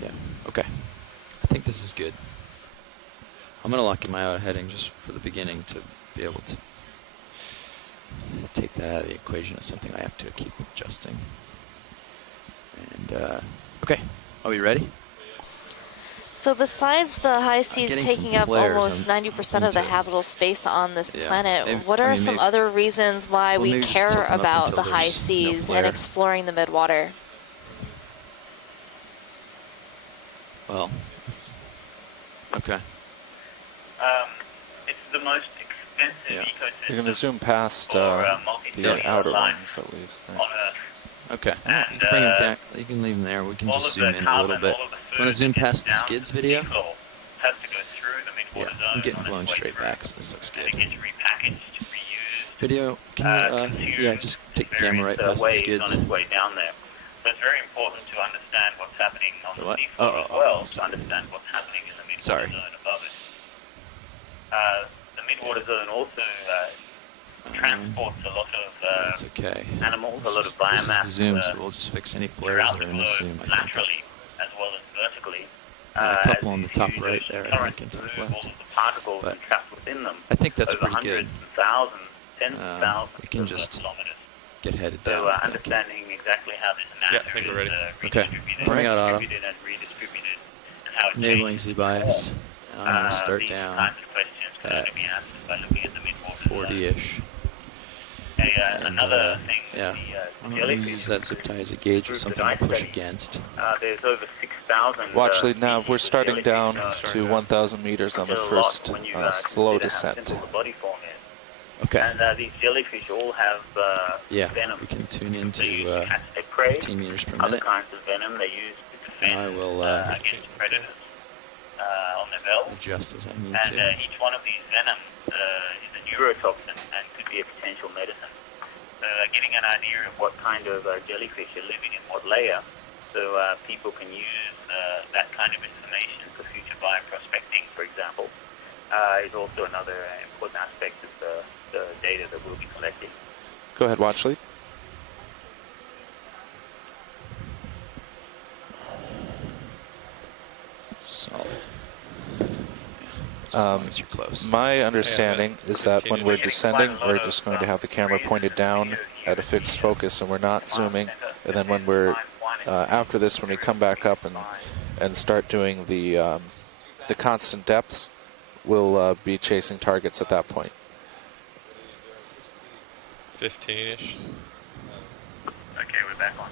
Yeah, okay. I think this is good. I'm going to lock in my auto heading just for the beginning to be able to take that out of the equation as something I have to keep adjusting. And, okay, are we ready? So besides the high seas taking up almost 90% of the habitable space on this planet, maybe, what are some other reasons why we care about the high seas and exploring the midwater? Well, okay. It's the most expensive ecosystem. You're going to zoom past the outer ones at least. Right? On Earth. Okay, you can bring him back. You can leave him there. We can just zoom in a little bit. Want to zoom past the skids video? Has to go through the midwater zone. I'm getting blown straight back, so this looks good. And it gets repackaged, reused. Video, can you, yeah, just take the camera right past the skids. On its way down there. So it's very important to understand what's happening on the seafloor as well, to understand what's happening in the midwater zone above it. The midwater zone also transports a lot of animals, a lot of biomass. This is the zoom, so we'll just fix any flares that are in the zoom, I think. Laterally, as well as vertically. And a couple on the top right there, I think, and top left. But within them, I think that's pretty good. Thousands, tens of thousands we can just kilometers. Get headed down. So understanding exactly how this matter I think we're ready. Redistributed, Throwing out auto. And how it Enabling Z-bias. I'm going to start down at 40-ish. Another thing, yeah, I'm going to use that zip tie as a gauge or something to push against. There's over 6,000. Watch lead nav. We're starting down to 1,000 meters on the first slow descent. Okay. And these jellyfish all have venom. We can tune into they prey, 15 meters per other minute. kinds of venom they use to defend I will against predators on their belt. adjust as I need and to. Each one of these venoms is a neurotoxin and could be a potential medicine. So getting an idea of what kind of jellyfish are living in what layer, so people can use that kind of information for future bioprospecting, for example, is also another important aspect of the data that we'll be collecting. Go ahead, watch lead. Solid. As long as you're close. My understanding is that when we're descending, we're just going to have the camera pointed down at a fixed focus, and we're not zooming. And then when we're after this, when we come back up and start doing the constant depths, we'll be chasing targets at that point. 15-ish. Okay, we're back on.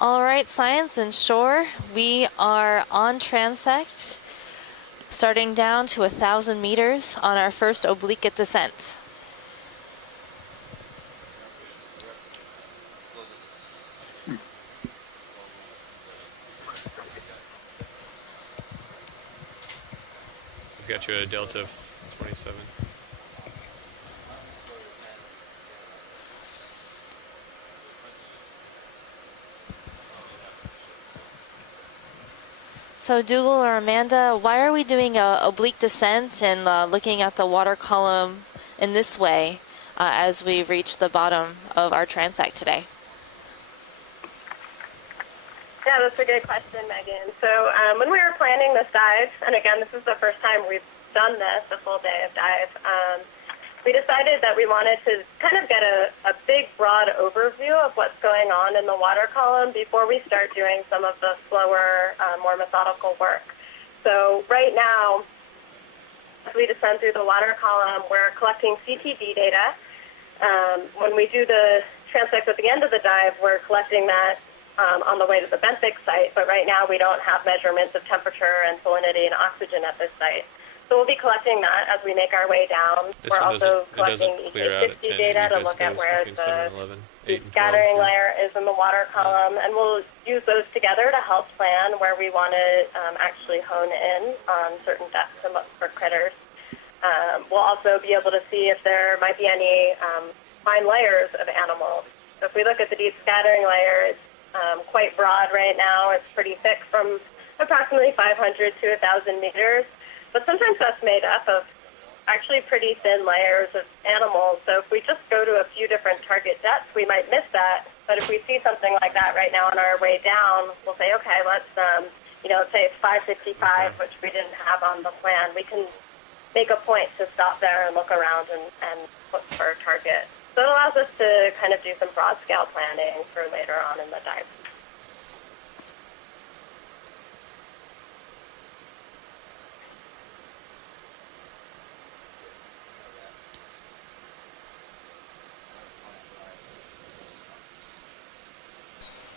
All right, science and shore, we are on transect, starting down to 1,000 meters on our first oblique descent. We've got you at a delta of 27. So Dougal or Amanda, why are we doing a oblique descent and looking at the water column in this way as we reach the bottom of our transect today? Yeah, that's a good question, Megan. So when we were planning this dive, and again, this is the first time we've done this, a full day of dive, we decided that we wanted to kind of get a big, broad overview of what's going on in the water column before we start doing some of the slower, more methodical work. So right now, as we descend through the water column, we're collecting CTV data. When we do the transect at the end of the dive, we're collecting that on the way to the benthic site, but right now we don't have measurements of temperature and salinity and oxygen at this site. So we'll be collecting that as we make our way down. We're also collecting EK60 data to look at where the scattering layer is in the water column, and we'll use those together to help plan where we want to actually hone in on certain depths and look for critters. We'll also be able to see if there might be any fine layers of animals. So if we look at the deep scattering layer, it's quite broad right now. It's pretty thick from approximately 500 to 1,000 meters. But sometimes that's made up of actually pretty thin layers of animals. So if we just go to a few different target depths, we might miss that But if we see something like that right now on our way down, we'll say, okay, let's, say it's 555, which we didn't have on the plan. We can make a point to stop there and look around and look for a target. So it allows us to kind of do some broad scale planning for later on in the dive.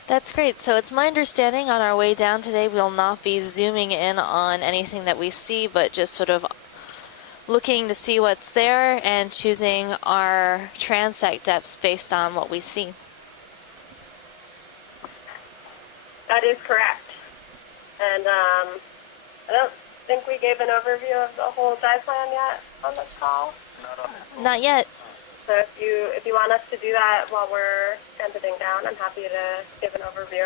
That's great. So it's my understanding on our way down today, we'll not be zooming in on anything that we see, but just sort of looking to see what's there and choosing our transect depths based on what we see. That is correct. And I don't think we gave an overview of the whole dive plan yet on this call. Not yet. So if you want us to do that while we're descending down, I'm happy to give an overview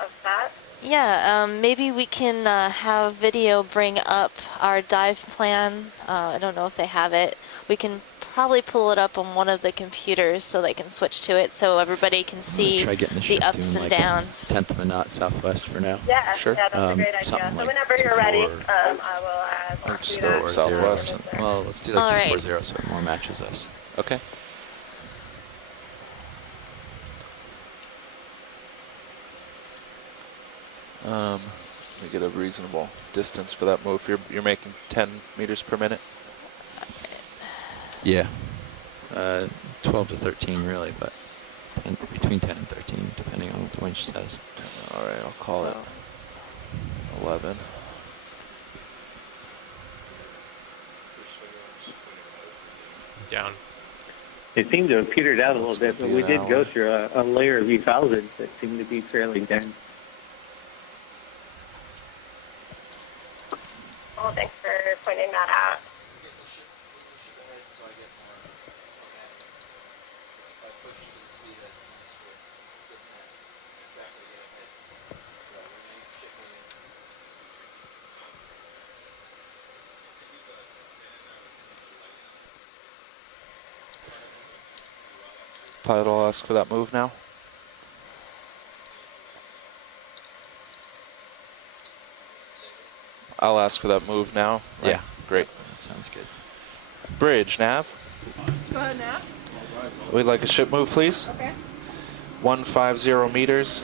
of that. Yeah, maybe we can have video bring up our dive plan. I don't know if they have it. We can probably pull it up on one of the computers so they can switch to it so everybody can see try getting the the ship ups doing and like downs. a tenth of a knot southwest for now. Yeah, Sure. yeah, that's a great idea. something So like whenever you're ready, 24 I will Just do go that. or southwest. Well, let's do like All right. 240 so it more matches us. Okay. Let me get a reasonable distance for that move. You're making 10 meters per minute. Yeah. 12 to 13 really, but between 10 and 13 depending on what the winch says. All right, I'll call it 11. Down. It seemed to have petered out a little bit, but we did go through a layer of E1000s that seemed to be fairly dense. Well, thanks for pointing that out. Pilot will ask for that move now. I'll ask for that move now. Right? Yeah. Great. That sounds good. Bridge, nav. Go ahead, Nav. We'd like a ship move, please. Okay. 150 meters,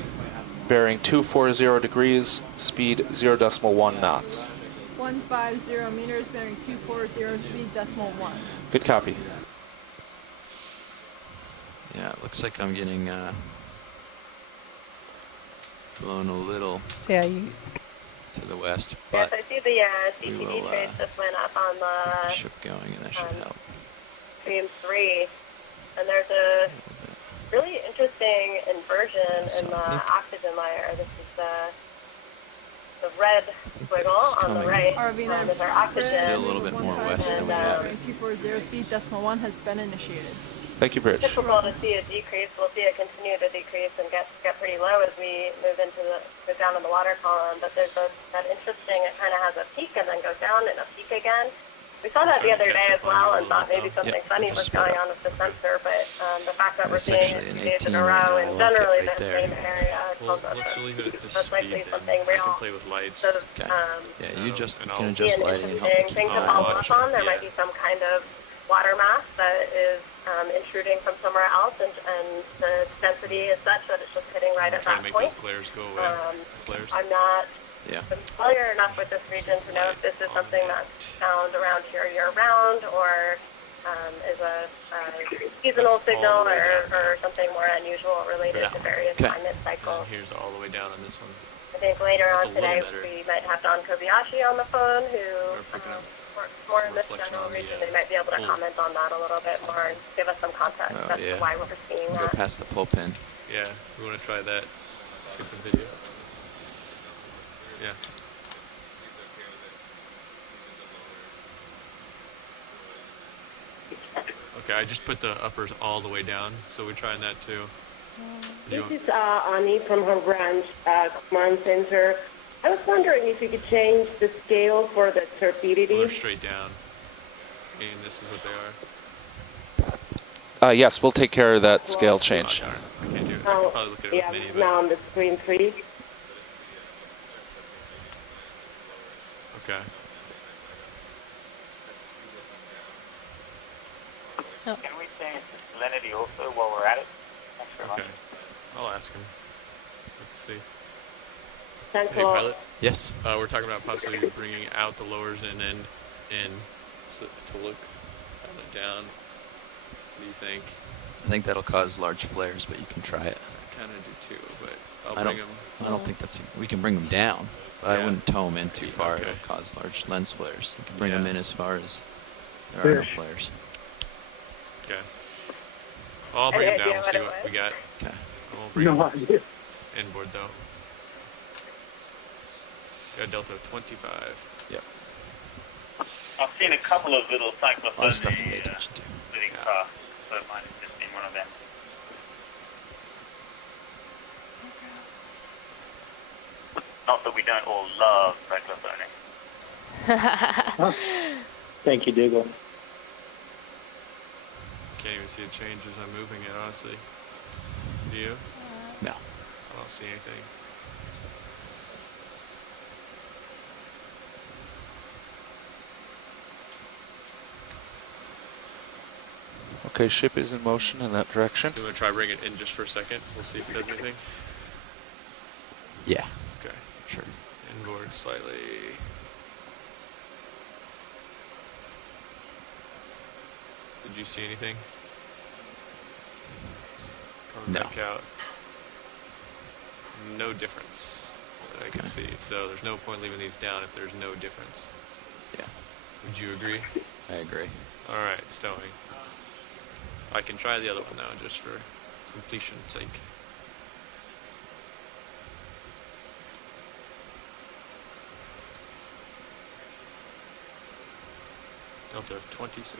bearing 240 degrees, speed 0.1 knots. 150 meters, bearing 240, speed decimal 1. Good copy. Yeah, it looks like I'm getting blown a little Yeah, you. to the west, Yes, but I see the we CTV will, trace just went up on get the the ship going and that should help. Stream 3. And there's a really interesting inversion So in the I think- oxygen layer. This is the red squiggle it's on the coming. right. RV9 Is our oxygen. Still a little bit more west than we have it. 240, speed decimal 1 has been initiated. Thank you, Bridge. Typical to see a decrease. We'll see it continue to decrease and get pretty low as we move down in the water column. But there's that interesting. It kind of has a peak and then goes down and a peak again. We saw that the other day as well and thought maybe something Yep, funny just was sped going up. on with the sensor. But the fact that we're It's seeing actually it an 2 days in 18 a right row now. and I'll lock it generally right the there. same area Well, tells us let's leave it at this that's likely speed, something and I real. can play with lights. So, Okay. Yeah, you just and you I'll can be adjust an lighting and help me interesting keep thing to an eye follow on up it. on. There Yeah. might be some kind of water mass that is intruding from somewhere else, and the density is such that it's just hitting right I'm at trying that to make point. those glares go away. Flares. I'm not Yeah. familiar enough with this region to know if this is something that's found around here year-round or is a seasonal That's all signal the way or something more unusual related that to one. various Okay. climate cycles. And here's all the way down on this one. I think later That's on a little today better. we might have Don Kobayashi on the phone who picking up works more in some this reflection general on the, region. They might be able to pull. comment on that a little bit more and give us some context Oh, as yeah. to why we're seeing Go that. past the pull pin. Yeah, if we want to try that. Let's get the video. Yeah. Okay, I just put the uppers all the way down, so we're trying that too. You This is Ani from Home Branch Command Center. I was wondering if you could change the scale for the We're turbidity. straight down. And this is what they are. Yes, we'll take care of that scale Oh, change. darn. I can't do it. Now, probably look at it yeah, with Mini, but now on the screen 3. okay. Oh. Can we change the salinity also while we're at it? Thanks very much. Okay. I'll ask him. Let's see. Thanks Hey, a lot. pilot. Yes. We're talking about possibly bringing out the lowers and then in so, to look down. What do you think? I think that'll cause large flares, but you can try it. I kind of do too, but I'll I bring don't. them. I don't think that's. We can bring them down, but I Yeah. wouldn't tow them in too far. Okay. It'll cause large lens flares. You can bring Yeah. them in as far as there are no Fish. flares. Okay. I'll bring Any them down. idea We'll see what what it we got. Okay. I won't bring No them idea. inboard though. Got Delta 25. Yep. I've seen a couple of little A lot of cyclophone stuff to pay attention to. sitting craft, so mine has just been one of them. Not that we don't all love cyclophoning. Thank you, Diggle. Can't even see a change as I'm moving it, honestly. Do you? No. I don't see anything. Okay, ship is in motion in that direction. Do you want to try bring it in just for a second? We'll see if it does anything. Yeah. Okay. Sure. Inboard slightly. Did you see anything? Coming No. back out. No difference that I can Okay. see. So there's no point leaving these down if there's no difference. Yeah. Would you agree? I agree. All right, stowing. I can try the other one now, just for completion's sake. Delta of 26.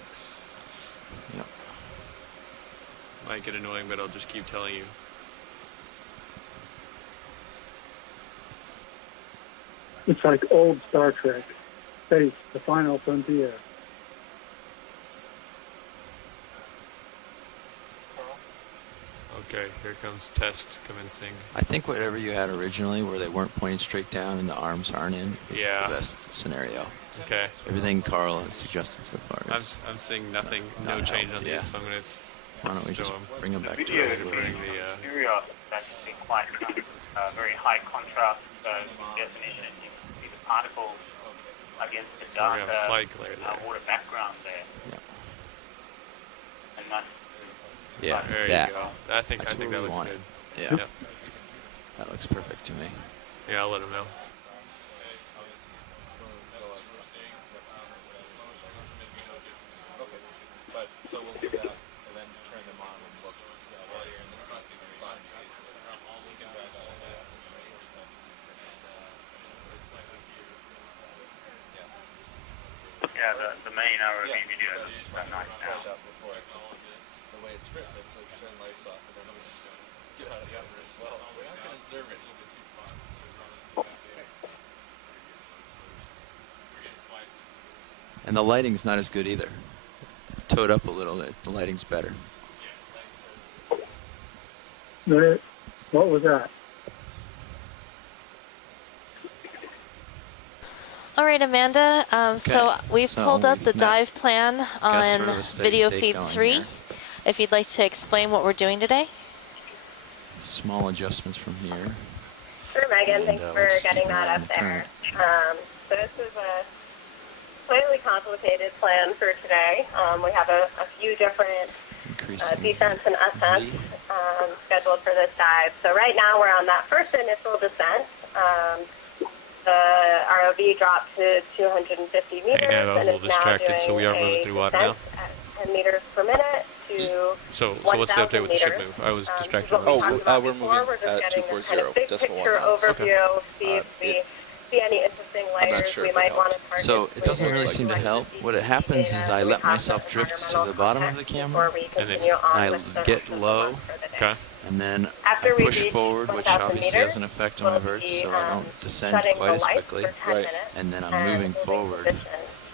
Yep. Might get annoying, but I'll just keep telling you. It's like old Star Trek. Space, the final frontier. Okay, here comes test commencing. I think whatever you had originally, where they weren't pointing straight down and the arms aren't in, is Yeah. the best scenario. Okay. Everything Carl has suggested so far is. I'm seeing nothing, no not change helped, on yeah. these, so I'm gonna Why don't we stow just 'em. bring them The back to video regular? bring the, Superior has actually been quite very high contrast definition. You can see the particles against the So we have darker slight glare there. water background there. Yeah. And that's Yeah, There that. you go. I think That's that what we looks want. good. Yeah. Yep. That looks perfect to me. Yeah, I'll let him know. yeah, the main ROV video is nice now. And the lighting's not as good either. Towed up a little bit. The lighting's better. What was that? All right, Amanda. So we've so pulled up the we've got dive plan sort on of a steady video state feed going 3. here. If you'd like to explain what we're doing today. Small adjustments from here. Sure, Megan. And, Thanks we'll for just keep getting an eye that on up the there. current. So this is a slightly complicated plan for today. We have a few different Increasing descents and ascents Z. scheduled for this dive. So right now we're on that first initial descent. The ROV dropped to 250 meters Hang on, I was a and little is now distracted, doing so we are moving a through water now. descent at 10 meters per minute to So what's the update with the ship meters. move? I was This is distracted. what we Oh, talked about we're before. moving We're just at getting this 240, kind of big decimal picture 1 knots. overview, see if we see any interesting I'm not layers sure we if it might want to helps. target. So it doesn't really later. seem to Like help. the What happens data, is I we let have myself the drift to the environmental bottom of context the before camera. we And then continue on I with the get rest of the low. work for the day. Okay. And then After I we push reach forward, which 1,000 obviously meters, has an effect on we'll my birds, be, so I don't descend setting quite the as lights quickly. for 10 Right. minutes And then I'm and moving holding forward position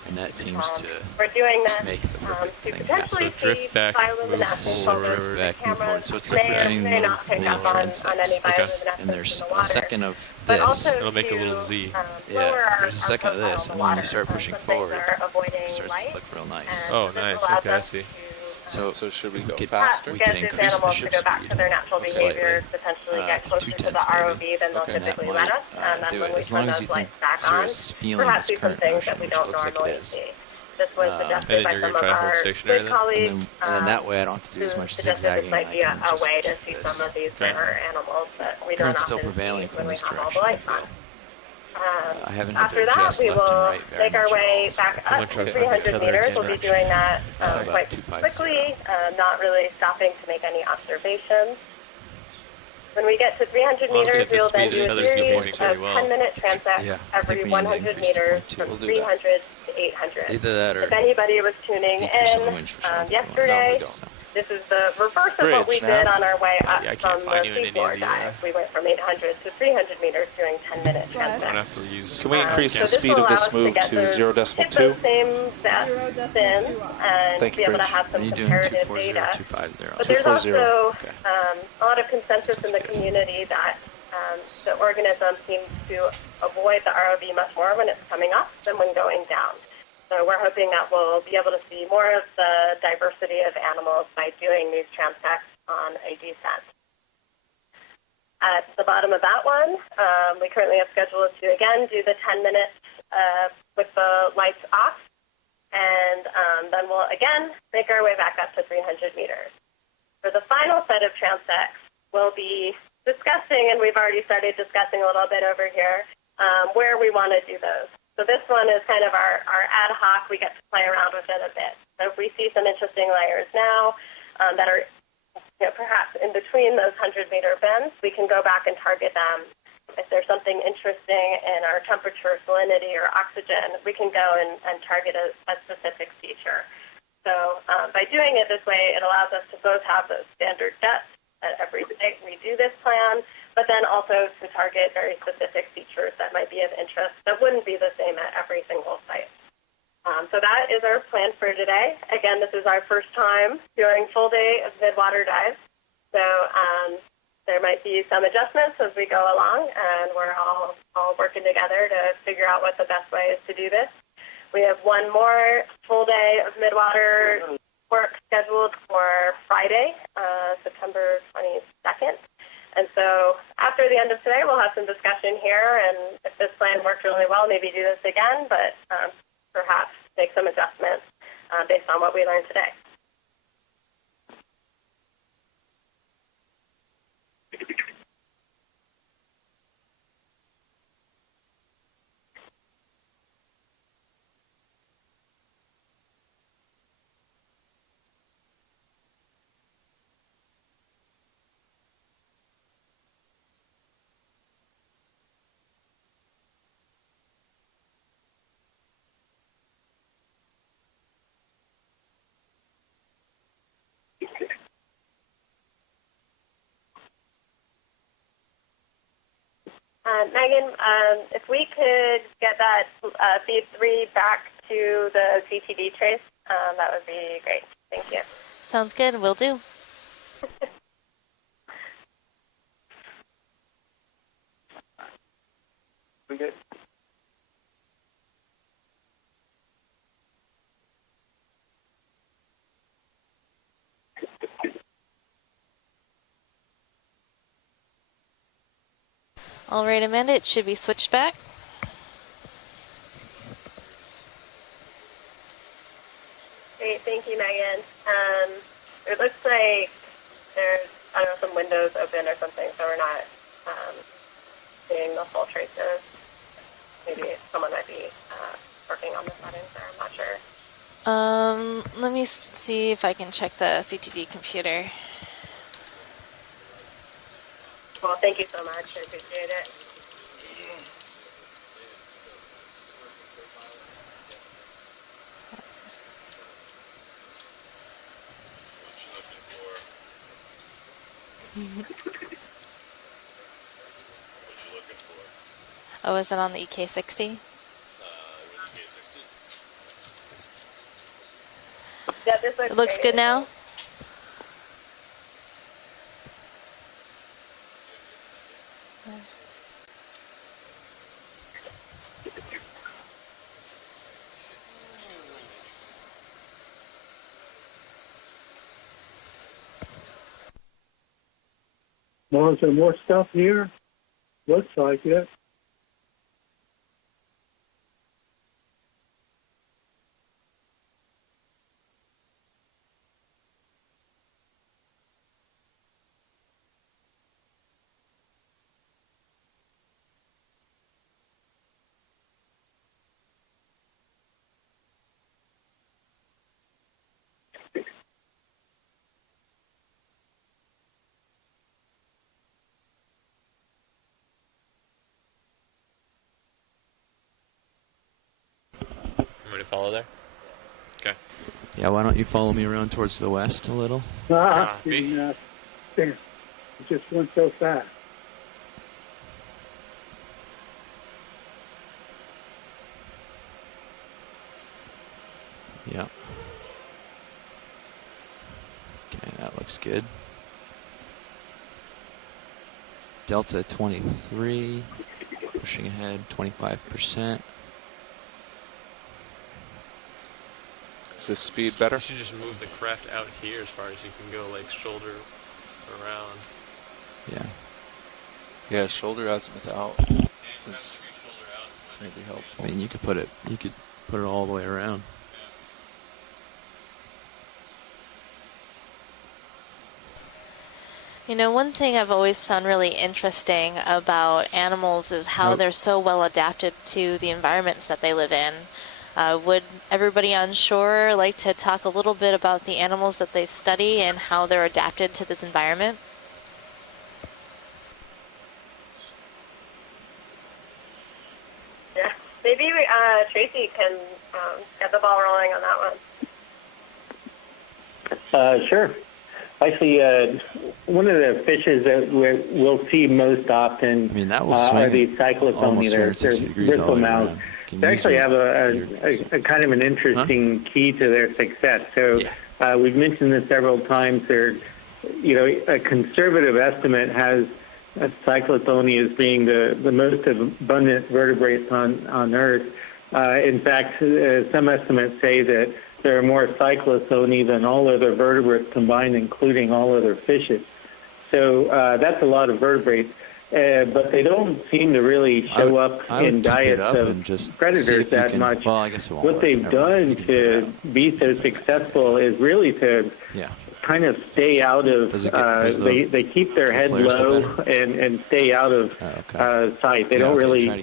and that seems to we're doing this make the perfect to thing happen. potentially So drift see back, move bioluminescent forward. photos Drift the back, move forward. cameras So it's may or affecting may not pick little up on any transects. bioluminescence And there's in the a water. second of But this. also It'll make a little to, Z. lower Yeah, our, there's a second of profile this, in the and when you water. start pushing Some things forward, are avoiding it starts light, to look real nice. and Oh, this nice. allows Okay, I us see. to, So should we we go could- faster? we get can these increase the animals to ship go back to speed their natural slightly, behavior, potentially get to closer 2 to tenths the ROV maybe. than they'll And that typically might let us, and then do when it, we as long turn as those you think lights back on, Sirius is feeling perhaps this see some current things motion, that we which don't looks like it normally is. see. This was And suggested then by you're some gonna of try to hold our stationary good then? colleagues. And then that way I don't have to do as much Suggested this zigzagging. might I be can a just way to keep see this. some of these Okay. rare animals that we don't Current's still often prevailing see from when we this have all the direction, I lights on. feel. I haven't had to After that, adjust we left and will right very make our much at way all, so back I'm gonna up try to to find the 300 tether meters. again, We'll be actually. doing that About quite 250. quickly, not really stopping to make any observations. When we get to 300 Honestly, meters, at this we'll then speed, do the a tether's series behaving of pretty well. 10-minute transects Yeah, I every think we need to 100 increase to meters 0.2. from We'll do 300 to 800. Either that or If anybody was tuning decrease on the in winch for shelter. yesterday, No, we don't. this is the reverse of what we Bridge, did nav. on our way up Yeah, I from can't find the you in any of seafloor the, dive. We went from 800 to 300 meters doing 10-minute Go ahead. I don't transects. have to use. Can we increase So the this speed will of allow this us move get to those- 0.2? hit those same stats 0.2 spins and Thank be you, able to Bridge. have Are some you doing comparative 240, data. 250? But there's 240. also Okay. a lot of consensus in the That's good. community that the organism seems to avoid the ROV much more when it's coming up than when going down. So we're hoping that we'll be able to see more of the diversity of animals by doing these transects on a descent. At the bottom of that one, we currently have scheduled to, again, do the 10 minutes with the lights off, and then we'll, again, make our way back up to 300 meters. For the final set of transects, we'll be discussing, and we've already started discussing a little bit over here, where we want to do those. So this one is kind of our ad hoc. We get to play around with it a bit. So if we see some interesting layers now that are perhaps in between those 100-meter bends, we can go back and target them. If there's something interesting in our temperature, salinity, or oxygen, we can go and target a specific feature. So by doing it this way, it allows us to both have those standard depths at every site we do this plan, but then also to target very specific features that might be of interest that wouldn't be the same at every single site. So that is our plan for today. Again, this is our first time doing full day of mid-water dives. So there might be some adjustments as we go along, and we're all working together to figure out what the best way is to do this. We have one more full day of mid-water work scheduled for Friday, September 22nd. And so after the end of today, we'll have some discussion here, and if this plan worked really well, maybe do this again, but perhaps make some adjustments based on what we learned today. Megan, if we could get that feed 3 back to the CTD trace, that would be great. Thank you. Sounds good. Will do. We good? All right, Amanda, it should be switched back. Great, thank you, Megan. It looks like there's, I don't know, some windows open or something, so we're not seeing the full traces. Maybe someone might be working on the settings there, I'm not sure. Let me see if I can check the CTD computer. Well, thank you so much. I appreciate it. Oh, is it on the EK60? Yeah, this It looks great. good now? Well, is there more stuff here? Looks like it. Want me to follow there? Okay. Yeah, why don't you follow me around towards the west a little? Copy. Damn, it just went so fast. Yeah. Okay, that looks good. Delta 23, pushing ahead 25%. Is this speed better? You should just move the craft out here as far as you can go, like shoulder around. Yeah. Yeah, shoulder azimuth out is maybe helpful. I mean, you could put it all the way around. You know, one thing I've always found really interesting about animals is how they're so well adapted to the environments that they live in. Would everybody on shore like to talk a little bit about the animals that they study and how they're adapted to this environment? Yeah, maybe Tracy can get the ball rolling on that one. Sure. Actually, one of the fishes that we'll see most often I mean, that was are these almost cyclothony. They're 360 degrees all bristle the way mouths. around. Can They use actually your- have a kind of an interesting key to their success. So we've mentioned this several times. A conservative estimate has cyclothony as being the most abundant vertebrates on Earth. In fact, some estimates say that there are more cyclothony than all other vertebrates combined, including all other fishes. So that's a lot of vertebrates. But they don't seem to really show up in diets of predators that much. Well, I guess it won't What work. they've Never mind. done to be so successful is really to kind of stay out of, they keep their head low and stay out of sight. They don't really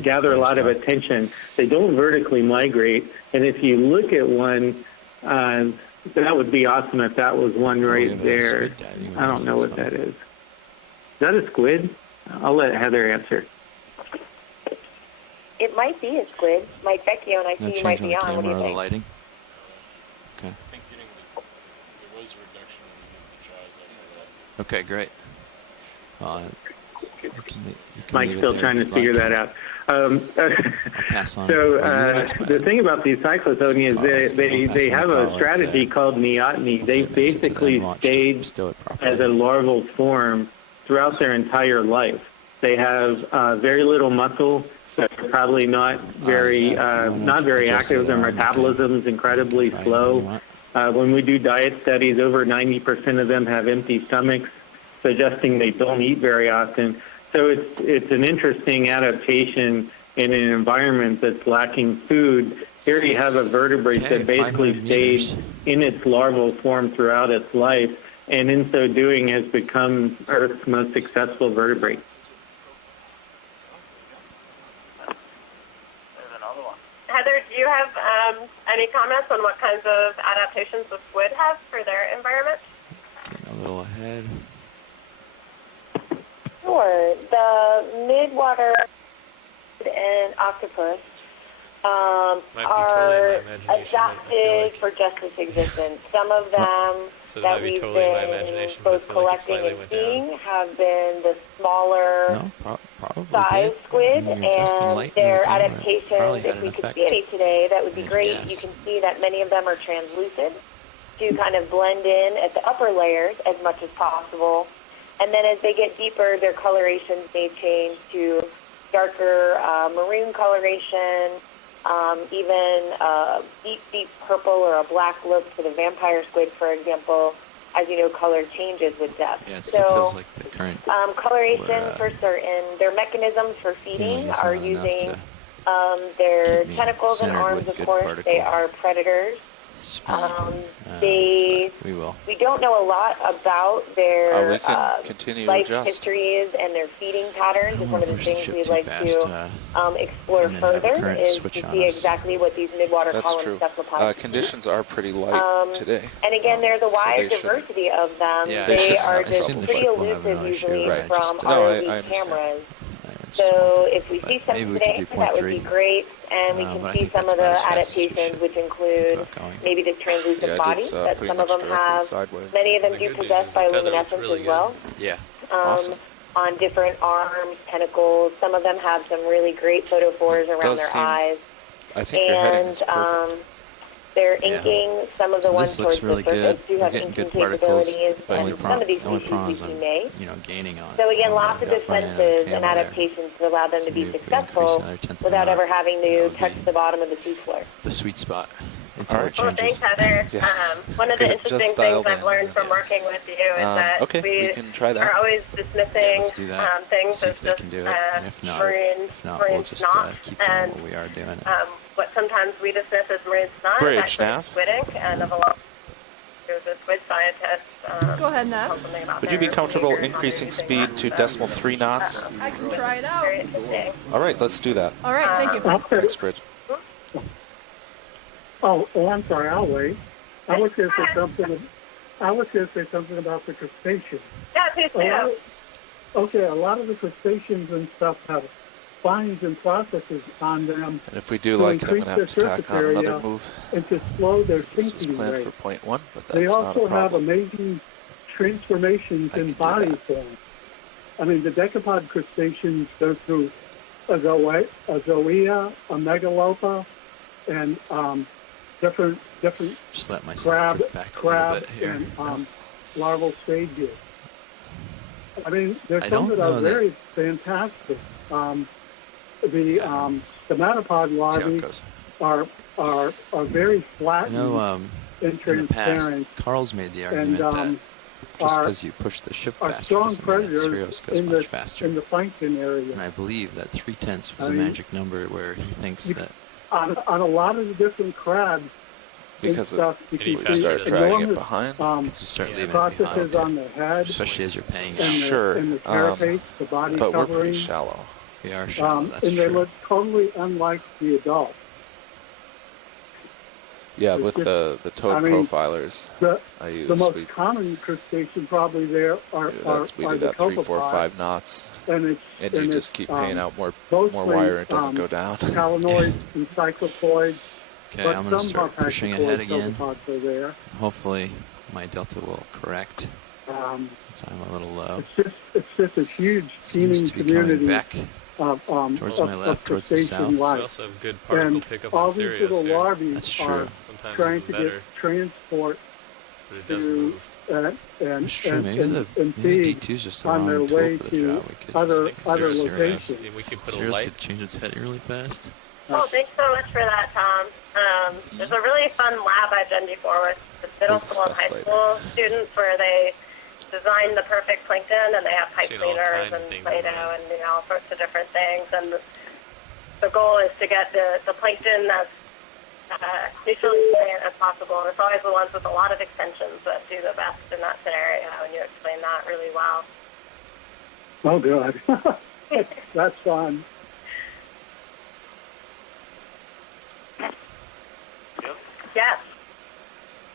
gather a lot of attention. They don't vertically migrate. And if you look at one, that would be awesome if that was one right there. I don't know what that is. Is that a squid? I'll let Heather answer. It might be a squid. Mike Vecchio and I see you might be on. What do you think? Lighting? Okay. I think getting there was a reduction when you get the jaws over that. Okay, great. Mike's still trying to figure that out. Pass on. So the thing about these cyclothony is they have a strategy called neoteny. They basically stayed as a larval form throughout their entire life. They have very little muscle. They're probably not very active. Their metabolism is incredibly slow. When we do diet studies, over 90% of them have empty stomachs, suggesting they don't eat very often. So it's an interesting adaptation in an environment that's lacking food. Here you have a vertebrate that basically stayed in its larval form throughout its life, and in so doing has become Earth's most successful vertebrate. Heather, do you have any comments on what kinds of adaptations the squid have for their environment? Getting a little ahead. Sure. The midwater and octopus are adapted for just its existence. Some of them that we've been both collecting and seeing have been the smaller size squid, and their adaptations, if we could see any today, that would be great. You can see that many of them are translucent, to kind of blend in at the upper layers as much as possible. And then as they get deeper, their colorations may change to darker maroon coloration, even deep, deep purple or a black look to the vampire squid, for example. As you know, color changes with depth. Yeah, it still feels like the current. Coloration for certain. Their mechanisms for feeding are using their tentacles and arms, of course. They are predators. We don't know a lot about their life histories and their feeding patterns. It's one of the things we'd like to explore further, is to see exactly what these midwater column cephalopods conditions are pretty light today. And again, there's a wide diversity of them. They are just pretty elusive usually from ROV cameras. So if we see some today, that would be great. And we can see some of the adaptations, which include maybe this translucent body that some of them have. Many of them do possess bioluminescence as well. Yeah. Awesome. On different arms, tentacles. Some of them have some really great photophores around their eyes. I think your heading is perfect. They're inking. Some of the ones towards the surface do have inking capabilities, and some of these species we may. Gaining on. So again, lots of defenses and adaptations to allow them to be successful without ever having to touch the bottom of the seafloor. The sweet spot. Well, thanks, Heather. One of the interesting things I've learned from working with you is that we can try that. are always dismissing things as just marine we'll just snot. Keep doing what we are doing. What sometimes we dismiss as marine snot is actually squid ink, and of a lot of the squid scientists. Go ahead, Nav. Would you be comfortable increasing speed to 0.3 knots? I can try it out. All right, let's do that. All right, thank you. Thanks, Bridge. Oh, I'm sorry. I'll wait. I was going to say something. I was going to say something about the crustaceans. Yeah, please do. Okay, a lot of the crustaceans and stuff have spines and processes on them. And if we do like it, I'm going to have to tack on another move. And to slow their This was sinking planned rate. for 0.1, but that's They not a also have problem. amazing transformations in body form. I mean, the decapod crustaceans go through a zoea, a megalopa, and different Just let myself crab drift back a little bit here. and larval stages. I mean, there's I some don't that are know that- very fantastic. The somatopod See how it larvae goes. are very flat I know and in the past, transparent. Carl's made the And argument that just are because you push the ship are faster strong doesn't mean that predators Sirius goes in much the faster. plankton area. And I believe that 3/10 was I a mean, magic number where he thinks that On a lot of the different crabs Because and stuff, you Any can faster see start dragging it enormous behind. you start leaving it processes behind, on the head especially as you're paying and out. Sure, the carapace, the body but we're covering. pretty shallow. We are shallow, that's and they true. look totally unlike the adult. Yeah, It's with just- the toad I mean, profilers The I use, most common crustacean probably there are we do the that 3, 4, copepods, 5 knots, and and you just keep paying out more wire. It doesn't go down. Calanoids and cyclopoids. Okay, but I'm going to some start pushing ahead again. copepods are there. Hopefully my delta will correct. So I'm a little low. It's just a huge Seems teeming to be coming community back of towards my left, towards the crustacean south. life. We also have good particle And pickup all on these Sirius little here. larvae That's true. are Sometimes trying even to better, get transport but it does to move. and That's true. and, Maybe and, and maybe feed D2's just the on their wrong tool way for the to job. We could other just other Sirius. locations. We could put a Sirius light. could change its heading really fast. Well, thanks so much for that, Tom. There's a really fun lab I've done before with the middle We'll school and high discuss school students where they design the perfect plankton and they have pipe Seen all cleaners kinds of and things Play-Doh online. and all sorts of different things. And the goal is to get the plankton as visually clean as possible. And it's always the ones with a lot of extensions that do the best in that scenario, and you explain that really well. Oh, good. That's fun. Yes.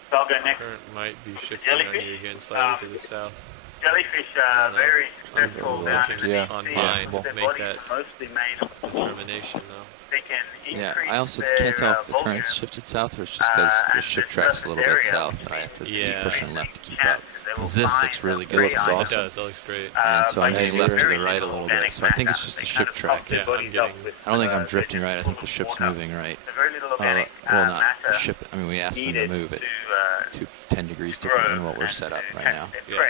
So I'll go next. Current might be shifting on Jellyfish? you again slightly to the south. Jellyfish are very successful down in the Yeah, deep on sea. mine, Their make bodies that are mostly made of determination though. they can Yeah, increase I also their, can't tell if the volume, current's shifted south or it's just because the and ship the track's a little bit surface south area, and I have to keep Yeah. pushing left to keep chances up. they will Because this find looks really a good very to looks me. It awesome. does, that looks great. And so I'm but getting they left to the very right a little little bit, organic so I think it's matter. just They a kind ship of track. pump their Yeah, I'm bodies getting- up with, I don't think I'm very drifting right, I little think the ship's water. moving right. There's very little organic Well, not the matter ship, I mean we asked them to needed move it. to 10 degrees different than what we're set up right now. Yeah.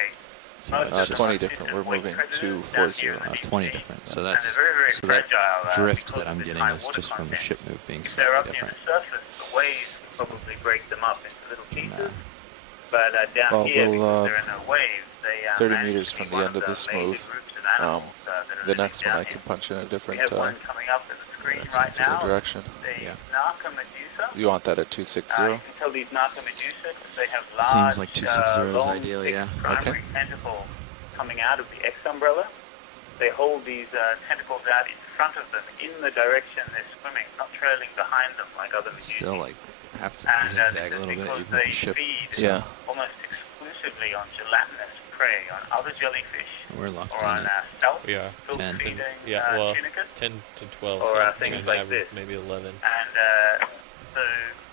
So it's just 20 different. We're moving 240. 20 different. So that drift that I'm getting is just from the ship move being If they're slightly up near different. the surface, the waves probably break them up into little pieces. But down Well, here, we'll, because there are no waves, they 30 manage meters to from be the one end of the this major move. groups of animals, that are The living next one down I here. can punch in a We different have one coming up in the screen that right seems now. direction. The Yeah. Narcomedusa. You want that at 260? You can tell these Narcomedusa because they have large, Seems like 260 is long, ideal, thick yeah. primary tentacles coming out of the X umbrella. They hold these tentacles out in front of them in the direction they're swimming, not trailing behind them like other medusae. Still like have to And zigzag a this is little bit because even with they the ship. feed Yeah. almost exclusively on gelatinous prey, on other jellyfish, We're locked or on in at stealth, Yeah. 10. feeding Yeah, well, tunicates. 10 to 12, Or, so things an like average this. maybe 11. And so,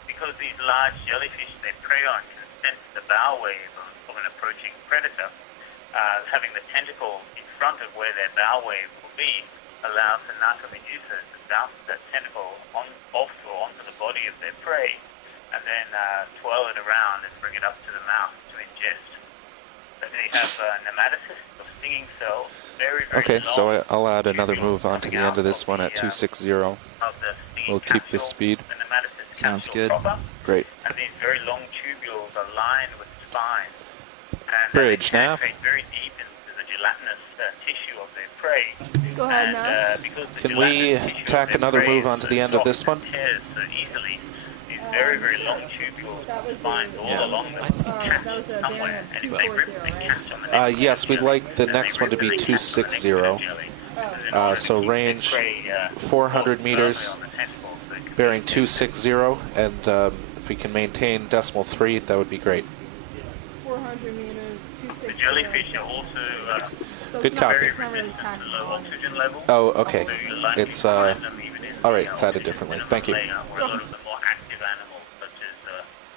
because these large jellyfish they prey on can sense the bow wave of an approaching predator, having the tentacle in front of where their bow wave will be allows the Narcomedusa to bounce that tentacle off or onto the body of their prey, and then twirl it around and bring it up to the mouth to ingest. So they have nematocysts or stinging cells, very, very Okay, long. so I'll add another move onto the end of this one at 260. Of the stinging We'll keep this capsule, speed. the nematocyst Sounds capsule good. proper, Great. and these very long tubules are lined with spines. And Bridge, they nav. penetrate very deep into the gelatinous tissue of their prey. Go ahead And, now. because the Can we gelatinous tissue of tack their another prey move is onto so the end of soft this one? and tears so easily, these very, very long tubules That was with spines the- all Yeah. along them that was a bearing somewhere. of And if they rip 240, the right? catch on the next Yes, we'd jelly, like the then next they one to rip be the catch on the next 260. jelly. In order to So keep their range prey, 400 firmly meters, on the tentacles, so it can bearing be 260, and if we can maintain decimal 3, that would be great. 400 meters, The 260. jellyfish are also So Good it's not- copy. It's not really resistant to tactical low on it. oxygen levels. Oh, okay. So you're likely It's, to find them even in all right, the it's added oxygen differently. minimum Thank you. layer, where a lot of the more active animals, such as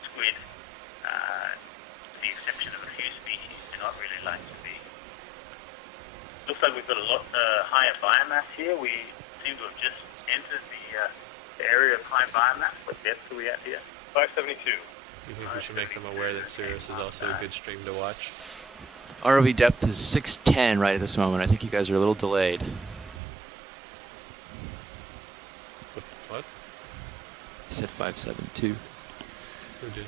squid, with the exception of a few species, do not really like to be. Looks like we've got a lot higher biomass here. We seem to have just entered the area of high biomass. What depth are we at here? 572. Do you think we should make them aware that Sirius is also a good stream to watch? ROV depth is 610 right at this moment. I think you guys are a little delayed. What? I said 572. Who did?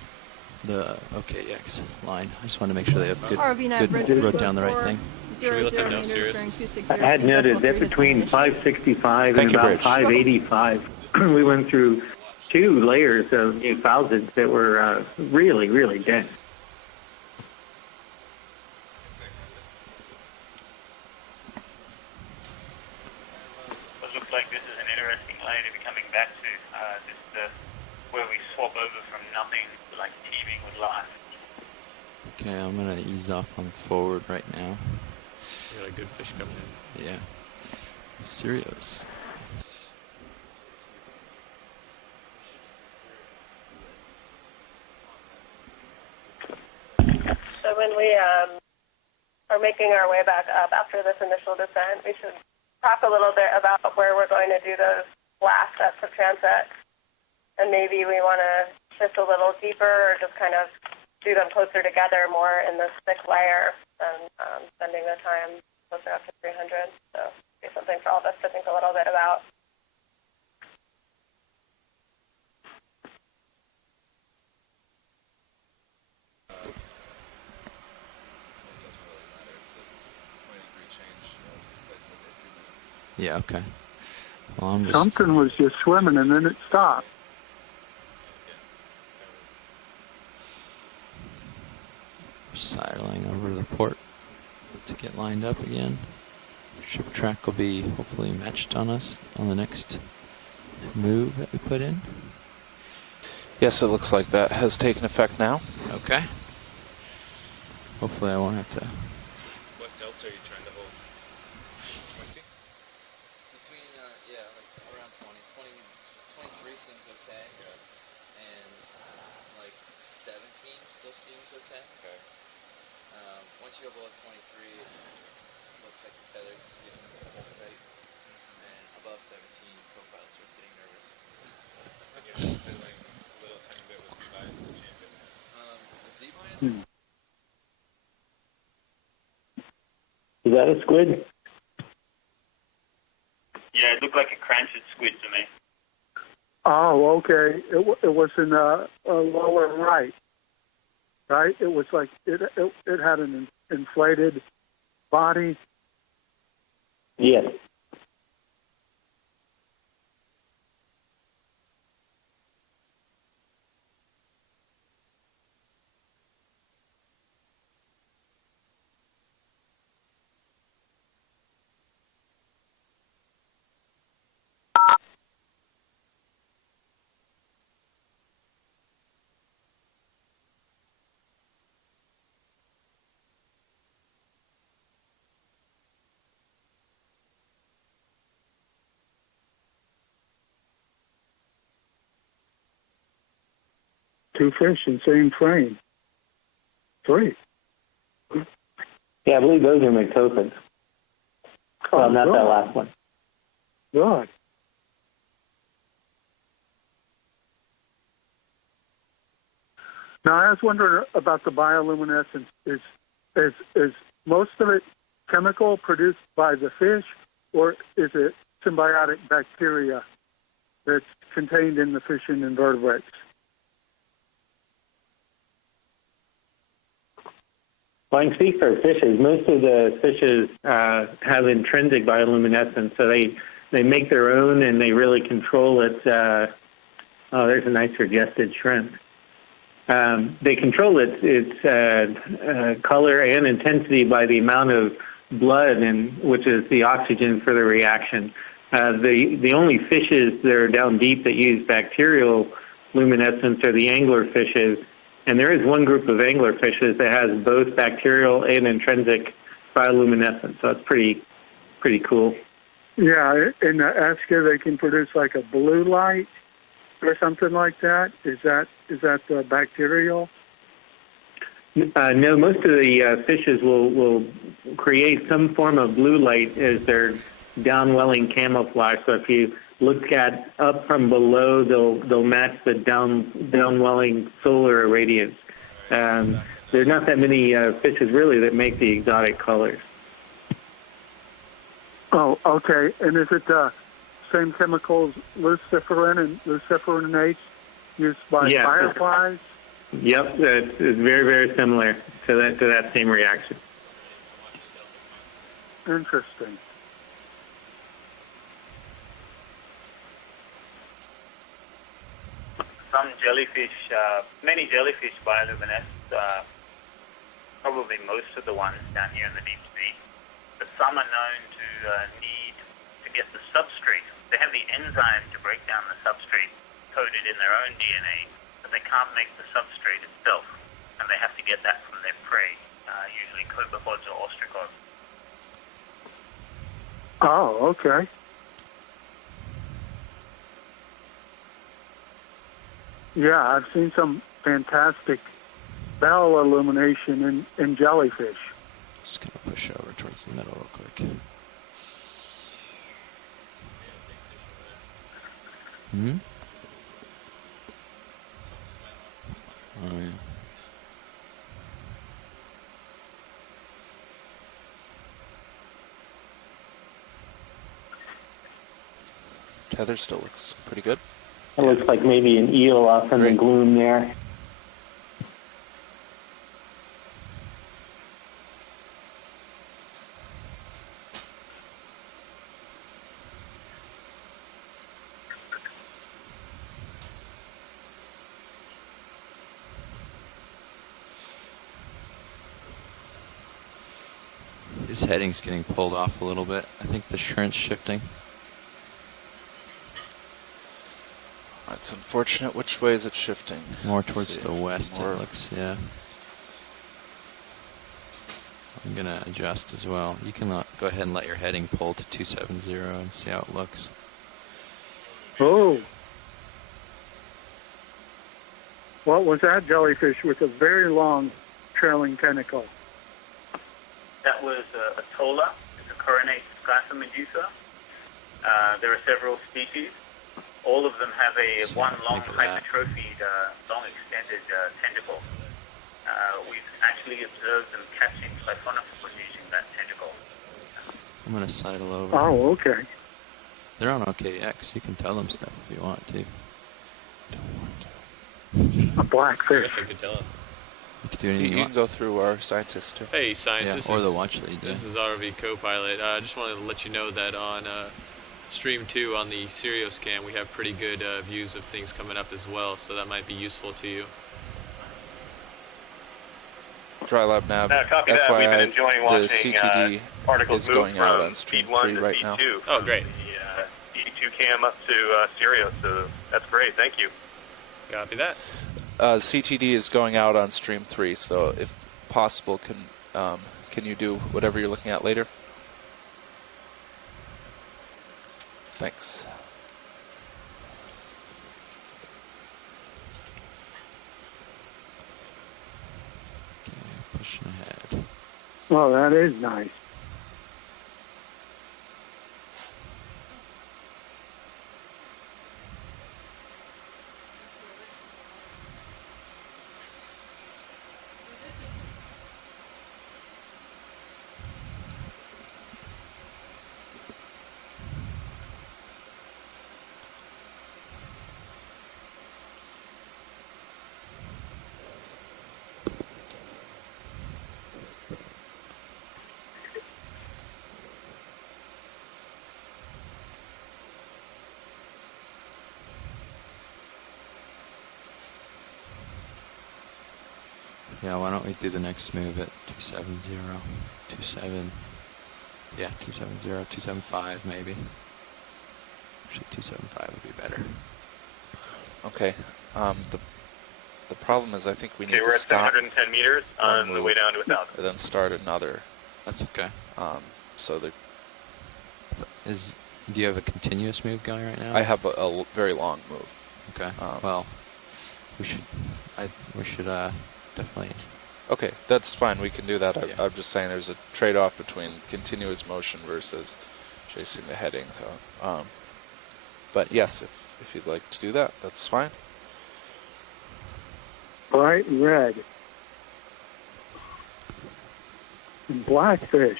The OKEX line. I just wanted to make sure they have good, RV9 bridge, good we wrote put down the right 4, thing. Should we let them know, meters, Sirius? bearing 260, I had speed noted decimal that 3 has been between initiated. 565 Thank and you, about Bridge. 585, we went through 2 layers of new thousands that were really, really dense. It looks like this is an interesting layer to be coming back to. This where we swap over from nothing to like teeming with life. Okay, I'm gonna ease off on forward right now. We got a good fish coming in. Yeah. Serious. So when we are making our way back up after this initial descent, we should talk a little bit about where we're going to do those last sets of transects. And maybe we want to shift a little deeper or just kind of do them closer together, more in this thick layer than spending the time closer up to 300. So be something for all of us to think a little bit about. Yeah, okay. Well, I'm just Something was just swimming and then it stopped. sidling over to the port to get lined up again. Ship track will be hopefully matched on us on the next move that we put in. Yes, it looks like that has taken effect now. Okay. Hopefully I won't have to. What delta are you trying to hold? 20? Between, yeah, like around 20. 23 seems okay. Yeah. And like 17 still seems okay. Okay. Once you go below 23, it looks like the tether is getting almost tight. And above 17, co-pilot starts getting nervous. And you're just fiddling a little tiny bit with some bias to change it. Z Is that a squid? Yeah, it looked like a cranched squid to me. Oh, okay. It was in a lower right. Right? It was like it had an inflated body. Yes. Two fish in same frame. 3. Yeah, I believe those are Mictopans. Well, not that last one. Good. Now, I was wondering about the bioluminescence. Is most of it chemical produced by the fish, or is it symbiotic bacteria that's contained in the fish and invertebrates? Well, I can speak for fishes. Most of the fishes have intrinsic bioluminescence, so they make their own and they really control it. Oh, there's a nice suggested shrimp. They control its color and intensity by the amount of blood, which is the oxygen for the reaction. The only fishes that are down deep that use bacterial luminescence are the angler fishes. And there is one group of angler fishes that has both bacterial and intrinsic bioluminescence, so it's pretty cool. Yeah, in the esker they can produce like a blue light or something like that. Is that bacterial? No, most of the fishes will create some form of blue light as their downwelling camouflage. So if you look at up from below, they'll match the downwelling solar irradiance. There are not that many fishes really that make the exotic colors. Oh, okay. And is it the same chemicals, luciferin and luciferinates, used by fireflies? Yep, it's very, very similar to that same reaction. Interesting. Some jellyfish, many jellyfish bioluminesce, probably most of the ones down here in the deep sea, but some are known to need to get the substrate. They have the enzyme to break down the substrate coded in their own DNA, but they can't make the substrate itself, and they have to get that from their prey, usually copepods or ostracods. Oh, okay. Yeah, I've seen some fantastic bell illumination in jellyfish. Just going to push over towards the middle real quick. Hmm? Oh, yeah. Tether still looks pretty good. It looks like maybe an eel off in the gloom there. His heading's getting pulled off a little bit. I think the shrink's shifting. That's unfortunate. Which way is it shifting? More towards the west, it looks, yeah. I'm going to adjust as well. You can go ahead and let your heading pull to 270 and see how it looks. Oh. What was that jellyfish with a very long trailing tentacle? That was a tola. It's a coronate skypher medusa. There are several species. All of them have one long hypertrophied, long extended tentacle. we've actually observed them catching siphonophores using that tentacle. I'm going to sidle over. Oh, okay. They're on OKX. You can tell them stuff if you want to. A blackfish. I could tell him. You can do anything you You want. can go through our scientists too. Hey, science. Yeah, this or is the watch lead. This is RV Copilot. I just wanted to let you know that on Stream 2 on the Sirioscan, we have pretty good views of things coming up as well, so that might be useful to you. Dry Lab Nav, Copy that. We've been enjoying FYI, the watching CTD particles is move going out from on Stream feed 1 3 to right feed now. 2. Oh, great. The E2 cam up to Sirius, so that's great. Thank you. Copy that. CTD is going out on Stream 3, so if possible, can you do whatever you're looking at later? Thanks. Okay, pushing ahead. Well, that is nice. Yeah, why don't we do the next move at 270, 27, yeah, 270, 275 maybe. Actually, 275 would be better. Okay. The problem is I think we need We're to at stop 710 meters on the way down to 1,000. and then start another. That's okay. So do you have a continuous move going right now? I have a very long move. Okay. Well, we should definitely. Okay, that's fine. We can do that. Yeah. I'm just saying there's a trade-off between continuous motion versus chasing the heading. So, but yes, if you'd like to do that, that's fine. Bright red. And blackfish.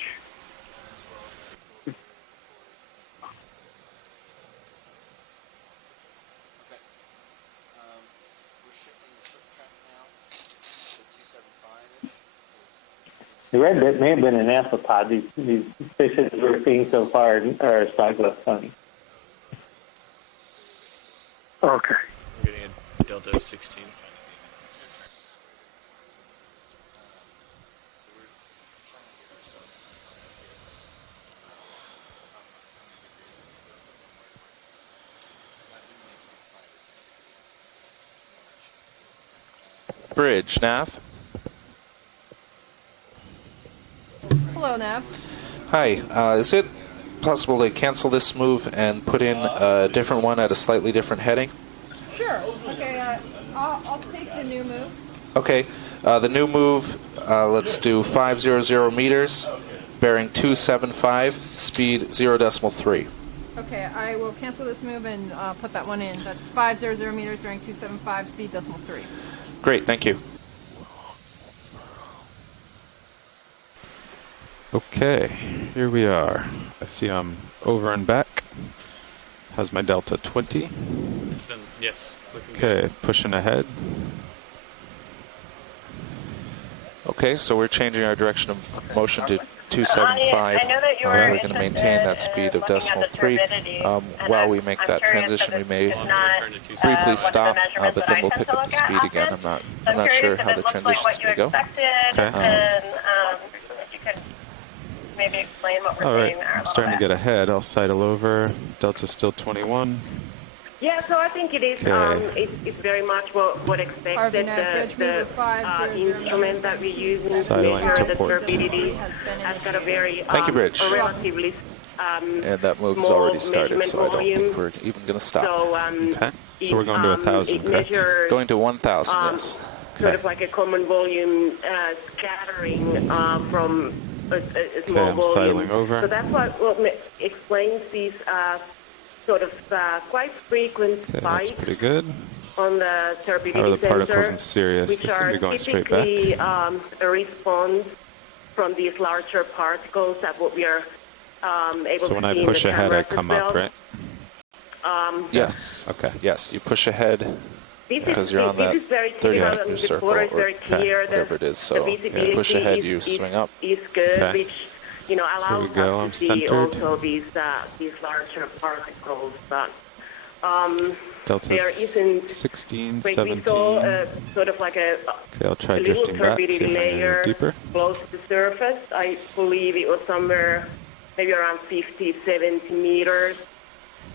The red bit may have been an amphipod. These fishes we're seeing so far are cyclophony. Okay. I'm getting a Delta 16. Bridge, Nav. Hello, Nav. Hi. Is it possible to cancel this move and put in a different one at a slightly different heading? Sure. Okay, I'll take the new move. Okay. The new move, let's do 500 meters, bearing 275, speed 0.3. Okay, I will cancel this move and put that one in. That's 500 meters during 275, speed 0.3. Great, thank you. Okay, here we are. I see I'm over and back. How's my Delta 20? It's been, yes, looking Okay, good. pushing ahead. Okay, so we're changing our direction of motion to 275. I know that you were We're going to maintain that speed of decimal 3. While we make that transition, we may briefly stop, but then we'll pick up the speed again. I'm not sure how the transition's going to go. Okay. If you could maybe explain what we're All right, seeing there a I'm little starting to bit. get ahead. I'll sidle over. Delta's still 21. Yeah, so I think it is. Okay. It's very much what expected. The instrument that we use in Sidling measure to the port. turbidity has got a very Thank you, Bridge. a relatively And that move's small already started, measurement so I don't think volume. we're even going to stop. So Okay. So we're going to 1,000, it correct? measures Going to 1,000, yes. sort Okay. of like a common volume scattering from a small I'm volume. sidling over. So that's what explains these sort of quite frequent Okay, spikes. that's pretty good. on the turbidity How are the particles sensor, in Sirius? which They seem to are be going straight typically back. a response from these larger particles that what we are able to see. So when I in push the ahead, I cameras come as up, well. right? Yes. Okay. Yes, you push ahead because you're on this that is very 30 typical. meter The circle photo is or very clear. whatever it is. The So visibility you push ahead, is, you is, swing up. is good, Okay. which allows we go, I'm us to see centered. also these larger particles. But Delta there isn't 16, we 17. saw sort of like a Okay, I'll try little drifting back, see turbidity if I can go layer deeper. close to the surface. I believe it was somewhere maybe around 50, 70 meters,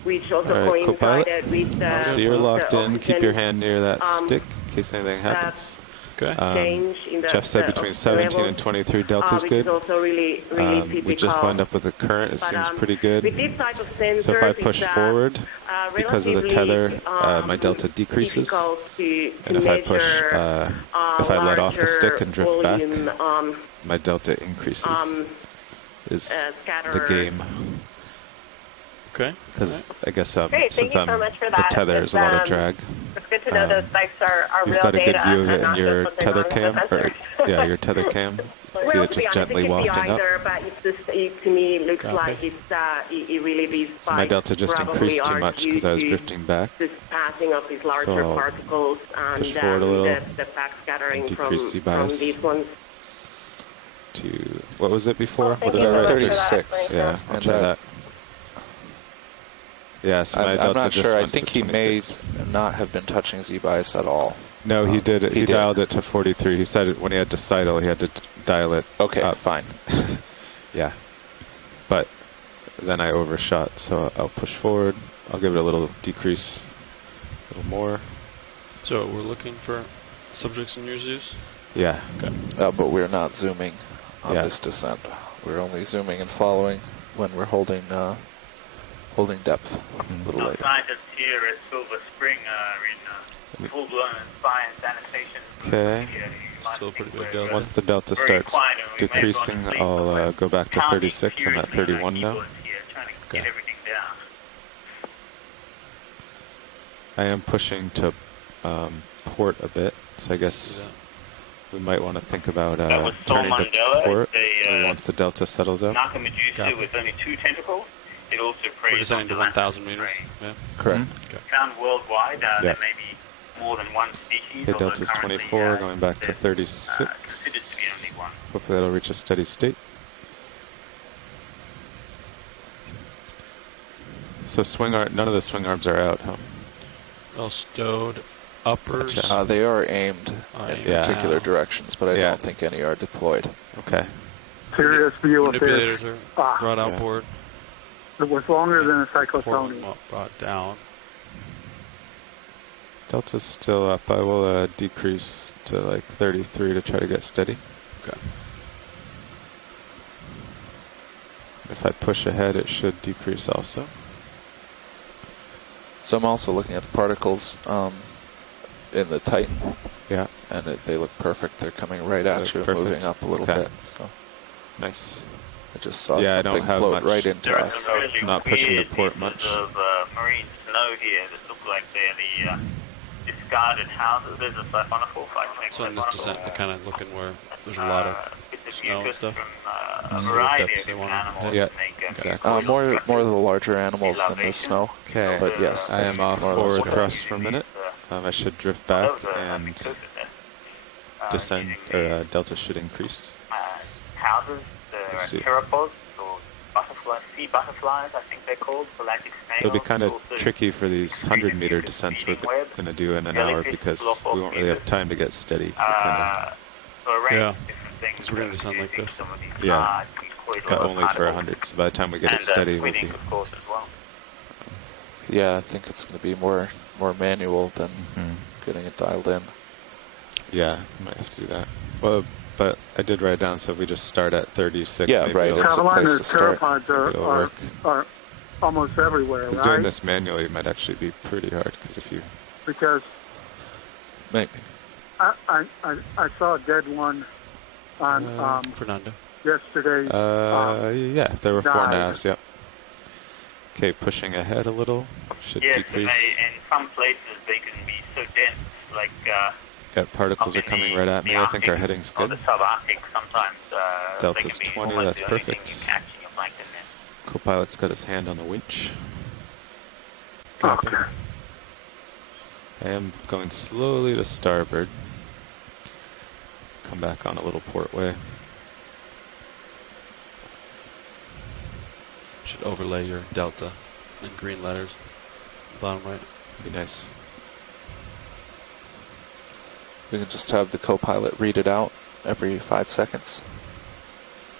which also All right, co-pilot. coincided with the So you're locked in. Keep your oxygen, hand near that stick in case anything happens. Okay. change in the Jeff said the between oxygen 17 and levels, 23 delta is which good. is also really typical. We just lined up with the current. It But, seems pretty good. With this type of sensors, So if I push it's, forward, because of the tether, relatively, my delta decreases. difficult to And if I push, measure, if I let off the stick and drift volume, back, my delta increases. Is the scatter. game. Okay. Because I guess Great, thank since you I'm so much for the that. tether, there's a lot of drag. It's good to know those spikes are You've real got a good data view of it and in not your just something tether wrong with cam, the sensor. yeah, your tether cam. You see Well, it to be just honest, gently it could be wafting up. either, but it's just, to me, it looks Copy. like it really these spikes So my delta just probably increased too are much due because I was to drifting back. This passing of these larger So I'll particles and push forward a little the backscattering and from decrease the bias. these ones. To what was it before? Thank What you did I so write? much for that 36. explanation. Yeah, I'll And, try that. Yeah, so my I'm delta not just sure. I went to think he may 26. not have been touching Z-bias at all. No, he did it. he He did. dialed it to 43. He said it when he had to sidle, he had to dial it Okay, up. fine. Yeah. But then I overshot, so I'll push forward. I'll give it a little decrease, a little more. So we're looking for subjects in your Zeus? Yeah. Okay. But we're not zooming on Yeah. this descent. We're only zooming and following when we're holding depth a little Our later. scientists here at Silver Spring are in full-blown fire sanitation. Okay. Still pretty big delta. Once the delta starts decreasing, I'll go back to 36. I'm at 31 now. Get everything down. I am pushing to port a bit, so I guess we might want to think about That was Sol turning to Mandela. port It's once the delta settles out. Narca Medusa with only 2 tentacles. It also We're preys descending on to the 1,000 meters. Yeah. Correct. Found worldwide, Yeah. there may be more than one species. Okay, although delta's currently, 24, going back to there's, 36. considered to be only one. Hopefully that'll reach a steady state. So none of the swing arms are out, huh? All stowed. Uppers. Gotcha. They are aimed in Yeah. particular directions, but I Yeah. don't think any are deployed. Okay. Serious view of Manipulators this. are brought outboard. It was longer than a Port cyclotron. brought down. Delta's still up. I will decrease to like 33 to try to get steady. Okay. If I push ahead, it should decrease also. So I'm also looking at the particles in the Titan. Yeah. And they look perfect. They're coming right at you, Perfect. moving up a little Okay. bit. So Nice. I just saw Yeah, I don't something have float much. right into There are us. some really Not pushing to weird port pieces much. of marine snow here that look like they're the discarded houses. There's a siphonophore, So in this descent, we're kind of looking where there's a lot of snow and stuff. a See what variety depths of they different want. animals Yeah, that make exactly. More of the larger animals than the snow. Okay. But yes, I that's am off more or less forward correct. thrust for a minute. I should drift back and descend, or delta should increase. houses. Let's see. Pteropods or butterflies, sea butterflies, I think they're called, pelagic snails. It'll be kind of also tricky for these 100-meter descents we're going to do in an hour because we won't really have time to get steady. so a range Yeah. of different things. Because we're going to descend like this. Some of these Yeah. large, Got only for 100, so by the time we get it and, steady, we'll swimming, be... of course, as well. Yeah, I think it's going to be more manual than getting it dialed in. Yeah, might have to do that. Well, but I did write it down, so if we just start at 36, Yeah, maybe right, it'll, it's a place Carolina's to start. pteropods it'll are work. almost everywhere, Because doing right? this manually might actually be pretty hard, because if you... Because Maybe. I saw a dead one on Fernando. yesterday. yeah, there were 4 died. navs, yep. Okay, pushing ahead a little. Should Yes, decrease. and in some places they can be so dense, like Yeah, particles are coming right at me. I think our heading's or good. the subarctic. Sometimes Delta's they can be 20, almost that's the only thing perfect. you catch in your plankton net. Co-pilot's got his hand on the winch. Okay. I am going slowly to starboard. Come back on a little port way. Should overlay your delta in green letters. Bottom right. Be nice. We can just have the co-pilot read it out every 5 seconds.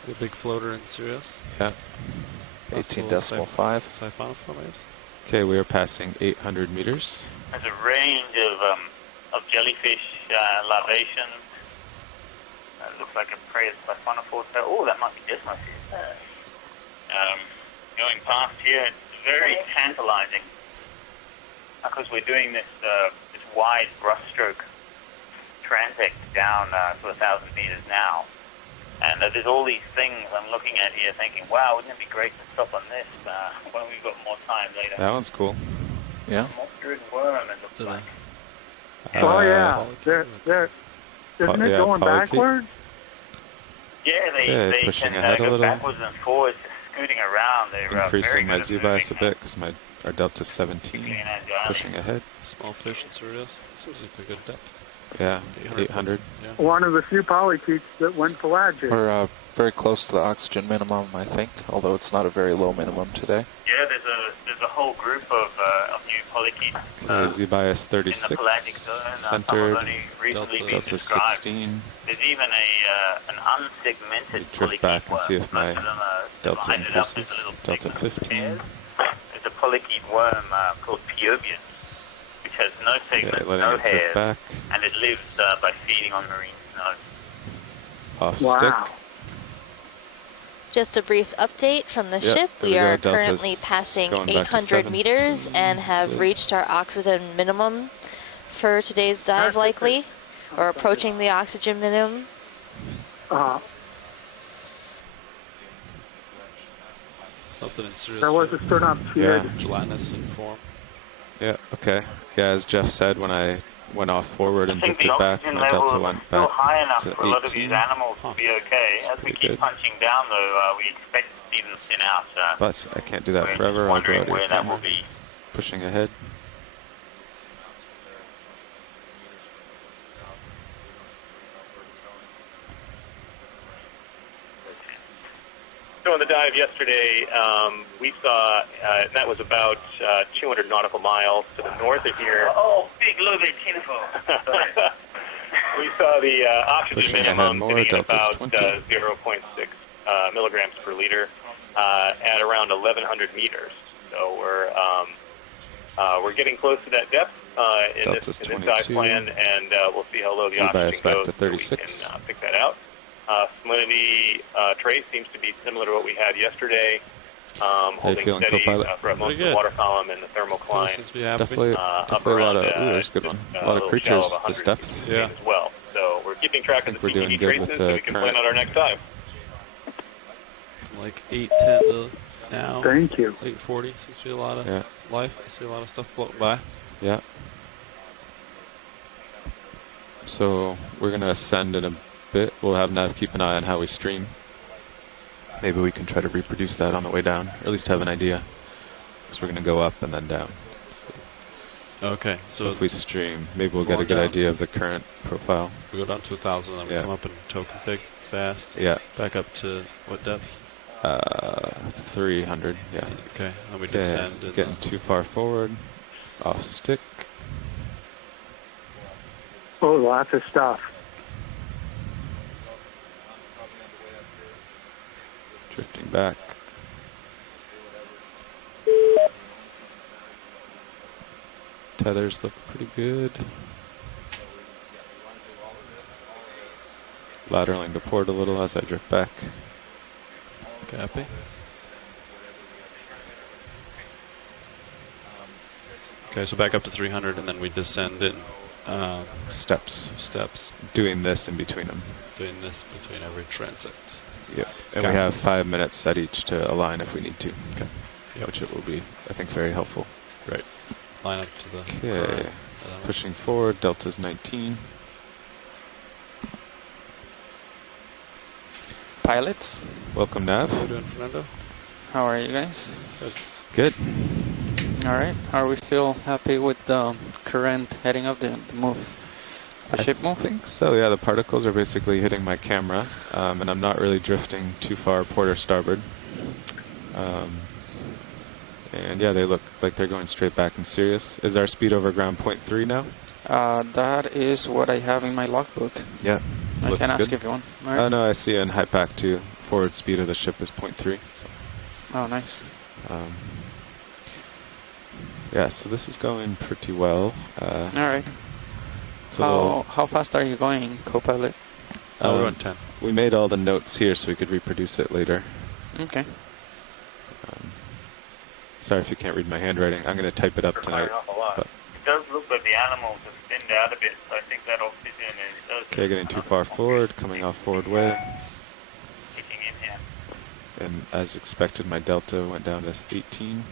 The big floater in Sirius. Yeah. 18.5. Siphonophore waves. Okay, we are passing 800 meters. There's a range of jellyfish larvaceans. Looks like a prey of siphonophore. Oh, that might be desmosis. Going past here, it's very tantalizing because we're doing this this wide brushstroke transect down to 1,000 meters now. And there's all these things I'm looking at here thinking, wow, wouldn't it be great to stop on this when we've got more time later? That one's cool. Yeah. Mustard worm, it looks like. Oh yeah, isn't it going backwards? Yeah, they pushing can ahead a go little. backwards and forwards, scooting around. They're Increasing my very Z good at bias a moving. bit because our delta's 17. Pushing ahead. Small fish in Sirius. Seems like a good depth. Yeah, 800. Yeah. One of the few polychaetes that went pelagic. We're very close to the oxygen minimum, I think, although it's not a very low minimum today. Yeah, there's a whole group of new polychaetes Z bias in the 36. pelagic zone. Some Centered. have only recently been Delta described. 16. There's even an unsegmented Drift back and see if my Most of them are delta divided up into increases. little Delta segments. 15. There's a polychaete worm called Piobian, which has no segments, letting no it drift hairs, back. and it lives by feeding on marine snow. Off Wow. stick. Just a brief update from the Yep, ship. there We we go. are Delta's currently passing going back to 800 meters and have Good. reached our oxygen minimum for today's dive, likely, or approaching the oxygen minimum. Something in Sirius. There was a stern up Yeah. here. Gelatinous in form. Yeah, okay. Yeah, as Jeff said, when I went off forward I and think the drifted back, oxygen my delta level is went still back high enough to for a lot of these 18. animals to be okay. As we Pretty keep good. punching down, though, we expect to see them thin out. But I can't do that we're forever. I'll go wondering out of where that will camera. be. Pushing ahead. So on the dive yesterday, we saw, that was about 200 nautical miles to the north of here. Oh, big lobe tinfo. We saw the oxygen Pushing ahead minimum more, sitting at Delta's about 20. 0.6 milligrams per liter at around 1,100 meters. So we're getting close to that depth in this dive 22. plan, and we'll see how low the Z bias oxygen back goes. to so we 36. can pick that out. Salinity trace seems to be similar to what we had yesterday. Holding feeling, steady co-pilot? throughout most of the water column and the thermal climb. Definitely, definitely a lot of, there's a good one. A lot of creatures this depth. Yeah. As well. So we're keeping track of the we're doing CTD good traces with so the we can current. plan out our next dive. From like 8:10 to now. Thank you. 8:40. Seems to be a lot of Yeah. life. I see a lot of stuff floating by. Yeah. So we're going to ascend in a bit. We'll have Nav keep an eye on how we stream. Maybe we can try to reproduce that on the way down, or at least have an idea. Because we're going to go up and then down. Okay. So if we stream, maybe we'll get a good down. idea of the current profile. We go down to 1,000, and then we come up and tow config fast. Yeah. Back up to what depth? 300. Yeah. Okay. And we Okay, descend. And getting too far forward. Off stick. Oh, lots of stuff. Drifting back. Tethers look pretty good. Lateraling to port a little as I drift back. Copy. Okay, so back up to 300, and then we descend in Steps. steps, Doing this in between them. doing this between every transect. Yep. And we have 5 minutes at each to align if we need to. Okay. which it will be, I think, very helpful. Right. Line up to the... Okay. Pushing forward, delta's 19. Pilots. Welcome, Nav. How are you doing, Fernando? How are you guys? Good. All right. Are we still happy with the current heading of the move? The ship move? I think so, yeah. The particles are basically hitting my camera, and I'm not really drifting too far port or starboard. And yeah, they look like they're going straight back in Sirius. Is our speed over ground 0.3 now? That is what I have in my logbook. Yeah. I can ask good. if you want. All right. Oh, no, I see in HIPAC too. Forward speed of the ship is 0.3. So. Oh, nice. Yeah, so this is going pretty well. All right. How fast are you going, co-pilot? We're on 10. We made all the notes here so we could reproduce it later. Okay. Sorry if you can't read my handwriting. I'm going to type it up tonight. It does look like the animals have thinned out a bit, so I think that oxygen is... Okay, getting too far forward, coming off forward way. Kicking in here. And as expected, my delta went down to 18.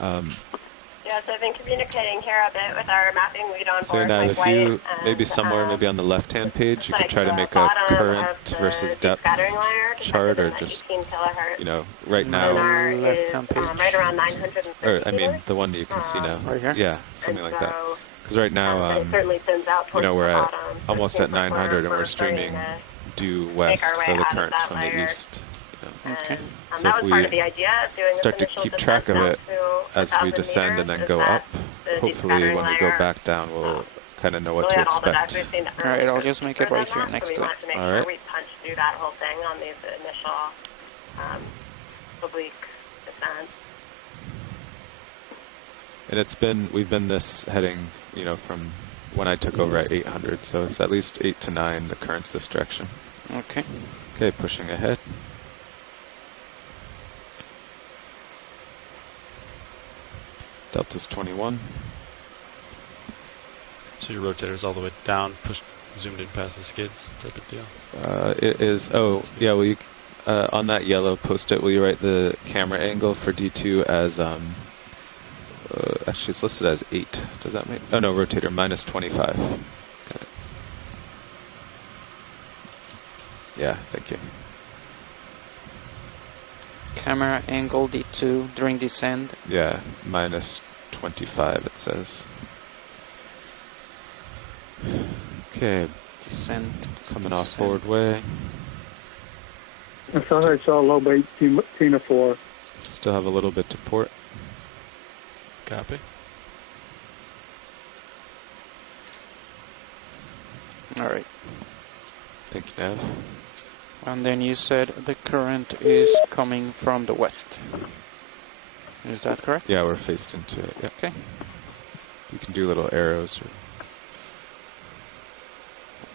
Yeah, so I've been communicating here a bit with our mapping lead on So board, now Mike if you, White, maybe somewhere, maybe on the left-hand page, you could like try to the make a bottom current of the versus depth scattering layer chart, or detected just, 18 kilohertz. you know, right now, Sonar is left-hand page. right around 930 or I mean, meters. the one that you can see now. Right here? Yeah, something like that. So, Because right now, it certainly thins out you towards know, we're the at bottom. So almost it at seems like 900 and we're starting streaming to due make west, our way so the out of current's that from layer. the east. You know. Okay. So that if was part we of the idea of doing this start to initial keep descent track of down it to as we 1,000 descend and then meters, go is up, that the hopefully descattering when we go layer, back down, we'll kind of know what really to had all the data expect. we've seen All right, I'll just make it right here so next we to it. wanted to make All sure right. we punch through that whole thing on these initial oblique descents. And we've been this heading, you know, from when I took over at 800, so it's at least 8 to 9, the current's this direction. Okay. Okay, pushing ahead. Delta's 21. So your rotator's all the way down, zoomed in past the skids type of deal? It is, oh, yeah, well, on that yellow post-it, will you write the camera angle for D2 as, actually it's listed as 8. Does that make, oh no, rotator, minus 25. Got it. Yeah, thank you. Camera angle D2 during descent. Yeah, minus 25 it says. Okay. Descent. Coming off forward way. I thought I saw low bait Tina 4. Still have a little bit to port. Copy. All right. Thank you, Nav. And then you said the current is coming from the west. Is that correct? Yeah, we're faced into it. Yep. Okay. You can do little arrows.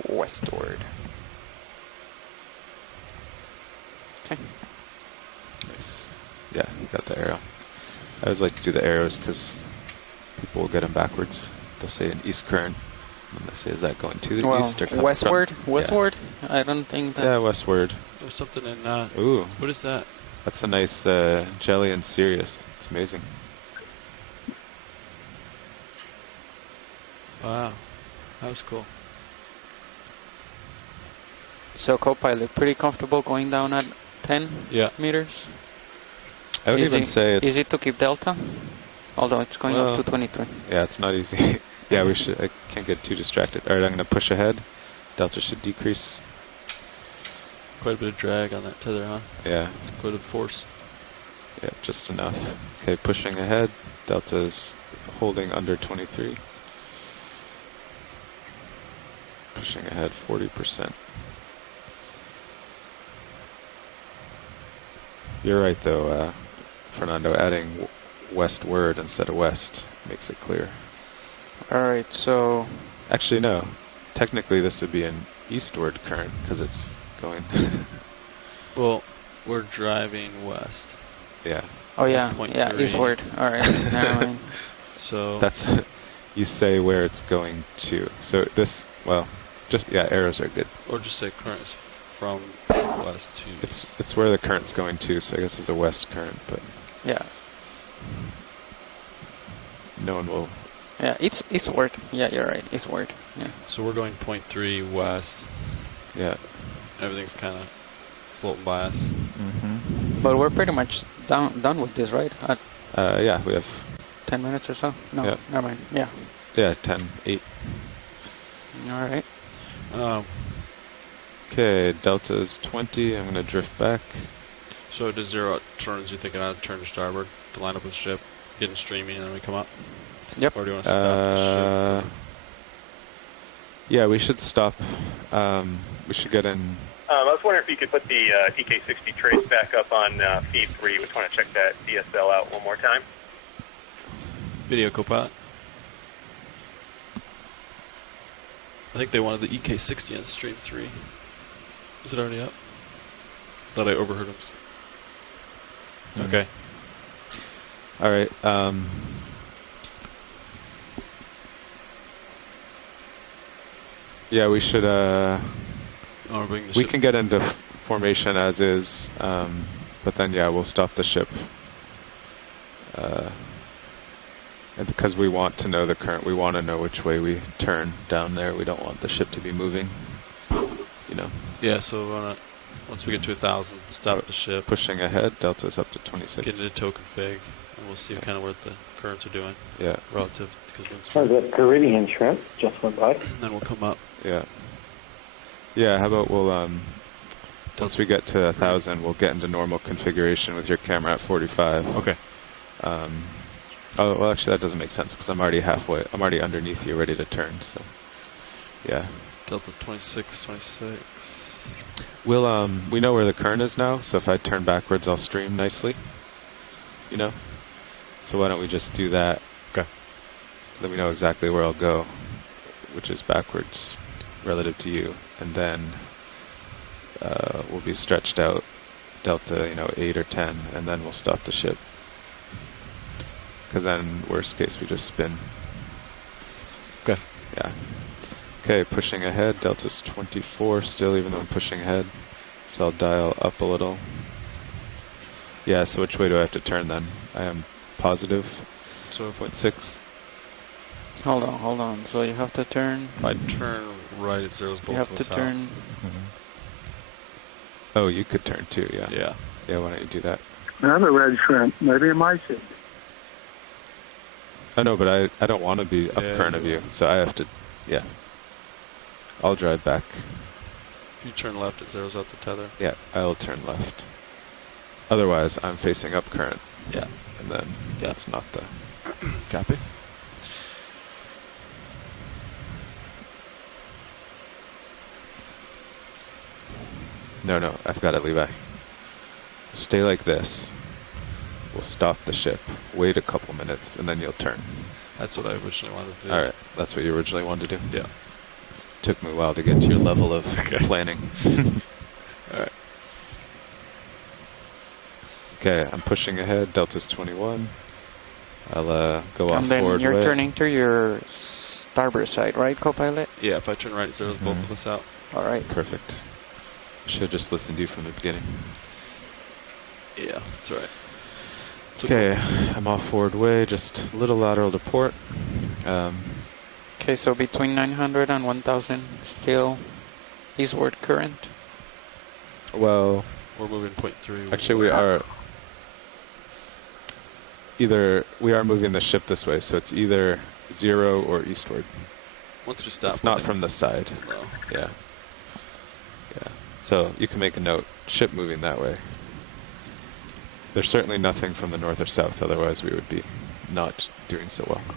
Westward. Okay. Nice. Yeah, you got the arrow. I always like to do the arrows because people will get them backwards. They'll say an east current. And they say, is that going to the east or coming westward? From? Westward? Yeah. I don't think that. Yeah, westward. There's something in, ooh. What is that? That's a nice jelly and Sirius. It's amazing. Wow. That was cool. So, co-pilot, pretty comfortable going down at 10 meters? I would even say it's... Easy to keep delta? Although it's going up to 23. Yeah, it's not easy. Yeah, I can't get too distracted. All right, I'm going to push ahead. Delta should decrease. Quite a bit of drag on that tether, huh? Yeah. It's quite a force. Yeah, just enough. Okay, pushing ahead. Delta is holding under 23. Pushing ahead 40%. You're right, though, Fernando. Adding westward instead of west makes it clear. All right, so... Actually, no. Technically, this would be an eastward current because it's going... Well, we're driving west. Yeah. Oh, yeah. Yeah, eastward. All right. Never mind. So... That's... You say where it's going to. So this... Well, just... Yeah, arrows are good. Or just say current is from west to east. It's where the current's going to, so I guess it's a west current, but Yeah. no one will. Yeah, it's working. Yeah, you're right. It's working. Yeah. So we're going 0.3 west. Yeah. Everything's kind of floating by us. But we're pretty much done with this, right? Yeah, we have 10 minutes or so? No, yeah. never mind. Yeah. Yeah, 10, 8. All right. Okay, delta is 20. I'm going to drift back. So to zero out turns, you thinking I'd turn to starboard to line up with the ship, getting streaming, and then we come up? Yep. Or do you want to stop the ship? Yeah, we should stop. We should get in. I was wondering if you could put the EK60 trace back up on feed 3. We just want to check that DSL out one more time. Video Copilot. I think they wanted the EK60 on stream 3. Is it already up? Thought I overheard him. Okay. All right. Yeah, we should. We can get into formation as is, but then yeah, we'll stop the ship. And because we want to know the current, we want to know which way we turn down there. We don't want the ship to be moving. You know. Yeah. So once we get to 1,000, stop the ship. Pushing ahead. Delta's up to 26. Get into tow config, and we'll see kind of what the currents are doing. Yeah. Relative, because the Caribbean shrimp just went by. And then we'll come up. Yeah. Yeah. How about we'll once we get to 1,000, we'll get into normal configuration with your camera at 45. Okay. Oh well, actually that doesn't make sense because I'm already halfway. I'm already underneath you, ready to turn. So, yeah. Delta 26, 26. We'll we know where the current is now. So if I turn backwards, I'll stream nicely. You know. So why don't we just do that? Okay. Then we know exactly where I'll go, which is backwards, relative to you, and then we'll be stretched out, delta 8 or 10, and then we'll stop the ship. Because then, worst case, we just spin. Okay. Yeah. Okay, pushing ahead. Delta's 24 still, even though I'm pushing ahead. So I'll dial up a little. Yeah, so which way do I have to turn then? I am positive. So 0.6. Hold on. So you have to turn. If I turn right, it zeros both You have of to us out. turn. Oh, you could turn too, yeah. Yeah. Yeah, why don't you do that? Another red shrimp. Maybe it might see. I know, but I don't want to be up current of you, so I have to, yeah. I'll drive back. If you turn left, it zeros out the tether. Yeah, I'll turn left. Otherwise, I'm facing up current. Yeah. And then that's not the... Copy. No, I've got it, Levi. Stay like this. We'll stop the ship, wait a couple minutes, and then you'll turn. That's what I originally wanted to do. Alright, that's what you originally wanted to do? Yeah. Took me a while to get to your level of planning. Alright. Okay, I'm pushing ahead, Delta's 21. I'll go off And then forward you're way. turning to your starboard side, right, Copilot? Yeah, if I turn right, it zeros both of us out. All right. Perfect. Should have just listened to you from the beginning. Yeah, that's right. Okay, I'm off forward way, just a little lateral to port. Okay, so between 900 and 1000, still eastward current. Well, we're moving 0.3. Actually, we are moving the ship this way, so it's either 0 or eastward. Once we stop, it's not from the side. No. Yeah. So you can make a note, ship moving that way. There's certainly nothing from the north or south, otherwise we would be not doing so well. All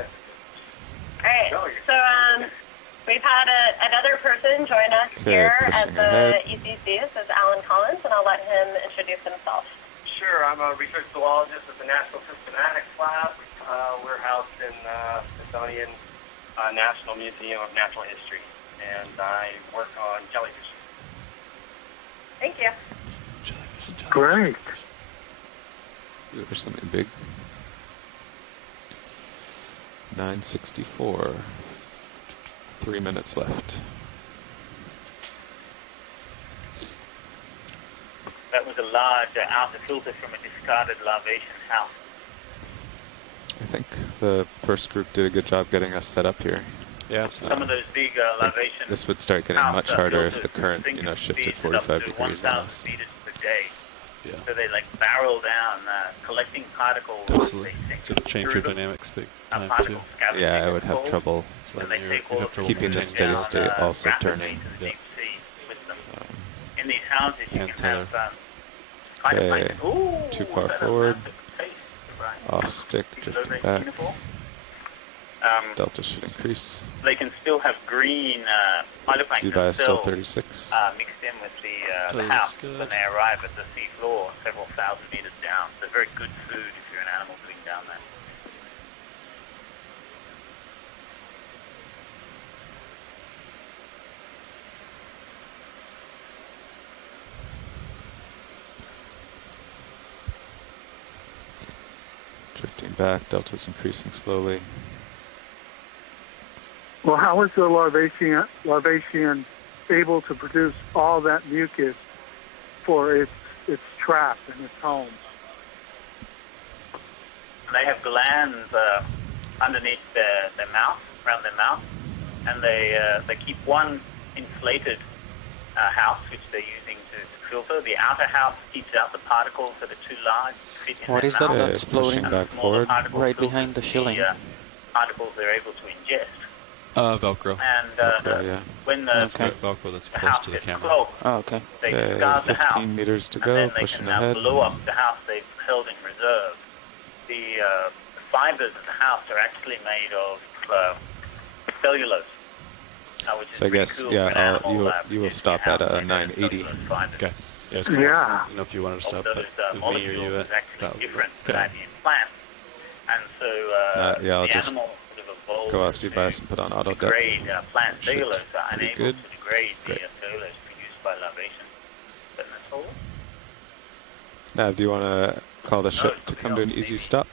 right, so we've had another person join us here at the ECC. This is Alan Collins, and I'll let him introduce himself. Sure, I'm a research zoologist at the National Systematics Lab. We're housed in the Smithsonian National Museum of Natural History, and I work on jellyfish. Thank you. Great. There's something big. 9:64. 3 minutes left. large outer filter from a discarded larvation house. I think the first group did a good job getting us set up here. Yeah. Some of those big larvation This would start getting much harder if the current, shifted 45 degrees on us. meters per day. Yeah. So they like barrel down, collecting particles. Absolutely. It's going to change your dynamics big time too. Yeah, I would have trouble keeping the steady state also turning. Yeah. In these houses, you can have okay, too far forward. Off stick, drifting back. Delta should increase. They can still have green phytoplankton Z-bias still cells 36. mixed in with the house when they arrive at the sea floor, several thousand meters down. So very good food if you're an animal living down there. Drifting back, delta's increasing slowly. Well, how is the larvacean able to produce all that mucus for its trap and its home? They have glands underneath their mouth, around their mouth, and they keep one inflated house, which they're using to filter. The outer house keeps out the particles that are too large to fit in What their is that mouth. that's floating back forward? right behind the shilling? Particles they're able to ingest. Velcro. And yeah. when the Velcro that's close to the camera. close, Oh, okay. they Okay, discard the house, 15 meters to and go, then they pushing can ahead. blow up the house they've held in reserve. The fibers of the house are actually made of cellulose. Which is So I guess, cool yeah, you will stop at 980. Okay. Yeah. Yeah. You know, if you wanted to stop Those with me or molecules you is actually that different okay. than in plants. And so yeah, I'll the just animal sort of evolved go off Z-bias and put on auto depth. degrade plant Should cellulose are pretty unable good. to degrade the Great. cellulose produced by larvation. But that's all. Nav, do you want to call the ship to come to an easy stop?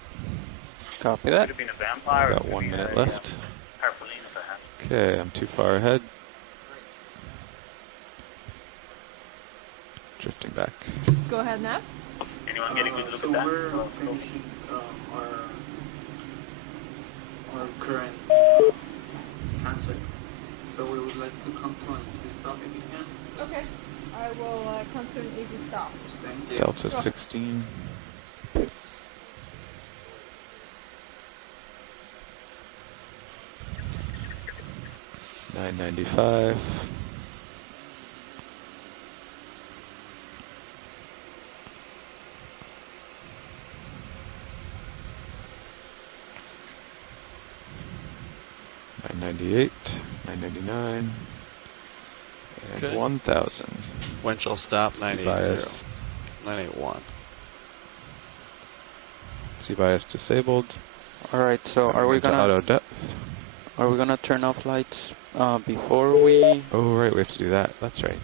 Copy Could that. have been a vampire. We've got 1 minute left. Harpolina, perhaps. Okay, I'm too far ahead. Drifting back. Go ahead, Nat. Anyone get a good look So at that? we're finishing our current transect. So we would like to come to an easy stop if you can. Okay. I will come to an easy stop. Thank you. Delta 16. $9.95. $9.98, $9.99, and Okay. 1,000. When shall stop? Z-bias. 981. Z-bias disabled. All right. So are we Into gonna auto depth? turn off lights before we? Oh right, we have to do that. That's right.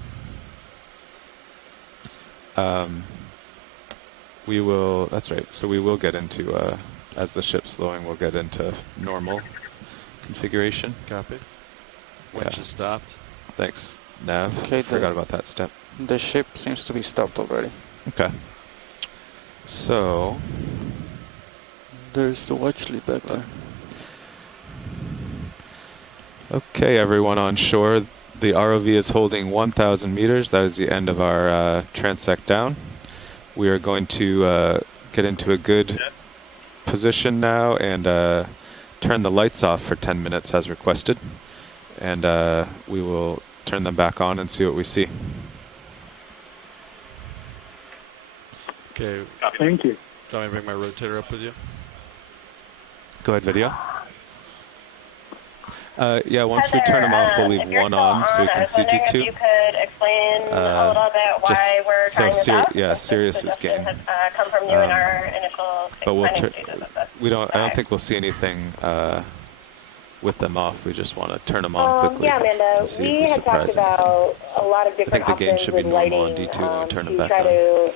We will. That's right. So we will get into as the ship's slowing, we'll get into normal configuration. Copy. Winch Yeah. is stopped. Thanks, Nav. Okay, Forgot about that step. The ship seems to be stopped already. Okay. So There's the watch lead back there. okay, everyone on shore, the ROV is holding 1,000 meters. That is the end of our transect down. We are going to get into a good position now and turn the lights off for 10 minutes as requested. And we will turn them back on and see what we see. Okay. Thank you. Do you want me to bring my rotator up with you? Go ahead, video. Yeah, once we turn them off, we'll leave one on so we can see G2. If you could explain a little bit why we're trying this out. Yeah, Sirius is game. Come from you in our initial But we'll planning stages of this. I don't think we'll see anything with them off. We just want to turn them on quickly. Yeah, Amanda, and see we if we had talked surprise anything. about a lot of I different think the game options should be with normal lighting on D2 when we turn them to back try on. to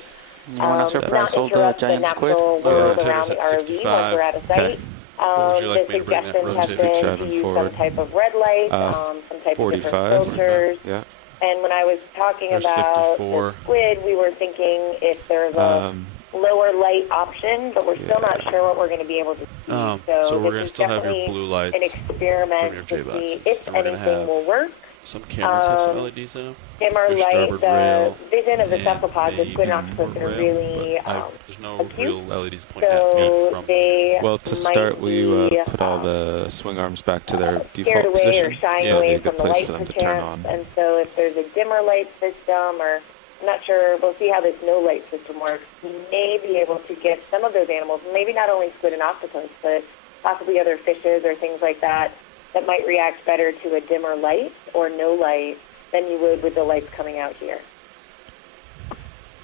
You want to surprise not all the interrupt the giant squid? natural world Yeah. around the RV once we're at a site. Okay. What would you like The me to bring that suggestions have rotator? been Driving to use forward. some type of red light, some type of different 45. filters. Yeah. And when I was talking There's about 54. the squid, we were thinking if there's a lower light option, but we're still not sure what we're going to be able to see. So we're going to this is still have your definitely blue lights an experiment from your to J see boxes, if and we're going to anything have will work. some cameras have some LEDs in them. Dimmer Your light, starboard the rail, vision of the and cephalopod, the squid and maybe octopus are rail, really there's no acute. real LEDs pointing at me So from. they Well, to might start, will you be, put all the swing arms back to their scared default away position? or shying So that'd be away a good from the place light for them to turn perchance. on. And so if there's a dimmer light system, or I'm not sure, we'll see how this no light system works. We may be able to get some of those animals, maybe not only squid and octopus, but possibly other fishes or things like that, that might react better to a dimmer light or no light than you would with the lights coming out here.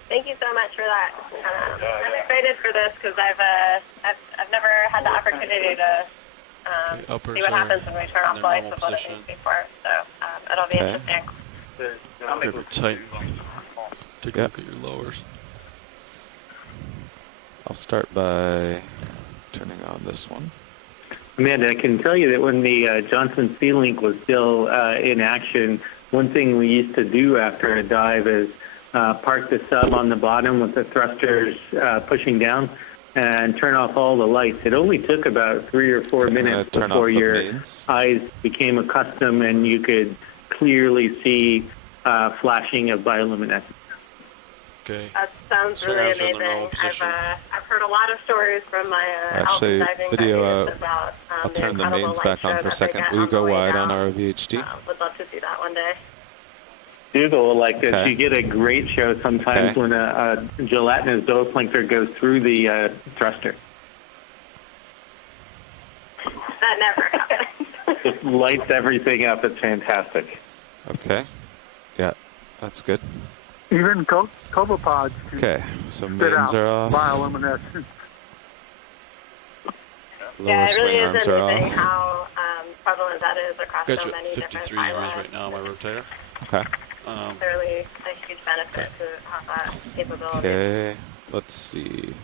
Thank you so much for that. I'm excited for this because I've never had the opportunity to see what happens when we turn off the lights with what it means before. So it'll be interesting. Grab your tight. Take a look at your lowers. I'll start by turning on this one. Amanda, I can tell you that when the Johnson Sea Link was still in action, one thing we used to do after a dive is park the sub on the bottom with the thrusters pushing down and turn off all the lights. It only took about 3 or 4 minutes before your eyes became accustomed and you could clearly see flashing of bioluminescence. Okay. That sounds really amazing. I've heard a lot of stories from my Actually, diving video, buddies about I'll turn the incredible mains light back show on for a that second. they get Will you on the go way wide on down. our VHD? Would love to see that one day. Google like this. Okay. You get a great show sometimes when a gelatinous zooplankton goes through the thruster. That never happens. It lights everything up. It's fantastic. Okay. Yeah, that's good. Even copepods can Okay, so spit mains out are off. bioluminescence. Lower Yeah, it really swing is arms are amazing off. how prevalent that is across Got so you at many different 53 degrees pilots. right now on my rotator. Okay. Clearly a huge benefit to have that capability. Okay, let's see.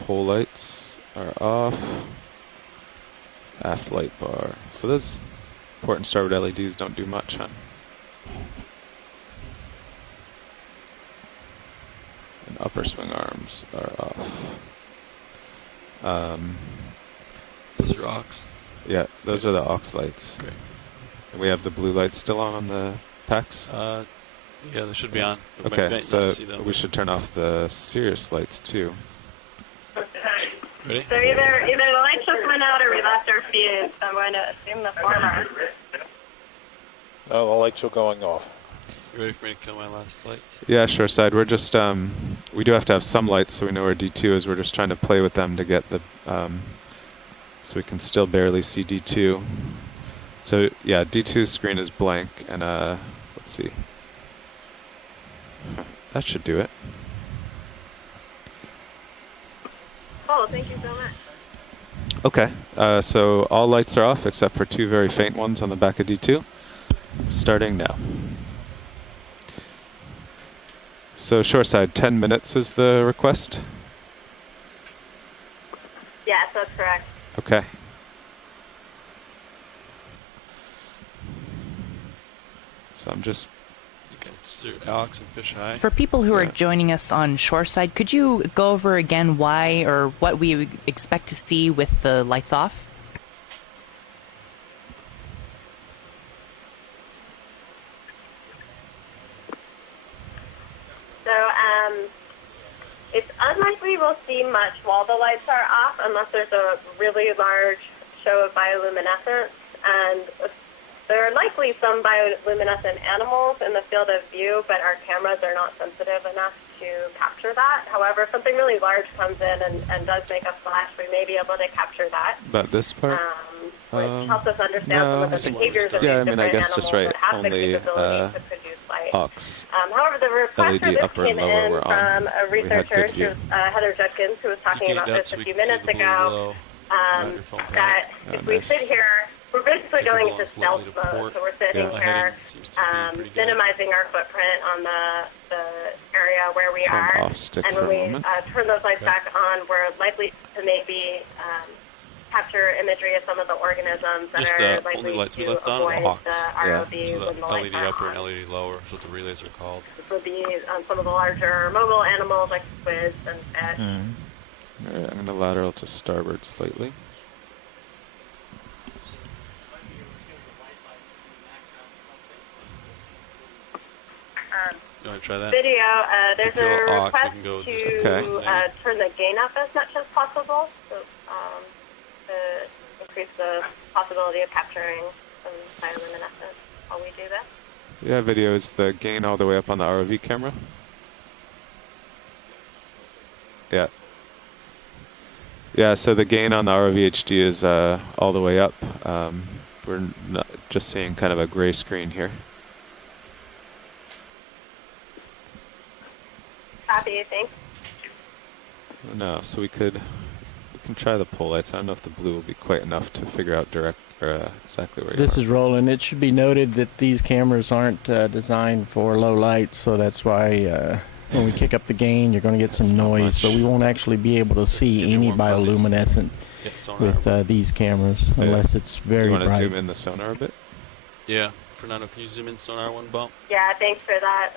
Pole lights are off. Aft light bar. So those port and starboard LEDs don't do much, huh? And upper swing arms are off. Those are aux. Yeah, those are the aux lights. Great. And we have the blue lights still on the packs? Yeah, they should be on. But Okay, might so not see them. we should turn off the Sirius lights too. Ready? So either the lights just went out or we left our feed. So I'm going to assume the former. Oh, the lights are going off. You ready for me to kill my last lights? Yeah, sure, side. We're just, we do have to have some lights so we know where D2 is. We're just trying to play with them to get the, so we can still barely see D2. So, yeah, D2's screen is blank, and, let's see. That should do it. Oh, thank you so much. Okay, so all lights are off except for 2 very faint ones on the back of D2. Starting now. So shoreside, 10 minutes is the request? Yes, that's correct. Okay. So I'm just... Alex and Fish High. For people who are joining us on shoreside, could you go over again why or what we would expect to see with the lights off? So it's unlikely we'll see much while the lights are off unless there's a really large show of bioluminescence. And there are likely some bioluminescent animals in the field of view, but our cameras are not sensitive enough to capture that. However, if something really large comes in and does make a flash, we may be able to capture that. About this part? Which helps us understand some of the behaviors of these I different mean, I guess animals just right, that have the only capability to produce light. aux. However, the request for LED this upper and came lower in were on. from a We had researcher, good view. Heather Judkins, who was talking about this a few minutes ago, that if we sit here, we're basically going into stealth mode. So we're sitting here, minimizing our footprint on the area where we So I'm are. off stick And for when a we moment. turn those lights back on, we're likely to maybe capture imagery of some of the organisms that Just are the likely only lights we to left on are the avoid hawks. the ROV So when the the lights LED are upper on. and LED lower is what the relays are called. This would be some of the larger mobile animals like squids and fish. All right, I'm going to lateral to starboard slightly. You want to try that? Video, there's If you a kill ox, request we can go to just okay. turn the gain up as much as possible, so to increase the possibility of capturing some bioluminescence while we do this. Yeah, video is the gain all the way up on the ROV camera. Yeah. Yeah, so the gain on the ROV HD is all the way up. We're not just seeing kind of a gray screen here. Copy, thanks. No, so we can try the pole lights. I don't know if the blue will be quite enough to figure out exactly where you are. This is Roland. It should be noted that these cameras aren't designed for low light, so that's why when we kick up the gain, you're going to get some noise, but we won't actually be able to see any bioluminescent with these cameras unless it's very bright. You want to zoom in the sonar a bit? Yeah. Fernando, can you zoom in sonar one bump? Yeah, thanks for that.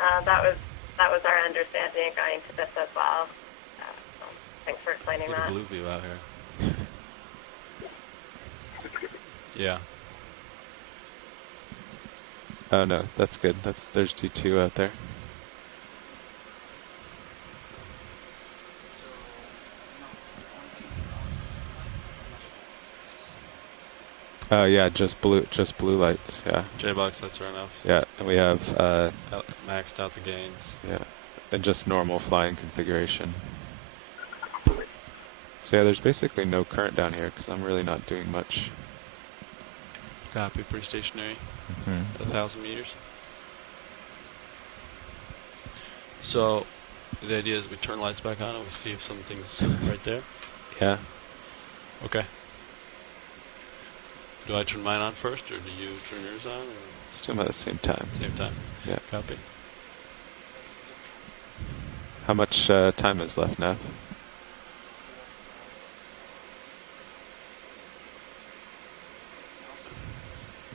That was our understanding going to this as well. So thanks for explaining that. Blue view out here. Yeah. Oh no, that's good. There's D2 out there. Yeah, just blue lights. Yeah. J-box lights are enough. Yeah, and we have maxed out the gains. Yeah, and just normal flying configuration. So yeah, there's basically no current down here because I'm really not doing much. Copy. Pretty stationary. 1,000 meters. So the idea is we turn lights back on and we see if something's right there. Yeah. Okay. Do I turn mine on first, or do you turn yours on? Or? Let's do them at the same time. Same time. Yeah. Copy. How much time is left now?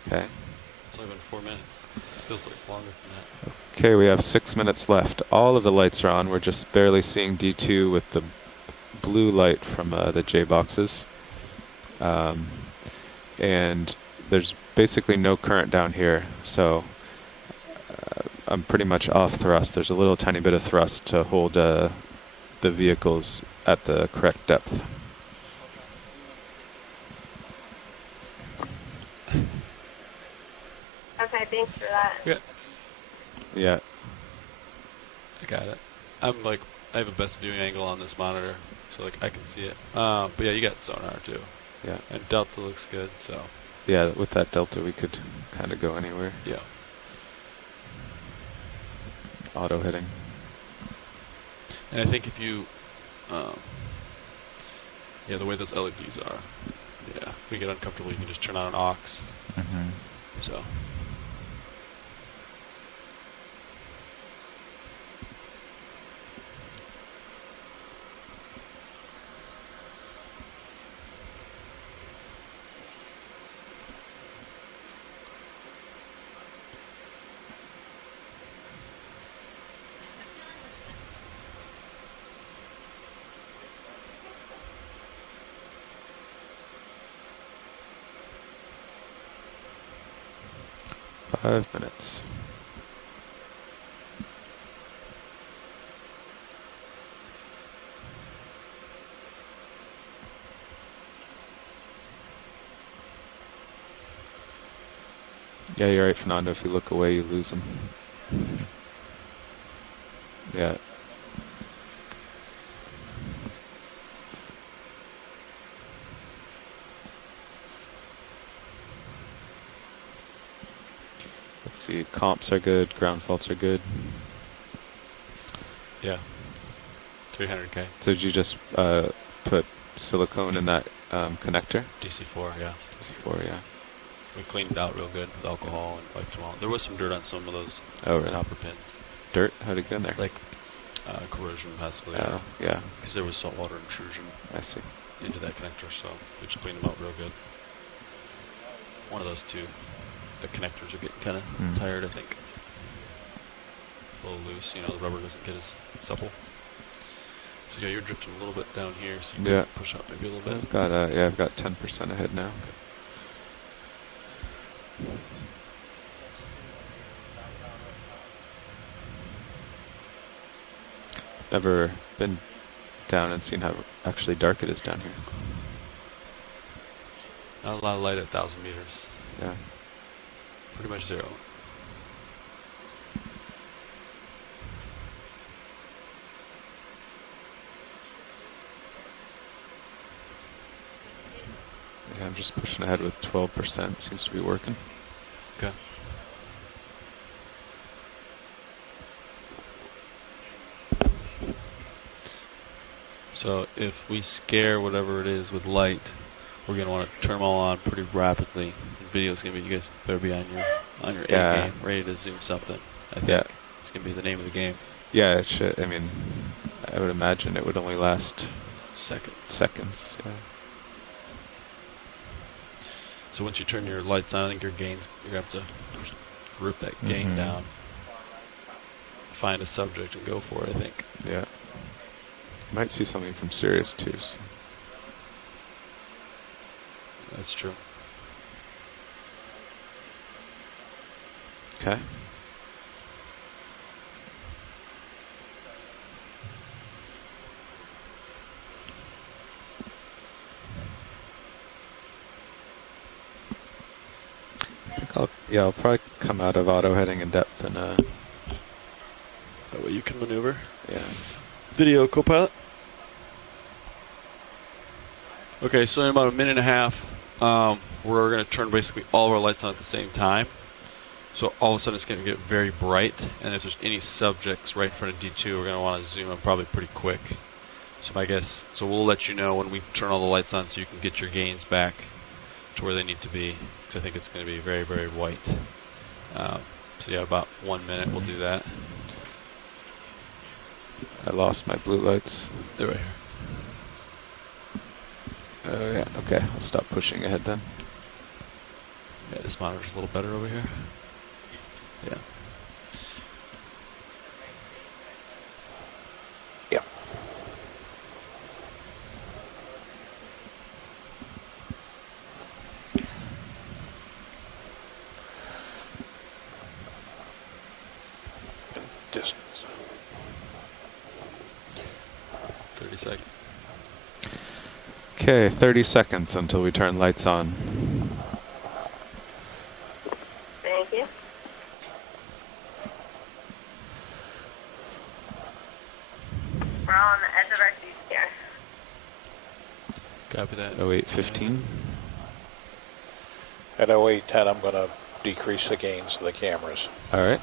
Okay. It's only been 4 minutes. Feels like longer than that. Okay, we have 6 minutes left. All of the lights are on. We're just barely seeing D2 with the blue light from the J boxes. And there's basically no current down here, so I'm pretty much off thrust. There's a little tiny bit of thrust to hold the vehicles at the correct depth. Okay, thanks for that. Yeah. Yeah. I got it. I have a best viewing angle on this monitor, so I can see it. But yeah, you got sonar too. Yeah. And delta looks good, so. Yeah, with that delta we could kind of go anywhere. Yeah. Auto hitting. And I think if you, yeah, the way those LEDs are, yeah, if we get uncomfortable, you can just turn on an aux. So. Five minutes. Yeah, you're right, Fernando. If you look away, you lose them. Yeah. Let's see, comps are good, ground faults are good. Yeah. 300K. So did you just put silicone in that connector? DC4, yeah. DC4, yeah. We cleaned it out real good with alcohol and wiped them all. There was some dirt on some of those copper pins. Dirt? How'd it get in there? Like corrosion, possibly. Oh, yeah. Because there was saltwater intrusion. I see. into that connector, so we just clean them out real good. One of those two, the connectors are getting kind of tired, I think. A little loose, you know, the rubber doesn't get as supple. So yeah, you're drifting a little bit down here, so you can push up maybe a little bit. I've got 10% ahead now. Okay. Never been down and seen how actually dark it is down here. Not a lot of light at 1,000 meters. Yeah. Pretty much zero. Yeah, I'm just pushing ahead with 12%. Seems to be working. Okay. So if we scare whatever it is with light, we're going to want to turn them all on pretty rapidly. The video's going to be, you guys better be on your A game, ready to zoom something. I think it's going to be the name of the game. Yeah, it should. I mean, I would imagine it would only last seconds. Yeah. So once you turn your lights on, I think your gains, you're going to have to group that gain down, find a subject and go for it, I think. Yeah. Might see something from Sirius too. So. That's true. Okay. I'll probably come out of auto heading in depth and that way you can maneuver. Yeah. Video Copilot. Okay, so in about a minute and a half, we're going to turn basically all of our lights on at the same time. So all of a sudden it's going to get very bright, and if there's any subjects right in front of D2, we're going to want to zoom in probably pretty quick. So so we'll let you know when we turn all the lights on so you can get your gains back to where they need to be, because I think it's going to be very, very white. So yeah, about 1 minute we'll do that. I lost my blue lights. They're right here. Oh yeah, okay. I'll stop pushing ahead then. Yeah, this monitor's a little better over here. Yeah. Yeah. Distance. 30 seconds. Okay, 30 seconds until we turn lights on. Thank you. We're all on the edge of our seats here. Copy that. 08:15. At 08:10, I'm going to decrease the gains of the cameras. All right.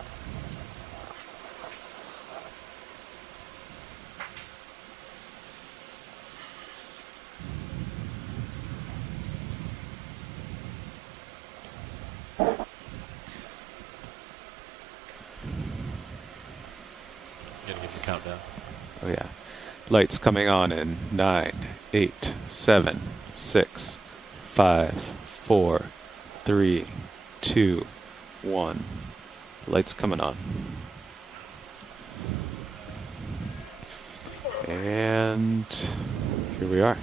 Countdown. Oh yeah. Lights coming on in 9, 8, 7, 6, 5, 4, 3, 2, 1. Lights coming on. And here we are.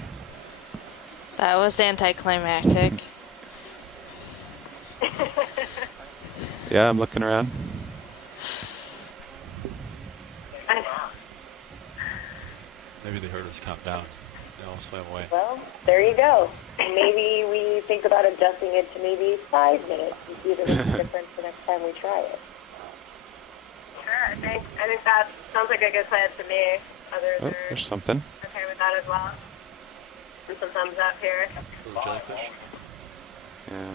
That was anticlimactic. Yeah, I'm looking around. Maybe they heard us count down. They all swam away. Well, there you go. Maybe we think about adjusting it to maybe 5 minutes and see if it makes a difference the next time we try it. Sure, I think that sounds like a good plan to me. Others Oh, there's something. are okay with that as well. And some thumbs up here. Little jellyfish. Yeah.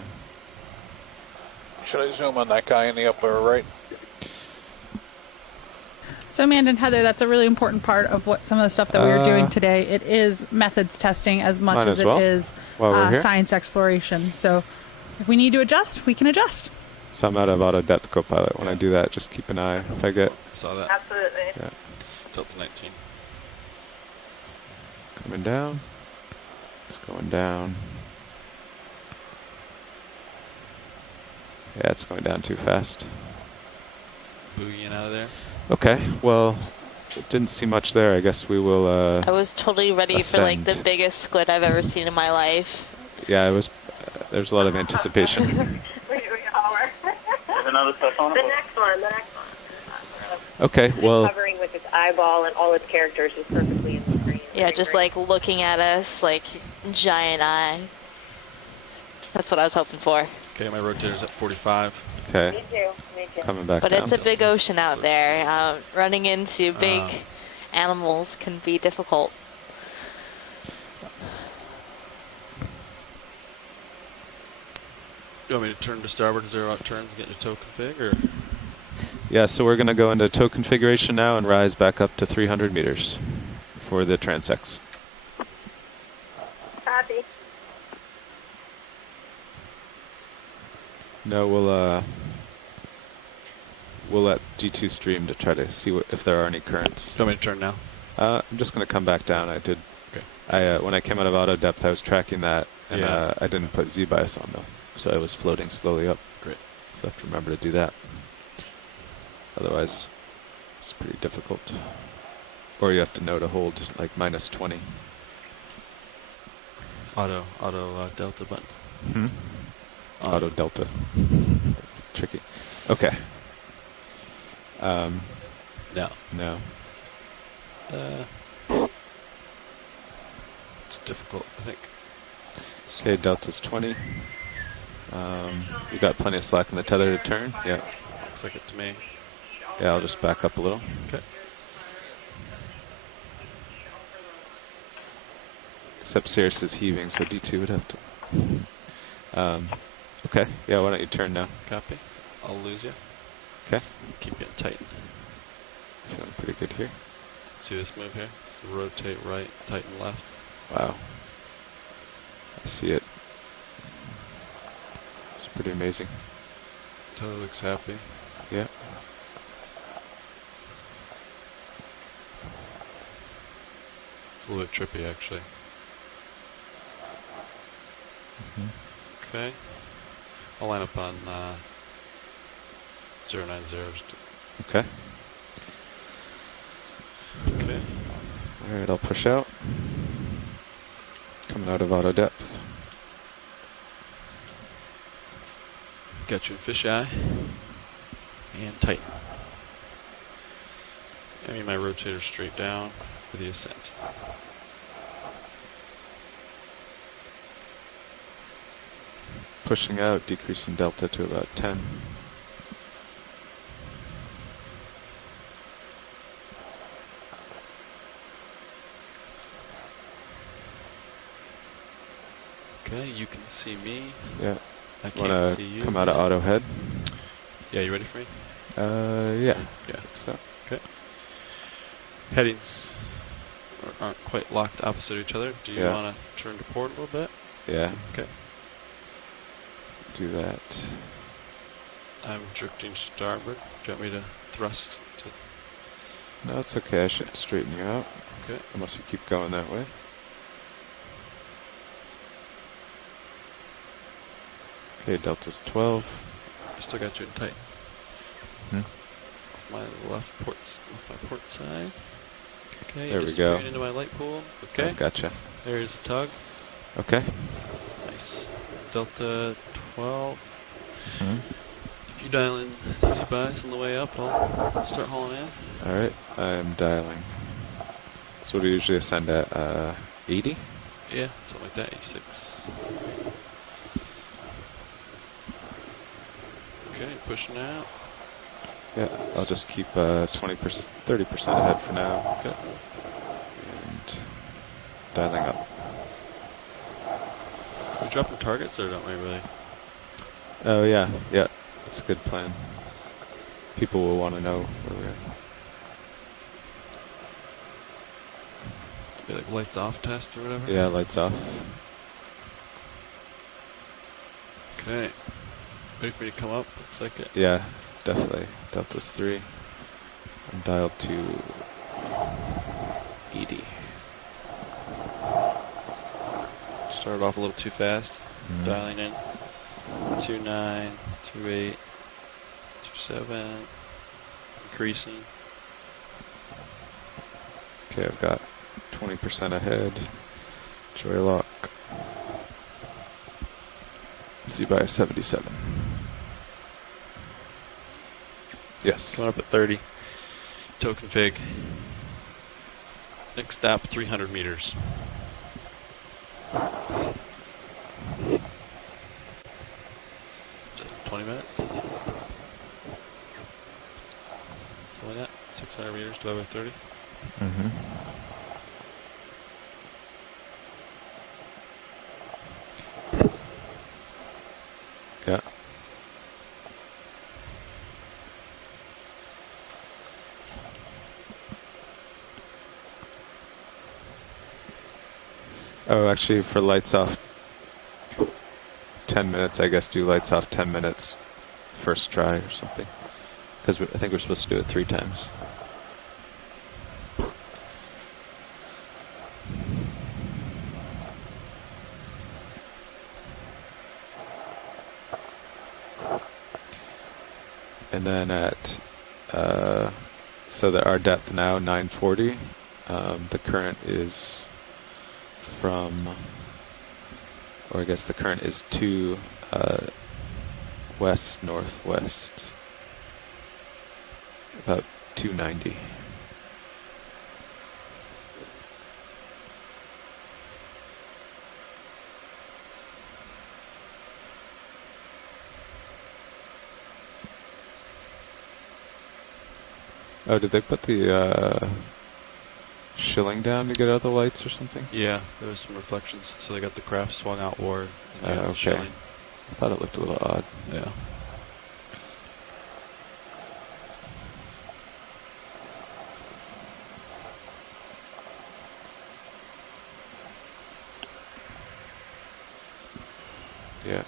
Should I zoom on that guy in the upper right? So Amanda and Heather, that's a really important part of what some of the stuff that we were doing today. It is methods testing as much as it is science exploration. So if we need to adjust, we can adjust. So I'm out of auto depth copilot. When I do that, just keep an eye if I get. Saw that. Absolutely. Yeah. Tilt to 19. Coming down. It's going down. Yeah, it's going down too fast. Boogieing out of there. Okay, well, didn't see much there. I guess we will. I was totally ready for like the ascend. biggest squid I've ever seen in my life. Yeah, it was. There's a lot of anticipation. We are. There's another stuff on it. The next one. Okay, well. Covering with its eyeball and all its characters is perfectly in the green. Yeah, just like looking at us like giant eye. That's what I was hoping for. Okay, my rotator's at 45. Okay. Me too. Coming back But down. it's a big ocean out there. Running into big animals can be difficult. You want me to turn to starboard, 0 out turns, and get into tow config, or? Yeah, so we're going to go into tow configuration now and rise back up to 300 meters for the transects. Copy. No, we'll let G2 stream to try to see if there are any currents. You want me to turn now? I'm just going to come back down. I did. Okay. When I came out of auto depth, I was tracking that, and I didn't put Z bias on though, so I was floating slowly up. Great. So I have to remember to do that. Otherwise, it's pretty difficult. Or you have to know to hold like -20. Auto delta button. Hmm? Auto delta. Tricky. Okay. No. No. It's difficult, I think. Okay, delta's 20. You got plenty of slack in the tether to turn? Yeah. Looks like it to me. Yeah, I'll just back up a little. Okay. Except Cirrus is heaving, so D2 would have to. Okay, yeah, why don't you turn now? Copy. I'll lose you. Okay. Keep getting tight. Feeling pretty good here. See this move here? It's rotate right, tighten left. Wow. I see it. It's pretty amazing. Totally looks happy. Yeah. It's a little bit trippy, actually. Okay. I'll line up on 090. Okay. Okay. Alright, I'll push out. Coming out of auto depth. Got you in fisheye. And tighten. I mean my rotator straight down for the ascent. Pushing out, decreasing delta to about 10. Okay, you can see me. Yeah. I can't Wanna see you. come out of auto head? Yeah, you ready for me? Yeah. Yeah. So. Okay. Headings aren't quite locked opposite each other. Do you want to turn to port a little bit? Yeah. Okay. Do that. I'm drifting starboard. Do you want me to thrust to? No, it's okay. I should straighten you out. Okay. Unless you keep going that way. Okay, delta's 12. I still got you in tight. Off my left my port side. Okay, there we just go. into my light pool. Okay. Oh, gotcha. There's a tug. Okay. Nice. Delta 12. Mm-hmm. If you dial in Z bias on the way up, I'll start hauling in. All right, I'm dialing. So what do you usually ascend at? 80? Yeah, something like that. 86. Okay, pushing out. Yeah, I'll just keep 20%, 30% ahead for now. Okay. And dialing up. Are we dropping targets or don't we really? Oh yeah, yeah, that's a good plan. People will want to know where we're at. Be like lights off test or whatever? Yeah, lights off. Okay. Ready for me to come up? Looks like it. Yeah, definitely. Delta's 3. I'm dialed to 80. Started off a little too fast. Dialing in. 29, 28, 27. Increasing. Okay, I've got 20% ahead. Joy lock. Z by 77. Yes. Coming up at 30. Token fig. Next stop, 300 meters. Is that 20 minutes? Something like that. 600 meters divided by 30. Mm-hmm. Yeah. Oh, actually, for lights off 10 minutes, I guess do lights off 10 minutes first try or something. Because I think we're supposed to do it 3 times. And then at, so that our depth now, 940, the current is from, or I guess the current is to west northwest, about 290. Oh, did they put the shilling down to get out the lights or something? Yeah, there was some reflections, so they got the craft swung outward. And Okay. shilling. I thought it looked a little odd. Yeah. Yeah.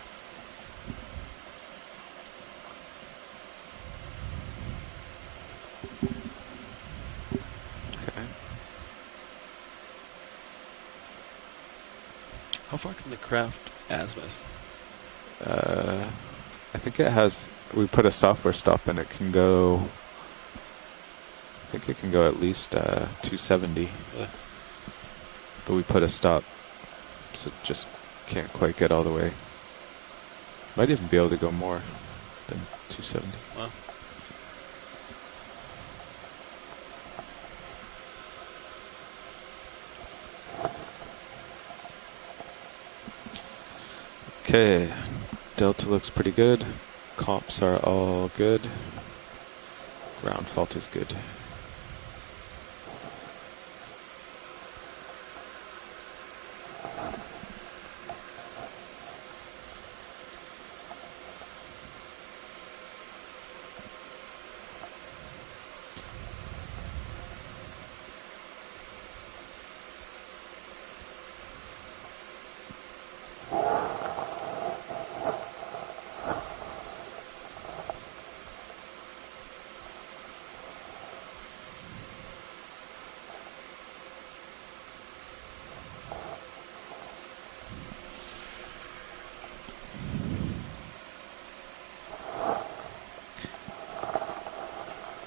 How far can the craft azimuth? I think it has, we put a software stop and it can go, I think it can go at least 270. Yeah. But we put a stop, so it just can't quite get all the way. Might even be able to go more than 270. Wow. Okay, delta looks pretty good. Comps are all good. Ground fault is good.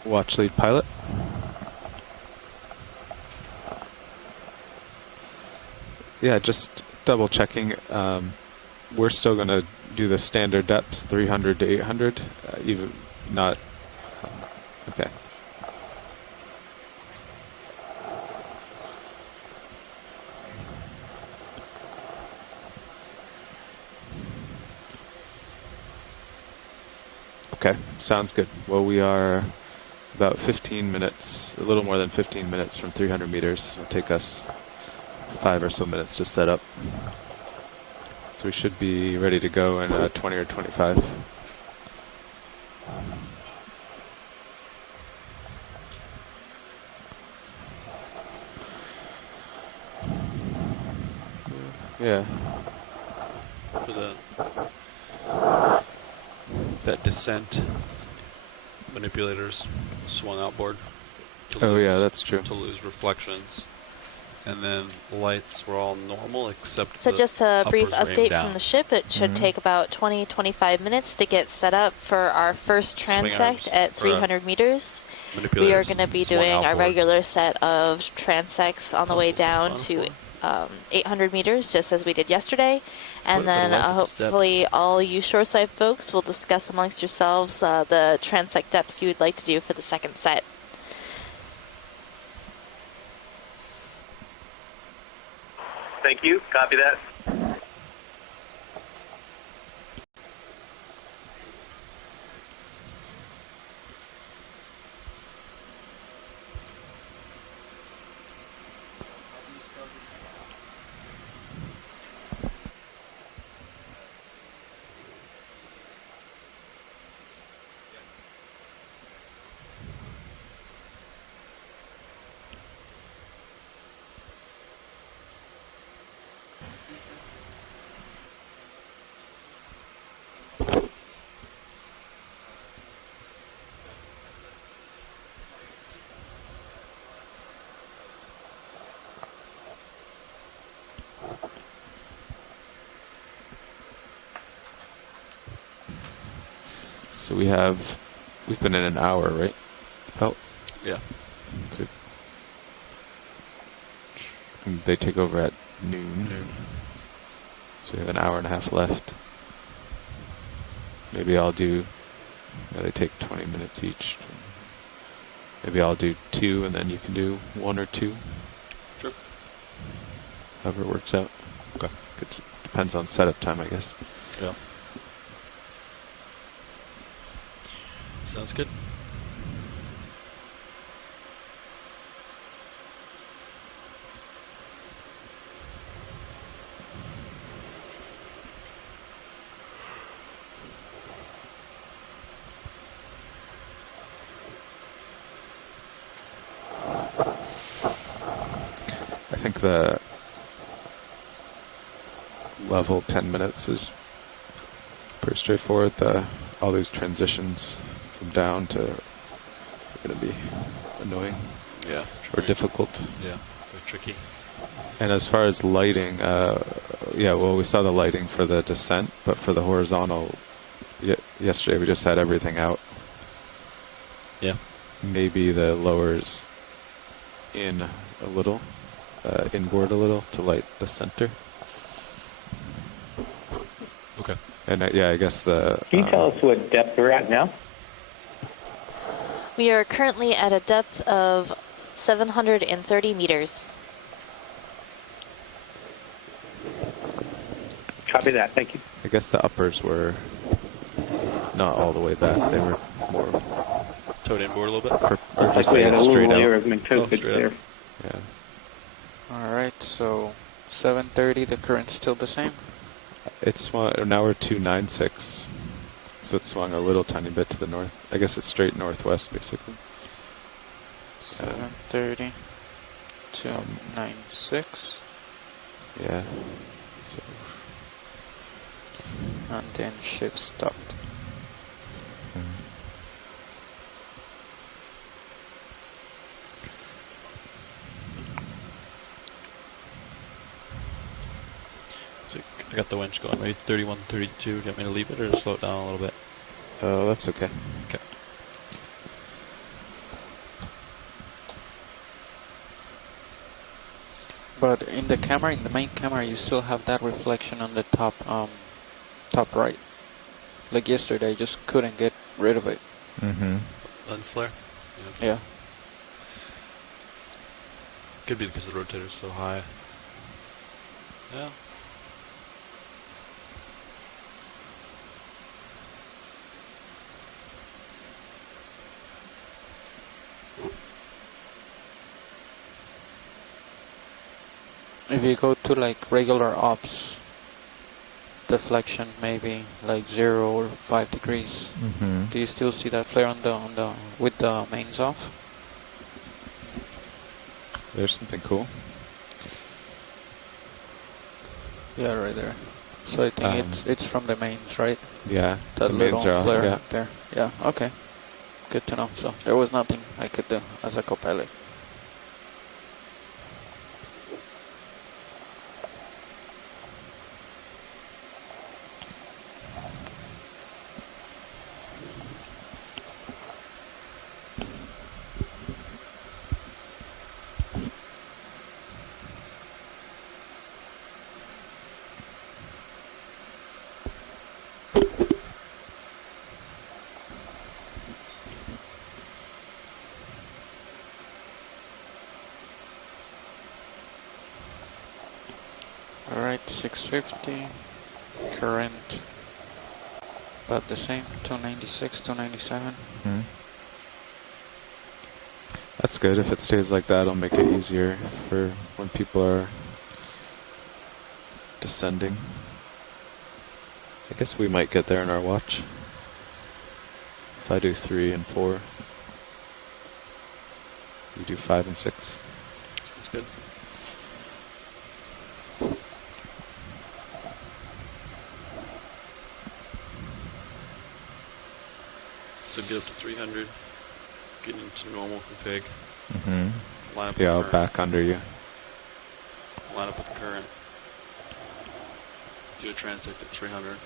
Watch lead pilot. Yeah, just double checking. We're still going to do the standard depths, 300 to 800, even not. Okay. Okay, sounds good. Well, we are about 15 minutes, a little more than 15 minutes from 300 meters. It'll take us 5 or so minutes to set up. So we should be ready to go in 20 or 25. Yeah. For that descent, manipulators swung outboard. Oh yeah, that's true. To lose reflections and then lights were all normal except So the just a brief uppers were aimed update down. from the ship. It should take about 20-25 minutes to get set up for our first transect at 300 meters. We are going to be doing our regular set of transects on the way down to 800 meters, just as we did yesterday. And then hopefully all you shoreside folks will discuss amongst yourselves the transect depths you would like to do for the second set. Thank you. Copy that. So we've been in an hour, right? Oh. Yeah. And they take over at noon. So we have an hour and a half left. Maybe I'll do, they take 20 minutes each. Maybe I'll do 2 and then you can do 1 or 2. Sure. However it works out. Okay. It depends on setup time, I guess. Yeah. Sounds good. I think the level 10 minutes is pretty straightforward. All these transitions from down to are going to be annoying. Yeah. Or difficult. Yeah. Very tricky. And as far as lighting, we saw the lighting for the descent, but for the horizontal, yesterday we just had everything out. Yeah. Maybe the lowers in a little, inboard a little to light the center. Okay. And I guess the... Can you tell us what depth we're at now? We are currently at a depth of 730 meters. Copy that. Thank you. I guess the uppers were not all the way back. They were more towed inboard a little bit. Or just we had a straight little layer out. of McToast there. Yeah. All right, so 7:30. The current's still the same. It's swung. Now we're 296, so it's swung a little tiny bit to the north. I guess it's straight northwest, basically. 7:30. 296. Yeah. So. And then ship stopped. So I got the winch going. Ready? 31, 32. Do you want me to leave it or slow it down a little bit? Oh, that's okay. Okay. But in the camera, in the main camera, you still have that reflection on the top right. Like yesterday, I just couldn't get rid of it. Mm-hmm. Lens flare? Yeah. Could be because the rotator's so high. Yeah. If you go to like regular ops, deflection maybe like 0 or 5 degrees. Mm-hmm. Do you still see that flare on the with the mains off? There's something cool. Yeah, right there. So I think it's from the mains, right? Yeah, that the little mains are off, flare yeah. back there. Yeah. Okay. Good to know. So there was nothing I could do as a co-pilot. All right, 650. Current about the same, 296, 297. Mm-hmm. That's good. If it stays like that, it'll make it easier for when people are descending. I guess we might get there in our watch. If I do 3 and 4, you do 5 and 6. Sounds good. So get up to 300, get into normal config. Mm-hmm. Line up Yeah, I'll with current. back under you. Line up with the current. Do a transect at 300.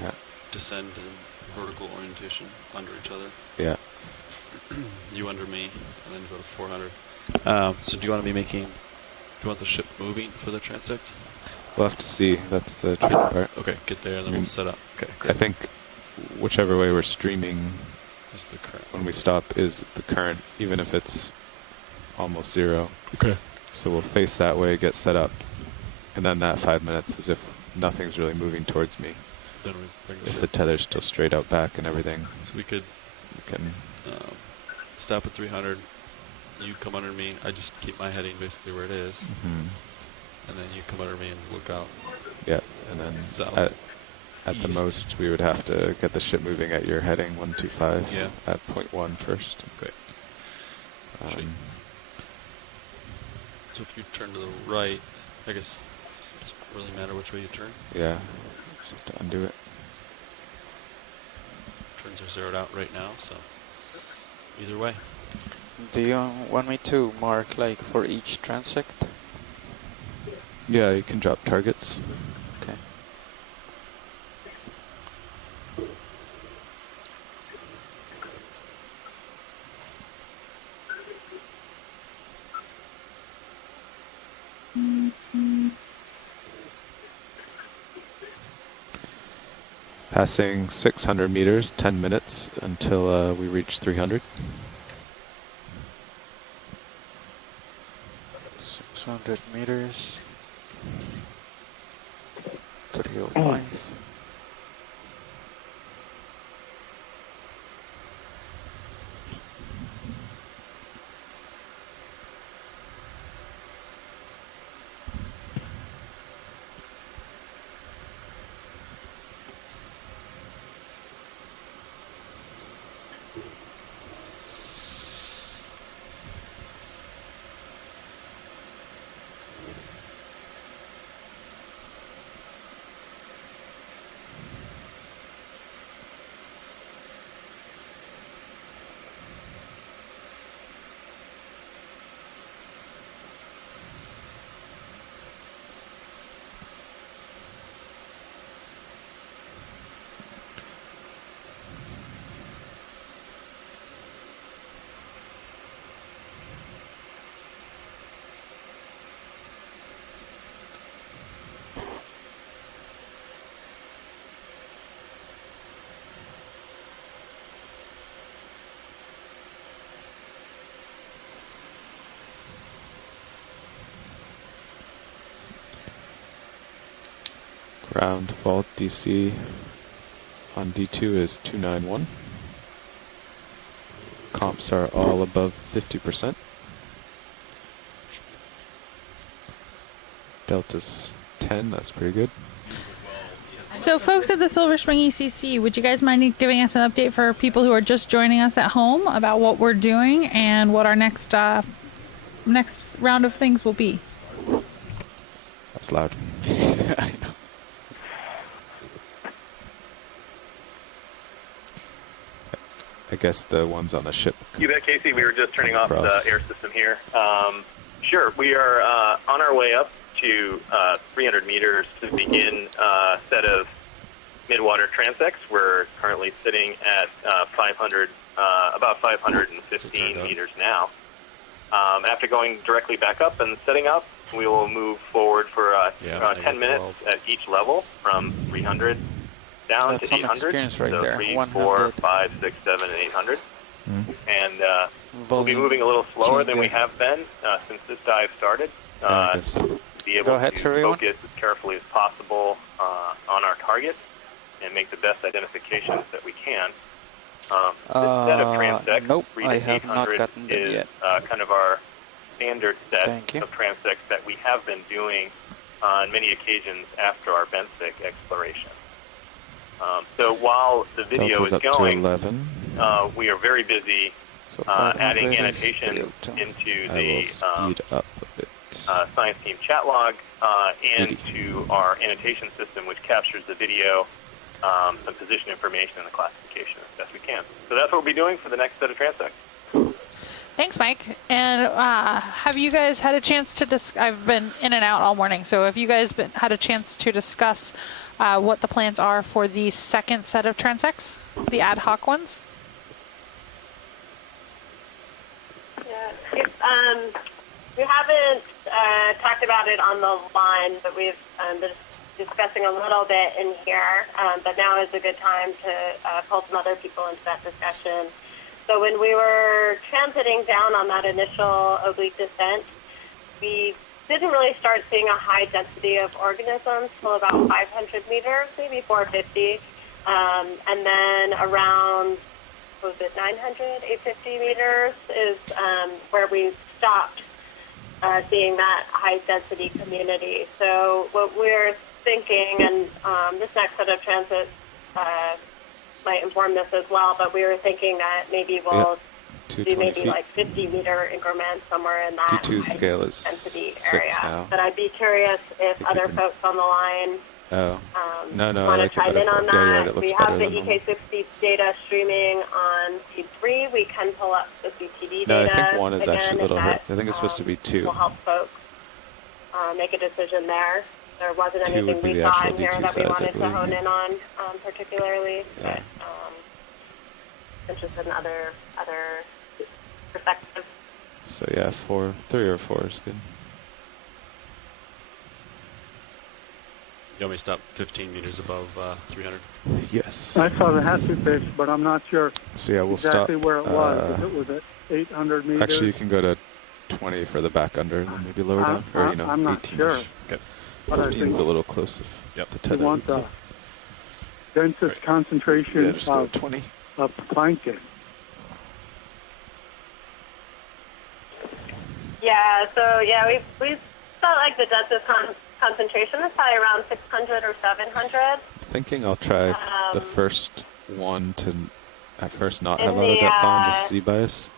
Yeah. Descend in vertical orientation under each other. Yeah. You under me, and then go to 400. So do you want to be making? Do you want the ship moving for the transect? We'll have to see. That's the tricky part. Okay, get there, and then we'll set up. Okay. I think whichever way we're streaming is the current. When we stop is the current, even if it's almost 0. Okay. So we'll face that way, get set up, and then that 5 minutes as if nothing's really moving towards me. Then we bring if the tether's still straight out back and everything. So we can stop at 300. You come under me. I just keep my heading basically where it is. Mm-hmm. And then you come under me and look out. Yeah, and then south. At the most, we would have to get the ship moving at your heading 125 Yeah. at 0.1 first. Great. So if you turn to the right, I guess it doesn't really matter which way you turn. Yeah, just have to undo it. Turns are zeroed out right now, so either way. Do you want me to mark like for each transect? Yeah, you can drop targets. Okay. Passing 600 meters, 10 minutes until we reach 300. 600 meters. 305. Ground vault DC on D2 is 291. Comps are all above 50%. Delta's 10, that's pretty good. So folks at the Silver Spring ECC, would you guys mind giving us an update for people who are just joining us at home about what we're doing and what our next round of things will be? That's loud. I know. I guess the ones on the ship. You bet, Casey. We were just turning off Across. the air system here. Sure. We are on our way up to 300 meters to begin a set of midwater transects. We're currently sitting at 500, about 515 meters now. After going directly back up and setting up, we will move forward for 10 minutes at each level from 300 down That's to some 800. experience right so there. 3, 100. 4, 5, 6, 7, and 800. And we'll be Volume moving a little slower than we changer. have been since this dive started. I guess so. To be able Go ahead, to everyone. focus as carefully as possible on our target and make the best identifications that we can. This set of transects, Nope, 3 I to have not 800, gotten them is yet. kind of our standard set Thank you. of transects that we have been doing on many occasions after our benthic exploration. So while the video Delta's is up going, to 11. we are very busy So 500 adding is annotations 302. into I the will speed up a bit. Science Team chat log and to our annotation system, which captures the video, some position information, and the classification as best we can. So that's what we'll be doing for the next set of transects. Thanks, Mike. And have you guys had a chance to I've been in and out all morning, so have you guys had a chance to discuss what the plans are for the second set of transects, the ad hoc ones? Yeah, we haven't talked about it on the line, but we've been discussing a little bit in here. But now is a good time to pull some other people into that discussion. So when we were transiting down on that initial oblique descent, we didn't really start seeing a high density of organisms till about 500 meters, maybe 450. And then around, what was it, 900, 850 meters is where we stopped seeing that high density community. So what we're thinking, and this next set of transits might inform this as well, but we were thinking that maybe we'll do maybe feet. like 50-meter increments somewhere in that D2 scale is density 6 area. now. But I'd be curious if other folks on the line Oh. No, I want to like it chime better in on for, that. yeah, you're right, it looks We have better the than normal. EK60 data streaming on feed 3. We can pull up the CTD No, I data think 1 is again, actually a if little hurt. that, I think it's supposed to be 2. will help folks make a decision there. There wasn't 2 anything would be we the saw actual in here D2 that we size, I wanted to believe. hone in on particularly, Yeah. but interested in other perspectives. So yeah, 3 or 4 is good. You want me to stop 15 meters above 300? Yes. I saw the Hatchet fish, but I'm not sure So yeah, we'll exactly stop. where it was. If it was at 800 meters. Actually, you can go to 20 for the back under, and then maybe lower down, or I'm not 18. sure. Okay. But I 15 is think a little close if the you tether. want the densest concentration Yeah, just go 20. of plankton. Yeah, so yeah, we felt like the densest concentration is probably around 600 or 700. Thinking I'll try the Um, first one to at first not in have auto the, depth on, just C bias.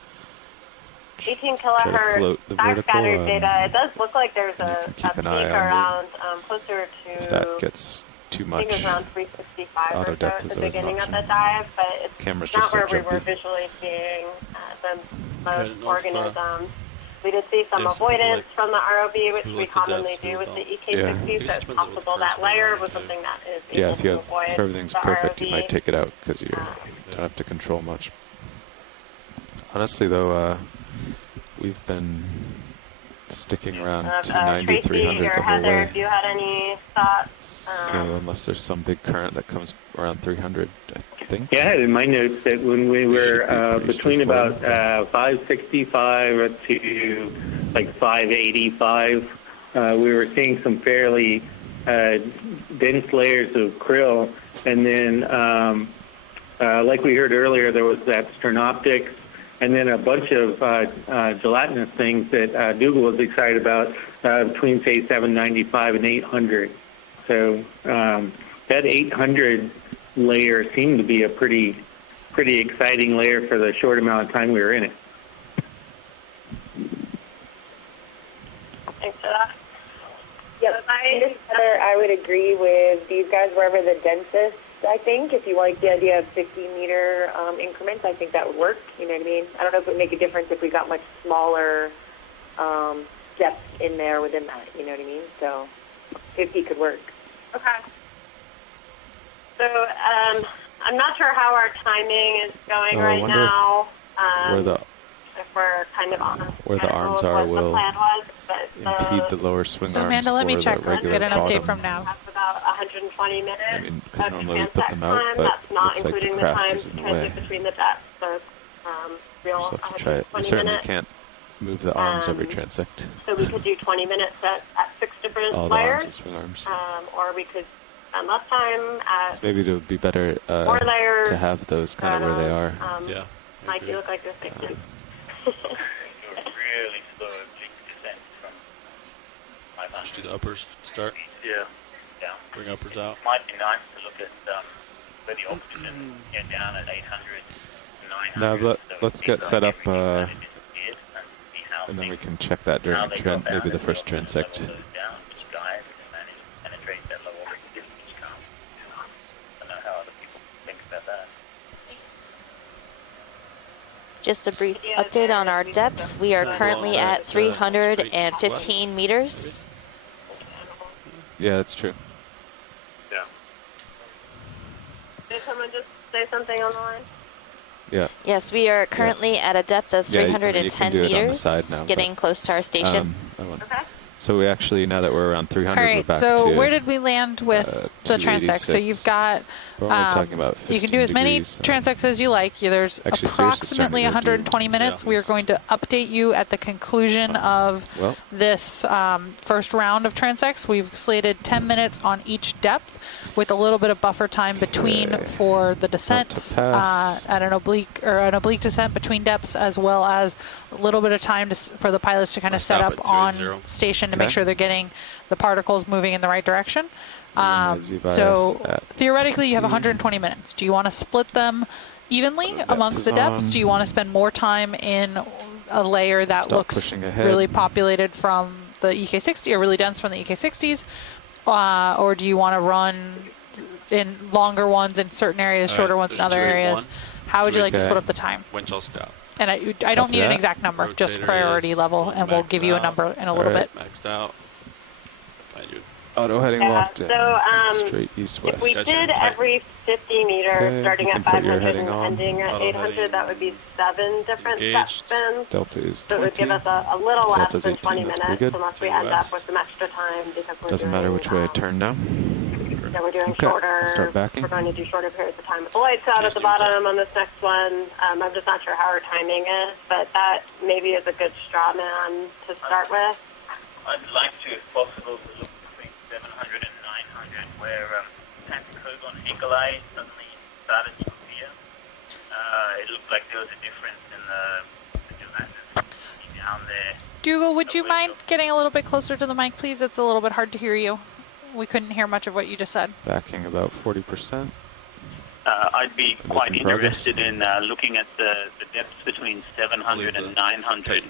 18 Try to kilohertz float the vertical. backscattered data. It does look like there's a keep peak an eye on around closer to, if that gets too I think much. it was around 365 auto or so depth at is the always an beginning of option. the dive, but it's Camera's not just so where we were jumpy. visually seeing the I most don't know if, organisms. We did see some yeah, some people avoidance from the ROV, which people we like the commonly depths, do people with the don't. EK60, Yeah. so It just it's depends on what possible currents that going layer on, was yeah. something that is Yeah, able if to you have avoid if everything's the perfect, you ROV. might take it out because you don't have to control much. Honestly, though, we've been sticking around 290, Tracy 300 or the whole Heather, way. if you had any thoughts. So unless there's some big current that comes around 300, I think. Yeah, I had in my notes that when we were between about 565 to like 585, we were seeing some fairly dense layers of krill. And then, like we heard earlier, there was that sternoptics, and then a bunch of gelatinous things that Dougal was excited about between, say, 795 and 800. So that 800 layer seemed to be a pretty exciting layer for the short amount of time we were in it. Thanks for that. Yep. I would agree with these guys wherever the densest, I think. If you like the idea of 50-meter increments, I think that would work. You know what I mean? I don't know if it would make a difference if we got much smaller depth in there within that. You know what I mean? So 50 could work. Okay. So I'm not sure how our timing is going I right wonder now. Where the If we're kind of on where the arms schedule are of what will the plan was, but impede the lower swing So arms Amanda, let me for check. the I'll regular get an bottom. update from Nav. that's about 120 minutes. I mean, because of normally we put them out, time. but That's not looks like the including the craft time is in the transit way. between the depths. So real So have to try it. We 120 certainly minutes. can't move the arms every transect. So we could do 20 minutes at 6 different All the arms layers, and swing arms. or we could spend less time at Maybe it would be better more layers. to have those kind of where they are. Yeah. Mike, you look like you're thinking. Really slow oblique descent from 500. Just do the uppers. Start. Yeah. Yeah. Bring uppers out. Might be nice to look at where the oxygen get down at 800, 900. Now let's get set up, and and then we can check that during maybe the first transect. down to guide and manage to penetrate that low oblique distance count. I don't know how other people think about that. Just a brief update on our depth. We are currently at 315 meters. Yeah, that's true. Yeah. Did someone just say something on the line? Yeah. Yes, we are currently at a depth of Yeah, you can 310 do it on the meters, side now, getting close to our station. Okay. So we actually, now that we're around 300, All we're right, back so to where did we land with the transects? So 286. you've got, We're only talking about you can do as many 15 degrees, transects as you like. There's Actually, seriously, approximately starting to go 120 minutes. We are going to update you at the conclusion of well, this first round of transects. We've slated 10 minutes on each depth with a little bit of buffer time between for the descent at an oblique descent between depths, as well as a little bit of time for the pilots to kind of set up on station to make sure they're getting the particles moving in the right direction. So theoretically, you have 120 minutes. Do you want to split them evenly amongst the depths? Do you want to spend more time in a layer that looks really populated from the EK60 or really dense from the EK60s? Or do you want to run in longer ones in certain areas, shorter ones in other areas? How would you like to split up the time? Winch all stout. And I don't need an exact number, just priority level, and we'll give you a number in a little bit. Maxed out. Find you. Auto heading locked in. So straight east-west. if we did every 50 meters, starting at 500 and ending at 800, that would be 7 different step spins. Delta is 20. So it would give us a little less Delta's than 18, 20 that's minutes, pretty good. unless we end up with some extra time because we're Doesn't doing, matter which way I turn now. Yeah, we're doing Okay, shorter. I'll start backing. We're going to do shorter periods of time with the lights out at the bottom on this next one. I'm just not sure how our timing is, but that maybe is a good straw man to start with. I'd like to, if possible, to look between 700 and 900, where Pantacoga and Nikolai suddenly started to appear. It looked like there was a difference in the gelatinous down there. Dougal, would you mind getting a little bit closer to the mic, please? It's a little bit hard to hear you. We couldn't hear much of what you just said. Backing about 40%. I'd be quite interested in looking at the depths between 700 and 900,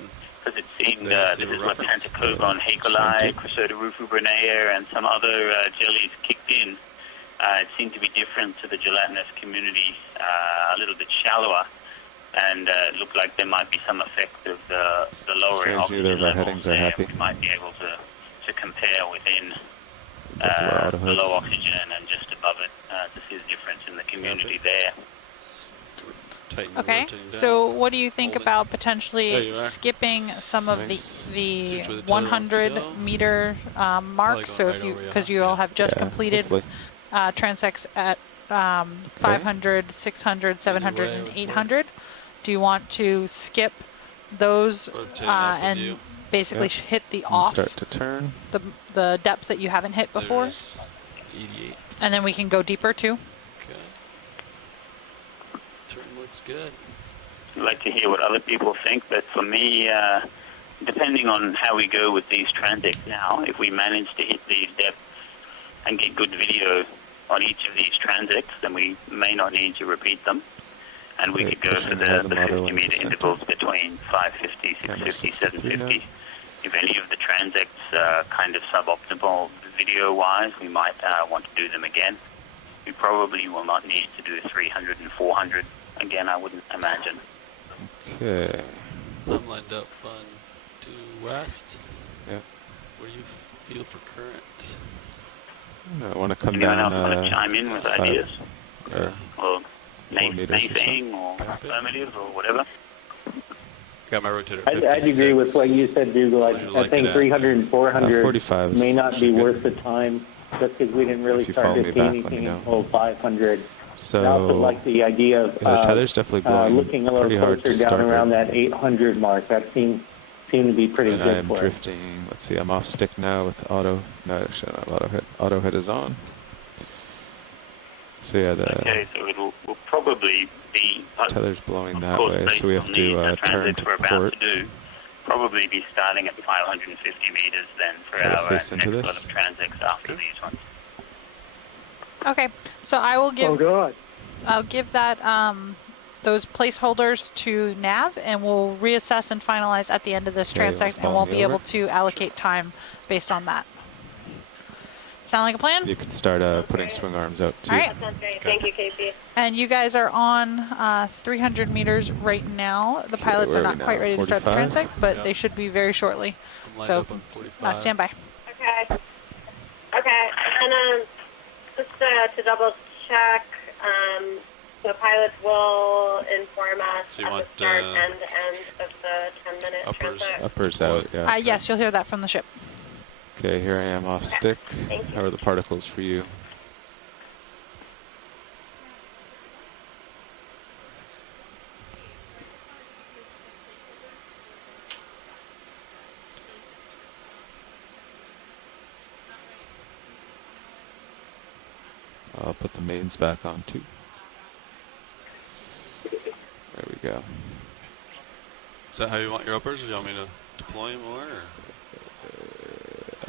because it seemed this is what Pantacoga and Nikolai, Cresota Rufu Brenayer, and some other jellies kicked in. It seemed to be different to the gelatinous community, a little bit shallower, and it looked like there might be some effect of the lowering oxygen Neither of our levels headings are there. happy. We might be able to compare within auto the low hoods. oxygen and just above it to see the difference in the community there. Okay, so what do you think about potentially skipping some of the 100 meter mark? So if you, because you all have just completed transects at 500, 600, 700, and 800, do you want to skip those and basically hit the off, Start to turn. the depths that you haven't hit before? 88. And then we can go deeper too? Okay. Turn looks good. I'd like to hear what other people think, but for me, depending on how we go with these transects now, if we manage to hit these depths and get good video on each of these transects, then we may not need to repeat them. And we could go for the 50 meter intervals between 550, 650, 750. If any of the transects are kind of suboptimal video-wise, we might want to do them again. We probably will not need to do 300 and 400 again, I wouldn't imagine. Okay. I'm lined up on due west. Yeah. What do you feel for current? I want to come Anyone down. else want to chime in with ideas? Or meters or so. anything or affirmative or whatever? got my rotator. I'd agree with what you said, Dougal. I think 300 and 400 may not be worth the time, just because we didn't really start to see anything until 500. So I also like the idea of the tether's definitely blowing looking a little pretty hard closer to down around starboard. that 800 mark. That seemed to be pretty And good I'm for it. drifting. Let's see, I'm off stick now with auto. No, actually not auto hit. Auto hit is on. So yeah, the Okay, so it will probably be... tether's blowing that course, way, based so we have on to the turn transit to we're about port. to do, probably be starting at 550 meters then for Try to our face next into lot this. of transects after these ones. Okay, so I will give. Oh, God. I'll give that those placeholders to Nav, and we'll reassess and finalize at the end of this Okay, you wanna transect, and follow we'll me be able over? to allocate time based on that. Sound like a plan? You can start putting swing arms out too. All right. That sounds great. Thank you, KP. And you guys are on 300 meters right now. The pilots where are are not we quite now? ready to start the 45? transect, but they should be very shortly. So stand by. Okay. Okay. And just to double check, the pilots will inform us So you at want, the start and end of the 10-minute transect. Uppers out, yeah. Yes, you'll hear that from the ship. Okay, here I am off stick. Thank you. How are the particles for you? I'll put the mains back on too. There we go. Is that how you want your uppers, or do you want me to deploy more? Or?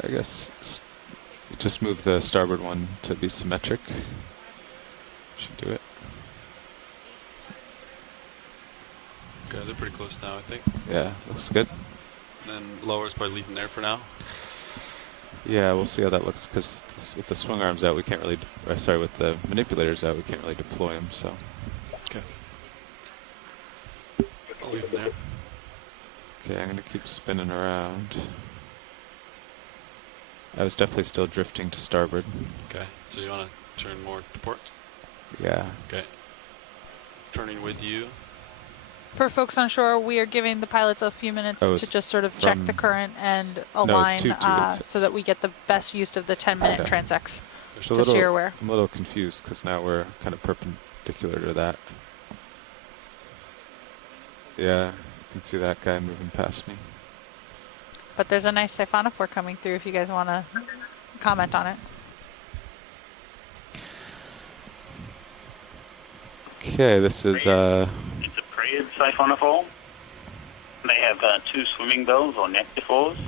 I guess just move the starboard one to be symmetric. Should do it. Okay, they're pretty close now, I think. Yeah, looks good. And then lower's probably leaving there for now. Yeah, we'll see how that looks, because with the swing arms out, we can't really, sorry, with the manipulators out, we can't really deploy them, so. Okay. I'll leave them there. Okay, I'm going to keep spinning around. I was definitely still drifting to starboard. Okay, so you want to turn more to port? Yeah. Okay. Turning with you. For folks on shore, we are giving the pilots a few minutes to just sort of check the current and align so that we get the best use of the 10-minute transects. Just so you're aware. I'm a little confused because now we're kind of perpendicular to that. Yeah, you can see that guy moving past me. But there's a nice siphonophore coming through if you guys want to comment on it. Okay, this is It's a Prayed siphonophore. They have two swimming bells or nectaphores.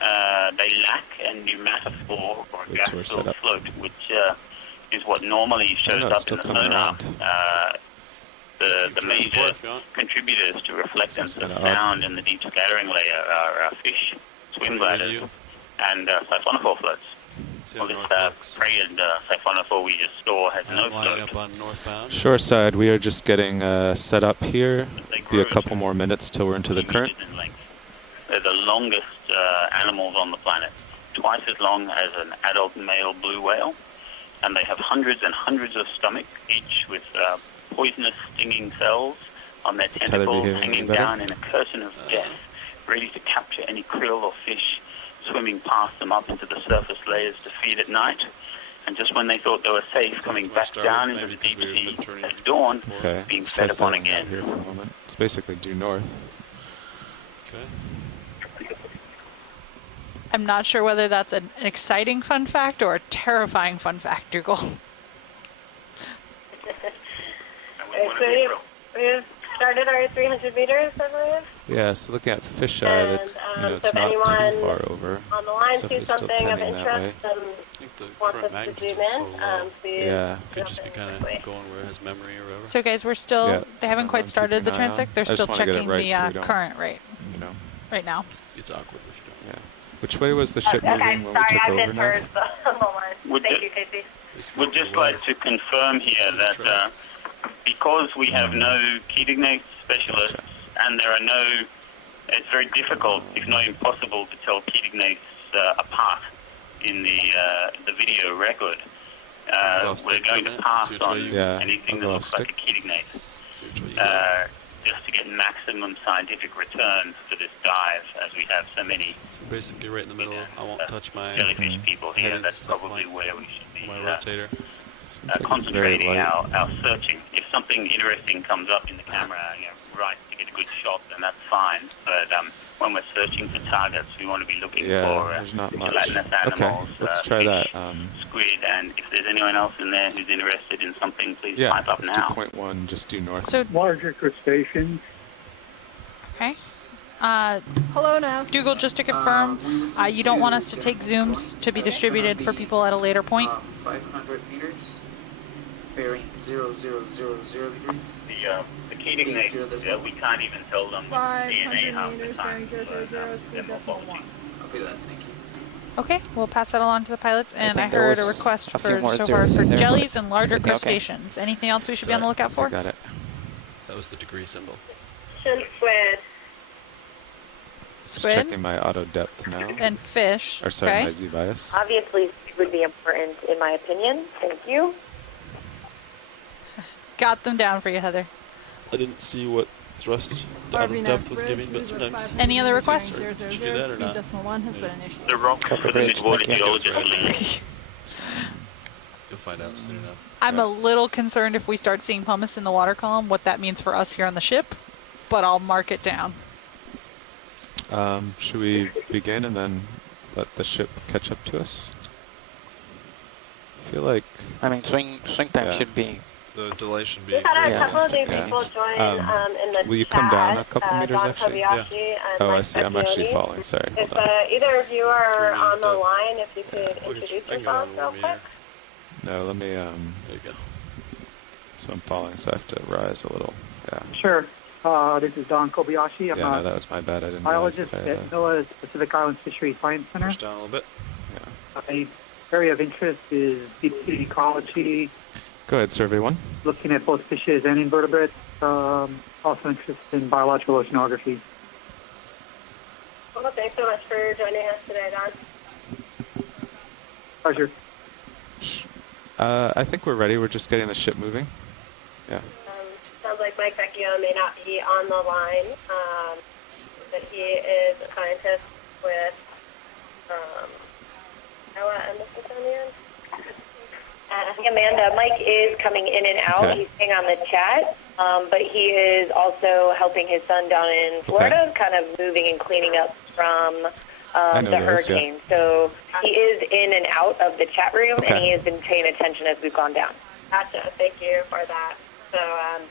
They lack a pneumatophore or a gas-filled float, which is what normally shows up in the sonar. The major contributors to reflectance of sound in the deep scattering layer are fish, swim bladders, and siphonophore floats. Well, this Prayed siphonophore we just saw has no float. Up on northbound. shore side. We are just getting set up here. Be a couple more minutes till we're into the current. They're the longest animals on the planet, twice as long as an adult male blue whale, and they have hundreds and hundreds of stomachs, each with poisonous stinging cells on their tentacles hanging down in a curtain of death, ready to capture any krill or fish swimming past them up into the surface layers to feed at night. And just when they thought they were safe, coming back down into the deep sea at dawn, being fed upon again. Here for a moment. It's basically due north. Okay. I'm not sure whether that's an exciting fun fact or a terrifying fun fact, Dougal. So we've started our 300 meters, I believe. Yeah, so looking at the fisheye, that so it's if not anyone too far over. on the line Stuff sees is still something of tending that interest way. and wants us to zoom in, please Yeah. Could just be kind of going where it has memory or whatever. So guys, we're still, they haven't quite started the transect. They're still checking the current rate right now. It's awkward if you don't. Yeah. Which way was the ship moving when we took over now? Thank you, Casey. Would just like to confirm here that because we have no Keating specialists and there are no, it's very difficult, if not impossible, to tell Keating apart in the video record. We're going to pass on anything that looks like a Keating. just to get maximum scientific returns for this dive, as we have so many So basically right in the middle. I won't touch my jellyfish people here. heading That's stuff, probably where we should be my rotator. concentrating our searching. If something interesting comes up in the camera, right, to get a good shot, then that's fine. But when we're searching for targets, we want to be looking for there's not much. gelatinous animals, Okay, let's try that. squid, and if there's anyone else in there who's interested in something, please Yeah, pipe up let's now. do 0.1, just due north. So larger crustaceans. Okay. Hello now. Dougal, just to confirm, you don't want us to take zooms to be distributed for people at a later point? 500 meters, bearing 0000 degrees. The ketognates, we can't even tell them DNA 500 half the meters, time. bearing 000, speed decimal 1. Copy that, thank you. Okay, we'll pass that along to the pilots. And I think there heard a was request a few for more so far zeros for in there, jellies but and larger I think okay. crustaceans. Anything else we should be on the lookout for? Got it. That was the degree symbol. Squid. Just Squid? checking my auto depth now. And fish. Or sorry, okay. my Z bias. Obviously, would be important in my opinion. Thank you. Got them down for you, Heather. I didn't see what thrust out of depth was giving, but sometimes. Any other requests? Should we do that or Speed not? decimal 1 has been initiated. The rocks for the mid-water geologist. You'll find out soon enough. I'm a little concerned if we start seeing pumice in the water column, what that means for us here on the ship, but I'll mark it down. Should we begin and then let the ship catch up to us? I feel like... I mean, swing time should be... The delay should be... We've had a couple of new people join in the will you chat. come down a couple meters, Don actually? Kobayashi and Oh, I Mike see. I'm actually Vecchione. falling. Sorry. If Hold on. either of you are on the line, if you could introduce yourselves real quick. No, let me... There you go. So I'm falling, so I have to rise a little. Yeah. Sure. This is Don Kobayashi. I'm Yeah, no, a that was my bad. I didn't biologist realize that I at NOAA's Pacific Islands Fisheries Science Center. Push down a little bit. A area of interest is deep sea ecology, Go ahead, survey one. looking at both fishes and invertebrates. Also interested in biological oceanography. Well, thanks so much for joining us today, Don. Pleasure. I think we're ready. We're just getting the ship moving. Yeah. Sounds like Mike Vecchione may not be on the line, but he is a scientist with Ella and the Smithsonian. Amanda, Mike is coming in and out. Okay. He's staying on the chat, but he is also helping his son down in Florida, kind of moving and cleaning up from the hurricane. So he is in and out of the chat room, and he has been paying attention as we've gone down. Gotcha. Thank you for that. So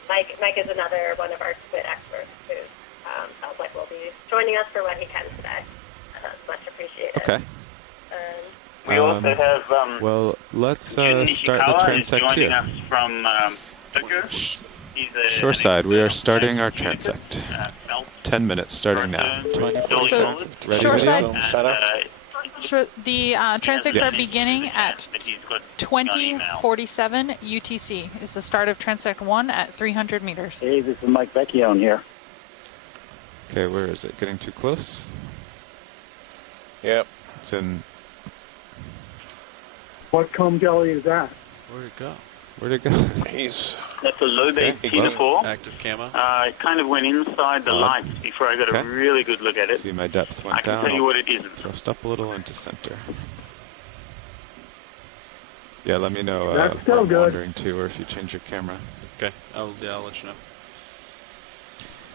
Mike is another one of our squid experts who sounds like will be joining us for what he can today. Much appreciated. Okay. We also have well, let's start the transect joining here. us from Tokyo. He's Shoreside, we are starting our transect. 10 minutes starting now. 24. So, ready? Shoreside, Setup? the transects are beginning at 2047 UTC. Is the start of transect 1 at 300 meters. Hey, this is Mike Vecchione here. Okay, where is it? Getting too close? Yep. It's in... What comb jelly is that? Where'd it go? Where'd it go? That's a low-base T4. Active camo. It kind of went inside the lights before I got a really good look at it. See, my depth went I can down. tell you what it isn't. Thrust up a little into center. Yeah, let me know That's if still I'm good. wandering too, or if you change your camera. Okay, I'll let you know.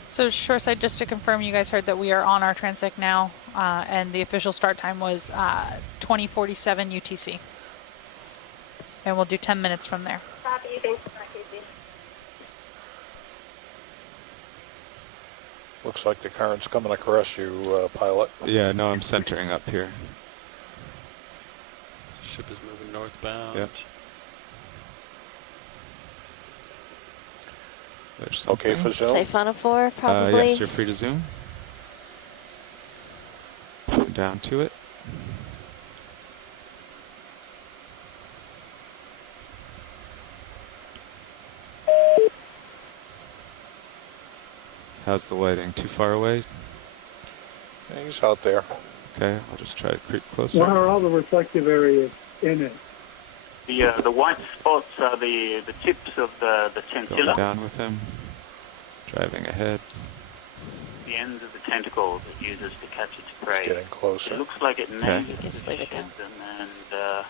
So Shoreside, just to confirm, you guys heard that we are on our transect now, and the official start time was 2047 UTC. And we'll do 10 minutes from there. Copy. Thanks for that, Casey. Looks like the current's coming across you, pilot. Yeah, no, I'm centering up here. Ship is moving northbound. Yep. There's Okay for zoom? Safe on a 4, probably. Yes, you're free to zoom. Down to it. How's the lighting? Too far away? He's out there. Okay, I'll just try to creep closer. What are all the reflective areas in it? The white spots are the tips of the Going chinchilla. down with him. Driving ahead. The ends of the tentacles it uses to catch its prey. It's getting closer. It looks like it may You just leave it down.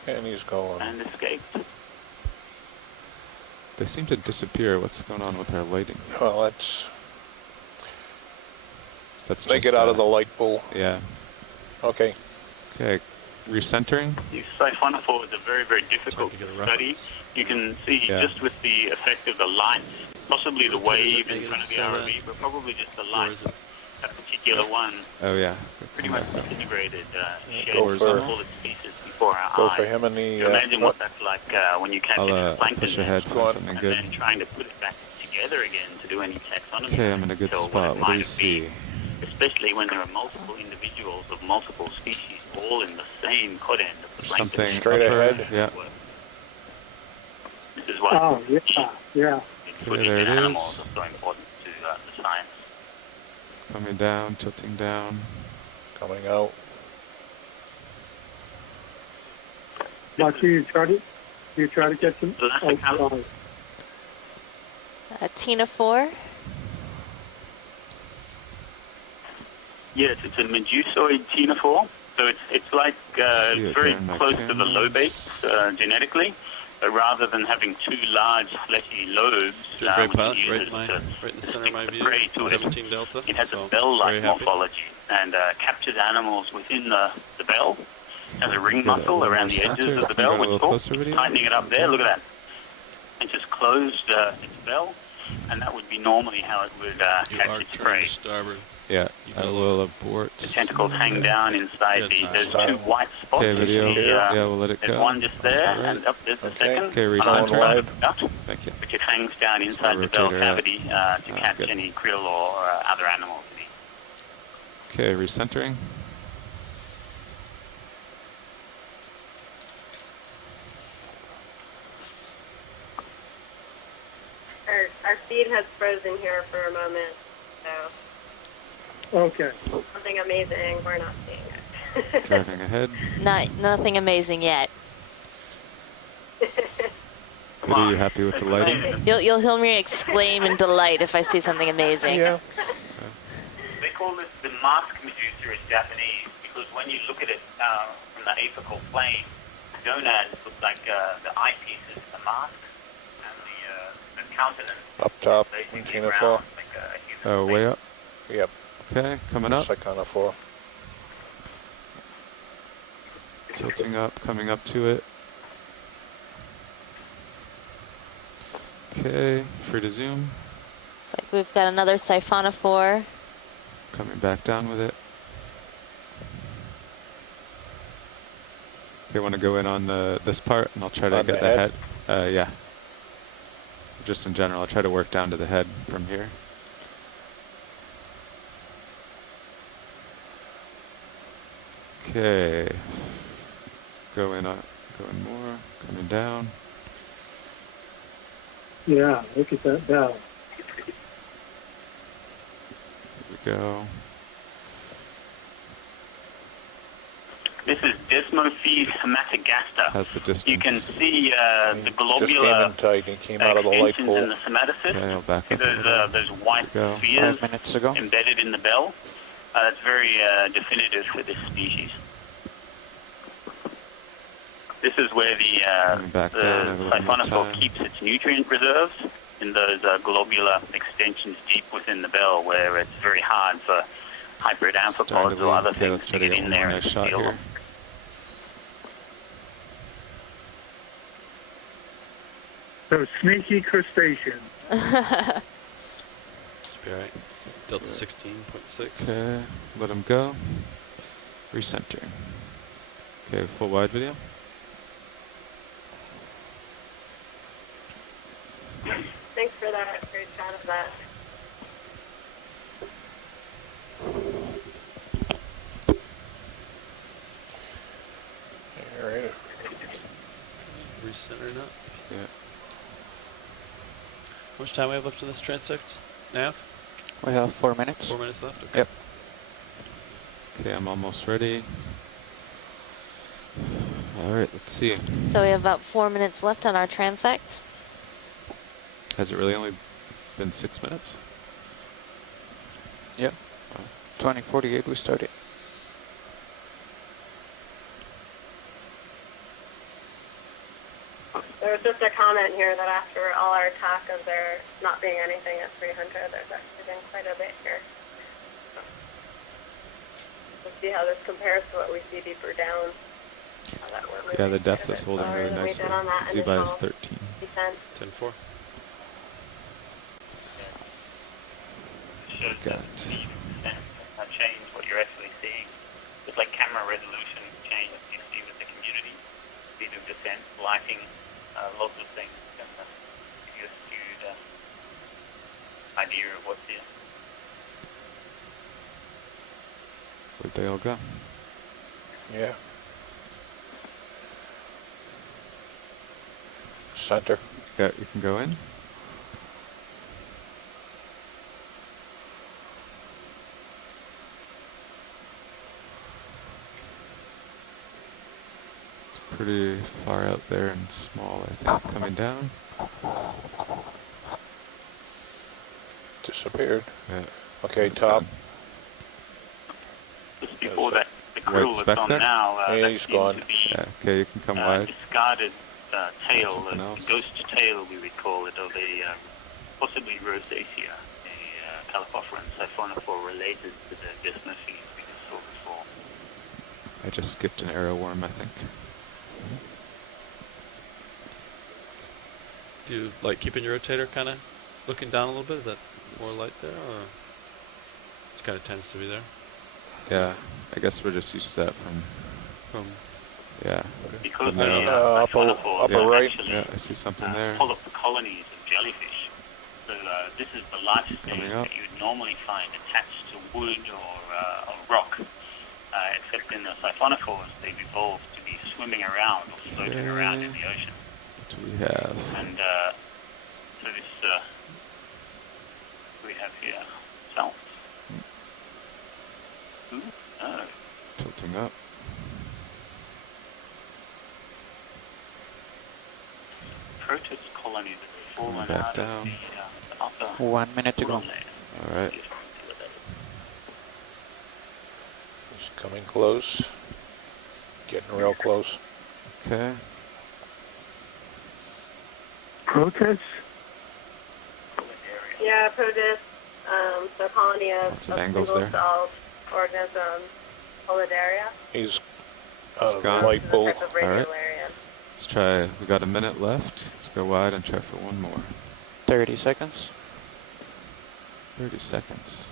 And he's going. And escaped. They seem to disappear. What's going on with our lighting? Well, That's they get out of the light pool. Yeah. Okay. Okay. Recentering. These siphonophores are very, very difficult to study. You can see just with the effect of the lights, possibly the wave in front of the ROV, but probably just the lights. That particular one. Oh yeah. Pretty much disintegrated. Go for all its pieces before our Go eyes. for him and the. Imagine what that's like when you catch a plankton push ahead for something and good. then trying to put it back together again to do any taxonomy. Okay, I'm in a good spot. What do you see? Especially when there are multiple individuals of multiple species all in the same cod end of the plankton. Something straight ahead. Yeah. This is why yeah. Okay, there it animals is. are so important to the science. Coming down, tilting down. Coming out. Mark, you try to get some. Oh, Tina 4. Yes, it's a medusoid ctenophore. So it's like very close to the lobates genetically. But rather than having two large fleshy lobes, Great which pilot, it uses right in the center of my view. prey to 17 Delta. it has so a bell-like very happy. morphology and captures animals within the bell. Has a ring muscle around the edges of the bell, which tightening it up there. Look at that. And just closed its bell, and that would be normally how it would catch its prey. Starboard. Yeah, I will abort. The tentacles hang down inside there's two white spots. Okay, video. Yeah, we'll let it go. There's one just there, and up there's the second. Okay, recenter. Thank you. Which it hangs down inside the bell cavity to catch any krill or other animals. Okay, recentering. Our feed has frozen here for a moment, so okay. something amazing. We're not seeing it. Driving ahead. Nothing amazing yet. Are you happy with the lighting? You'll hear me exclaim in delight if I see something amazing. Yeah. They call this the mask medusa in Japanese because when you look at it from the apical plane, the gonads look like the eyepieces, the mask, and the countenance. Up top, basically ctenophore. round, like a human Oh, face. way up. Yep. Okay, coming up. Siphonophore. Tilting up, coming up to it. Okay, free to zoom. It's like we've got another siphonophore. Coming back down with it. Okay, want to go in on this part, and I'll try to On get the the head? head. Yeah. Just in general, I'll try to work down to the head from here. Okay. Going up, going more, coming down. Yeah, look at that bell. Here we go. This is Desmophes hematogasta. How's the distance? You can see the globular Just came in tight. He came out of the light extensions pool. in the somatocyst. Okay, I'll back See up. those white spheres 5 minutes ago. embedded in the bell. That's very definitive for this species. This is where the siphonophore keeps its nutrient reserves in those globular extensions deep within the bell, where it's very hard for hybrid amphipods or other things to get in there and steal them. Those sneaky crustaceans. Should be alright. Delta 16.6. Okay, let him go. Recentering. Okay, full wide video. Thanks for that. Great shot of that. All right. Recentering up. Yeah. How much time we have left in this transect? Nav? We have 4 minutes. 4 minutes left? Okay. Yep. Okay, I'm almost ready. All right, let's see. So we have about 4 minutes left on our transect. Has it really only been 6 minutes? Yeah. 2048 we started. There was just a comment here that after all our talk of there not being anything at 300, there's actually been quite a bit here. Let's see how this compares to what we see deeper down. Yeah, the depth is holding really nicely. Z-by is 13. 10-4. Shows Got change what you're actually seeing. Just like camera resolution change you see with the community, speed of descent, lighting, lots of things can give you a skewed idea of what's here. Where'd they all go? Yeah. Center. Yeah, you can go in. It's pretty far out there and small, I think, coming down. Disappeared. Yeah. Okay, top. Just before that, the krill that's on there? now, Yeah, that he's seems gone. to be Yeah, okay, you can come wide. discarded tail, Something the else. ghost tail we would call it, of a possibly rosacea, a Calophophorans siphonophore related to the bismuthine we just saw before. I just skipped an arrow worm, I think. Do you like keeping your rotator kind of looking down a little bit? Is that more light there, or it kind of tends to be there? Yeah, I guess we're just used to that from yeah. Because the the narrow- siphonophores yeah. are actually Yeah, I see something there. full of colonies of jellyfish. So this is the largest thing Coming up. that you would normally find attached to wood or rock. Except in the siphonophores, they've evolved to be swimming around or floating around in the ocean. What do we have? And so this we have here salts. Oh, Tilting up. protist colony that's fallen back out down. of the upper 1 minute to go. All right. He's coming close. Getting real close. Okay. Protests? Yeah, protist, so a colony of Lots of angles there. single-celled organism, Solidaria. He's out of the gone. light bulb. Type of All right. radiolarian. Let's try. We got a minute left. Let's go wide and try for one more. 30 seconds. 30 seconds.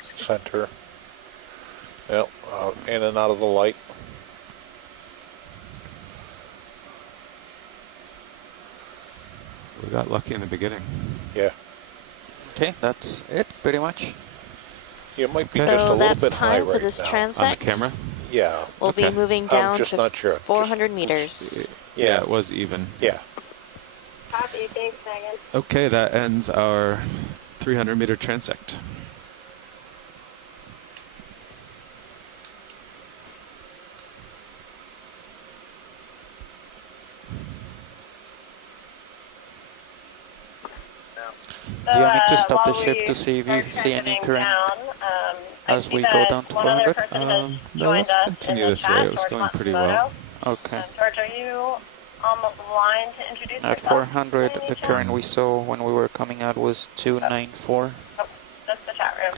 Center. Yep, in and out of the light. We got lucky in the beginning. Yeah. Okay, that's it, pretty much. You might be So just a little that's bit high time for right this now. transect. On the camera? Yeah. We'll be moving down I'm just to not sure. 400 meters. Yeah, it was even. Yeah. Copy, thanks, Megan. Okay, that ends our 300-meter transect. Do you want me to stop the ship to see if you see any current as we go down to 400? No, let's continue this way. It was going pretty well. Okay. George, are you on the line to introduce At yourself? 400, the current we saw when we were coming out was 294. Oh, that's the chat room.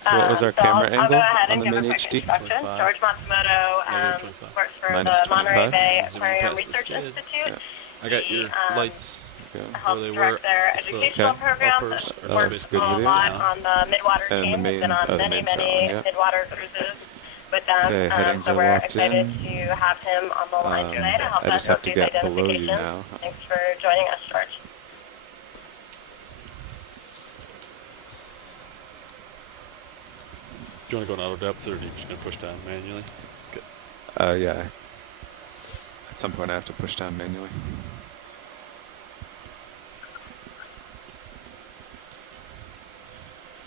So what was our So camera I'll angle go ahead on and the give a main quick HD? introduction. George Matsumoto works for Minus the Monterey 25. Bay Zoom Aquarium past the Research skids. Institute. I got your lights Okay. where Helps they were. direct their It's the educational programs uppers, and which works basically good a video. lot on the midwater And the team. Has main- been on the many, main many sound, yeah. midwater cruises with them. Okay, headings So are we're locked excited in. to have him on the line today to help I us just have with to these get below you identifications. now. Thanks for joining us, George. Do you want to go in auto depth, or are you just going to push down manually? Okay. Yeah. At some point I have to push down manually.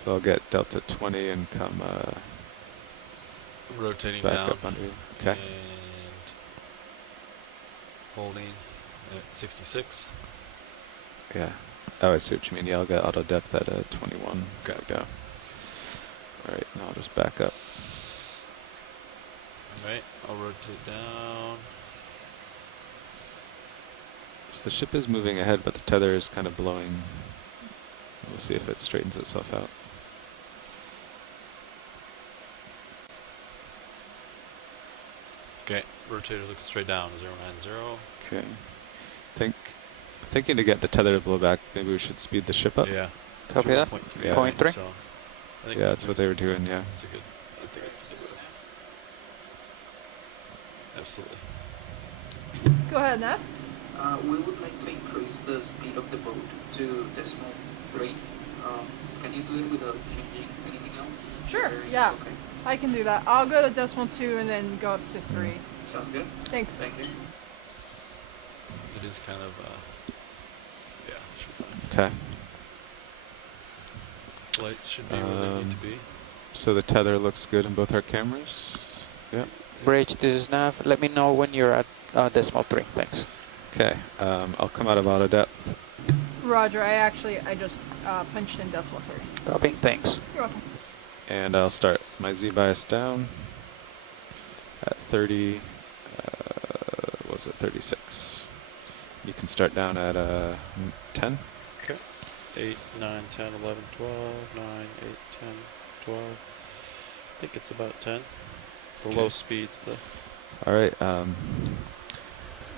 So I'll get delta 20 and come Rotating back down. up under you. Okay. And Holding at 66. Yeah. Oh, I see what you mean. Yeah, I'll get auto depth at 21. There we go. All right, now I'll just back up. All right, I'll rotate down. So the ship is moving ahead, but the tether is kind of blowing. We'll see if it straightens itself out. Okay, rotator looking straight down, 090. Okay. Thinking to get the tether to blow back, maybe we should speed the ship up. Yeah. Copy that. Yeah. Point 3. So Yeah, that's what they were doing, yeah. I think it's a good move. Absolutely. Go ahead, Nav. We would like to increase the speed of the boat to decimal 3. Can you do it without changing anything else? Sure, Or- yeah. Okay. I can do that. I'll go to decimal 2 and then go up to 3. Sounds good. Thanks. Thank you. It is kind of, yeah, should be fine. Okay. Lights should be where they need to be. So the tether looks good in both our cameras. Yep. Bridge, this is Nav. Let me know when you're at decimal 3. Thanks. Okay. I'll come out of auto depth. Roger, I just punched in decimal 3. Copy. Thanks. You're welcome. And I'll start my Z bias down at 30. What was it? 36. You can start down at 10. Okay. 8, 9, 10, 11, 12, 9, 8, 10, 12. I think it's about 10. The low speeds, All right.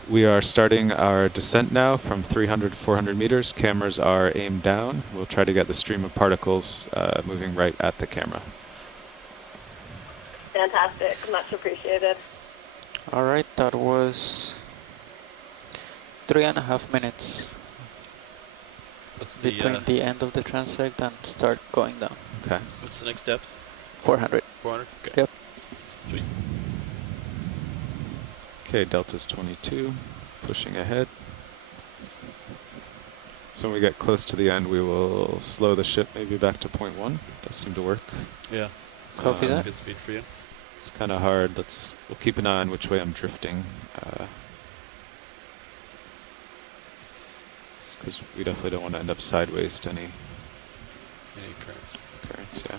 We are starting our descent now from 300 to 400 meters. Cameras are aimed down. We'll try to get the stream of particles moving right at the camera. Fantastic. Much appreciated. All right, that was 3.5 minutes What's the, between the end of the transect and start going down. Okay. What's the next depth? 400. 400? Okay. Yep. Sweet. Okay, delta's 22, pushing ahead. So when we get close to the end, we will slow the ship maybe back to 0.1. That seemed to work. Yeah. Copy That's that. good speed for you. It's kind of hard. We'll keep an eye on which way I'm drifting. Because we definitely don't want to end up sideways to any currents, yeah.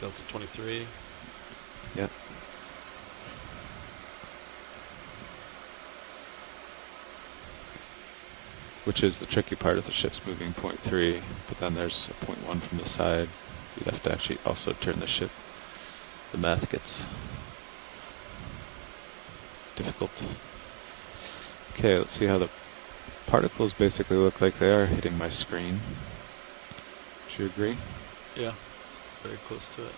Delta 23. Yep. Which is the tricky part of the ship's moving 0.3, but then there's a 0.1 from the side. You'd have to actually also turn the ship. The math gets difficult. Okay, let's see how the particles basically look like they are hitting my screen. Do you agree? Yeah. Very close to it.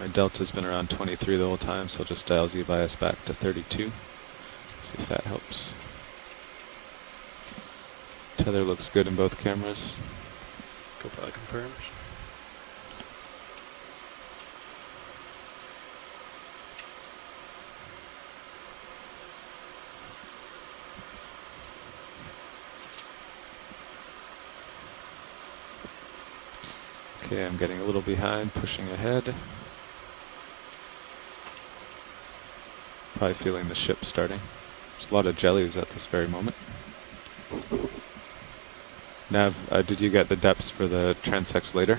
My delta's been around 23 the whole time, so I'll just dial Z bias back to 32. See if that helps. Tether looks good in both cameras. Copilot confirms. Okay, I'm getting a little behind, pushing ahead. Probably feeling the ship starting. There's a lot of jellies at this very moment. Nav, did you get the depths for the transects later?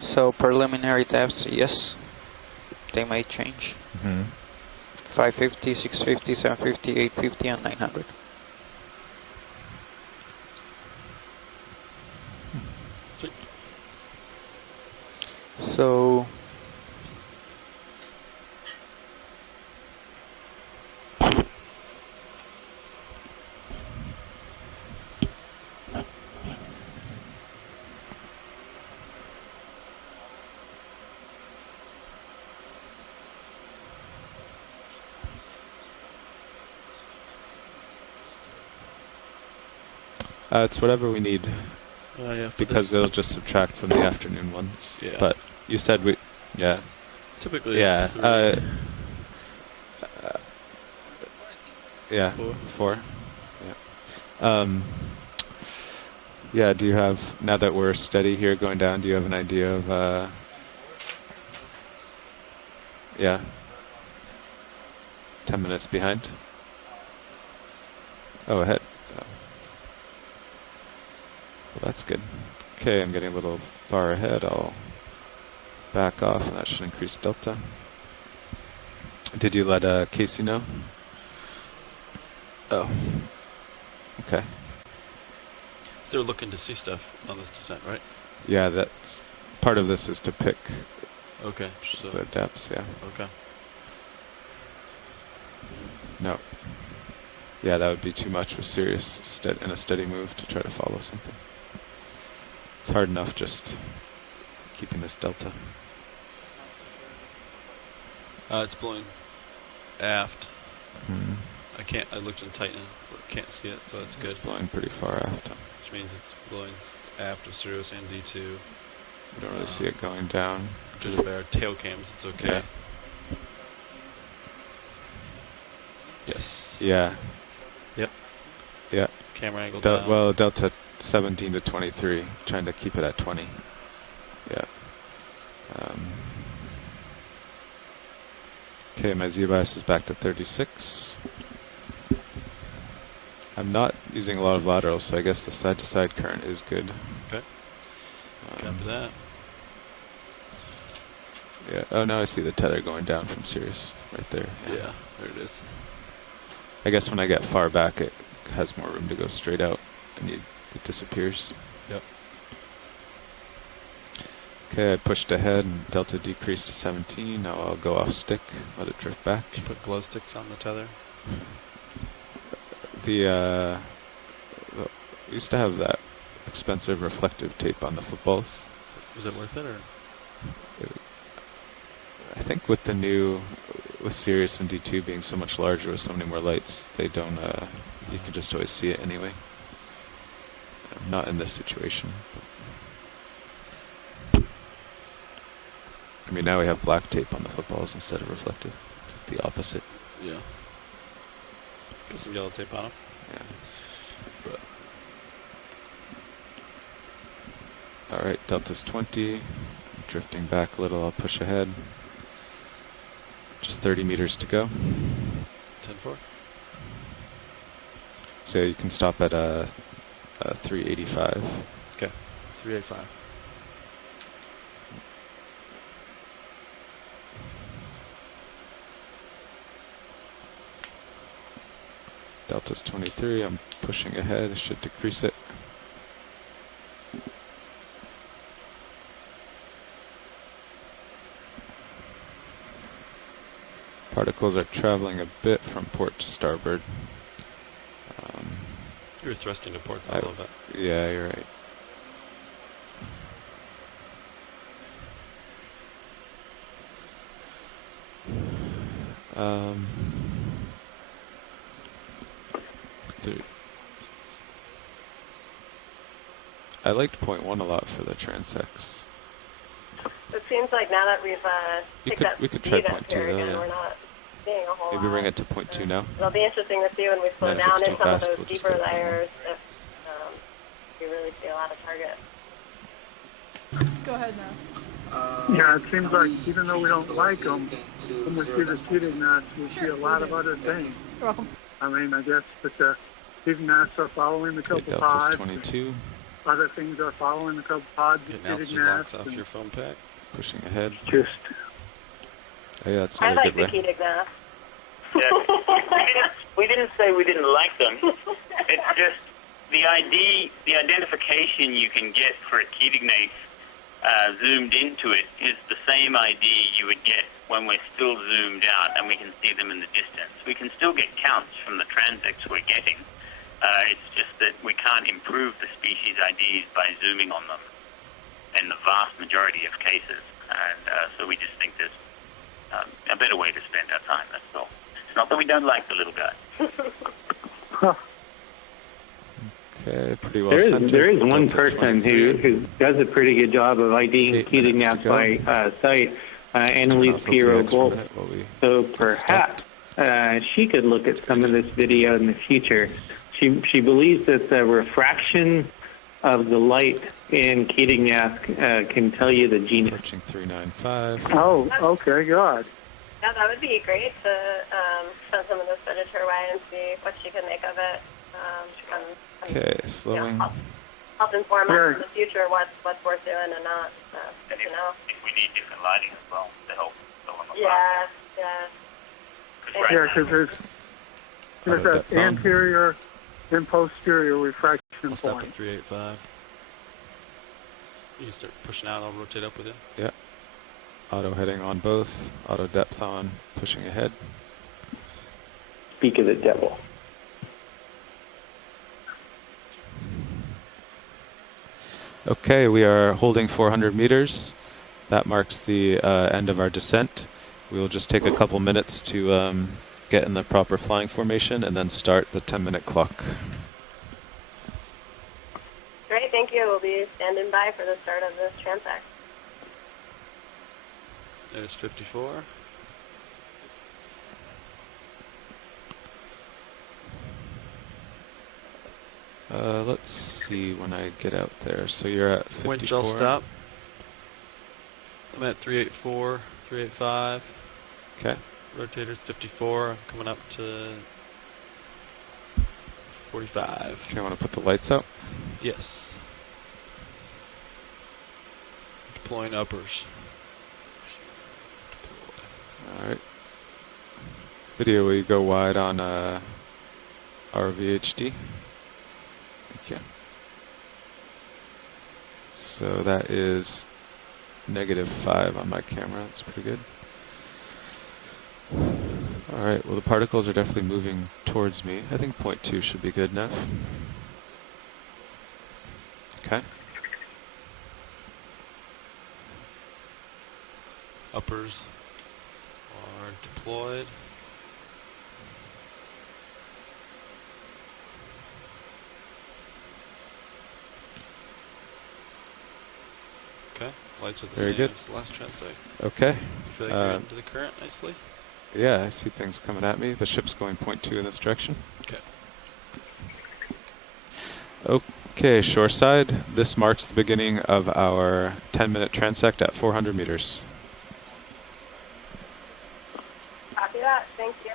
So preliminary depths, yes. They may change. 550, 650, 750, 850, and 900. So it's whatever we need. Yeah, because it'll just subtract from the afternoon ones. Yeah. But you said we, yeah. Typically, yeah. Yeah. 4. 4. Yeah. Yeah, do you have, now that we're steady here going down, do you have an idea of, yeah, 10 minutes behind? Oh, ahead. Oh. Well, that's good. Okay, I'm getting a little far ahead. I'll back off, and that should increase delta. Did you let Casey know? Oh. Okay. They're looking to see stuff on this descent, right? Yeah, that's part of this is to pick okay, so the depths, yeah. Okay. No. Yeah, that would be too much with serious in a steady move to try to follow something. It's hard enough just keeping this delta. It's blowing aft. Hmm. I looked in Titan, but can't see it, so it's good. It's blowing pretty far aft. Which means it's blowing aft of Sirius and D2. You don't really see it going down. Just by our tail cams, it's okay. Yeah. Yes. Yeah. Yep. Yeah. Camera angle down. Well, delta 17 to 23, trying to keep it at 20. Yeah. Okay, my Z-bias is back to 36. I'm not using a lot of laterals, so I guess the side-to-side current is good. Okay. Copy that. Yeah. Oh, now I see the tether going down from Sirius right there. Yeah, there it is. I guess when I get far back, it has more room to go straight out, and it disappears. Yep. Okay, I pushed ahead, and delta decreased to 17. Now I'll go off stick, let it drift back. Did you put glow sticks on the tether? We used to have that expensive reflective tape on the footballs. Was it worth it, or? I think with Sirius and D2 being so much larger with so many more lights, they don't, you can just always see it anyway. Not in this situation. I mean, now we have black tape on the footballs instead of reflective. It's the opposite. Yeah. Got some yellow tape on them. Yeah. Alright, delta's 20. Drifting back a little, I'll push ahead. Just 30 meters to go. 10-4. So you can stop at 385. Okay, 385. Delta's 23, I'm pushing ahead, I should decrease it. Particles are traveling a bit from port to starboard. You're thrusting to port a little bit. Yeah, you're right. I liked 0.1 a lot for the transects. It seems like now that we've picked up we could try speed up 0.2 here though, again, yeah. we're not seeing a whole Maybe lot. bring it to 0.2 now. It'll be interesting to see when we slow And if down it's in too some fast, of we'll those just deeper go 0.1. layers if we really see a lot of target. Go ahead now. Yeah, it seems like even though we don't like them, when we see the shooting mats, we see a lot of other things. You're welcome. I mean, I guess that the shooting mats are following the couple Delta's pods. 22. Other things are following the couple pods. Getting shooting altitude locks mats off your phone pack. Pushing ahead. Just. Oh yeah, that's I another like good the way. Keating math. Yeah. We didn't say we didn't like them. It's just the identification you can get for a Keating zoomed into it is the same ID you would get when we're still zoomed out and we can see them in the distance. We can still get counts from the transects we're getting. It's just that we can't improve the species IDs by zooming on them in the vast majority of cases. And so we just think there's a better way to spend our time, that's all. It's not that we don't like the little guy. Okay, pretty well centered. There is one Delta person 23. who does a pretty good job of IDing Keating naps by sight, Annalise Piero-Bolt. So perhaps she could look at some of this video in the future. She believes that the refraction of the light in Keating-Yask can tell you the genus. Approaching 395. Oh, okay, good. Yeah, that would be great to send some of this footage her way and see what she can make of it. She can, Okay, slowing. Help inform us in the future what's worth doing and not. Good to know. If we need different lighting as well to help fill in the Yeah. Yeah, because there's that anterior and posterior refraction I'll stop point. at 385. You can start pushing out, I'll rotate up with you. Yeah. Auto heading on both. Auto depth on, pushing ahead. Speak of the devil. Okay, we are holding 400 meters. That marks the end of our descent. We will just take a couple minutes to get in the proper flying formation and then start the 10-minute clock. Great, thank you. We'll be standing by for the start of this transect. There's 54. Let's see when I get out there. So you're at 54. Wind shell stop. I'm at 384, 385. Okay. Rotator's 54. I'm coming up to 45. Okay, I want to put the lights out. Yes. Deploying uppers. All right. Video, will you go wide on RVHD? Thank you. So that is -5 on my camera. That's pretty good. All right. Well, the particles are definitely moving towards me. I think 0.2 should be good enough. Okay. Uppers are deployed. Okay, lights are the Very same good. as the last transect. Okay. You feel like you're into the current nicely? Yeah, I see things coming at me. The ship's going 0.2 in this direction. Okay. Okay, shoreside. This marks the beginning of our 10-minute transect at 400 meters. Copy that. Thank you.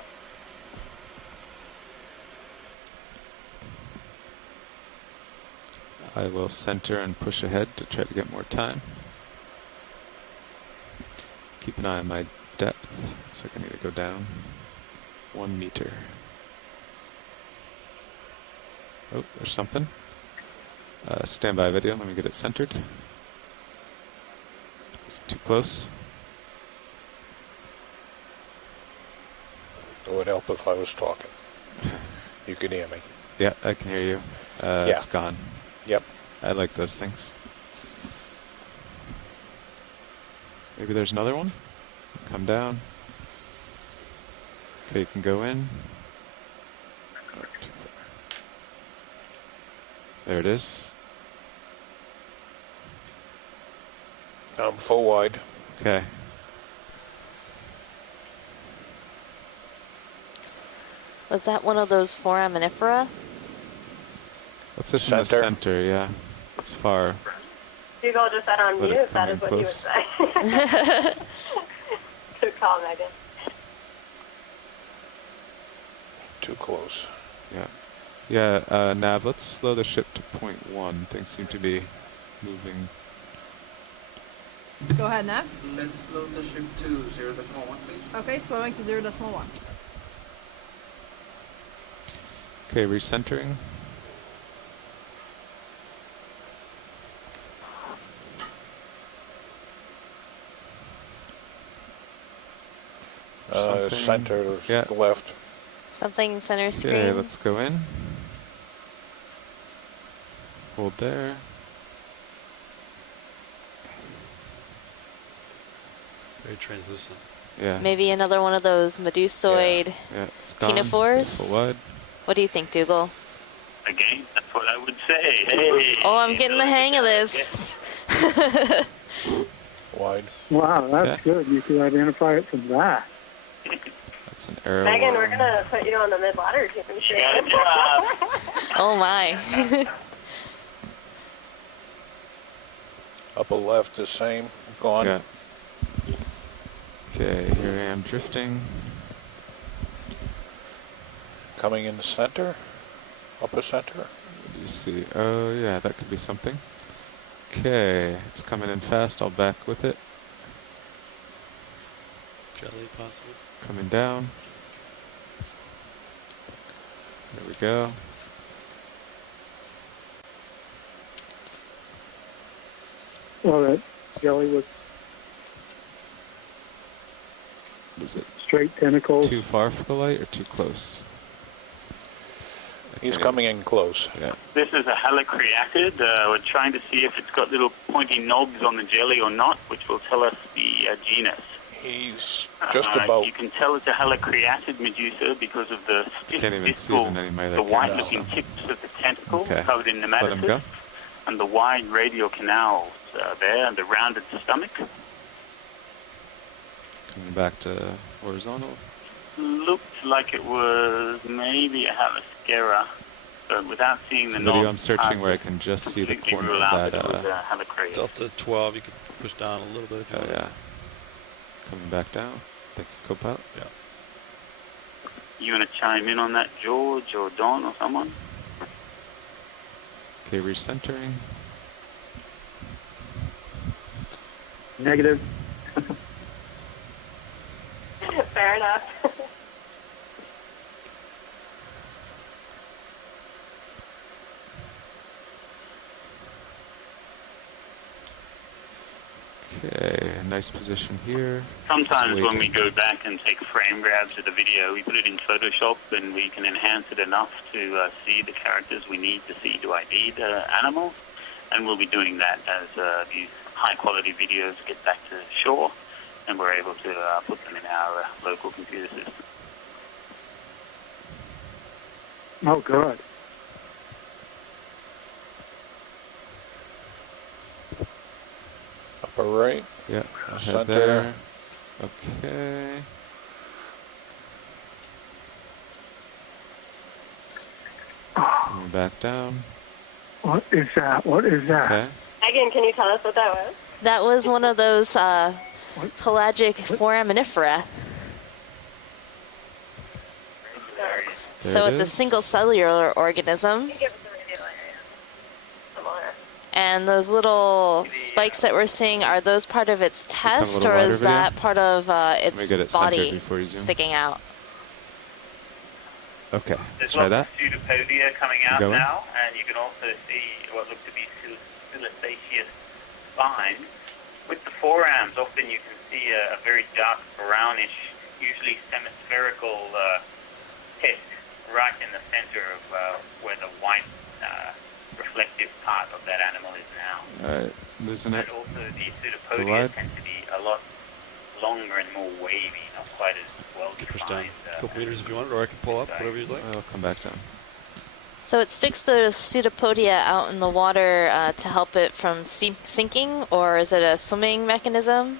I will center and push ahead to try to get more time. Keep an eye on my depth. Looks like I need to go down 1 meter. Oh, there's something. Standby video. Let me get it centered. It's too close. It would help if I was talking. You can hear me. Yeah, I can hear you. Yeah. It's gone. Yep. I like those things. Maybe there's another one. Come down. Okay, you can go in. There it is. I'm full wide. Okay. Was that one of those foraminifera? What's this in the center? Yeah, it's far. Google just said on Let it mute, come that in is what you would close. say. Good call, Megan. Too close. Yeah. Yeah, Nav, let's slow the ship to 0.1. Things seem to be moving. Go ahead, Nav. Let's slow the ship to 0.1, please. Okay, slowing to 0.1. Okay, recentering. Center left. Something center screen. Okay, let's go in. Hold there. Very translucent. Yeah. Maybe another one of those medusoid it's gone. ctenophores. Full wide. What do you think, Dougal? Again, that's what I would say. Hey. Oh, I'm getting the hang of this. Wide. Wow, that's good. You could identify it from that. That's an arrow. Megan, we're going to put you on the mid-ladder team. Oh, my. Upper left the same. Gone. Yeah. Okay, here I am drifting. Coming in the center. Upper center. What do you see? Oh, yeah, that could be something. Okay, it's coming in fast. I'll back with it. Jelly, possibly. Coming down. There we go. Well, that jelly was Is it straight tentacles. too far for the light or too close? He's coming in close. Yeah. This is a halicreatid. We're trying to see if it's got little pointy knobs on the jelly or not, which will tell us the genus. He's just about. You can tell it's a halicreatid medusa because of the stiff Can't even see it in any way. the white-looking tips of the tentacle Okay. covered in Just let him go. nematocysts, and the wide radial canals there, and the rounded stomach. Coming back to horizontal. Looked like it was maybe a halascara, but without seeing the It's a video knobs, I'm searching where I can just see the completely corner rule of out that. that it was a halicrea. Delta 12, you could push down a little bit if you Oh, want. yeah. Coming back down. Thank you, Copilot. Yeah. You want to chime in on that, George or Don or someone? Okay, recentering. Negative. Fair enough. Okay, nice position here. Sometimes Just when we waiting. go back and take frame grabs of the video, we put it in Photoshop and we can enhance it enough to see the characters we need to see to ID the animals. And we'll be doing that as these high-quality videos get back to shore, and we're able to put them in our local computer system. Oh, good. Upper right. Yeah, ahead Center. there. Okay. Coming back down. What is that? What is that? Okay. Megan, can you tell us what that was? That was one of those pelagic foraminifera. So There it it's a is. single cellular organism. And those little spikes that we're seeing, are those part of its test, little or wider is that video? part of me get it its centered body before you zoom. sticking out? Okay, There's try that. lots of pseudopodia coming out Going. now, and you can also see what look to be silicaceous spines. With the forearms, often you can see a very dark brownish, usually hemispherical tip right in the center of where the white reflective part of that animal is now. Alright, losing And it. also the Go pseudopodia wide. tend to be a lot longer and more wavy, not quite as well Push down defined. a couple meters if you want, or I can pull up, whatever you'd like. I'll come back down. So it sticks the pseudopodia out in the water to help it from sinking, or is it a swimming mechanism?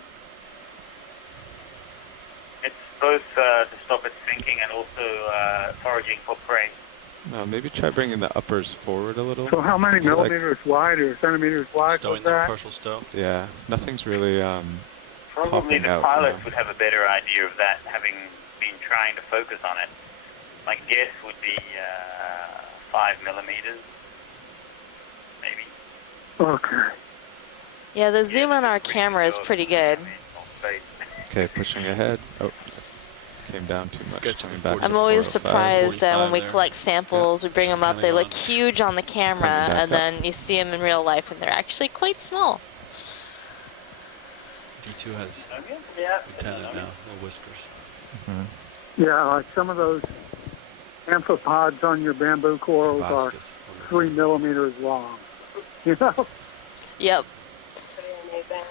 It's both to stop it sinking and also foraging for prey. No, maybe try bringing the uppers forward a little. So how many I feel like- millimeters wide or centimeters wide Stowing was the that? partial stow. Yeah, nothing's really Probably popping the out. pilots you would have a better idea of that, having been trying to focus on it. My guess would be 5 millimeters, maybe. Okay. Yeah, the zoom on our camera is pretty good. know. Okay, pushing ahead. Oh, came down too much. Coming back. I'm to always 405. surprised when we collect samples, we bring them up, they look huge on the camera, Coming back and then you see them in real life, and they're actually quite small. D2 has Yeah. antenna now, little whiskers. Yeah, like some of those amphipods on your bamboo corals are Vasquez. 3 millimeters long. You know? Yep. Pretty amazing.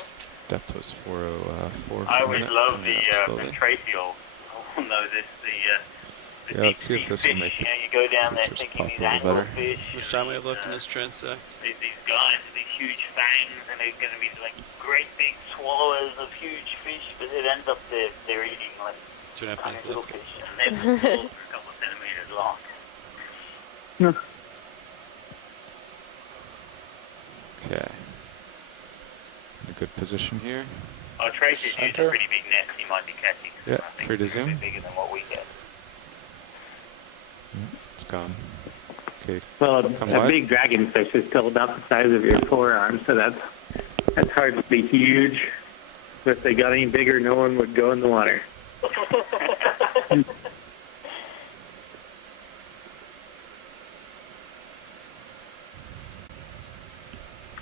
Depth was 404. I always love the slowly. ventracial. No, this the Yeah, let's see if this will fish. make You know, you go down there pictures thinking pop these a little better. anglerfish. Which time we have left in this transect? These guys, these huge fangs, and they're going to be like great big swallowers of huge fish, but it ends up they're eating like 2.5 tiny minutes little left. fish, and they're just a couple of centimeters long. Okay. good position here. Oh, Trace is using pretty big nets he might be catching. Yeah, free to zoom. Bigger than what we get. It's gone. Okay. Well, come a wide. big dragonfish is still about the size of your forearm, so that's hard to be huge. But if they got any bigger, no one would go in the water.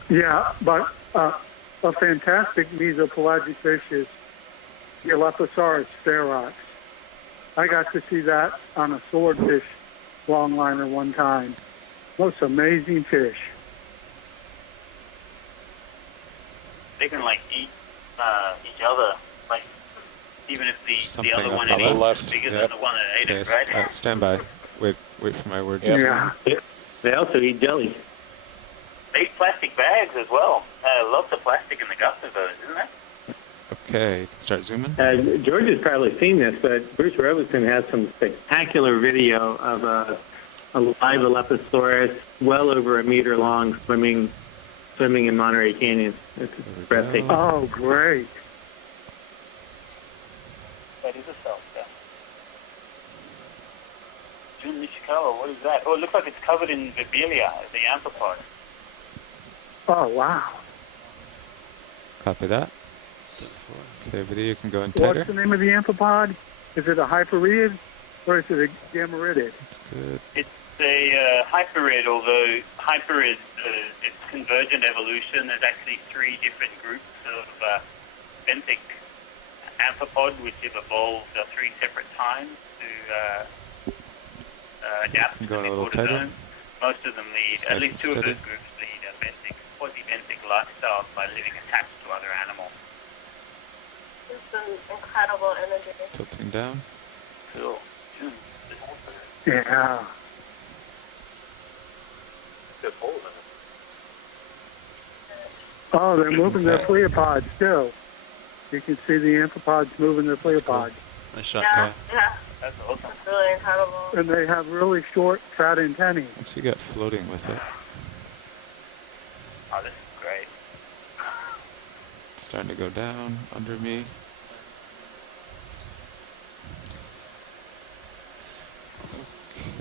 Yeah, but a fantastic mesopelagic fish is the Leptosaurus ferox. I got to see that on a swordfish longliner one time. Most amazing fish. They can like eat each other, like even if the other one up is bigger than the one that ate it, right? Stand by. Wait for my word. Yeah. They also eat jelly. They eat plastic bags as well. Lots of plastic in the guts of those, isn't there? Okay, start zooming. George has probably seen this, but Bruce Robeson has some spectacular video of a live Leptosaurus, well over a meter long, swimming in Monterey Canyon. It's breathtaking. Oh, great. That is a cell, yeah. Jun Nishikawa, what is that? Oh, it looks like it's covered in Vibelia, the amphipod. Oh, wow. Copy that. Okay, video can go in tighter. What's the name of the amphipod? Is it a hyperid or is it a gammarid? Good. It's a hyperid, although hyperid, it's convergent evolution. There's actually 3 different groups of benthic amphipod, which have evolved 3 separate times to adapt to the cortisone. Most of them lead, at least 2 of those groups lead benthic, quasi-benthic lifestyles by living attached to other animals. This is some incredible imagery. Tilting down. Cool. Yeah. Oh, they're moving their pleopods too. You can see the amphipods moving their pleopods. Nice shot, Yeah, yeah. That's awesome. That's really incredible. And they have really short, fat antennae. Once you get floating with it, Oh, this is great. it's starting to go down under me.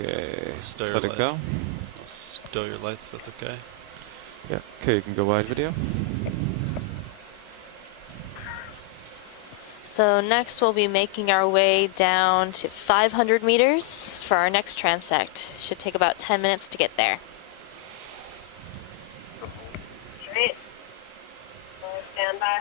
Okay, Stow let your it go. light. Stow your lights if that's okay. Yeah, okay, you can go wide video. So next we'll be making our way down to 500 meters for our next transect. Should take about 10 minutes to get there. Great. Stand by.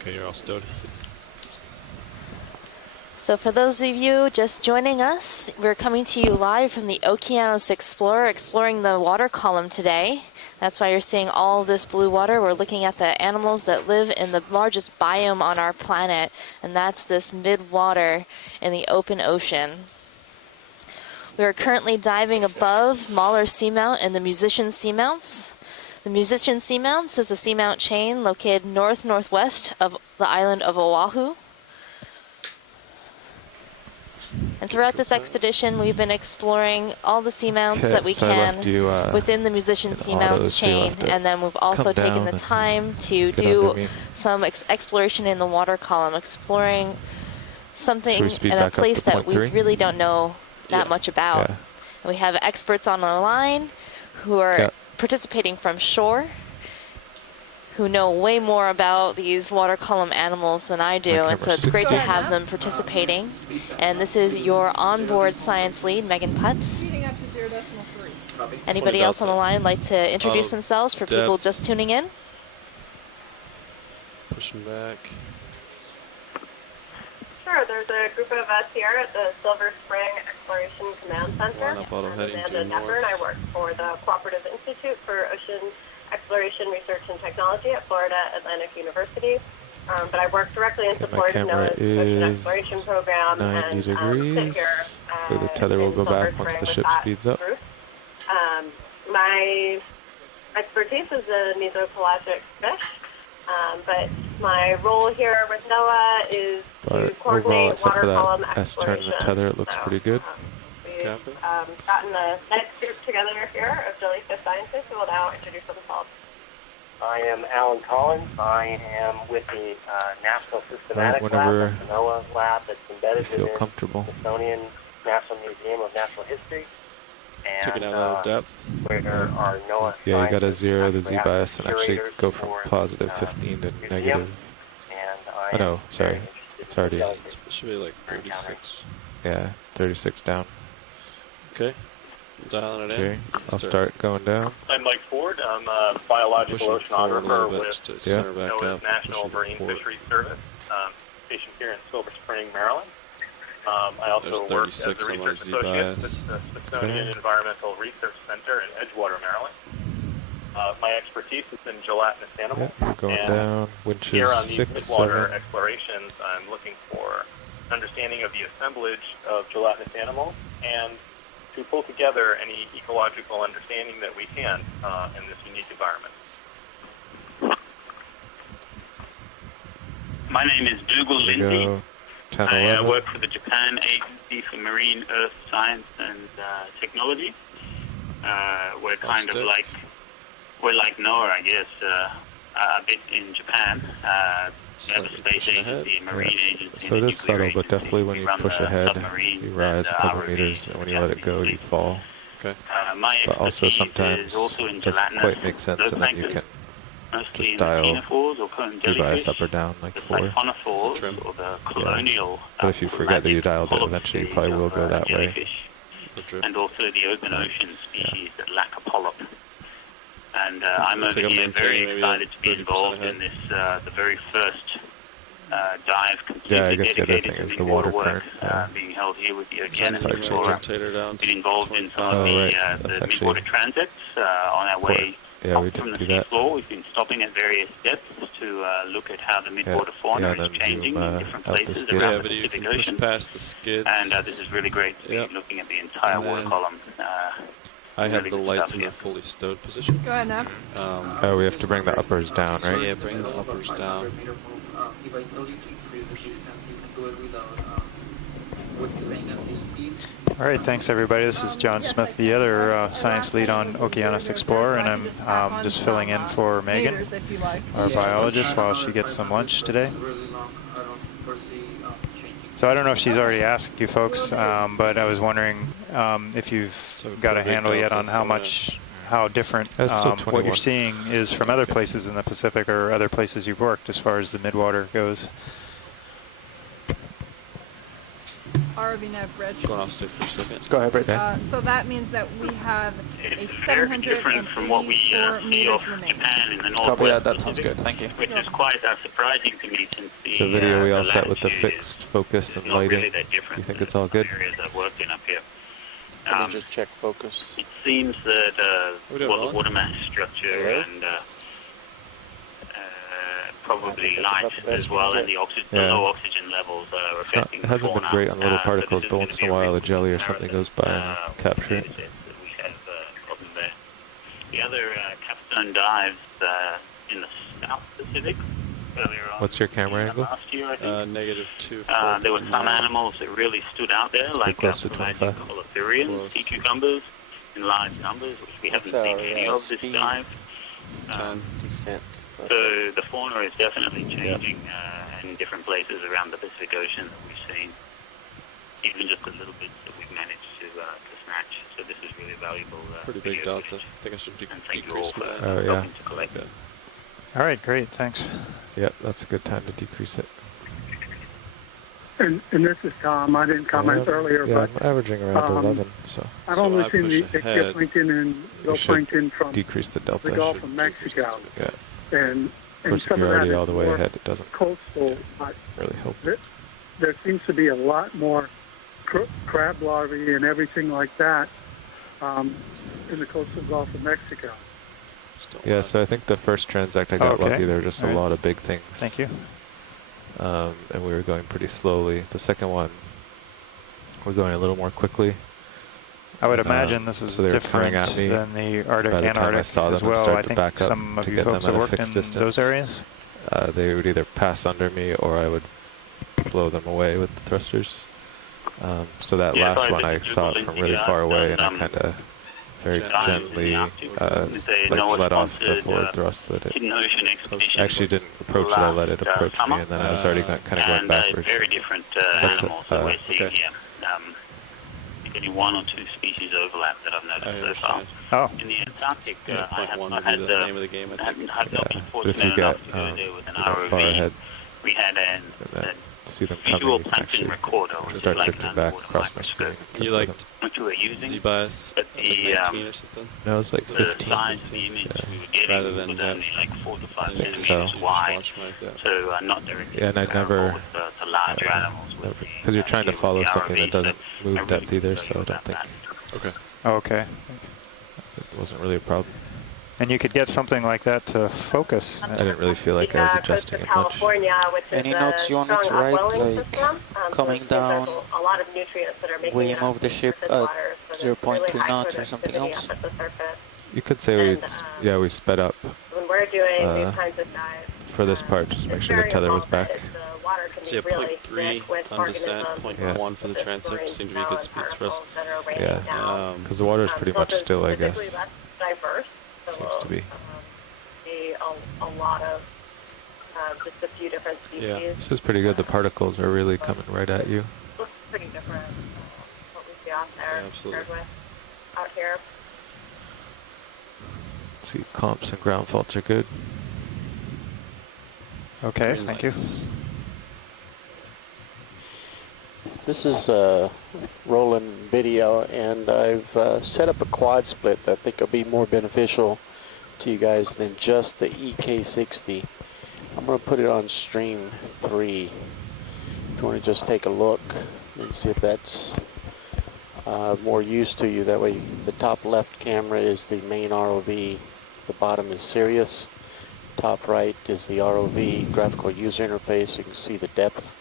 Okay, you're all stowed. So for those of you just joining us, we're coming to you live from the Okeanos Explorer, exploring the water column today. That's why you're seeing all this blue water. We're looking at the animals that live in the largest biome on our planet, and that's this mid-water in the open ocean. We are currently diving above Mahler Seamount and the Musician Seamounts. The Musician Seamounts is a seamount chain located north-northwest of the island of Oahu. And throughout this expedition, we've been exploring all the seamounts that we can within the Musician Seamounts chain, and then we've also taken the time to do some exploration in the water column, exploring something in a place that we really don't know that much about. And we have experts on the line who are participating from shore, who know way more about these water column animals than I do, and so it's great to have them participating. And this is your onboard science lead, Megan Putz. Speeding up to 0.3. Anybody else on the line like to introduce themselves for people just tuning in? Pushing back. Sure, there's a group of us here at the Silver Spring Exploration Command Center. Line up auto heading Amanda to Nepper, and I work for the Cooperative Institute for Ocean Exploration Research and Technology at Florida Atlantic University. But I work directly in support of NOAA's Ocean Exploration Program, 90 and degrees. sit here So the tether will go back once the ship speeds up. My expertise is in mesopelagic fish, but my role here with NOAA is to But overall, coordinate except water for column that S-turn and the exploration. tether, it looks pretty good. We've gotten a nice group together here of jellyfish scientists who will now introduce themselves. I am Alan Collins. I am with the National Systematic Right, Lab, that's the NOAA lab that's embedded feel within comfortable. the Smithsonian National Museum of Natural History. And, Took it out of depth. Where our NOAA Yeah, you got to zero the actually Z-bias and actually curators go from for positive the, 15 to museum. negative. And Oh no, sorry. It's already, It should be like 36. yeah, 36 down. Okay. Dialing it Okay, in. I'll start going down. I'm Mike Ford. I'm a biological Push it forward a oceanographer little bit with to center back NOAA's up. National Push it Marine forward. Fisheries Service, stationed here in Silver Spring, Maryland. I also There's work as a 36 on my research associate Z-bias. at the Smithsonian Environmental Research Center in Edgewater, Maryland. My expertise is in gelatinous animals. Yeah, going and down, winches here on these 6, midwater 7. explorations, I'm looking for understanding of the assemblage of gelatinous animals and to pull together any ecological understanding that we can in this unique environment. My name is Dougal Lindsay. Go 10, I 11. work for the Japan Agency for Marine Earth Science and Technology. We're kind of like, we're like NOAA, I guess, a bit in Japan. We have a space agency, a marine agency. So it is subtle, but definitely when you run push the ahead, submarines you rise a couple ROVs, meters, and when you let it go, you fall. Okay. My But also expertise sometimes is also in it doesn't gelatinous quite make sense, and then you can mostly just in the dial ctenophores or cone Z-bias jellyfish, up or down like the 4. siphonophores or the colonial But if you forget that you dialed it, eventually you probably will go that way. jellyfish, and also the open ocean species that lack a polyp. And I'm Looks over like I'm here very maintaining maybe excited to be 30% involved ahead. in this, the very first dive completely Yeah, I guess the other dedicated thing to is the midwater water work, current. Yeah. being held here with the Trying to Okeanos bring my Explorer. rotator down Been to involved in some of 25. the, right. the That's midwater actually transits on our way Yeah, we up from didn't the do that. seafloor. We've been stopping at various depths to look at how the midwater fauna yeah, is then changing zoom, in different out the places skid. around Yeah, the but you Pacific can push Ocean. past the skids. And this is really great to be looking at the entire And water then column. I have really the good lights stuff in here. a fully stowed position. Go ahead, Nev. Oh, we have to bring the uppers down, right? Yeah, bring the uppers down. If I tell you to increase the distance, you can do it without what's saying at this speed. All right, thanks everybody. This is John Smith, the other science lead on Okeanos Explorer, and I'm just filling in for Megan, If you like. our biologist, while she gets some lunch today. Really long. I don't foresee changing. So I don't know if she's already asked you folks, but I was wondering if you've got a handle yet on how different That's still what 21. you're seeing is from other places in the Pacific or other places you've worked as far as the midwater goes. ROV Nev Bridge. Going off stick for a second. Go ahead, Bridge. So that means that we have a It's very different from what we 784 see meters of remaining. Japan in the Copy northwest that. That sounds Pacific, good. Thank you. which is quite surprising to me since the So video, we all set with the latitude fixed focus and not really lighting. that different You think it's all good? areas I've worked in up here. Let me just check focus. It seems that doing well, the well. water mass structure Hello? and probably that's light about the best as well, we and can the Yeah. low oxygen levels are It's not, affecting it the hasn't been fauna. great on little So particles, this but is once in gonna a be while a real jelly or something goes by and capture it. that we have gotten there. The other capstone dives in the South Pacific earlier on. What's your camera angle? Last year, I think. -2. There were some animals that really stood out there, like close to pelagic 25. colothurians, sea cucumbers, in large numbers, which we haven't seen any of this dive. 10 descent. So the fauna is definitely changing in different places around the Pacific Ocean that we've seen, even just the little bits that we've managed to snatch. So this is really valuable. Pretty big video delta. footage. I think I should And thank you all decrease for that. Oh, yeah. helping to collect it. All right, great, thanks. Yep, that's a good time to decrease it. And this is Tom. I didn't comment earlier, Yeah, but I'm averaging around 11, so I've So only I seen the push ahead. exoplankton and we should zooplankton from decrease the delta. the Gulf of Mexico. Yeah. And Of course, if some you're of that already is all the way more ahead, it doesn't coastal, but really help. there seems to be a lot more crab larvae and everything like that in the coastal Gulf of Mexico. Yeah, so I think the first transect I got Okay. lucky. There were just All a right. lot of big things. Thank you. And we were going pretty slowly. The second one, we're going a little more quickly. I would imagine this is so they were different coming at me. than the Arctic, By the time I Antarctic saw them as and well. start I to think back up some of to you get them folks at have a worked fixed in distance, those areas. they would either pass under me or I would blow them away with the thrusters. So that last one I saw it from really far away, and I kind of very gently let off the forward thrust so that it actually didn't approach it. I let it approach me, and then I was already kind of going backwards. Very different animals that we're seeing here. Only one or two species overlap that I've noticed so far. Oh. In the Antarctic, I have not been But if fortunate you get enough to do with an far ROV. ahead, We had an see them visual coming, you can plankton actually recorder, which start is like drifting an back underwater across my screen. microscope. You liked which we were using. Z-Bias But like the 19 or something? No, it was like the 15. size of the image we were getting Rather than was depth. only like 4 to 5 think centimeters so. wide. So not directly Yeah, and I never, with the larger animals. because you're trying to follow something that ROVs, doesn't but move I really depth either, couldn't so I tell you don't think Okay. Okay. it wasn't really a problem. And you could get something like that to focus. I didn't really feel like I was adjusting it much. California, which is Any a notes you want me to strong write, upwelling like system. coming so down, there's a lot of nutrients that are making we it up move the to ship surface at water, so there's 0.2 really high knots or something productivity else? up at the surface. You could say we sped up When we're doing these kinds of dives, for this part, just to make sure the tether was back. the water can So be yeah, really 0.3 thick with on descent, organisms. 0.1 for the transect seem to be good speeds for us. That are raining Yeah, down. because the water is pretty So much there's still, I guess. typically less diverse. So Seems to be. see a lot of just a few different species. Yeah, this is pretty good. The particles are really coming right at you. Looks pretty different what we see out there compared with out here. See, comps and ground faults are good. Okay, thank you. This is rolling video, and I've set up a quad split that I think will be more beneficial to you guys than just the EK60. I'm going to put it on stream 3. If you want to just take a look and see if that's more use to you. That way, the top left camera is the main ROV, the bottom is Sirius, top right is the ROV graphical user interface. You can see the depth,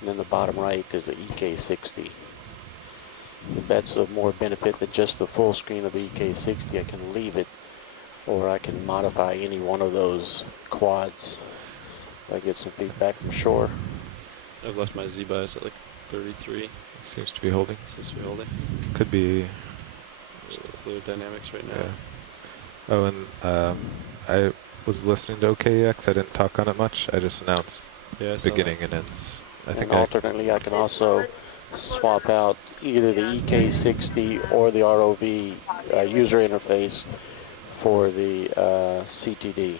and then the bottom right is the EK60. If that's of more benefit than just the full screen of the EK60, I can leave it, or I can modify any one of those quads. If I get some feedback from shore. I've left my Z-Bias at like 33. Seems to be holding. Seems to be holding. Could be. Just fluid dynamics right now. Yeah. Oh, and I was listening to OKEX. I didn't talk on it much. I just announced beginning and ends. I think alternately, I can also swap out either the EK60 or the ROV user interface for the CTD.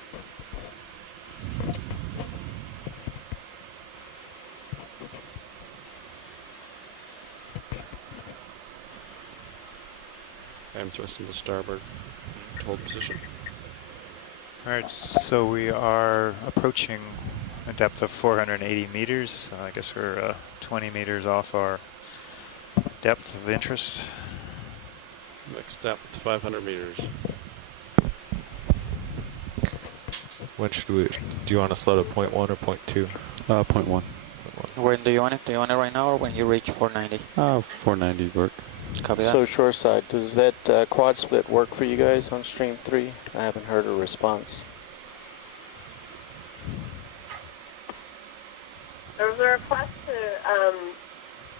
I'm thrusting to starboard. Hold position. All right, so we are approaching a depth of 480 meters. I guess we're 20 meters off our depth of interest. Next step, 500 meters. When should we? Do you want to slow to 0.1 or 0.2? 0.1. When do you want it? Do you want it right now or when you reach 490? 490 work. Copy that. So shore side, does that quad split work for you guys on stream 3? I haven't heard a response. There was a request to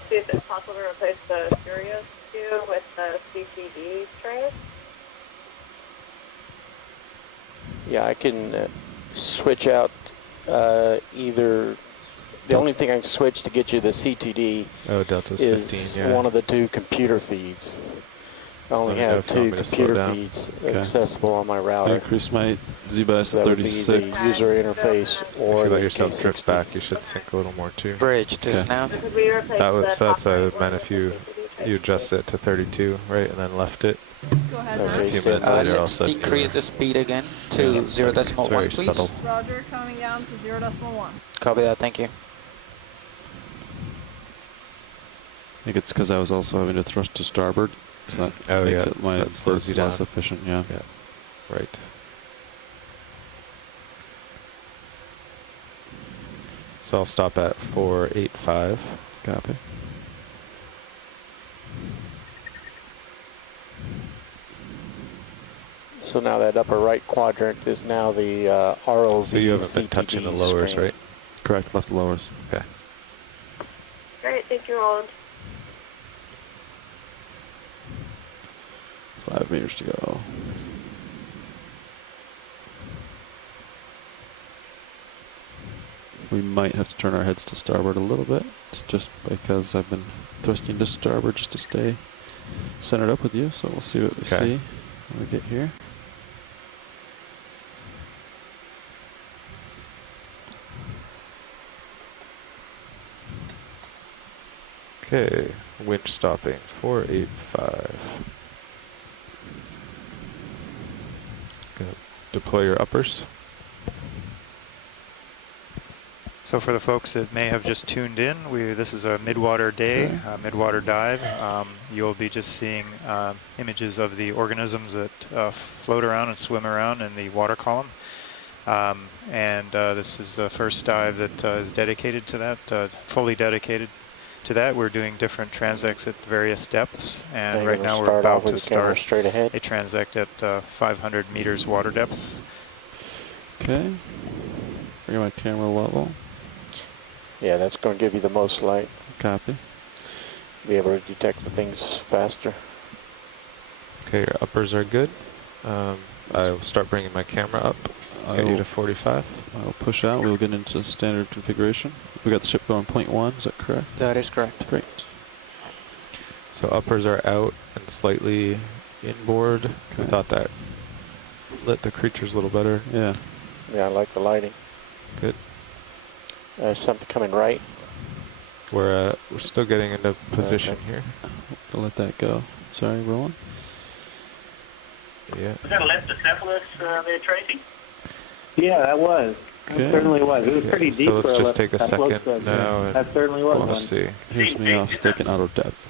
see if it's possible to replace the Sirius 2 with the CTD trace. Yeah, I can switch out either. The only thing I can switch to get you the CTD Delta's is 15, yeah. one of the 2 computer feeds. I only have 2 computer feeds accessible on my router. I increased my Z-Bias So to that would be 36. the user interface or if you the let yourself EK60. drift back, you should sink a little more too. Bridge to nav. So that's what I meant. If you adjust it to 32, right, and then left it. Go ahead, A Matt. few minutes later, all of a Let's sudden decrease the speed again to 0.1, it's very please. subtle. Roger, coming down to 0.1. Copy that, thank you. I think it's because I was also having to thrust to starboard, so that makes it my that slows you less down. efficient. Yeah. Right. So I'll stop at 485. Copy. So now that upper right quadrant is now the ROV. So you haven't been touching the lowers, right? Correct, left lowers. Okay. Great, thank you, Roland. 5 meters to go. We might have to turn our heads to starboard a little bit, just because I've been thrusting to starboard just to stay centered up with you. So we'll see what we see when we get here. Okay, winch stopping 485. Gonna deploy your uppers. So for the folks that may have just tuned in, this is a midwater day, midwater dive. You'll be just seeing images of the organisms that float around and swim around in the water column. This is the first dive that is dedicated to that, fully dedicated to that. We're doing different transects at various depths, and right now we're about to start straight ahead. a transect at 500 meters water depth. Okay, bring my camera level. Yeah, that's going to give you the most light. Copy. Be able to detect the things faster. Okay, your uppers are good. I'll start bringing my camera up. Get you to 45. I'll push out. We'll get into standard configuration. We got the ship going 0.1. Is that correct? That is correct. Great. So uppers are out and slightly inboard. Okay. I thought that lit the creatures a little better. Yeah. Yeah, I like the lighting. Good. There's something coming right. We're still getting into position here. I'll let that go. Sorry, Roland. Yeah. Was that a left cephalus there, Tracy? Yeah, that was. Okay. It certainly was. It was pretty deep. So let's for just take a second now. That certainly was we'll one. see. Here's me off sticking out of depth.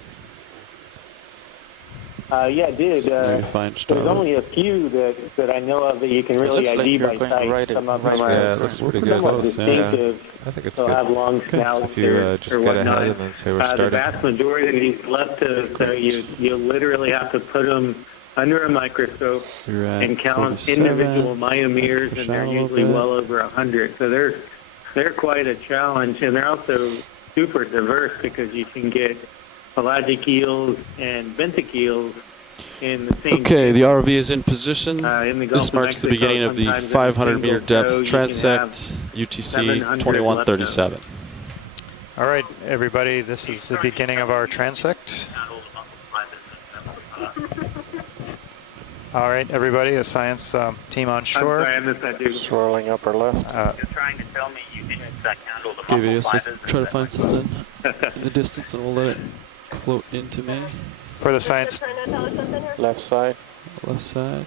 Yeah, it did. There's only a few that I know of that you can really ID by sight. Some of them yeah, it looks pretty good. Distinctive. I think it's They'll good. have long snouts If you just get ahead and then say we're starting. The vast majority of these left so you literally have to put them under a microscope and count individual myomeres, and they're usually well over 100. So they're quite a challenge, and they're also super diverse because you can get pelagic eels and benthic eels in the same. Okay, the ROV is in position. This marks the beginning of the 500-meter depth transect, UTC 2137. All right, everybody, this is the beginning of our transect. All right, everybody, the science team on shore. Swirling upper left. You're trying to tell me you didn't count all the Okay, video, so fibers. try to find something in the distance and we'll let it float into me. For the science, left side. Left side.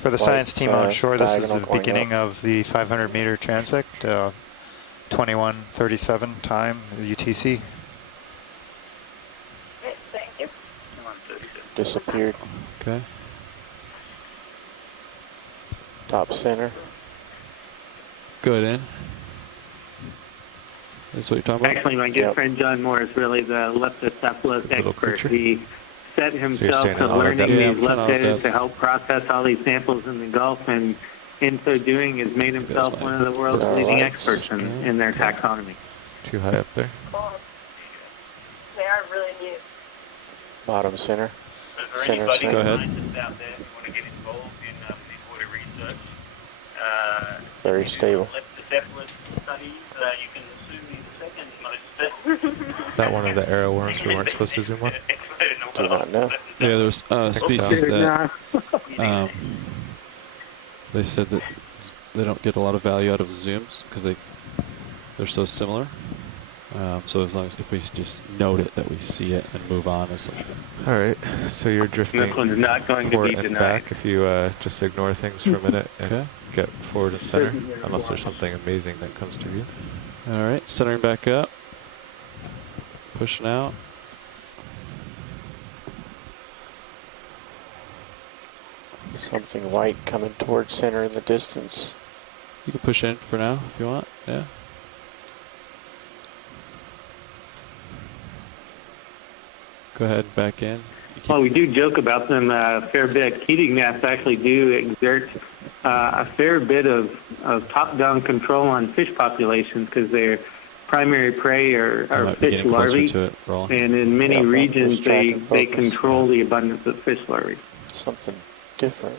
For the science team on shore, this is the going beginning of the 500-meter transect, 21:37 time, UTC. Great, thank you. Disappeared. Okay. Top center. Good in. That's what you're talking about? Actually, my good friend John Moore is really the leptocephalus expert. He set himself to learning these leptids to help process all these samples in the Gulf, and in so doing has made himself one of the world's leading experts in their taxonomy. It's too high up there. Cool. They are really neat. Bottom center. Is there anybody Go ahead. scientists out there who want to get involved in water research? Very stable. Leptocephalus studies, you can assume the second most. Is that one of the arrow worms we weren't supposed to zoom on? Do not know. Yeah, there's species that they said that they don't get a lot of value out of zooms because they're so similar. So as long as if we just note it that we see it and move on as something. All right, so you're drifting This one's not going to forward be and denied. back if you just ignore things for a minute and Okay. get forward and center, unless there's something amazing that comes to view. All right, centering back up, pushing out. Something white coming towards center in the distance. You can push in for now if you want. Yeah. Go ahead, back in. Well, we do joke about them a fair bit. Keating nets actually do exert a fair bit of top-down control on fish populations because their primary prey are fish larvae, and in many regions they control the abundance of fish larvae. Something different.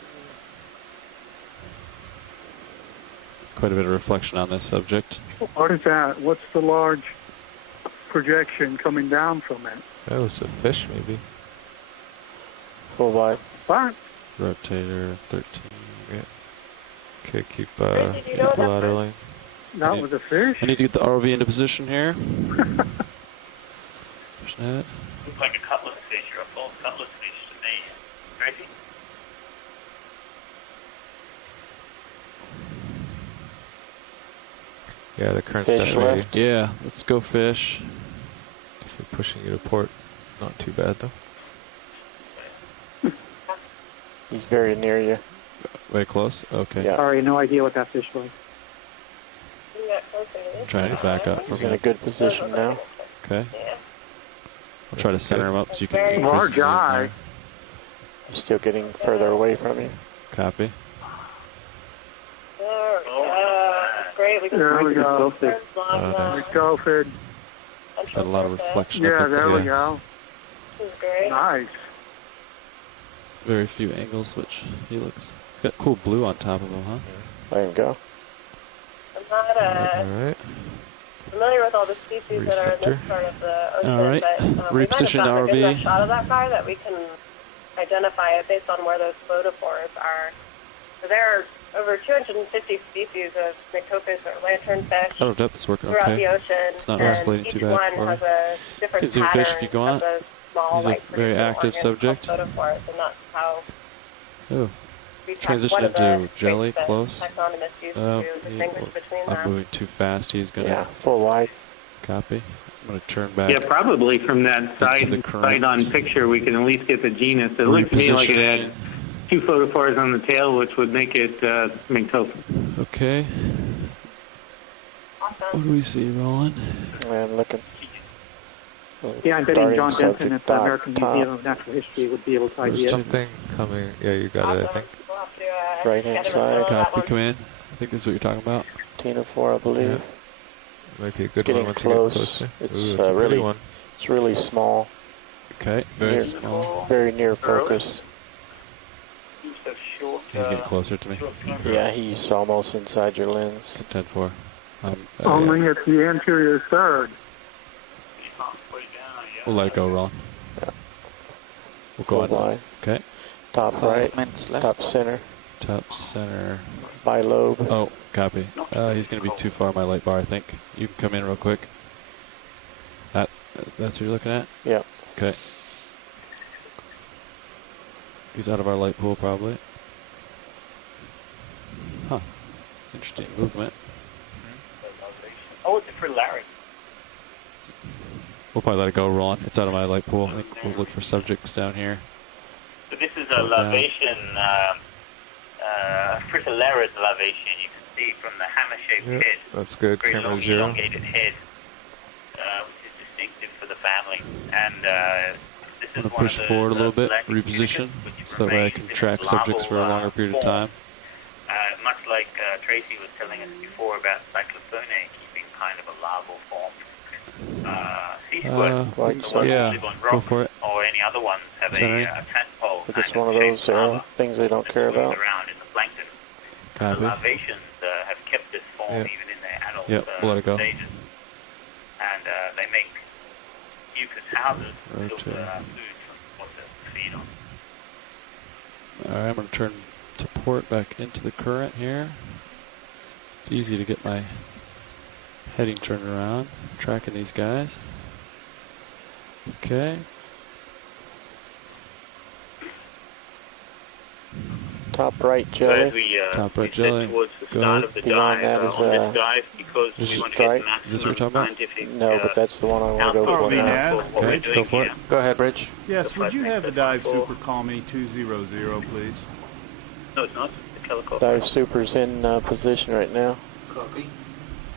Quite a bit of reflection on this subject. What is that? What's the large projection coming down from it? Oh, it's a fish, maybe. Full wide. What? Rotator 13. Yeah. Okay, keep laterally. That was a fish? I need to get the ROV into position here. Looks like a cutlass fish or a full cutlass fish to me. Tracy? Yeah, the current's Fish that way. left. Yeah, let's go fish. If you're pushing you to port, not too bad though. He's very near you. Way close? Okay. Yeah. Sorry, no idea what that fish was. I'm trying to back up. He's in a good position now. Okay. I'll try to center him up so you can increase Large the zoom eye. there. He's still getting further away from you. Copy. Great. We can There we go. Nice. Go, Fid. Got a lot of reflection. Yeah, up there we the go. This is great. Nice. Very few angles, which he looks. He's got cool blue on top of him, huh? Let him go. I'm not Alright. familiar with all the species that are in this Receptor. part of the ocean, All right. but we might have Reposition gotten a good RV. enough shot of that guy that we can identify it based on where those photophores are. So there are over 250 species of Mycopus or lanternfish Oh, depth is working throughout okay. the ocean, It's not and oscillating each too bad one for has me. a different You can zoom pattern fish if you go on. of those small, He's a like, very producing active organs subject. called photophores, and that's how Oh. we track Transition one of into the jelly, traits that close. taxonomists use to distinguish between I'm them. moving too fast. He's going to Yeah, full wide. copy. I'm going to turn back. Yeah, probably from that the current. side-on picture, we can at least get the genus. It looked to me like it had two photophores on the tail, which would make it Mycopus. Okay. What do we see, Roland? I'm looking. Yeah, I'm betting Darting John Denson subject at the top, American top. Museum of Natural History would be able to There's idea it. something coming. Yeah, you got it, I think. We'll have to, Right hand together side. with that Copy, one. come in. I think this is what you're talking about. Tina 4, I believe. Yeah. Might be a It's good getting one once close. you get closer. It's Ooh, it's a pretty really, one. it's really small. Okay, very Near- small. Very near focus. He's getting closer to me. Yeah, he's almost inside your lens. 10-4. Only at the anterior third. We'll let it go, Roland. Yeah. We'll go Full on. wide. Okay. Top right. minutes left. Top center. Top center. Bilobe. Oh, copy. He's going to be too far on my light bar, I think. You can come in real quick. That's what you're looking at? Yeah. Okay. He's out of our light pool, probably. Huh. Interesting movement. Oh, it's for Larry. We'll probably let it go, Roland. It's out of my light pool. I think we'll look for subjects down here. So this is a larvation, Fritillaris larvation. You can see from the hammer-shaped Yep, head. that's good. Very Camera long, zero. elongated head, which is distinctive for the family. And this I'm is going to one push of the forward a little bit, galactic reposition, which so that way I can remains track in subjects for a larval, longer period of form. time. Much like Tracy was telling us before about Cyclophone keeping kind of a larval form. Sea squirt, the ones yeah, that live on go rock, for it. or any other ones have Sorry. a tadpole I think it's kind one of those shaped larva things they don't care that swims about. around in the plankton. Copy. The larvations have kept this form Yep. even in their adult Yep, we'll let it go. stages. And they make mucus houses to Right, filter food from what to feed on. Alright, I'm going to turn to port back into the current here. It's easy to get my heading turned around, tracking these guys. Okay. Top right So jelly. as we Top right head jelly. towards the Go start ahead. of the Beyond dive, that is, on this dive, because this we is want to get strike. maximum Is this what you're talking about? scientific No, but that's the one I want to go for output now. for what we're Okay, doing go for it. here. Go ahead, Bridge. Yes, would you have the dive super call me 200, please? No, it's not. The Calico. Dive super's in position right now. Copy.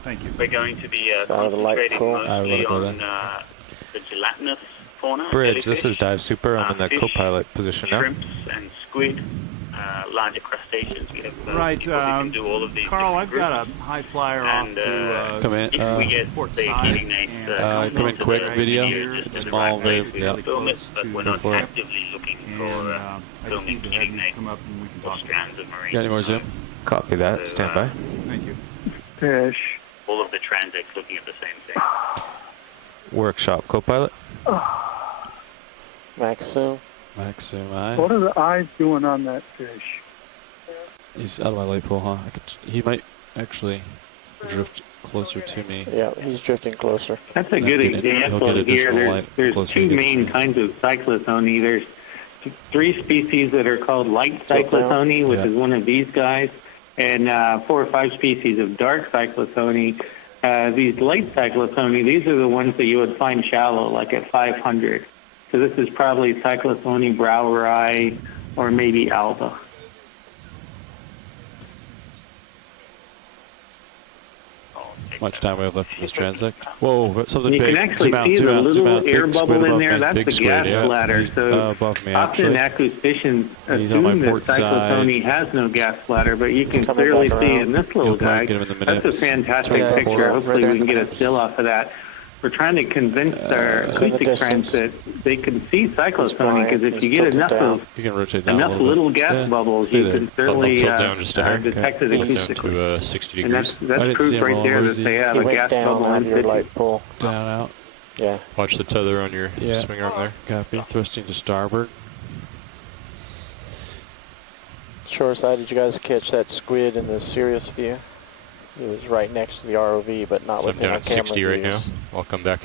Thank you. We're going to be Out of the light concentrating pool. mostly go on the gelatinous fauna. Bridge, this jellyfish, is Dive Super. I'm in the fish, co-pilot position now. shrimps and squid, larger crustaceans. We have Right, people who can do all of these Carl, I've different got a groups. high flyer And, off to come in. if we get, port say, side, heating nates, and come in quick, video. just It's at the small, right very, place, we yeah. can film it, but we're not for it. actively looking and for I just filming need to have heating you nates come up and we can or talk. strands of marine. Got any more zoom? Copy that. So, Stand by. Thank you. Fish. All of the transects looking at the same thing. Workshop co-pilot. Max zoom. Max zoom eye. What are the eyes doing on that fish? He's out of my light pool, huh? He might actually drift closer to me. Yeah, he's drifting closer. That's a good example here. There's two main kinds of cyclothony. There's three species that are called light cyclothony, which is one of these guys, and 4 or 5 species of dark cyclothony. These light cyclothony, these are the ones that you would find shallow, like at 500. So this is probably cyclothony broweri or maybe alba. Much time we have left in this transect. Whoa, something You big. can actually zoom out, see zoom the out, zoom little out. air Big bubble squid in above there. me. That's Big the squid, gas yeah. bladder. He's, So above me, often actually. acousticians He's on my assume that port side. cyclothony has no gas bladder, but you can coming clearly back see around. in this little You'll probably guy. get him in the That's a minutes. fantastic Yeah, picture. right Hopefully there we in can the get a minutes. still off of that. We're trying to convince our in the acoustic friends distance. that they can see cyclothony, flying. because if He's you get tilted enough down. of You can rotate down a enough little little bit. gas Yeah, bubbles, stay you there. can certainly tilt down just a hair. detect it Down acoustically. to 60 And degrees. that's I didn't proof see him right roll. there Where that is he? they have He a went gas down bubble out of your in light pull. Down, out. Yeah. Watch the tether on your swing arm there. Copy. Thrusting to starboard. Shore side, did you guys catch that squid in the Sirius view? It was right next to the ROV, but not So I'm within down our at camera 60 right now. views. I'll come back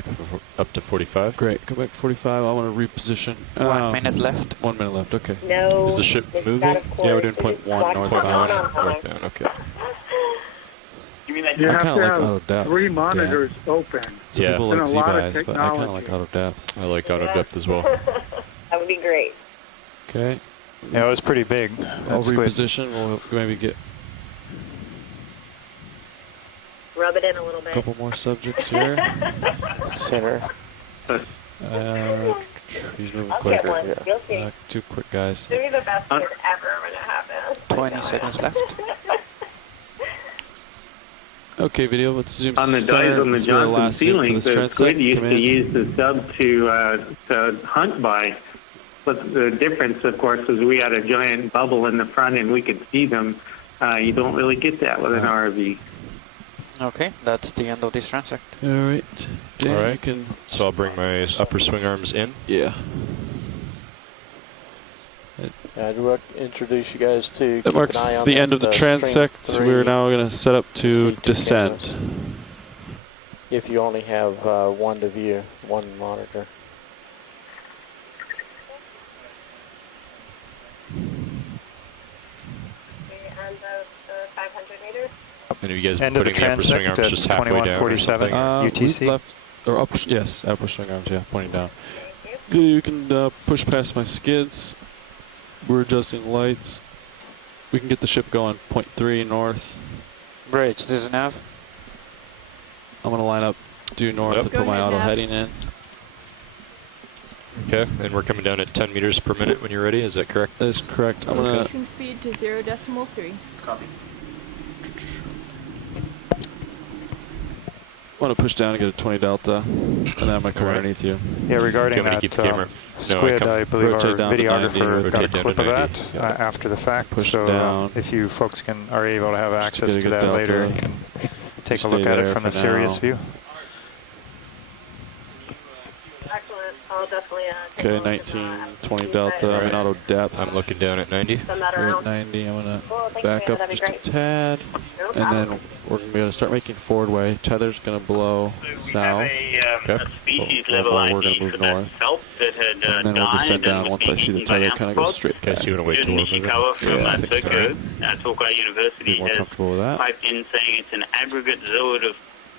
up to 45. Great. Come back to 45. I want to reposition. 1 minute left. 1 minute left. Okay. No. Is the ship it's moving? not, of Yeah, we're course. doing It's 0.1 watch northbound. on. Northbound, okay. You mean that You I have kinda to like have auto depth. 3 monitors open. Some Yeah. people And like a lot of Z-Buys, but I kind of like technology. auto depth. I like auto depth as well. That would be great. Okay. Yeah, it was pretty big. I'll That squid. reposition. We'll maybe get Rub it in a little a bit. couple more subjects here. Center. He's moving I'll quick. get one. Yeah. You'll see. Too quick, guys. It'll be the best thing ever when it happens. 20 seconds left. Okay, video. Let's zoom On the center. dives on the This will be our Johnson last zoom for ceilings, this the transect. squid used Come to in. use the sub to hunt by. But the difference, of course, is we had a giant bubble in the front and we could see them. You don't really get that with an RV. Okay, that's the end of this transect. All right. Dan, All right. You can. So I'll bring my upper swing arms in. Yeah. I'd introduce you guys to That keep marks an eye on the end of the Stream transect. 3 We're now going to set up to C2 descend. cameras. If you only have one to view, one monitor. And the 500 meters. And have you guys End been of the putting the upper swing transect arms just at halfway down? or 21:47. something? UTC. Left, or upper, yes, upper swing arms, yeah, pointing down. Good, you can push past my skids. We're adjusting lights. We can get the ship going 0.3 north. Bridge, this is nav. I'm going to line up due north Yep. to Go put my ahead, auto Nav. heading in. Okay, and we're coming down at 10 meters per minute when you're ready, is that correct? That is correct. I'm going to Increasing speed to 0.3. Copy. push down and get a 20 delta, and then I'm going to come Alright. underneath you. Yeah, regarding You want me to that keep the camera? squid, come I believe our rotate down to 90, videographer got a rotate down clip to of 90. that after the fact. Push so down. if you folks are able to have Just to access get a to good that later, delta. you can take a Stay look at there it from for the Sirius now. view. Excellent. I'll definitely take a Okay, look at that 19, after 20 you delta. guys I'm in auto depth. I'm looking down at 90. send that We're at around. 90. I'm going Cool, to thank back you. up That'd be just a great. tad, No and problem. then we're going to start making forward way. Tether's going to blow We south. have a species Well, level we're ID gonna move for that north. kelp that had And then we'll died descend and down was once I see the being eaten by tether kind of go amphipods. straight back. Okay, so you want to wait Here's till we're moving? Nishikawa from Yeah, I think so. Tokyo, Tokai University Be more has comfortable with that. piped in saying it's an aggregate zode of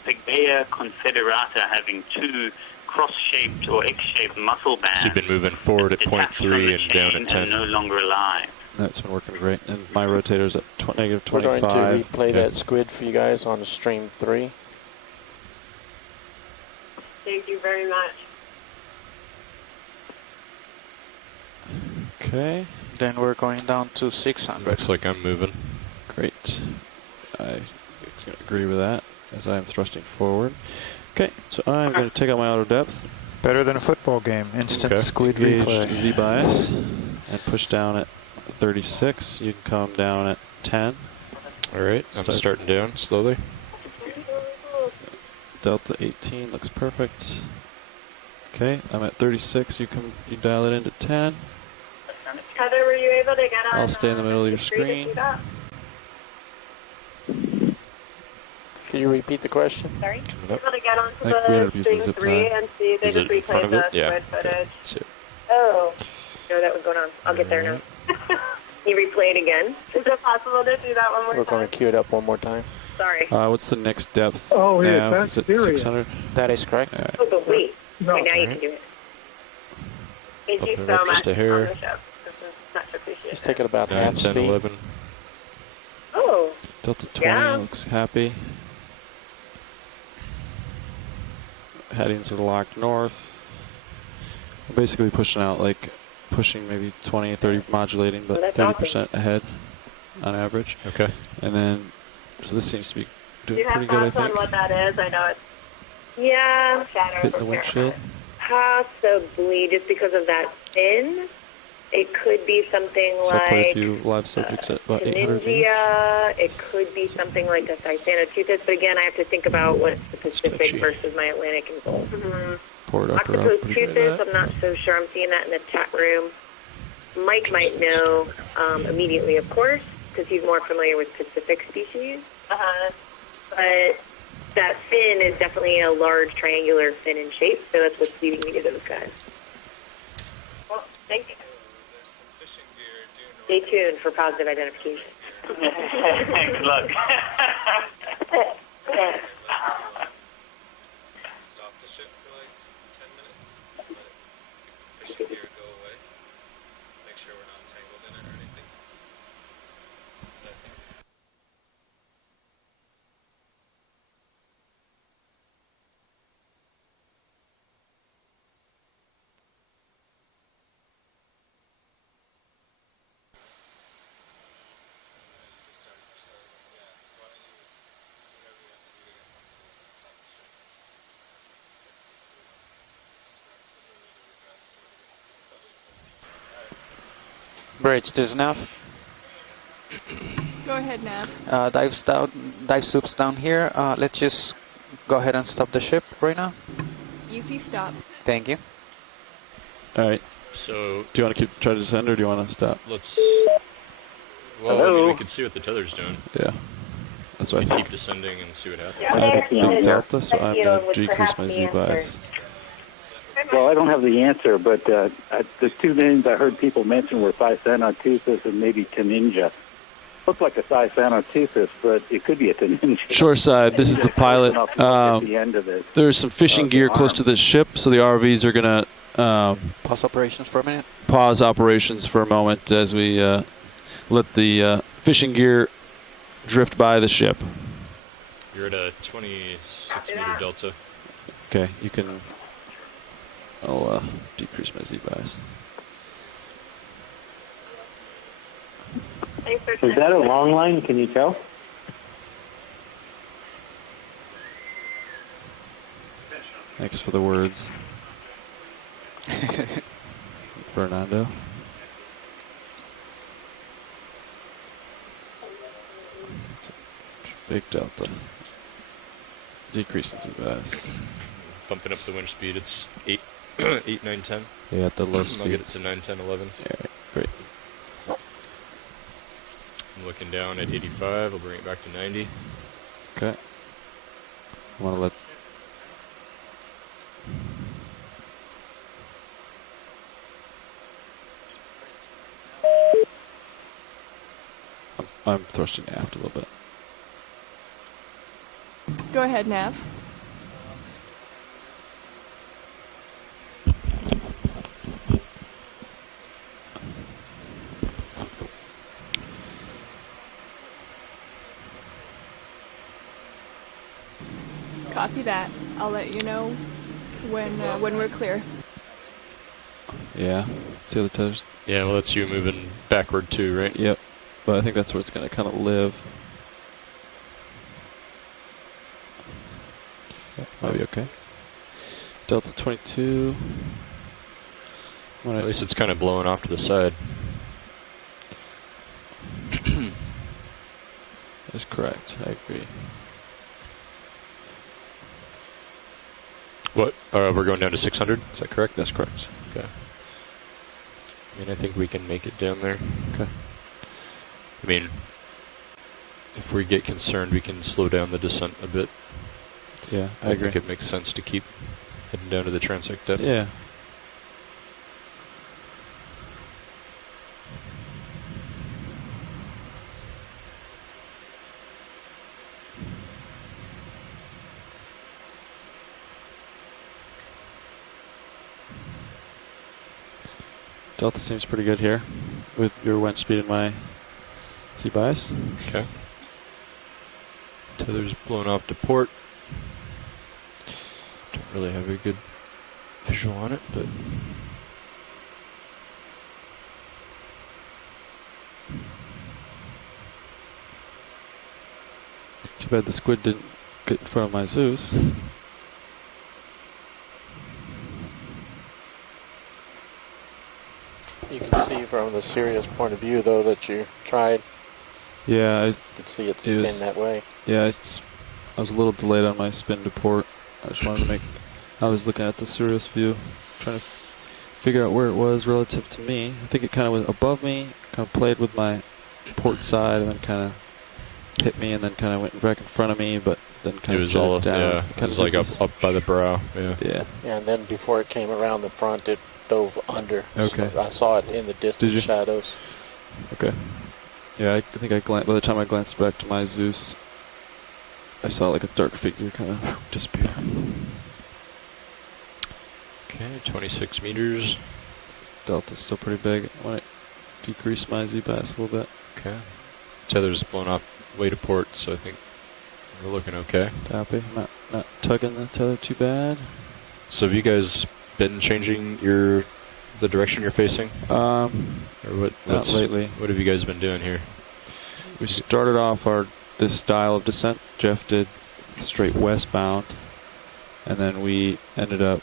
Pygmaea confederata having two cross-shaped or X-shaped muscle bands. So you've been moving forward at detached from 0.3 the and down chain at 10. and no longer alive. That's been working great. And my rotator's at negative We're 25. going to replay Okay. that squid for you guys on Stream 3. Thank you very much. Okay. Then we're going down to 600. Looks like I'm moving. Great. I can agree with that as I am thrusting forward. Okay, so I'm going to take out my auto depth. Better than a football game. Instant squid replay. Z bias and push down at 36. You can come down at 10. All right, I'm starting down slowly. Delta 18 looks perfect. Okay, I'm at 36. You dial it into 10. Heather, were you able to get on? I'll stay in the middle of your screen. Can you repeat the question? Sorry? Able to get onto I think we ended up the using the Stream zip 3 tie. and see they Is just it in front replayed of the it? Yeah. squid footage. So, Oh, no, that was going on. I'll get there now. You replay it again? Is it possible to do that one more We're time? going to queue it up one more time. Sorry. what's the next depth? Oh, yeah, now? that's Is it serious. 600? That is correct. All right. Oh, but wait. No. Okay, now you can do it. Thank you Bump it so up much just a on hair. the show. This is much appreciated. Just take it about 9, half 10, speed. 11. Oh, Delta 20 Yeah. looks happy. Headings are locked north. I'm basically pushing out, pushing maybe 20, 30 modulating, but that's 30% ahead on average. Okay. And then, so this seems to be Do doing you have pretty good, I thoughts on think. what that is? I know it's yeah, shadow. Hitting the windshield. possibly just because of that fin. It could be something So quite a like few live subjects at about 800 meters. Tunisia. It could be something like a Thysanoteuthis, but again, I have to think about what's the Pacific Sketchy. versus my Atlantic and Gulf. Port upper up. Pretty sure Octopus, of I'm not so sure. I'm seeing that in the chat room. Mike might know immediately, of course, because he's more familiar with Pacific species. But that fin is definitely a large triangular fin in shape, so that's what's leading me to those guys. Well, thank you. Stay tuned for positive identification. Good luck. Stop the ship for 10 minutes. Let fishing gear go away. Make sure we're not entangled in it or anything. So I think Bridge, this is Nav. Go ahead, Nav. Dive soups down here. Let's just go ahead and stop the ship right now. Easy stop. Thank you. All right. so. Do you want to try to descend, or do you want to stop? Let's. Well, I mean, we can see what the tether's doing. Yeah. That's We what I can think. keep descending and see what happens. I have a big delta, so I'm going to decrease my Z bias. Well, I don't have the answer, but there's two names I heard people mention were Thysanoteuthis and maybe Taninja. Looks like a Thysanoteuthis, but it could be a Taninja. Shore side, this is the pilot. At the end of it. There's some fishing gear close to the ship, so the RVs are going to pause operations for a minute. Pause operations for a moment as we let the fishing gear drift by the ship. You're at a 26 meter delta. Okay, you can. I'll decrease my Z bias. Is that a long line? Can you tell? Thanks for the words, Fernando. Big delta. Decreasing Z bias. Bumping up the wind speed. It's 8, 8, 9, 10. Yeah, at the low I'll speed. get it to 9, 10, 11. Yeah, great. I'm looking down at 85. I'll bring it back to 90. Okay. I want to let. I'm thrusting aft a little bit. Go ahead, Nav. Copy that. I'll let you know when we're clear. Yeah. the other tethers. Yeah, well, that's you moving backward too, right? Yep. But I think that's where it's going to kind of live. Yeah, might be okay. Delta 22. At least it's kind of blowing off to the side. That's correct. I agree. What? We're going down to 600? Is that correct? That's correct. Okay. I mean, I think we can make it down there. Okay. I mean, if we get concerned, we can slow down the descent a bit. Yeah, I agree. think it makes sense to keep heading down to the transect depth. Yeah. Delta seems pretty good here with your winch speed and my C bias. Okay. Tether's blown off to port. Don't really have a good visual on it, but too bad the squid didn't get in front of my Zeus. You can see from the Sirius point of view, though, that you tried. Yeah, You can see it spin that way. Yeah, I was a little delayed on my spin to port. I just wanted to make. I was looking at the Sirius view, trying to figure out where it was relative to me. I think it kind of was above me, kind of played with my port side, and then kind of hit me, and then kind of went back in front of me, but then kind it of was all down. yeah. It was like up by the brow. Yeah. Yeah. Yeah, and then before it came around the front, it dove under. Okay. So I saw it in the distant shadows. Okay. Yeah, I think by the time I glanced back to my Zeus, I saw like a dark figure kind of disappear. Okay, 26 meters. Delta's still pretty big. I want to decrease my Z bias a little bit. Okay. Tether's blown off way to port, so I think we're looking okay. Happy. Not tugging the tether too bad. So have you guys been changing the direction you're facing? Or not lately. What have you guys been doing here? We started off this style of descent. Jeff did straight westbound, and then we ended up,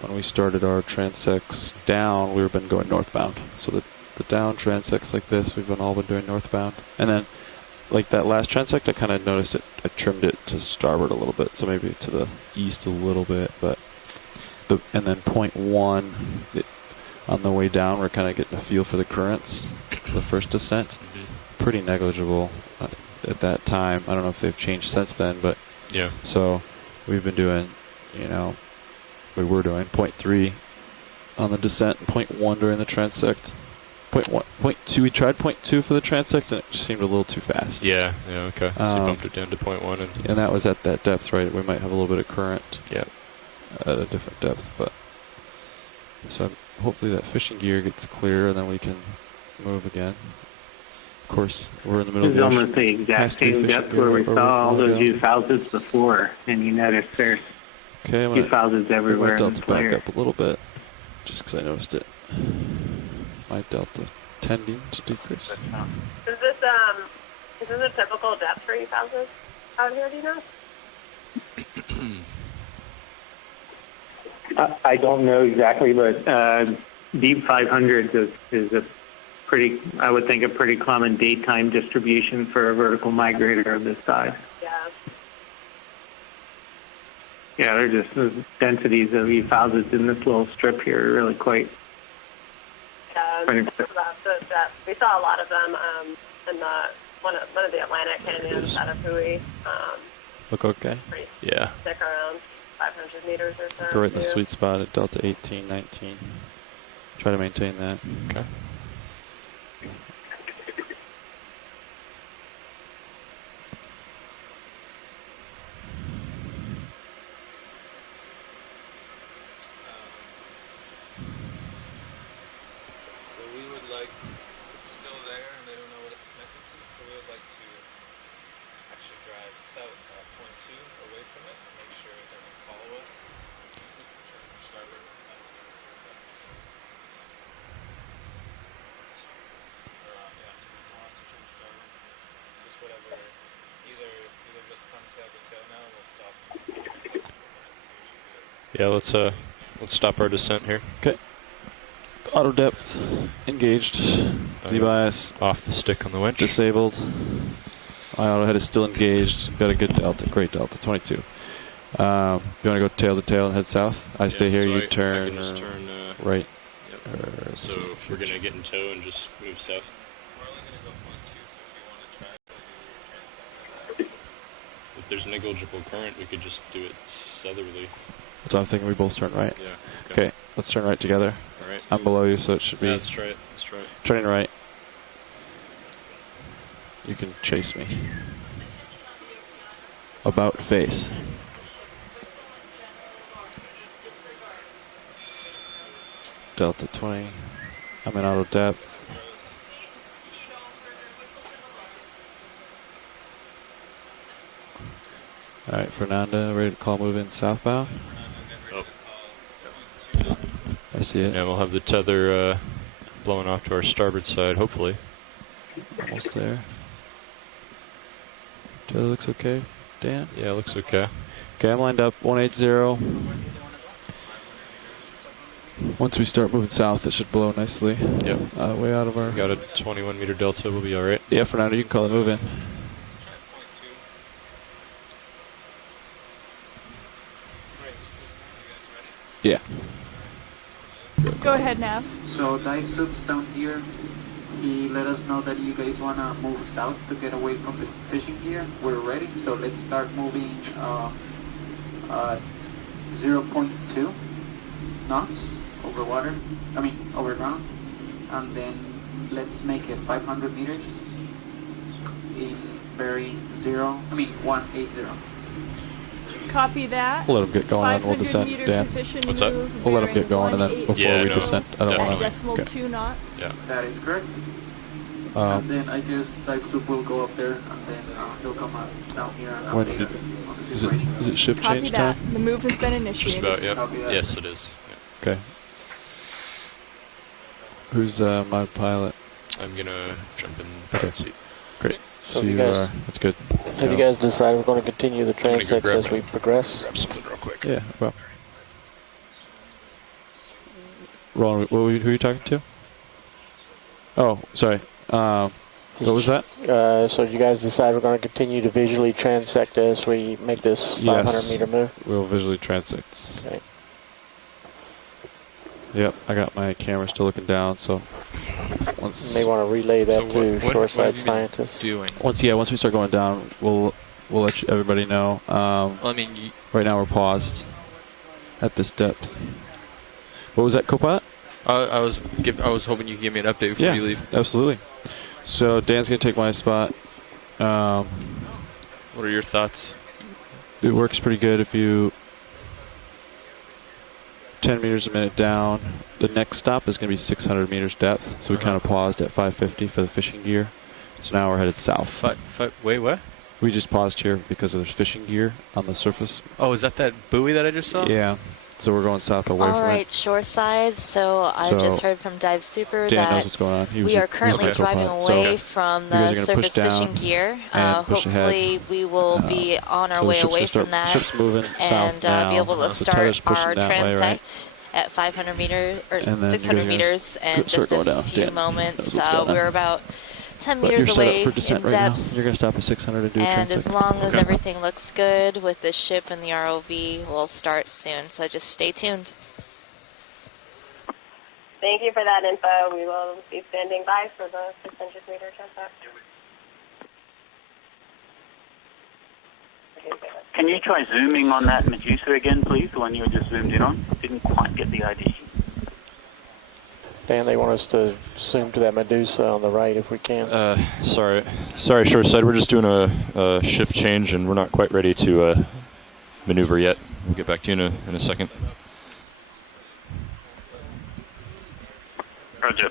when we started our transects down, we've been going northbound. So the down transects like this, we've all been doing northbound. And then, like that last transect, I kind of noticed I trimmed it to starboard a little bit, so maybe to the east a little bit, but and then point 1, on the way down, we're kind of getting a feel for the currents. The first descent, pretty negligible at that time. I don't know if they've changed since then, but yeah. So we've been doing, we were doing point 3 on the descent and point 1 during the transect. Point 2, we tried point 2 for the transect, and it just seemed a little too fast. Yeah, okay. So you bumped it down to point 1. And that was at that depth, right? We might have a little bit of current. Yeah. At a different depth, but so hopefully that fishing gear gets clear and then we can move again. Of course, we're in the middle of the ocean. It's almost the exact same depth where we saw all those youth houses before, and you notice there's youth houses everywhere. My delta back up a little bit, just because I noticed it. My delta tending to decrease. Is this a typical depth for youth houses out here? Do you know? I don't know exactly, but deep 500s is a pretty, I would think, a pretty common daytime distribution for a vertical migrator of this size. Yeah. Yeah, they're just the densities of these houses in this little strip here are really quite. We saw a lot of them in one of the Atlantic canyons out of Hui. Look okay? Yeah. Stick around 500 meters or so. Go right in the sweet spot at delta 18, 19. Try to maintain that. Okay. So we would like, it's still there and they don't know what it's connected to, so we would like to actually drive south at point 2 away from it and make sure it doesn't follow us. Turn starboard. Yeah, let's stop our descent here. Okay. Auto depth engaged. Z bias off the stick on the winch. Disabled. My auto head is still engaged. Got a good delta, great delta, 22. You want to go tail to tail and head south? I stay here. So you I turn, can just turn right. Yep. So if we're gonna get in tow and just move south. If there's negligible current, we could just do it southerly. That's what I'm thinking. We both turn right. Yeah. Okay. Let's turn right together. All right. I'm below you, so it should be. Yeah, that's right. That's right. Turning right. You can chase me. About face. Delta 20. I'm in auto depth. All right, Fernanda, ready to call move in southbound? Oh. I see it. Yeah, we'll have the tether blowing off to our starboard side, hopefully. Almost there. Tether looks okay, Dan? Yeah, looks okay. Okay, I'm lined up, 180. Once we start moving south, it should blow nicely. Yep. Way out of our... Got a 21 meter delta, we'll be all right. Yeah, Fernando, you can call it move in. Yeah. Go ahead, Nav. So dive soups down here, he let us know that you guys want to move south to get away from the fishing gear. We're ready, so let's start moving 0.2 knots over water, over ground, and then let's make it 500 meters in bearing 180. Copy that. We'll let them get going and we'll descend, Dan. What's that? We'll let them get going and then before we descend. I don't want to. Decimal 2 knots. Yeah. That is correct. And then I guess dive soup will go up there, and then he'll come out down here and update us on the situation. Is it shift Copy change that. time? The move has been Just initiated. about, yeah. Copy that. Yes, it is. Yeah. Okay. Who's my pilot? I'm gonna jump in the pilot seat. Great. So So you you guys- are. That's good. Have you guys decided we're going to continue the I'm gonna go transects grab as we progress? something real quick. Yeah. Well. Roland, who are you talking to? Oh, sorry. What was that? So you guys decide we're going to continue to visually transect as we make this 500 Yes. meter move? We'll visually transect. Okay. Yep, I got my camera still looking down, so You once may want to relay that So to what have shoreside you been scientists. doing? once we start going down, we'll let everybody know. I mean, Right now we're paused at this depth. What was that, Copilot? I was hoping you could give me an update before you leave. Absolutely. So Dan's gonna take my spot. What are your thoughts? It works pretty good if you 10 meters a minute down. The next stop is going to be 600 meters depth. So we kind of paused at 550 for the fishing gear. So now we're headed south. Wait, what? We just paused here because there's fishing gear on the surface. Oh, is that buoy that I just saw? Yeah. So we're going south away All from right, it. shoreside. So I've just heard from Dive Super Dan knows that what's going on. we are currently driving away from the surface fishing gear. Hopefully, we will be on our way away from that and be able to start our transect at 500 meters or 600 meters in just a few moments. We're about 10 meters away in depth. You're going to stop at 600 and do a And transect. as long as everything looks good with the ship and the ROV, we'll start soon. So just stay tuned. Thank you for that info. We will be standing by for the 600 meter transect. Can you try zooming on that Medusa again, please? The one you were just zoomed in on? Didn't quite get the idea. Dan, they want us to zoom to that Medusa on the right if we can. Sorry, shoreside. We're just doing a shift change, and we're not quite ready to maneuver yet. We'll get back to you in a second. Roger.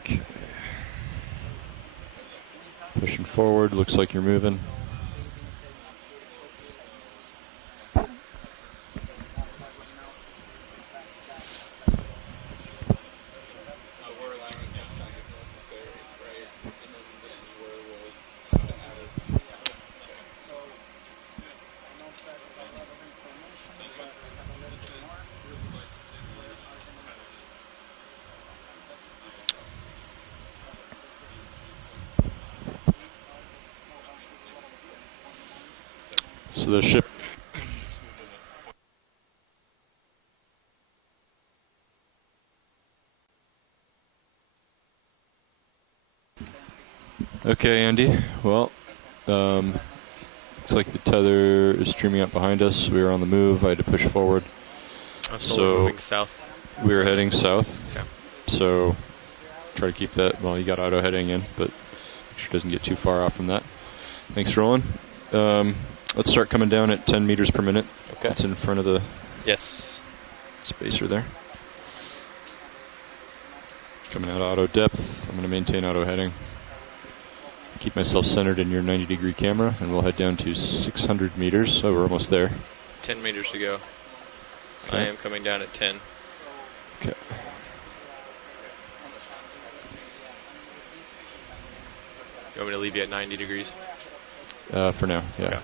Okay. Pushing forward. Looks like you're moving. So the ship. Okay, Andy. Well, looks like the tether is streaming up behind us. We were on the move. I had to push forward. So we're moving south. We were heading south. Okay. So try to keep that. Well, you got auto heading in, but make sure it doesn't get too far off from that. Thanks, Roland. Let's start coming down at 10 meters per minute. Okay. That's in front of the spacer there. Coming out auto depth. I'm going to maintain auto heading. Keep myself centered in your 90-degree camera, and we'll head down to 600 meters. Oh, we're almost there. 10 meters to go. Okay. I am coming down at 10. Okay. You want me to leave you at 90 degrees? For now, yeah. Okay.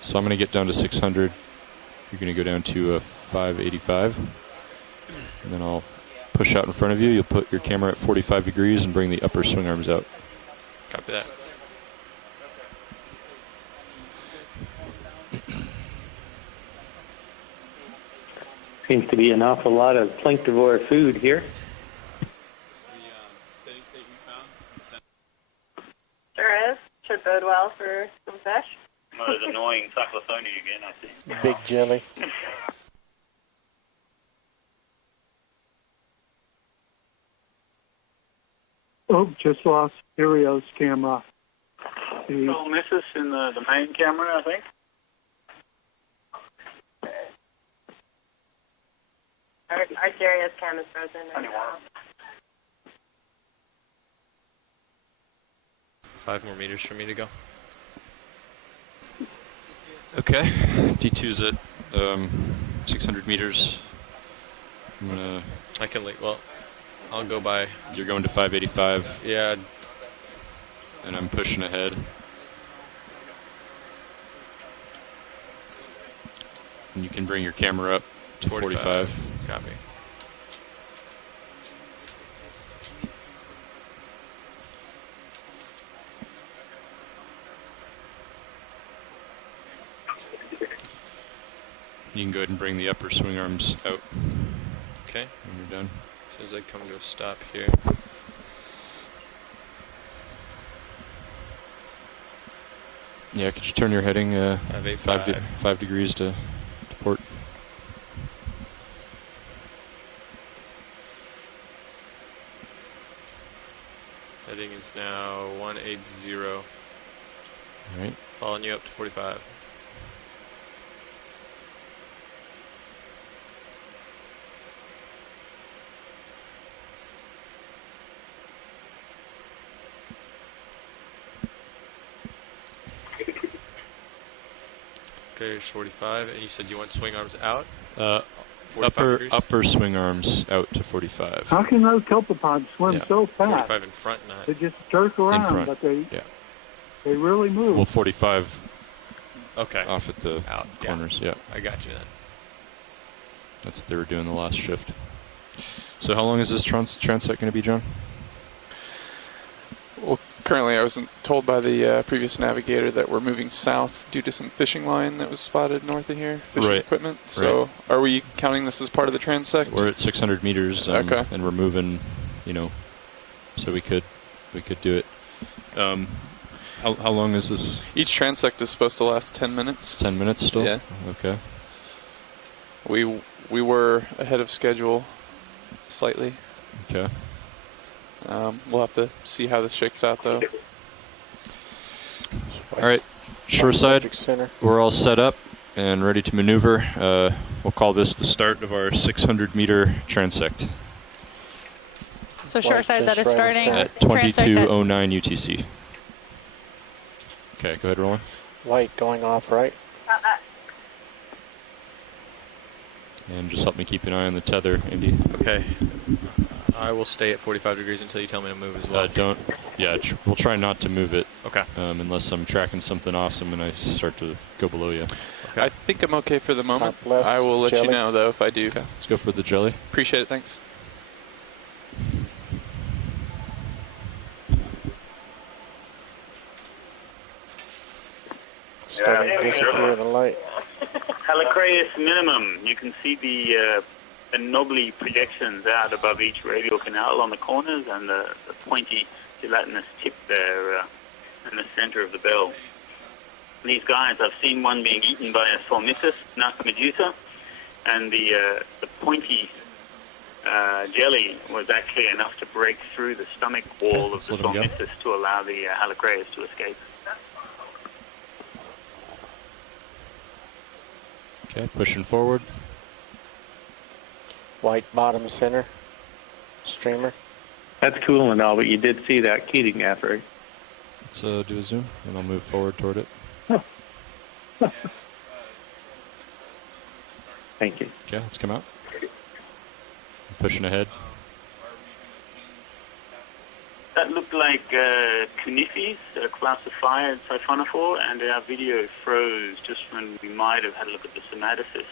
So I'm going to get down to 600. You're going to go down to 585. And then I'll push out in front of you. You'll put your camera at 45 degrees and bring the upper swing arms out. Copy that. Seems to be an awful lot of planktivore food here. Sure is. Should bode well for some fish. One of those annoying cyclophonia again, I see. Big jelly. Oh, just lost Stereo's camera. Little misses in the main camera, I think. Our Darius cam is frozen right now. 5 more meters for me to go. Okay. D2's at 600 meters. I'm going to... I can leave. Well, I'll go by. You're going to 585. Yeah. And I'm pushing ahead. And you can bring your camera up to 45. Copy. You can go ahead and bring the upper swing arms out. Okay. When you're done. As soon as I come to a stop here. Yeah, could you turn your heading 585. 5 degrees to port? Heading is now 180. All right. Following you up to 45. Okay, there's 45, and you said you want swing arms out? Upper swing arms out to 45. How can those copepods swim so fast? 45 in front, not. They just jerk around, but they really move. Well, 45. Okay. Off at the corners. Yeah. I got you then. That's what they were doing the last shift. So how long is this transect going to be, John? Well, currently I was told by the previous navigator that we're moving south due to some fishing line that was spotted north of here, fishing equipment. So are we counting this as part of the transect? We're at 600 meters, okay. And we're moving, so we could do it. How long is this? Each transect is supposed to last 10 minutes. 10 minutes still? Yeah. Okay. We were ahead of schedule slightly. Okay. We'll have to see how this shakes out, though. All right, shoreside, we're all set up and ready to maneuver. We'll call this the start of our 600-meter transect. So shoreside, that is starting at 2209 UTC. Okay, go ahead, Roland. White going off right. And just help me keep an eye on the tether, Andy. Okay. I will stay at 45 degrees until you tell me to move as well. We'll try not to move it. Okay. Unless I'm tracking something awesome and I start to go below you. Okay. I think I'm okay for the moment. Top left, I will let jelly. you know, though, if I do. Okay. Let's go for the jelly. Appreciate it. Thanks. starting to disappear in the light. Helicraeus minimum. You can see the knobbly projections out above each radial canal on the corners and the pointy gelatinous tip there in the center of the bell. These guys, I've seen one being eaten by a Solnitis, Narcomedusa, and the pointy jelly was actually enough to break through the stomach wall of the Solnitis to allow the Helicraeus to escape. Okay, pushing forward. White bottom center streamer. That's cool and all, but you did see that Keating gap, right? Let's do a zoom, and I'll move forward toward it. Thank you. Okay, let's come out. I'm pushing ahead. That looked like Cunifes, a classified siphonophore, and our video froze just when we might have had a look at the somatocist.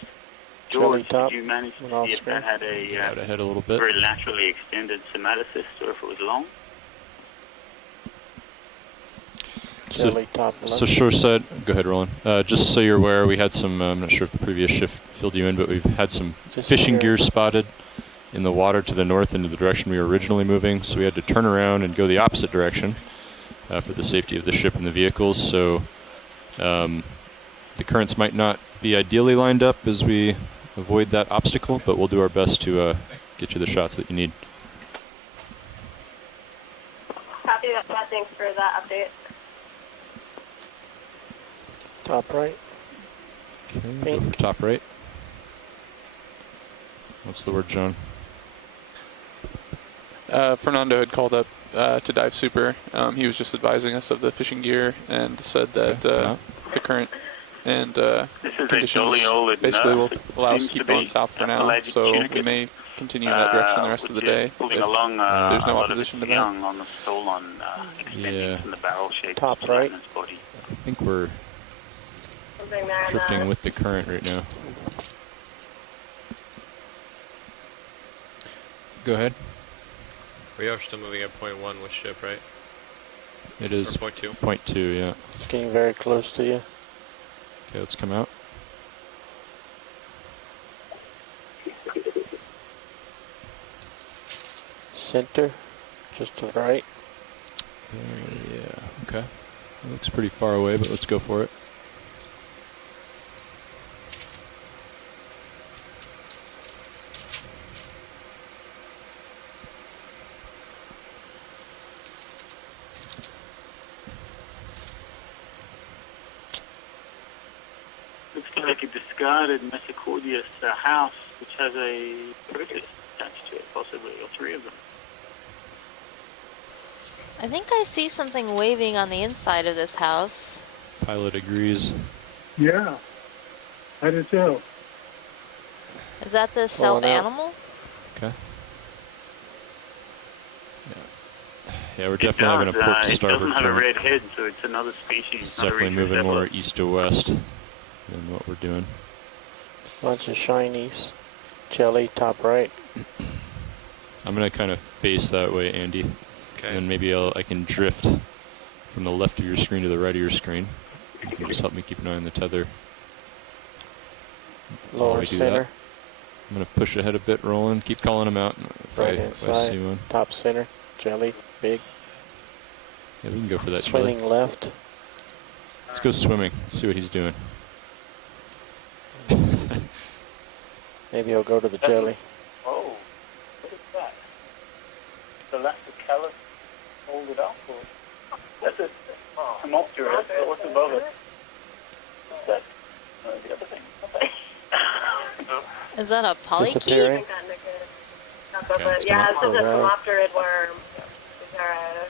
George, did you manage to see if that had out ahead a little bit. Very laterally extended somatocist, or if it was long? So shore side, go ahead, Roland. Just so you're aware, we had some, I'm not sure if the previous shift filled you in, but we've had some fishing gear spotted in the water to the north into the direction we were originally moving. So we had to turn around and go the opposite direction for the safety of the ship and the vehicles. So the currents might not be ideally lined up as we avoid that obstacle, but we'll do our best to get you the shots that you need. Copy that. Thanks for that update. Top right. Okay, go for top right. What's the word, John? Fernando had called up to dive super. He was just advising us of the fishing gear and said that the current and conditions basically will allow us to keep going south for now. So we may continue in that direction the rest of the day if there's no opposition to that. On the stolon, extending from the barrel shape top right. Body. I think we're drifting with the current right now. Go ahead. We are still moving at 0.1 with ship, right? It is or 0.2. 0.2, yeah. It's getting very close to you. Okay, let's come out. Center, just to the right. Yeah, okay. It looks pretty far away, but let's go for it. Looks like a discarded Mesocaudius house, which has a protist attached to it, possibly, or three of them. I think I see something waving on the inside of this house. Pilot agrees. Yeah, I do too. Is that the self animal? Okay. Yeah, we're definitely having a port to starboard. It doesn't have a red head, so it's another species. It's definitely moving more east to west than what we're doing. Bunch of shinies. Jelly, top right. I'm going to kind of face that way, Andy. Okay. And then maybe I can drift from the left of your screen to the right of your screen. You can just help me keep an eye on the tether. Lower center. That, I'm going to push ahead a bit, Roland. Keep calling them out. If I see one. Top center. Jelly, big. Yeah, we can go for that. Swimming jelly. left. Let's go swimming. See what he's doing. Maybe I'll go to the jelly. Oh, what is that? The lactic callus folded up? Or? That's a Homopterus. What's above it? What's that? The other thing. Is that a polychaete? Disappearing. Okay, yeah, this is a Homopterid worm. These are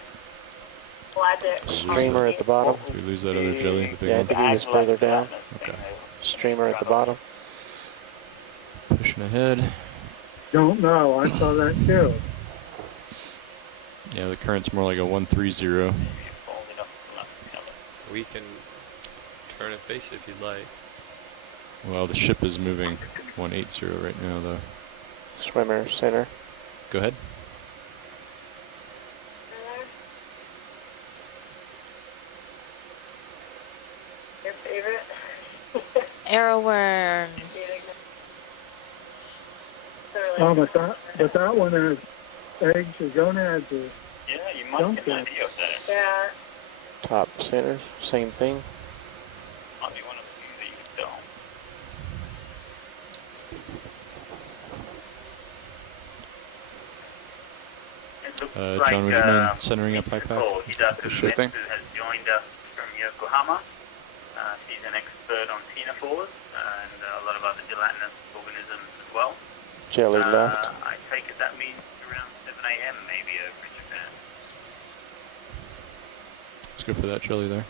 pelagic. Streamer at the bottom. Did we lose that other jelly? The big Yeah, I one? think he was further down. Okay. Streamer at the bottom. Pushing ahead. Don't know. I saw that too. Yeah, the current's more like a 130. We can turn and face it if you'd like. Well, the ship is moving 180 right now, though. Swimmer center. Go ahead. Your favorite? Arrowworms. But that one has eggs or gonads or Yeah, you might get an idea of that. Yeah. Top center, same thing. Might be one of the things that you can tell. John, would you mind centering up high pack? Sure thing. Who has joined us from Yokohama. She's an expert on ctenophores and a lot of other gelatinous organisms as well. Jelly left. I take it that means around 7 a.m. maybe over in Japan. Let's go for that jelly there.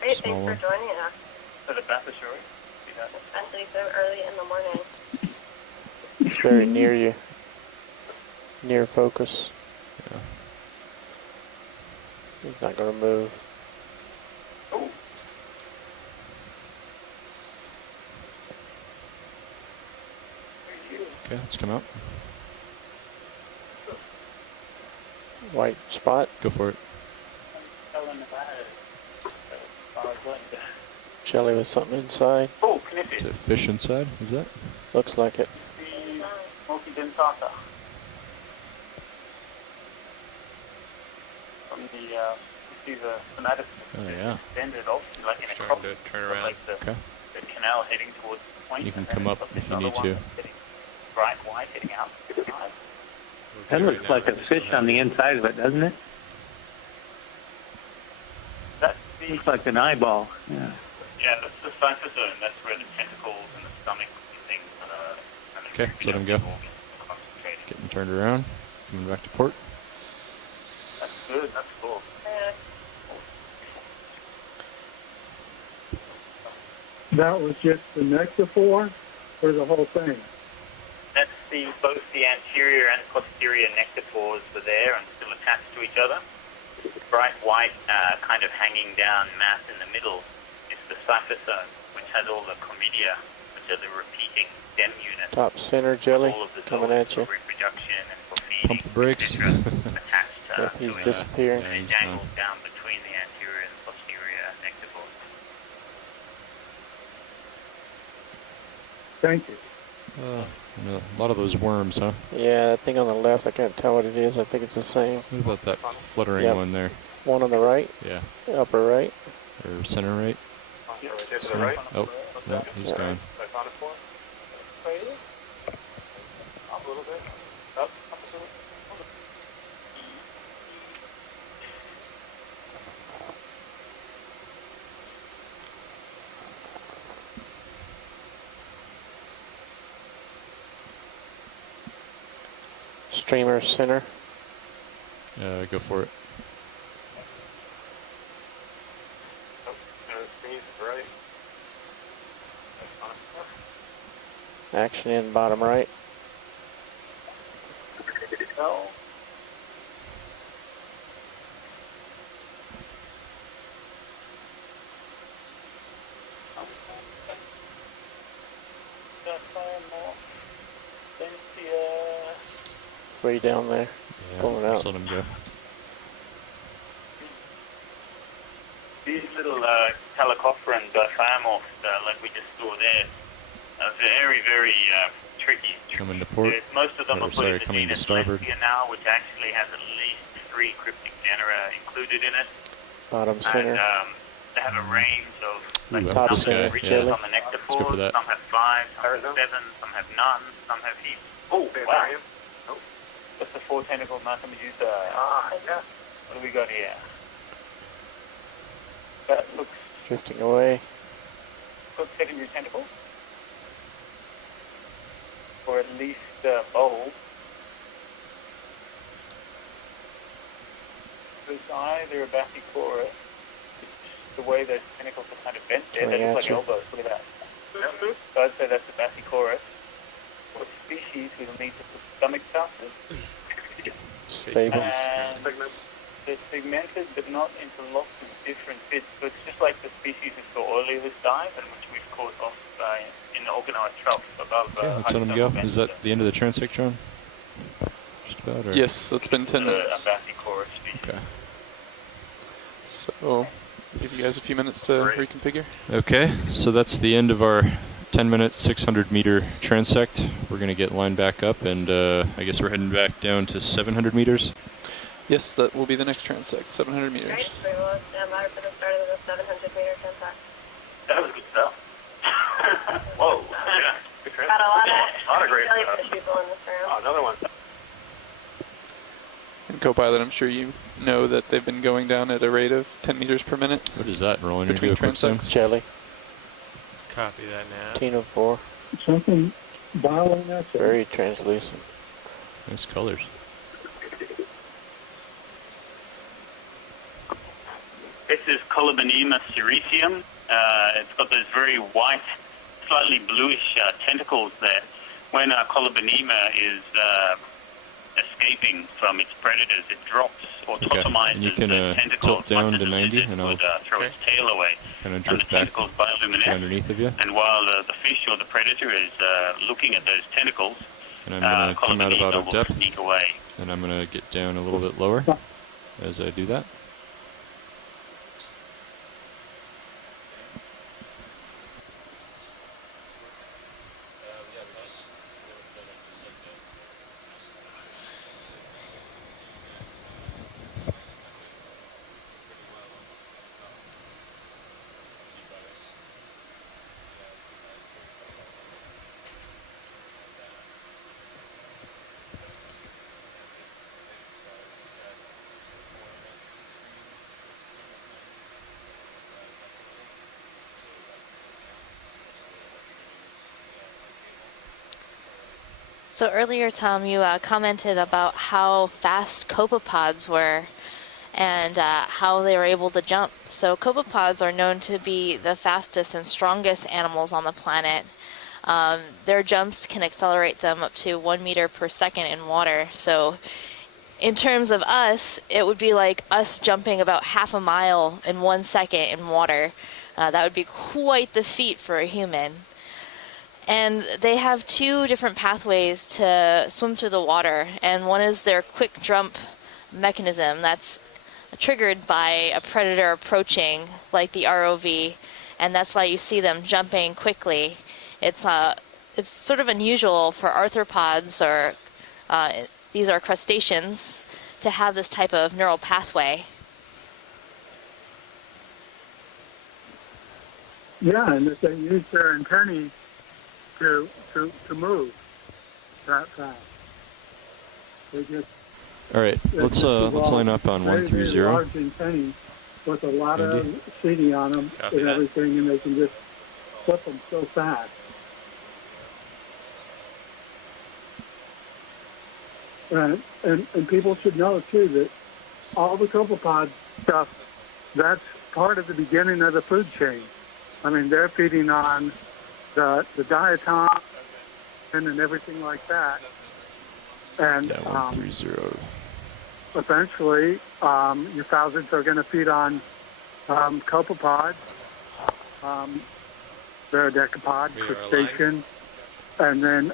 Great, Small thanks for joining us. For the Bathashori? Especially so early in the morning. It's very near you. Near focus. Yeah. He's not going to move. Okay, let's come out. White spot. Go for it. Jelly with something inside. Oh, connected. Is it fish inside? Is that? Looks like it. The multidentata. From the, you see the somatic extended off, like in a crop. To turn around. Like the canal heading towards the point. You can come up if you need to. Bright white heading out. That looks like a fish on the inside of it, doesn't it? That's looks like an eyeball. Yeah. Yeah, that's the cytosome. That's where the tentacles and the stomach and things are. Okay, let's let him go. Getting turned around. Coming back to port. That's good. That's cool. That was just the nectaphore or the whole thing? That's both the anterior and posterior nectaphores were there and still attached to each other. Bright white kind of hanging down mass in the middle is the cytosome, which has all the chlamydia, which are the repeating stem units. Top center jelly coming at you. Reproduction and for feeding. Pump the brakes. Yep, he's disappearing. And it dangles down between the anterior and posterior nectaphores. Thank you. A lot of those worms, huh? Yeah, that thing on the left, I can't tell what it is. I think it's the same. What about that fluttering one there? One on the right? Yeah. Upper right? Or center right? Yeah, to the right. Oh, no, he's gone. Up a little bit. Up a little bit. Streamer center. Go for it. Action in bottom right. Way down there. Yeah, Pulling out. just let him go. These little Calicophorans, diaphyomorphs, like we just saw there, are very, very tricky. Coming to port. Most of them are put in the coming to genus starboard. Lesbia now, which actually has at least 3 cryptic genera included in it. Bottom center. And they have a range of top some center. have riches on the nectaphores, that. some have 5, some have 7, some have none, some have heaps. Oh, wow. That's the 4-tentacle Matamedusa. Ah, yeah. What do we got here? That looks... Drifting away. Got secondary tentacles? Or at least bulbs. This either a Bathychorus, the way those tentacles are kind of bent there, they look like elbows. Look at that. So I'd say that's a Bathychorus. What species we'll need to put stomach starters? Stable. They're segmented but not interlocked with different fits. So it's just like the species we saw earlier this dive and which we've caught off in the Okeanos trough above. Okay, let's let him go. Is that the end of the transect, John? Just about? Or? Yes, that's been 10 minutes. Okay. So, give you guys a few minutes to reconfigure. Okay, so that's the end of our 10-minute, 600-meter transect. We're going to get lined back up, and I guess we're heading back down to 700 meters. Yes, that will be the next transect, 700 meters. Right, we will stand by for the start of the 700-meter transect. That was good stuff. Whoa. Yeah. Good trip. Got a lot of great jellyfish people in this room. Oh, another one. And co-pilot, I'm sure you know that they've been going down at a rate of 10 meters per minute. What is that, Roland? Between transects. Jelly. Copy that now. Tino 4. Something bottling that. Very translucent. Nice colors. This is Columbinema sericium. It's got those very white, slightly bluish tentacles there. When Columbinema is escaping from its predators, it drops or autotomizes the tentacles tilt down to much as 90 it and I'll would throw its tail away. Kind of And the drift back tentacles bioluminesce. underneath of you. And while the fish or the predator is looking at those tentacles, And I'm going to come out of auto depth, sneak away. and I'm going to get down a little bit lower as I do that. So earlier, Tom, you commented about how fast copepods were and how they were able to jump. So copepods are known to be the fastest and strongest animals on the planet. Their jumps can accelerate them up to 1 meter per second in water. So in terms of us, it would be like us jumping about half a mile in 1 second in water. That would be quite the feat for a human. And they have two different pathways to swim through the water, and one is their quick jump mechanism that's triggered by a predator approaching, like the ROV, and that's why you see them jumping quickly. It's sort of unusual for arthropods, or these are crustaceans, to have this type of neural pathway. Yeah, and if they use their antennae to move that fast. They just all right, let's line up on 130. Large antennae with a lot of seeding on them and everything, and they can just flip them so fast. And people should know too that all the copepod stuff, that's part of the beginning of the food chain. I mean, they're feeding on the diatom and everything like that. And yeah, 130. Eventually, your thousands are going to feed on copepods, decapod, crustacean, and then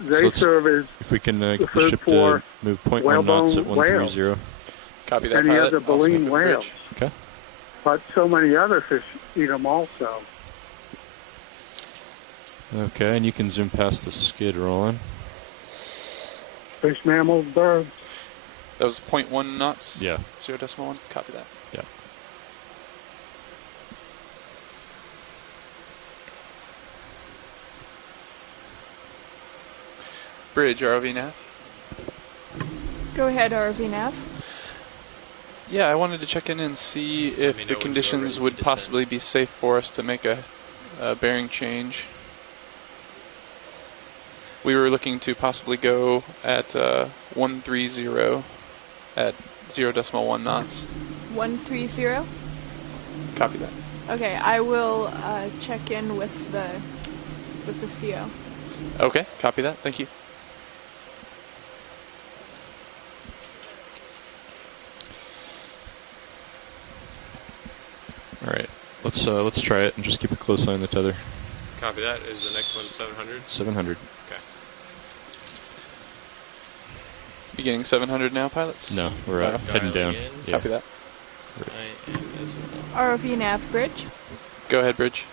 they serve as if we can get the food ship for to move 0.1 knots at 130. Copy that, and pilot. you have the baleen whales. Okay. But so many other fish eat them also. Okay, and you can zoom past the skid, Roland. Fish, mammals, birds. That was 0.1 knots? Yeah. 0.1? Copy that. Yeah. Bridge, ROV nav. Go ahead, ROV nav. Yeah, I wanted to check in and see if the conditions would possibly be safe for us to make a bearing change. We were looking to possibly go at 130 at 0.1 knots. 130? Copy that. Okay, I will check in with the CO. Okay, copy that. Thank you. All right, let's try it and just keep a close eye on the tether. Copy that. Is the next one 700? 700. Okay. Beginning 700 now, pilots? No, we're heading down. Yeah. Copy that. ROV nav bridge. Go ahead, bridge.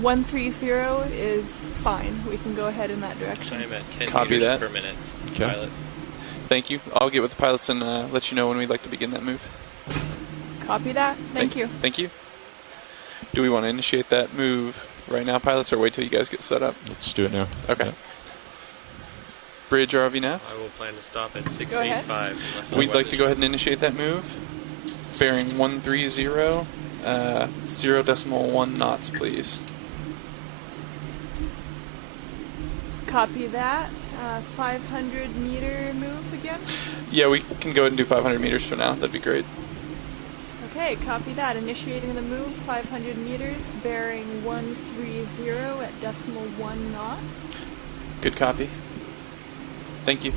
130 is fine. We can go ahead in that direction. I'm at 10 Copy meters that. per minute, Okay. pilot. Thank you. I'll get with the pilots and let you know when we'd like to begin that move. Copy that. Thank you. Thank you. Do we want to initiate that move right now, pilots, or wait till you guys get set up? Let's do it now. Okay. Yep. Bridge RV nav. I will plan to stop at 685. We'd like to go ahead and initiate that move. Bearing 130, 0.1 knots, please. Copy that. 500 meter move again? Yeah, we can go ahead and do 500 meters for now. That'd be great. Okay, copy that. Initiating the move, 500 meters, bearing 130 at 0.1 knots. Good copy. Thank you.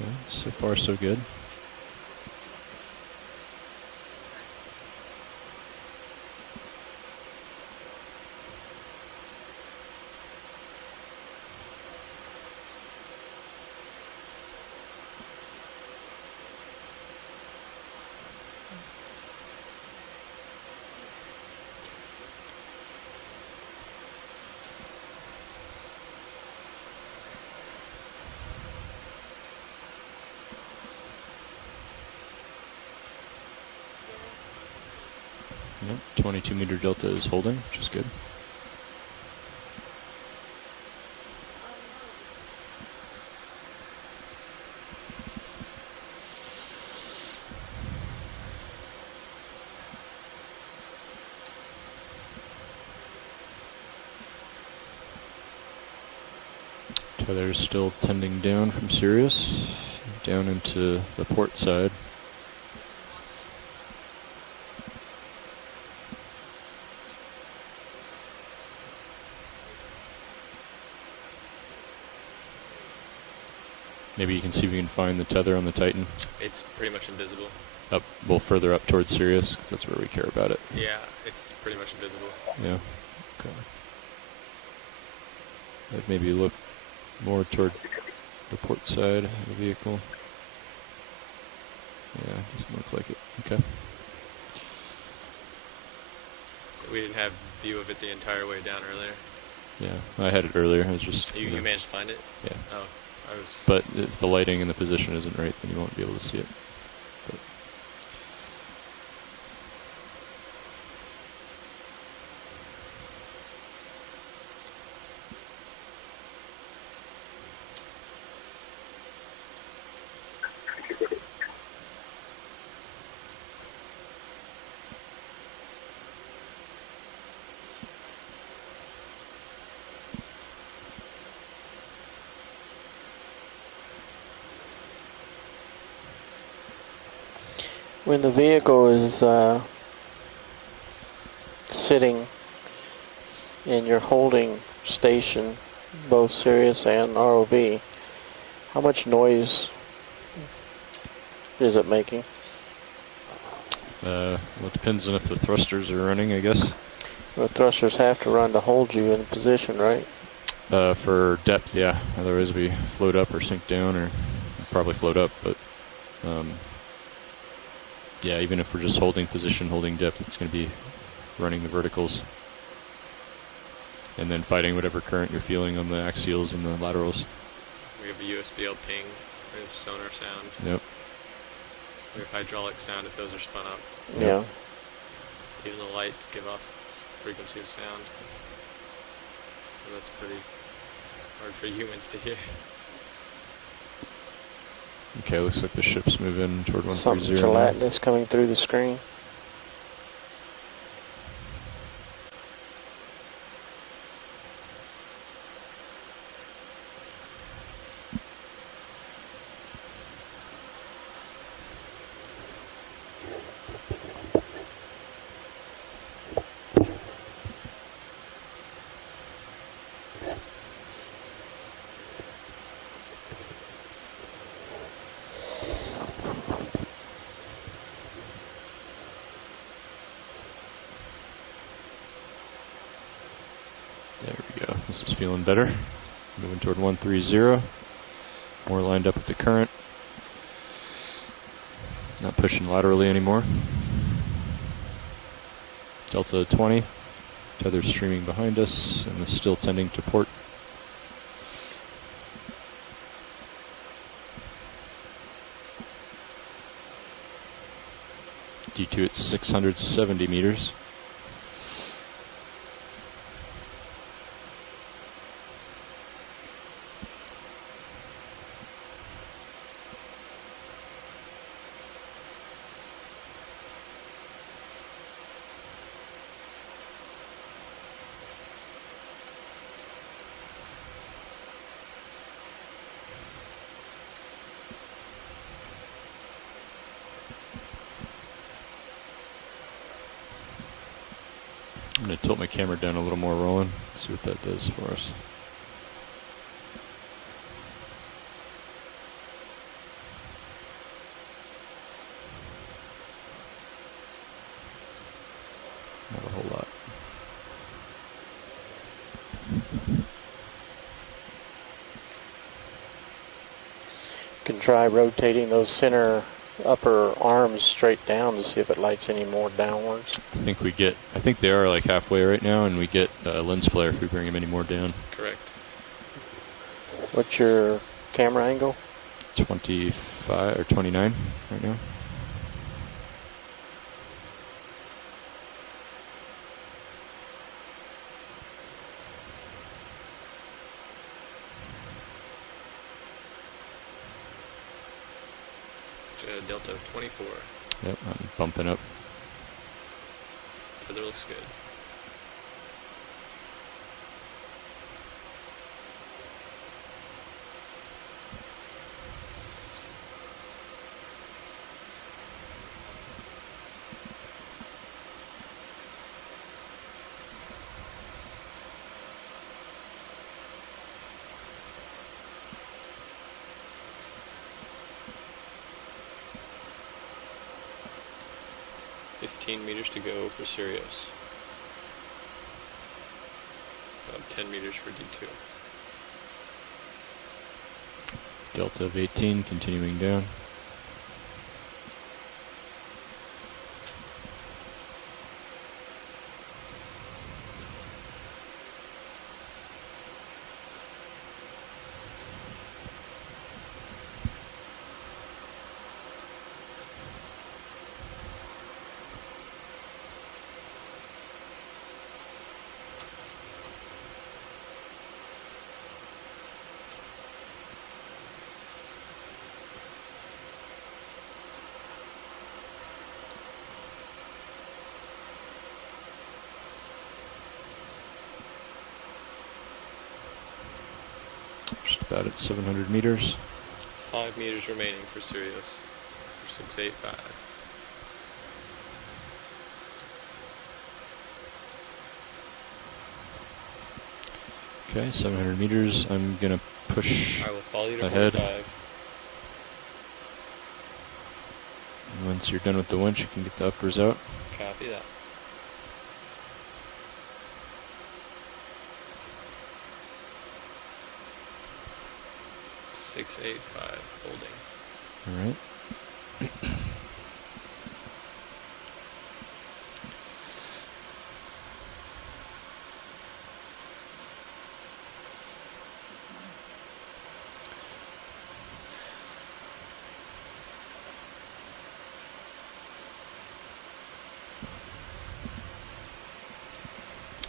Okay, so far so good. Yep, 22 meter delta is holding, which is good. Tether's still tending down from Sirius, down into the port side. Maybe you can see if you can find the tether on the Titan. It's pretty much invisible. Up, well, further up towards Sirius, because that's where we care about it. Yeah, it's pretty much invisible. Yeah. Okay. I'd maybe look more toward the port side of the vehicle. Yeah, doesn't look like it. Okay. We didn't have view of it the entire way down earlier. Yeah, I had it earlier. I was just. You managed to find it? Yeah. Oh, I was. But if the lighting and the position isn't right, then you won't be able to see it. But when the vehicle is sitting in your holding station, both Sirius and ROV, how much noise is it making? well, it depends on if the thrusters are running, I guess. The thrusters have to run to hold you in position, right? For depth, yeah. Otherwise we float up or sink down, or probably float up, but yeah, even if we're just holding position, holding depth, it's going to be running the verticals. And then fighting whatever current you're feeling on the axials and the laterals. We have a USBL ping, we have sonar sound. Yep. We have hydraulic sound if those are spun up. Yeah. Even the lights give off frequency of sound. So that's pretty hard for humans to hear. Okay, looks like the ship's moving toward 130. Something gelatinous coming through the screen. There we go. This is feeling better. Moving toward 130. More lined up with the current. Not pushing laterally anymore. Delta 20. Tether streaming behind us and is still tending to port. D2 at 670 meters. I'm going to tilt my camera down a little more, Roland. See what that does for us. Not a whole lot. You can try rotating those center upper arms straight down to see if it lights any more downwards. I think they are like halfway right now, and we get lens flare if we bring them any more down. Correct. What's your camera angle? 25 or 29 right now. Delta of 24. Yep, I'm bumping up. Tether looks good. Meters to go for Sirius. About 10 meters for D2. Delta of 18 continuing down. Just about at 700 meters. 5 meters remaining for Sirius. For 685. Okay, 700 meters. I'm gonna push I will follow you to ahead. 45. And once you're done with the winch, you can get the uppers out. Copy that. .685 holding. All right.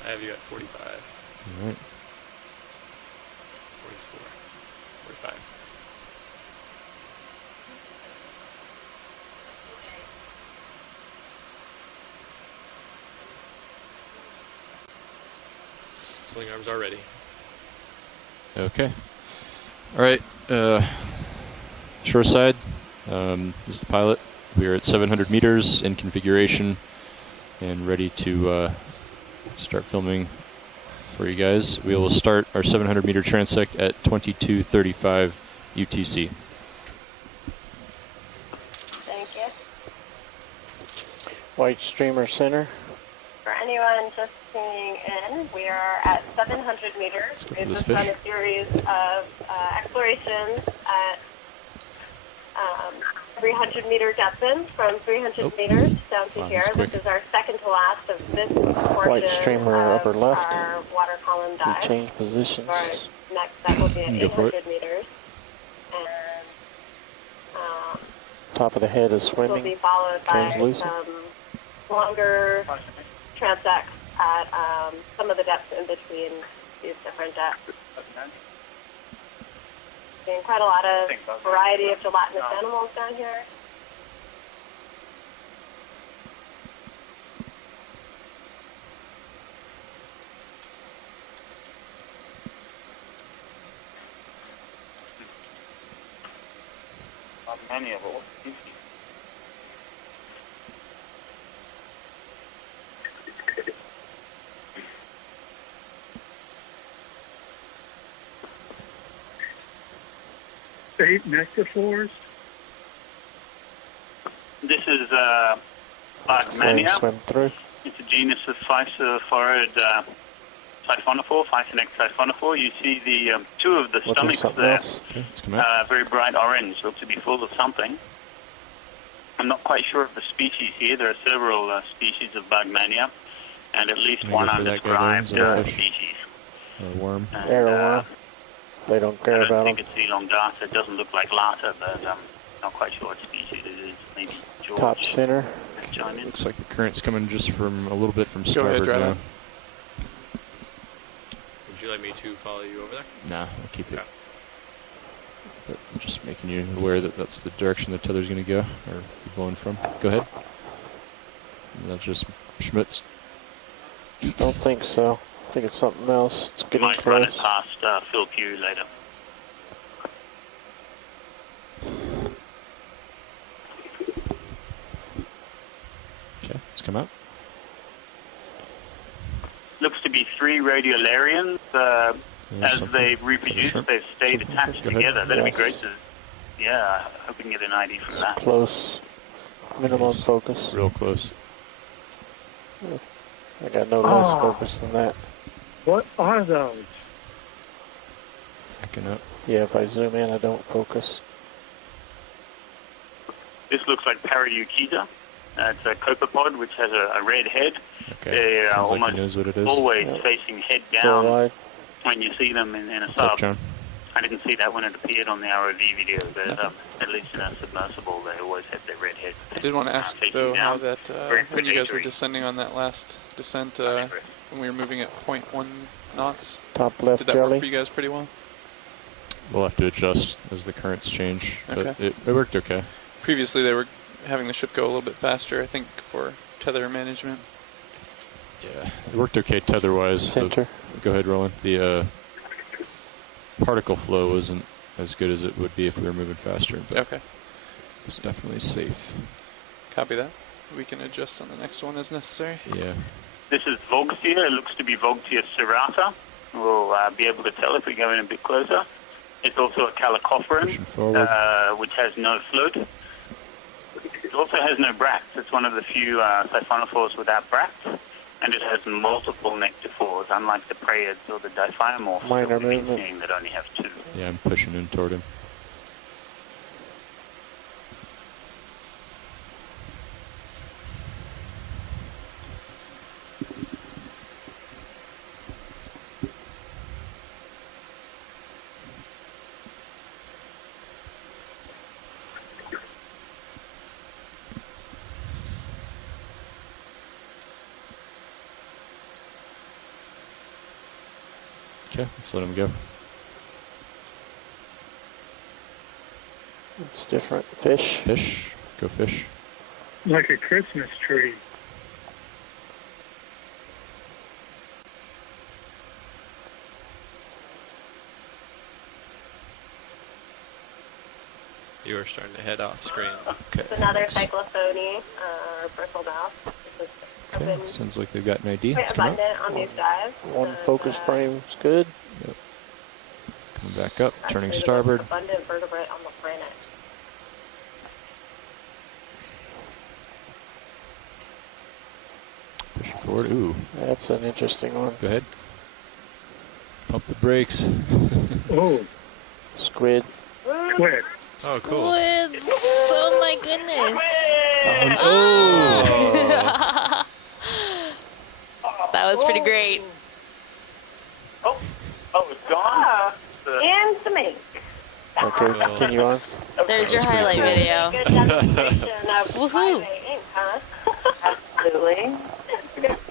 I have you at 45. All right. 44. 45. Swing arms are ready. Okay. All right. Shoreside. This is the pilot. We are at 700 meters in configuration and ready to start filming for you guys. We will start our 700 meter transect at 22:35 UTC. Thank you. White streamer center. For anyone just tuning in, we are at 700 meters. We've just done a series of explorations at 300 meter depth in from 300 meters down to here. This is our second to last of this portion White streamer of upper left. our water column dive. We change positions. Our next step will be at 800 meters. And top of the head is this will swimming. be followed by Translucent. some longer transects at some of the depths in between these different depths. Seeing quite a lot of variety of gelatinous animals down here. Not many of all. Eight nectaphores. This is Barkmania. Swim through. It's a genus of physophorid siphonophore, Physonex siphonophore. You see the two of the stomachs there, very bright orange, look to be full of something. I'm not quite sure of the species here. There are several species of Barkmania, and at least one undescribed species. A worm. Airworm. They don't care about them. I don't think it's Elongata. It doesn't look like Lata, but I'm not quite sure what species it is. Maybe George. Top center. Looks like the current's coming just from a little bit from Go starboard ahead, now. Would you like me to follow you over there? Nah, I'll keep it. But I'm just making you aware that that's the direction the tether's going to go, or be blowing from. Go ahead. And that's just Schmitz. Don't think so. I think it's something else. It's getting Might run it close. past Phil Pugh later. Okay, let's come out. Looks to be three radiolarians. As they've reproduced, they've stayed attached together. That'd be great to, I hope we can get an ID from that. Close. Minimum focus. Real close. I got no less focus than that. What are those? Backing up. Yeah, if I zoom in, I don't focus. This looks like Paraeukita. It's a copepod which has a red head. Okay. They're Sounds like almost he knows what it is. always facing head Full down wide. when you see them in a What's sub. up, John? I didn't see that when it appeared on the ROV video, but at least in a submersible, they always had their red head. I did want to ask, though, how that, when you guys were descending on that last descent, when we were moving at 0.1 knots, Top left did that jelly. work for you guys pretty well? We'll have to adjust as the currents change, but Okay. it worked okay. Previously, they were having the ship go a little bit faster, I think, for tether management. Yeah, it worked okay tether-wise. Center. Go ahead, Roland. The particle flow wasn't as good as it would be if we were moving faster, but Okay. it's definitely safe. Copy that. We can adjust on the next one as necessary. Yeah. This is Vogtia. It looks to be Vogtia serrata. We'll be able to tell if we go in a bit closer. It's also a Chalcophoran, which has no float. It also has no bracts. It's one of the few siphonophores without bracts, and it has multiple nectaphores, unlike the Praeids or the Diphyomorphs Minor movement. that only have two. Yeah, I'm pushing in toward him. Okay, let's let him go. It's different. Fish. Fish. Go fish. Like a Christmas tree. You were starting to head off screen. Okay. It's another cyclophony, or bristle mouth. Okay, sounds like they've got an ID. Quite Let's come up. abundant on these dives. One focus frame is good. Yep. Come back up, turning Actually, starboard. the most abundant vertebrate on the planet. Pushing forward. Ooh. That's an interesting one. Go ahead. Pump the brakes. Oh. Squid. Squid. Oh, cool. Squids! Oh my goodness! That was pretty great. Oh, it's gone. And some ink. Okay, continue on. There's your highlight cool. video. Good demonstration of Woohoo! 5A ink, huh? Absolutely.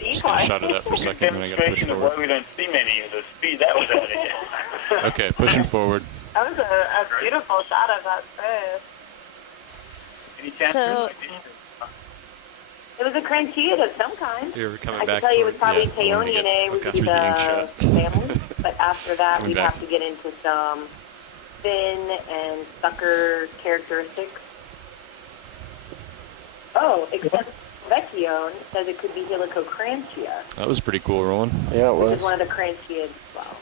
Just gonna shut it up for a second, then I gotta push Demonstration of forward. why we don't see many of the speed that was at it. Okay, pushing forward. That was a beautiful shot of that fish. Any chance So- It was a cranchiad of some kind. You were coming I can back. tell you it was probably yeah, I wanted to Peonian get would be through the ink the shot. family, but after that Coming we'd back. have to get into some fin and sucker characteristics. Oh, except Vecchione says it could be Helicocrantia, That was pretty cool, Roland. Yeah, it which was. is one of the cranchiads as well.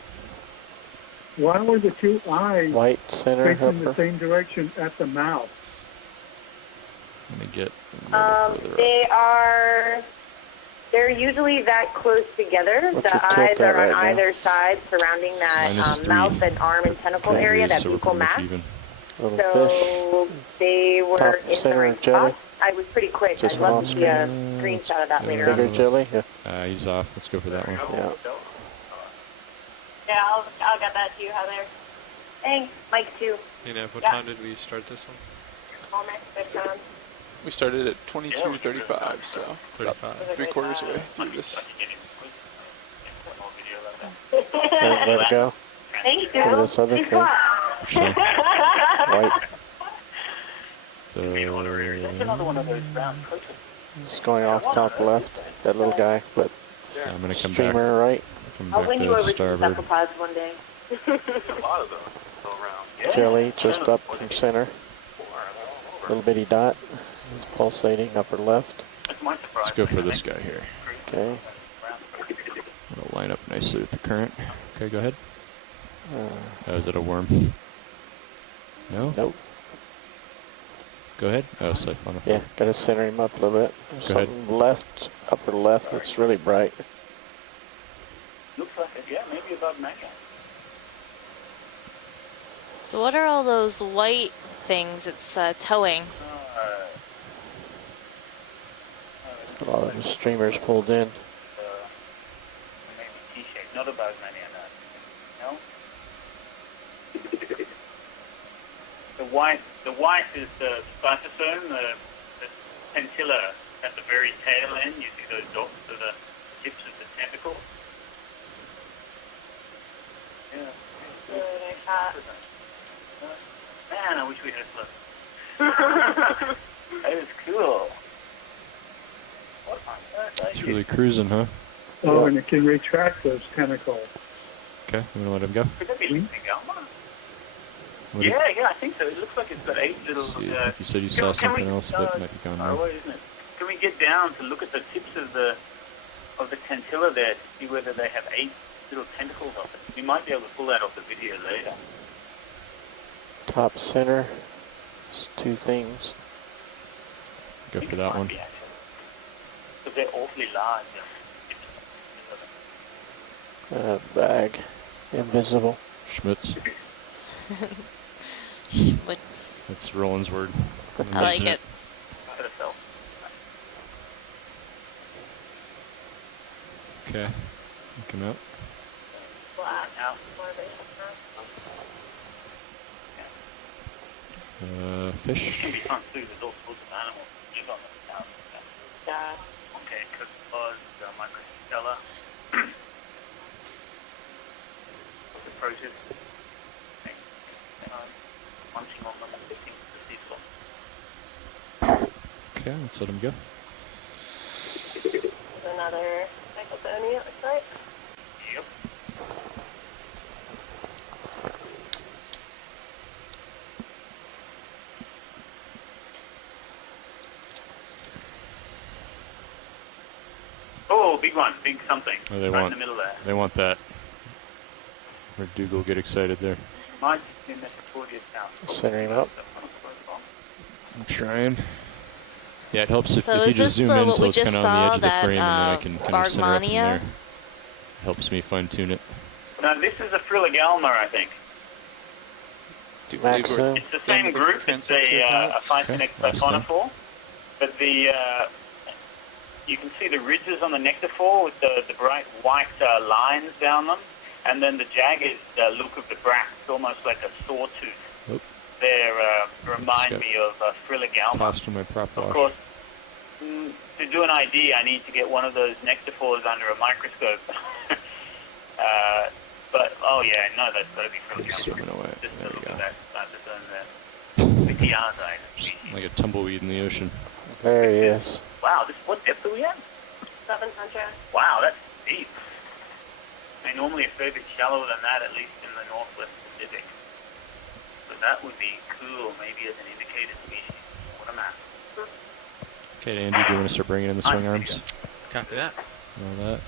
Why were the two eyes White center facing the upper. same direction at the mouth? Let me get a little further up. They're usually that close together. What's The your tilt eyes at are on right now? either side surrounding that -3 mouth and arm and tentacle area, that degrees, so we're buccal pretty much mass. even. Little So they were Top in the center right jelly. spot. I was pretty quick. Just I'd love one to see a screen. screenshot of that later Bigger on. jelly. Yeah. He's off. Let's go for that one. Yeah. Yeah, I'll get that to you, Heather. Thanks, Mike too. You know, what Yeah. time did we start this one? All next good time. We started at 22:35, so about 35. 3/4 away through this. Let it go. Thank you. For this other Thanks a thing. lot. Sure. White. Another one of those brown coaches. It's going off top left. That little guy, but I'm gonna come back. streamer right. Come I'll back win you to over to starboard. cephalopods one day. A lot of those go around. Jelly just up from center. Little bitty dot. It's pulsating upper left. Let's go for this guy here. Okay. It'll line up nicely with the current. Okay, go ahead. Uh, Oh, is it a worm? No? Nope. Go ahead. Oh, siphon. Yeah, gotta center him up a little bit. There's Go ahead. something left, upper left that's really bright. Looks like it, yeah, maybe about Mecca. So what are all those white things it's towing? A lot of the streamers pulled in. Maybe T-shape, not about Mariana. No? The white is the Spartosome, the tentilla at the very tail end. You see those dots to the tips of the tentacle. Yeah. Really nice shot. Man, I wish we had a That is cool. What on earth? It's really cruising, huh? Oh, and it can retract those tentacles. Okay, I'm gonna let him go. Could that be something else? What do you- Yeah, I think so. It looks like it's got 8 little... See, I think you said you saw something else, but it might be gone far now. away, isn't it? Can we get down to look at the tips of the tentilla there to see whether they have 8 little tentacles off it? We might be able to pull that off the video later. Top center. It's two things. Go for that one. But they're awfully large. Bag. Invisible. Schmutz. Schmutz. That's Roland's word. I'm I like using it. Okay. Come out. Black. Fish. It can be fun too. There's all sorts of animals that live on the town. Yeah. Okay, crystallized microcistella. The process. Munching on them and listening to the sea salt. Okay, let's let him go. Another cyclophony, it looks like. Yep. big one, big something. Oh, they right want, in the middle there. They want that. Where'd Dougal get excited there? Might be in the 40th now. Centering up. I'm trying. Yeah, it helps if you is just zoom in what until we it's just kind of on the saw, edge of the that frame, and then I can kind of center up from Bergmania? there. Helps me fine tune it. No, this is a Friligalma, I think. Max, It's the same group. It's a Physonex Siphonophore, but you can see the ridges on the nectaphore with the bright white lines down them, and then the jagged look of the bracts, almost like a sawtooth. Oop. They remind me of Friligalma. Tossed in my prop wash. Of course, to do an ID, I need to get one of those nectaphores under a microscope. But, oh yeah, no, that's got to be Friligalma. Swimming away. Just there to we look go. at that cytosome there. The Chiazite species. Like a tumbleweed in the ocean. There he is. Wow, what depth are we at? 700. Wow, that's deep. I mean, normally a fair bit shallower than that, at least in the Northwest Pacific. So that would be cool, maybe as an indicated species. What a map. Okay, Andy, do you want to start bringing in the swing arms? Copy that. All that.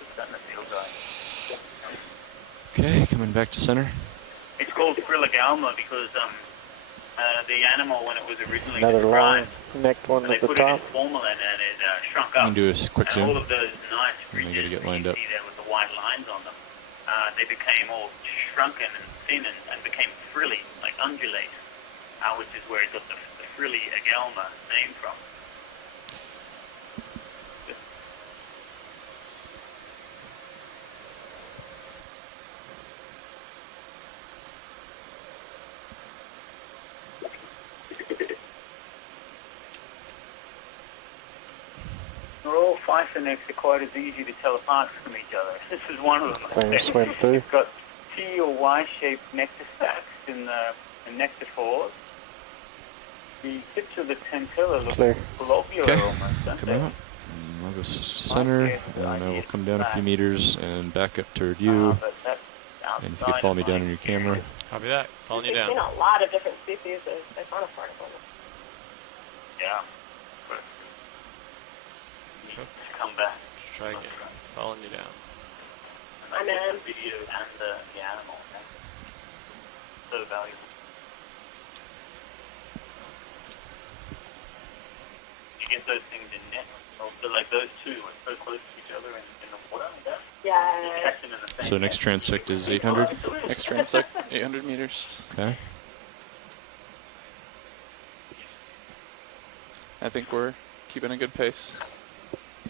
Just that in the field guide. Okay, coming back to center. It's called Friligalma because the animal, when it was originally Another long described, necked one they at the put top. it in formalin and it shrunk I'm up. going to do a quick And zoom. all of those nice I ridges got to get lined you up. see there with the white lines on them, they became all shrunken and thin and became frilly, like undulate, which is where it got the Friligalma name from. Not all Physonex are quite as easy to tell apart from each other. This is one of them. They swim through. It's got T or Y-shaped nectar sacs in the nectaphores. The tips of the tentilla look Clear. globular almost, don't Come they? out. I'll go center, and I will come down a few meters and back up toward you. But that's And if you follow me down on your camera. Copy that. Following you We've down. seen a lot of different species of Siphonophore. Yeah. But just come back. Let's try again. Following you down. I'm in. The video and the animal. Okay? So valuable. You get those things in net. So like those two are so close to each other in the water. Yeah. You catch them in the same So next transect is 800? Next transect, 800 meters. Okay. I think we're keeping a good pace.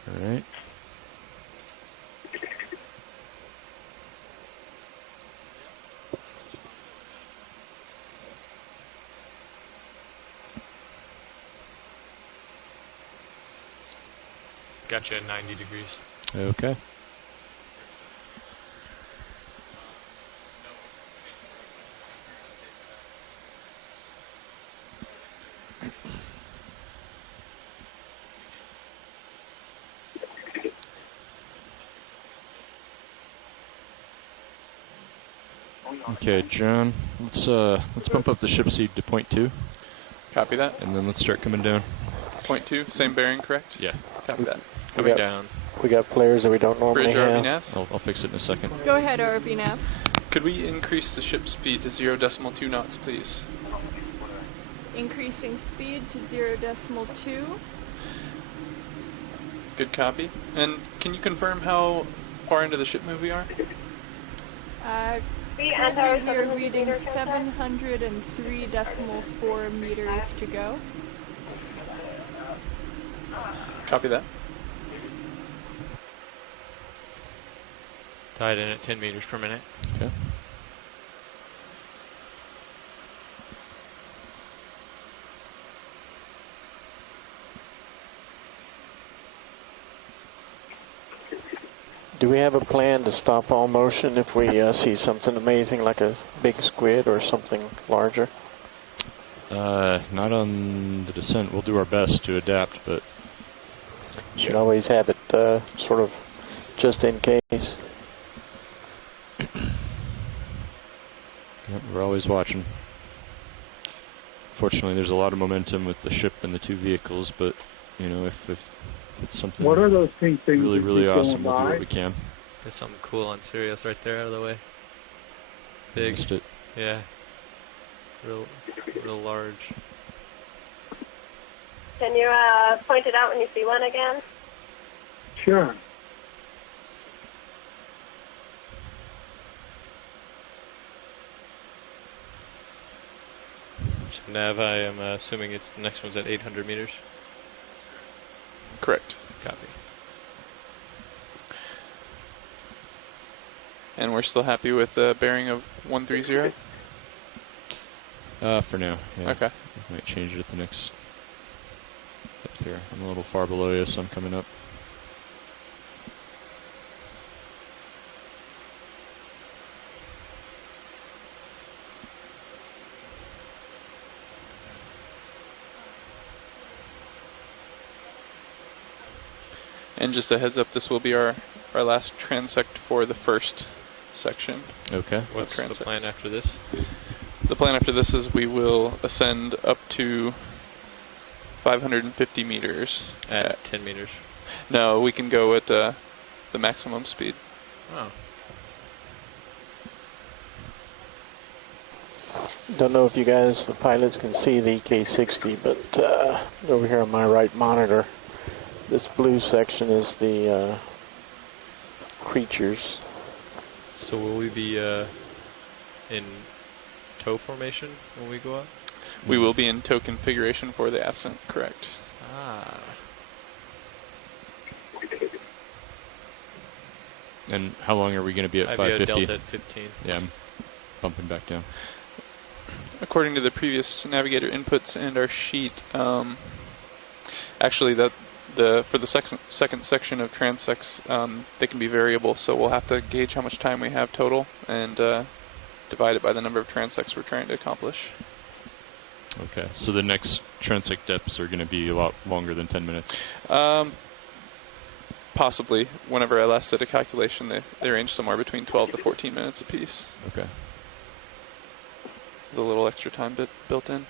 All right. Got you at 90 degrees. Okay. Okay, John, let's bump up the ship speed to 0.2. Copy that. And then let's start coming down. 0.2, same bearing, correct? Yeah. Copy that. Coming down. We got flares that we don't normally Bridge RV have. nav. I'll fix it in a second. Go ahead, RV nav. Could we increase the ship speed to 0.2 knots, please? Increasing speed to 0.2. Good copy. And can you confirm how far into the ship move we are? Currently we are reading 703.4 meters to go. Copy that. Tied in at 10 meters per minute. Okay. Do we have a plan to stop all motion if we see something amazing like a big squid or something larger? Not on the descent. We'll do our best to adapt, but should always have it sort of just in case. Yep, we're always watching. Fortunately, there's a lot of momentum with the ship and the two vehicles, but you know, if something. What are those pink things? Really, really awesome. We'll do by? what we can. There's something cool on Sirius right there out of the way. Big. Missed it. Yeah. Real large. Can you point it out when you see one again? Sure. So Nav, I am assuming it's the next one's at 800 meters. Correct. Copy. And we're still happy with the bearing of 130? For now, yeah. Okay. Might change it at the next depth here. I'm a little far below you, so I'm coming up. And just a heads up, this will be our last transect for the first section. Okay. What's the plan after this? The plan after this is we will ascend up to 550 meters. At 10 meters? No, we can go at the maximum speed. Oh. Don't know if you guys, the pilots, can see the EK60, but over here on my right monitor, this blue section is the creatures. So will we be in tow formation when we go up? We will be in tow configuration for the ascent, correct. Ah. And how long are we going to be at 550? Delta at 15. Yeah, I'm bumping back down. According to the previous navigator inputs and our sheet, actually for the second section of transects, they can be variable, so we'll have to gauge how much time we have total and divide it by the number of transects we're trying to accomplish. Okay, so the next transect depths are going to be a lot longer than 10 minutes? Possibly. Whenever I last did a calculation, they range somewhere between 12 to 14 minutes apiece. Okay. There's a little extra time built in.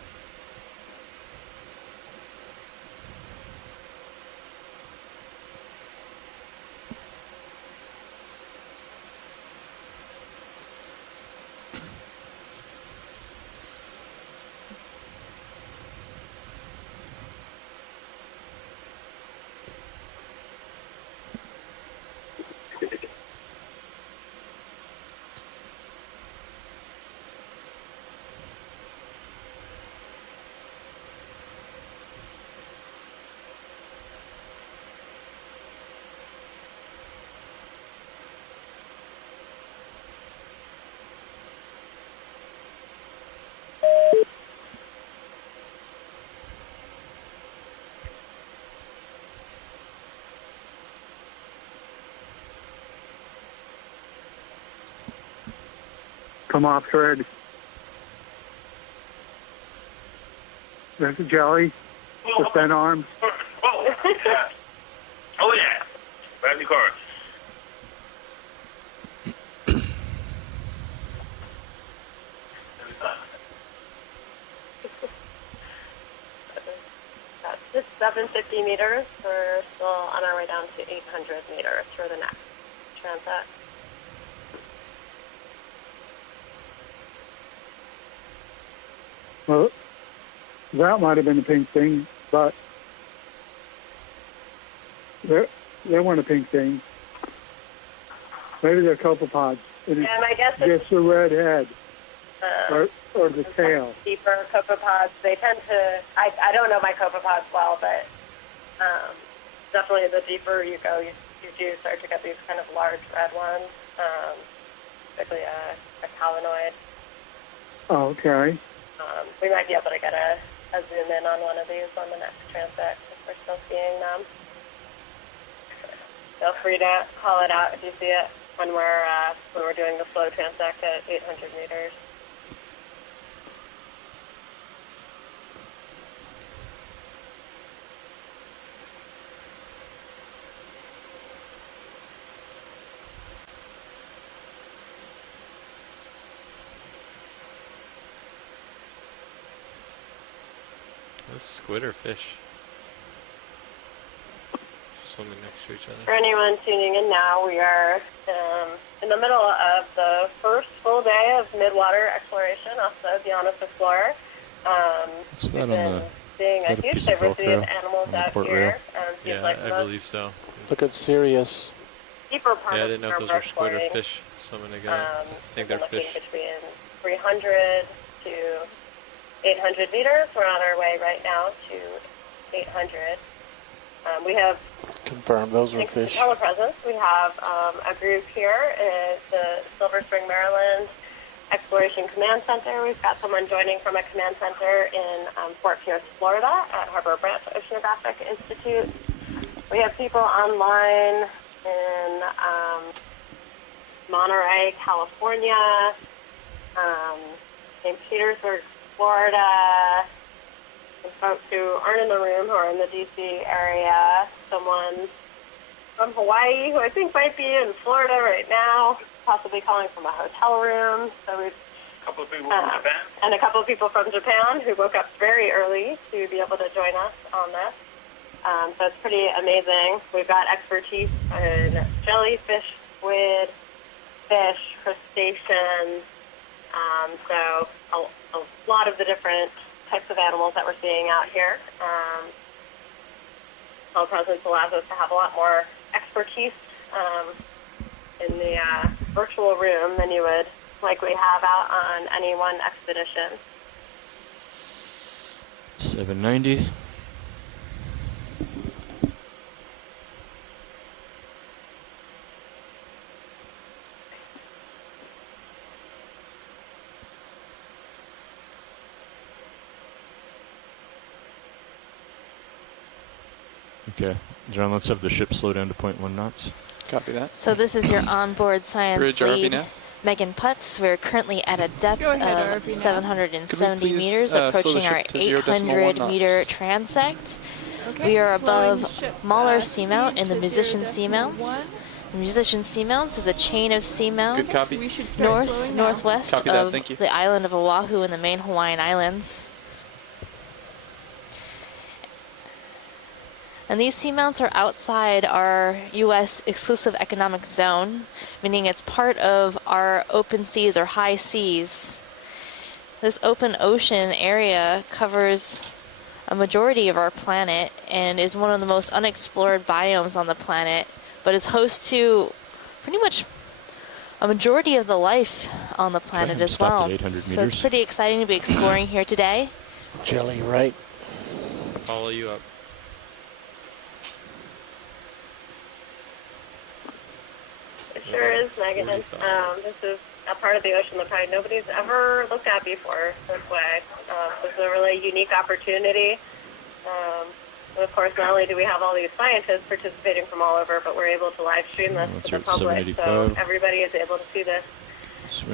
Come off, Fred. There's a jelly. The bent arms. Oh, yeah. Oh, yeah. Grab the car. That's just 750 meters. We're still on our way down to 800 meters for the next transect. Well, that might have been a pink thing, but there weren't a pink thing. Maybe they're copepods. And I guess it's just the red head or the tail. Deeper copepods. They tend to. I don't know my copepods well, but definitely the deeper you go, you do start to get these kind of large red ones, particularly a calvinoid. Oh, okay. We might be able to get a zoom in on one of these on the next transect if we're still seeing them. Feel free to call it out if you see it when we're doing the slow transect at 800 meters. This squid or fish? swimming next to each other. For anyone tuning in now, we are in the middle of the first full day of midwater exploration off the Okeanos Explorer. Is that we've been seeing a huge diversity of animals out here. Yeah, like I believe so. Look at Sirius. Deeper part yeah, I didn't know if those were squid or exploring. fish swimming together. I think they're looking fish. between 300 to 800 meters. We're on our way right now to 800. We have confirmed those were fish. Telepresence. We have a group here at the Silver Spring, Maryland Exploration Command Center. We've got someone joining from a command center in Fort Pierce, Florida at Harbor Branch Oceanographic Institute. We have people online in Monterey, California, St. Petersburg, Florida, some folks who aren't in the room who are in the D.C. area, someone from Hawaii who I think might be in Florida right now, possibly calling from a hotel room. So we've A couple of people from Japan. And a couple of people from Japan who woke up very early to be able to join us on this. So it's pretty amazing. We've got expertise in jellyfish, squid, fish, crustaceans, so a lot of the different types of animals that we're seeing out here. Telepresence allows us to have a lot more expertise in the virtual room than you would likely have out on any one expedition. 790. Okay, John, let's have the ship slow down to 0.1 knots. Copy that. So this is your onboard science Bridge lead, RV now. Megan Putz. We're currently at a depth of 770 meters, approaching our 800-meter transect. Okay, we are slowing above ship, Mahler Seamount in the to Musician 0.1. Seamounts. The Musician Seamounts is a chain of seamounts Good copy. We should start slowing now. northwest Copy that, of thank you. the island of Oahu in the main Hawaiian Islands. And these seamounts are outside our U.S. exclusive economic zone, meaning it's part of our open seas or high seas. This open ocean area covers a majority of our planet and is one of the most unexplored biomes on the planet, but is host to pretty much a majority of the life on the planet Okay, as well. at 800 So it's meters. pretty exciting to be exploring here today. Jelly, right? Follow you up. It sure is, Megan. This is a part of the ocean that probably nobody's ever looked at before this way. This is a really unique opportunity. And of course, not only do we have all these scientists participating from all over, but we're able to live stream this to the public, so everybody is able to see this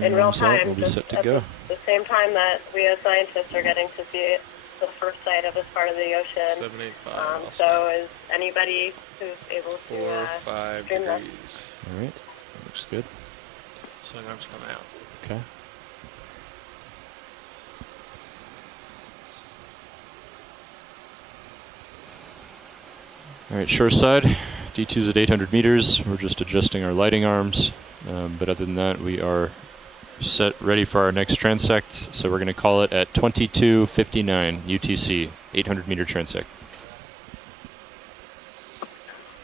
in real time. We'll be set to go. The same time that we as scientists are getting to see it, the first sight of this part of the ocean. 785. So is anybody who's able to 4 or 5 stream this. degrees. All right, that looks good. Swing arms coming out. Okay. All right, shore side. D2's at 800 meters. We're just adjusting our lighting arms. But other than that, we are set ready for our next transect. So we're going to call it at 22:59 UTC, 800 meter transect.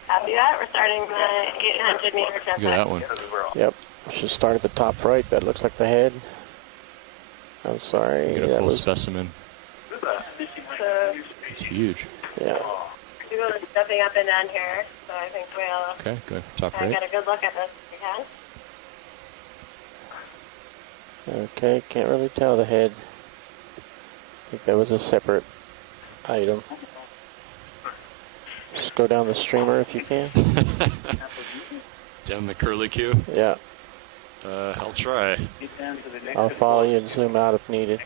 Copy that. We're starting the 800 meter transect. Look at that one. Yep. Should start at the top right. That looks like the head. I'm sorry. Get a that full was specimen. So It's huge. yeah. we're stepping up and down here, so I think we'll Okay, good. Top try and right. get a good look at this if we can. Okay, can't really tell the head. I think that was a separate item. Just go down the streamer if you can. Down the curlicue? Yeah. I'll try. I'll follow you and zoom out if needed.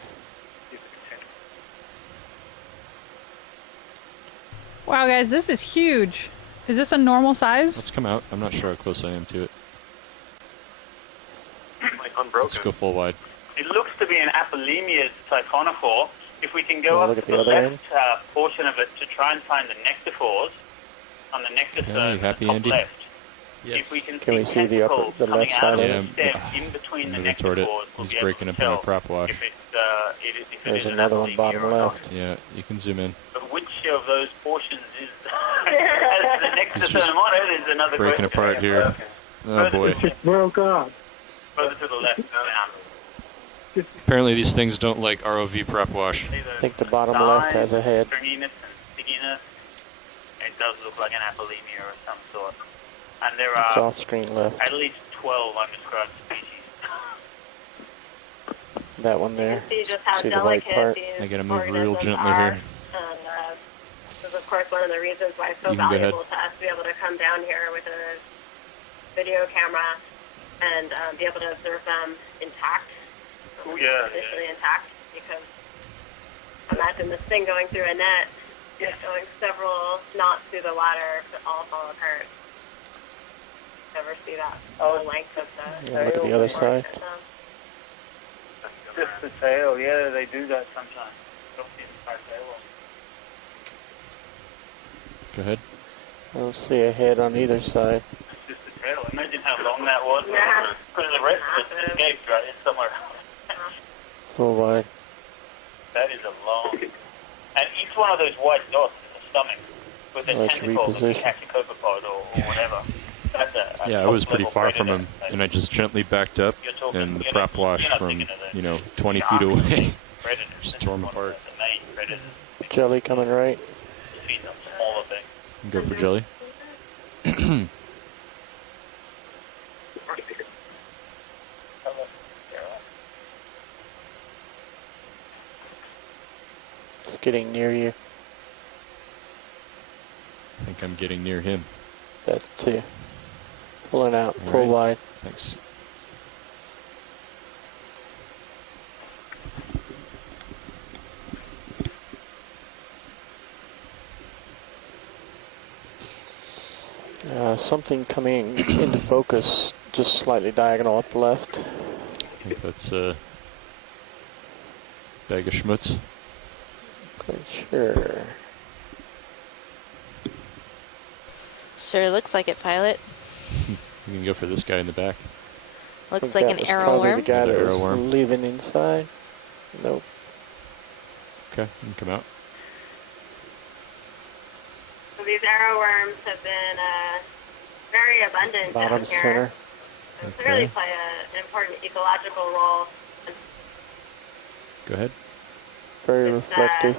Wow, guys, this is huge. Is this a normal size? Let's come out. I'm not sure how close I am to it. Like unbroken. Let's go full wide. It looks to be an Apolemia siphonophore. If we can go Wanna up look to at the the other left end? portion of it to try and find the nectaphores, on the nectar Okay, zone happy, top Andy? left. Yes. If we can, Can we see the tentacles the coming left out side of of the it? stem in between the Moving nectar toward it. cores, we'll He's be able breaking to up in our tell prop wash. if it There's is an another one apolemia bottom or not. left. Yeah, you can zoom in. But which of those portions is has the nectar He's just zone on it is another breaking question. apart here. Oh boy. It just broke off. Further to the left, down. Apparently these things don't like ROV prop wash. I think the bottom left has a head. Stringiness and stickiness. It does look like an apolemia of some sort. And there It's are off screen left. at least 12 undescribed species. That one there. See just how See the white delicate part? these I gotta move real organisms gently are. here. And this is, of course, one of the reasons why it's so You can go valuable to us to be able to come down here with a video camera and be able to observe them intact, traditionally intact, because imagine this thing going through a net, going several knots through the water, but all fall apart. Never see that whole length of the Yeah, look at the other side. Just the tail, yeah, they do that sometimes. Don't see the entire tail. Go ahead. I don't see a head on either side. It's just the tail. Imagine how long that was. Because the rest of it escaped, right? It's somewhere else. Full wide. That is a long... And each one of those white dots is a stomach with a Let's tentacle of a reposition. cachycopepod or whatever. That's a Yeah, I was pretty top-level far from predator. him, and I just gently backed up, and the prop wash from, 20 shark feet away predators. just tore him apart. The main predators. Jelly coming right. Feed them smaller things. Go for jelly. It's getting near you. I think I'm getting near him. That's two. Pulling out All full right. wide. Thanks. Something coming into focus, just slightly diagonal up left. I think that's a bag of schmutz. Quite sure. Sure looks like it, pilot. You can go for this guy in the back. Looks like an arrowworm. The guy that was Arrowworm. leaving inside. Nope. Okay, you can come out. So these arrowworms have been very abundant Bottom down here. center. So clearly play an important ecological role. Go ahead. Very reflective.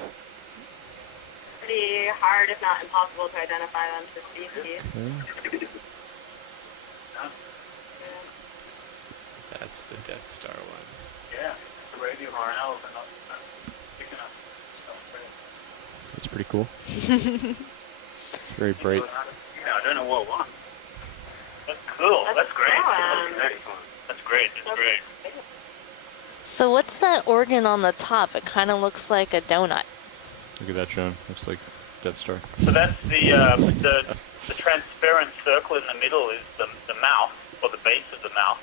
Pretty hard, if not impossible, to identify them as species. Okay. That's the Death Star one. Yeah, the radio RNLs are not picking up stuff. That's pretty cool. Very bright. Yeah, I don't know what one. That's cool. That's great. That's great. That's great. So what's that organ on the top? It kind of looks like a donut. Look at that, John. Looks like Death Star. So that's the transparent circle in the middle is the mouth, or the base of the mouth.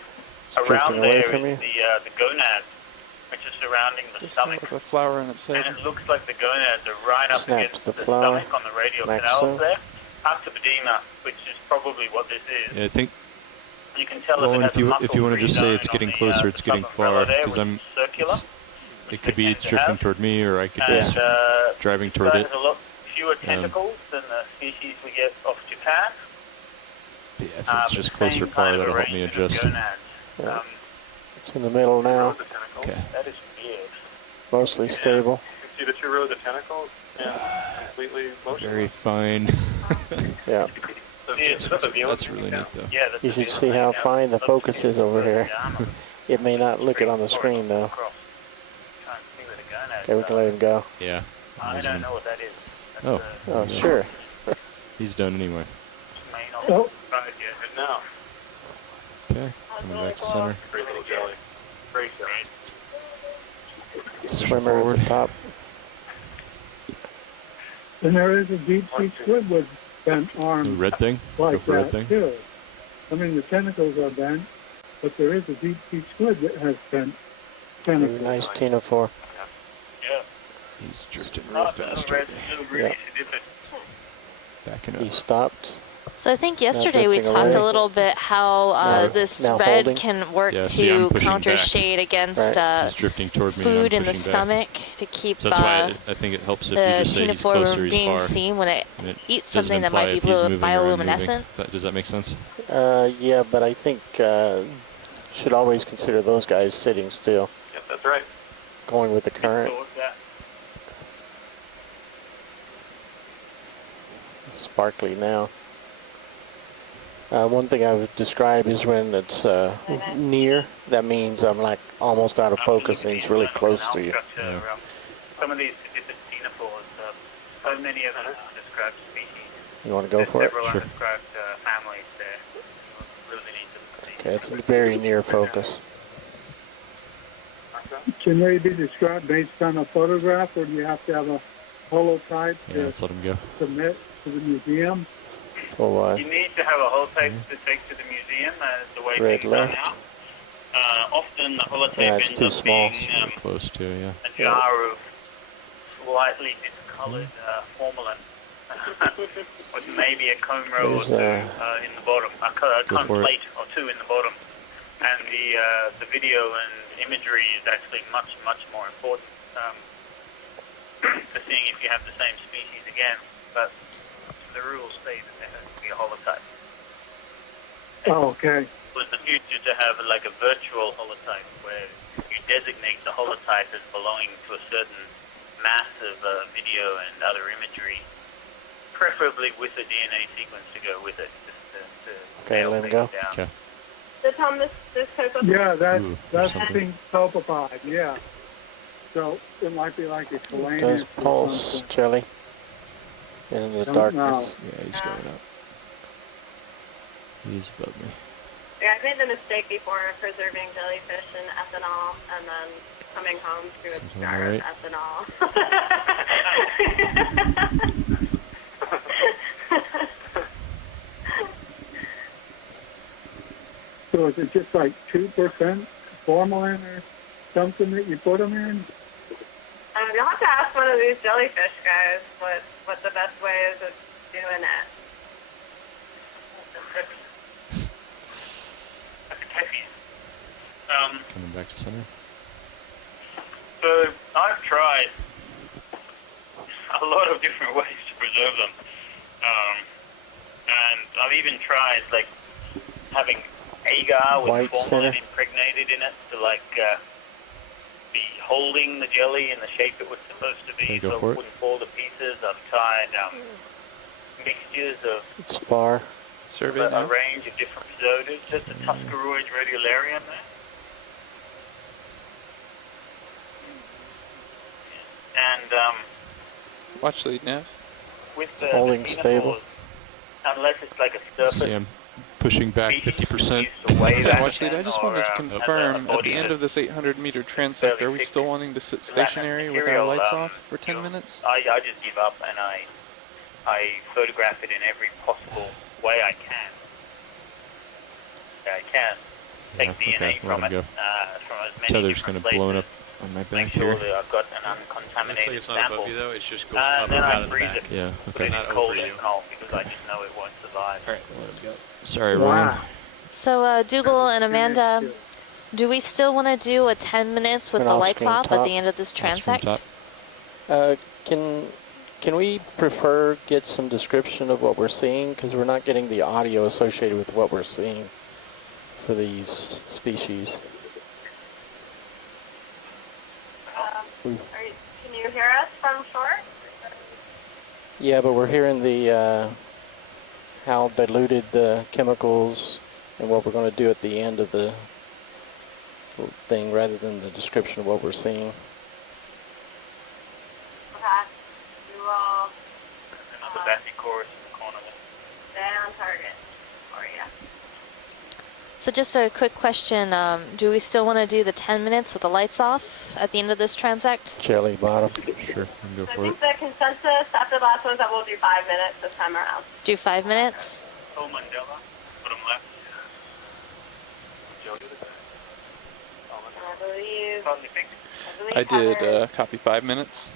It's Around drifting away there from is the gonads, which is surrounding the stomach. With a flower in its head. And it looks like the gonads are right up Snap against to the the flower. stomach on the radial Like canals so. there. Octopedema, which is probably what this is. Yeah, I think. You can tell Well, if it has if you want to just say zone it's on getting the, closer, it's getting far there, because which I'm. is circular. It could be it's drifting toward me, or I could be And driving toward that it. has a lot fewer tentacles than the species we get off Japan. Yeah, if it's just closer far, that'll help me adjust. Yeah. It's in the middle now. Okay. That is weird. Mostly stable. You can see the two rows of tentacles and completely motionless. Very fine. Yeah. That's really neat, though. Yeah, You should see how fine the focus is over here. It may not look it on the screen though. Okay, we can let him go. Yeah. I don't know what that is. Oh. Oh, sure. He's done anyway. Oh. Good now. Okay. Coming back to center. Great little jelly. Great jelly. Swimmer at the top. And there is a deep sea squid with bent arms The red thing? Go like for red that thing? too. I mean, the tentacles are bent, but there is a deep sea squid that has bent tentacles. Nice ctenophore. Yeah. He's drifting real fast right there. Yeah. Backing up. He stopped. So I think yesterday we talked a little bit how this red holding. can work Yeah, to counter shade against he's drifting toward me, food in the back. stomach to keep so that's why I think it helps if you the just say he's closer, ctenophore he's being far. seen when it eats doesn't something that imply might be if he's moving or I'm moving. bioluminescent. Does that make sense? Yeah, but I think should always consider those guys sitting still. Yep, that's right. Going with the current. Sparkly now. One thing I would describe is when it's near, that means I'm like almost out of focus and he's really close to you. Yeah. Some of these different ctenophores, so many of them are undescribed species. You want to go for it? Several undescribed families there. Really need to Okay, it's very near focus. Can they be described based on a photograph, or do you have to have a holotype Yeah, let's let him go. submit to the museum? For what? You need to have a holotype to take to the museum, the way Red things are left. now. Often the holotype It's ends too up small. being Close to, yeah. a jar of slightly discolored formalin with maybe a comb row or two in the bottom, a comb plate or two in the bottom. And the video and imagery is actually much more important for seeing if you have the same species again. But the rules say that there has to be a holotype. Oh, okay. In the future, to have like a virtual holotype where you designate the holotype as belonging to a certain mass of video and other imagery, preferably with a DNA sequence to go with it. Just to Okay, let him go. Okay. So Tom, this cocoa. Yeah, that's being sulfified, yeah. So it might be like a It Calanus does or pulse, something. Jelly. And in the Don't darkness. know. Yeah, he's going up. He's above me. Yeah, I made the mistake before of preserving jellyfish in ethanol and then coming home to a jar of ethanol. So is it just like 2% formalin or something that you put them in? You'll have to ask one of these jellyfish guys what the best way is of doing it. Coming back to center. So I've tried a lot of different ways to preserve them, and I've even tried like having agar with White formalin center. impregnated in it to like be holding the jelly in the shape it was supposed to be, so it wouldn't fall to pieces. I've tried mixtures of It's far. a range of different preservatives. There's a Tuscaroid radiolarium there. And Watch lead, Nav. with the Holding ctenophores, stable. unless it's like a surface See, I'm pushing back 50%. Watch lead, I just wanted to confirm, at the end of this 800-meter transect, are we still wanting to sit stationary with our lights off for 10 minutes? I just give up and I photograph it in every possible way I can. I can take DNA from it, from as many Tether's different going to blow places. up on my Make back sure here. that I've got an Looks like uncontaminated it's not sample. above you though, it's just going And up then and I out of the freeze back. it. Yeah, So okay. it's Not cold over you. ethanol because I just know it won't survive. Alright, we'll let him go. Sorry, Wow. Ron. So Dougal and Amanda, do we still want to do a 10 minutes with And the I'll lights screen off at top. the end of this transect? Can we prefer get some description of what we're seeing, because we're not getting the audio associated with what we're seeing for these species. Can you hear us from shore? Yeah, but we're hearing the how diluted the chemicals and what we're going to do at the end of the thing, rather than the description of what we're seeing. Okay. You will Another battery chorus in the corner there. stay on target for you. So just a quick question, do we still want to do the 10 minutes with the lights off at the end of this transect? Jelly bottom. Sure, I can go I for it. think the consensus after the last one is that we'll do 5 minutes this time around. Do 5 minutes? Oh, Mandela, bottom left. I believe I did copy 5 minutes.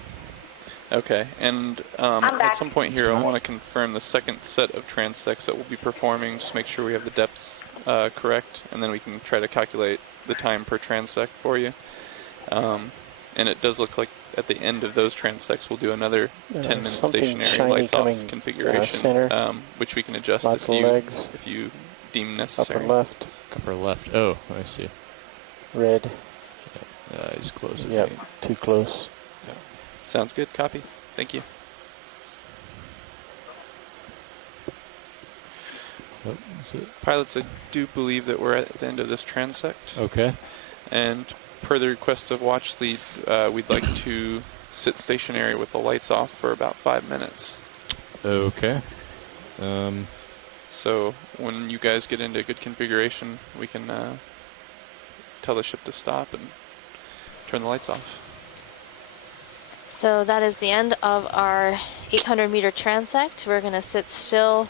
Okay, and at some point here, I want to confirm the second set of transects that we'll be performing. Just make sure we have the depths correct, and then we can try to calculate the time per transect for you. And it does look like at the end of those transects, we'll do another 10-minute stationary lights off configuration, which we can adjust if you deem necessary. Upper left. Upper left. Oh, I see. Red. He's close. Yep, too close. Yeah. Sounds good. Copy. Thank you. Oh, is it? Pilots, I do believe that we're at the end of this transect. Okay. And per the request of watch lead, we'd like to sit stationary with the lights off for about 5 minutes. Okay. So when you guys get into good configuration, we can tell the ship to stop and turn the lights off. So that is the end of our 800-meter transect. We're going to sit still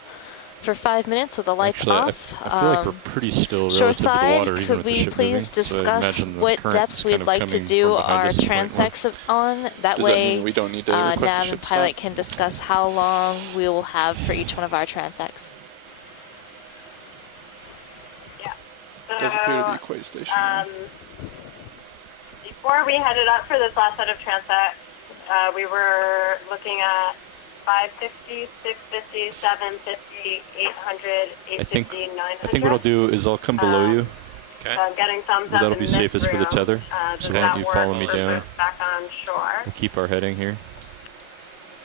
for 5 minutes with the lights off. I feel like we're pretty still shore relative to the side, water, even could with the we ship please moving. discuss So what depths we'd like to do our transects on? That way, we don't need to nav and pilot can discuss how long we will have for each one of our transects. Yeah. Does appear to be quite stationary. Before we headed up for this last set of transects, we were looking at 550, 650, 750, 800, 850, 900. I think what I'll do is I'll come below you. Okay. So I'm getting thumbs up. That'll be safest for the tether. So why don't you follow me down? Back on shore. We'll keep our heading here.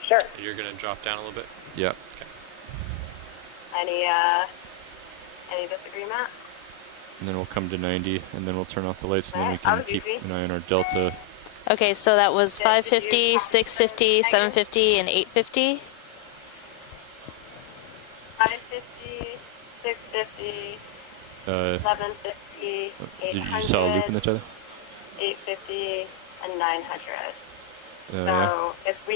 Sure. You're going to drop down a little bit? Yeah. Okay. Any disagreement? And then we'll come to 90, and then we'll turn off the lights, and then we can keep an eye on our delta. Okay, so that was 550, 650, 750, and 850. 550, 650, 750, 800. You saw a loop in the tether? 850 and 900. So yeah. if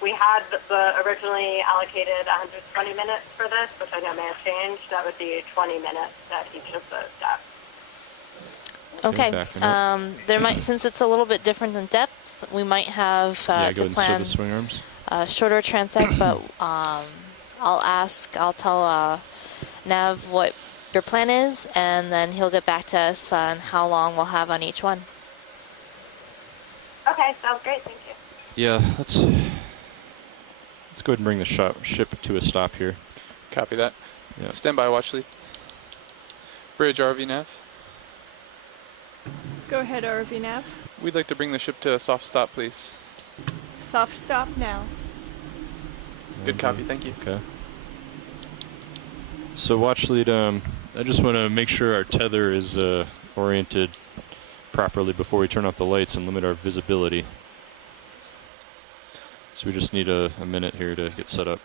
we had the originally allocated 120 minutes for this, which I know may have changed, that would be 20 minutes at each of those steps. Okay. There might, since it's a little bit different in depth, we might have to plan swing arms. Shorter transect, but I'll tell Nav what your plan is, and then he'll get back to us on how long we'll have on each one. Okay, sounds great. Thank you. Yeah, let's go ahead and bring the ship to a stop here. Copy that. Yeah. Stand by, watch lead. Bridge RV nav. Go ahead, RV nav. We'd like to bring the ship to a soft stop, please. Soft stop now. Good copy, thank you. Okay. So watch lead, I just want to make sure our tether is oriented properly before we turn off the lights and limit our visibility. So we just need a minute here to get set up.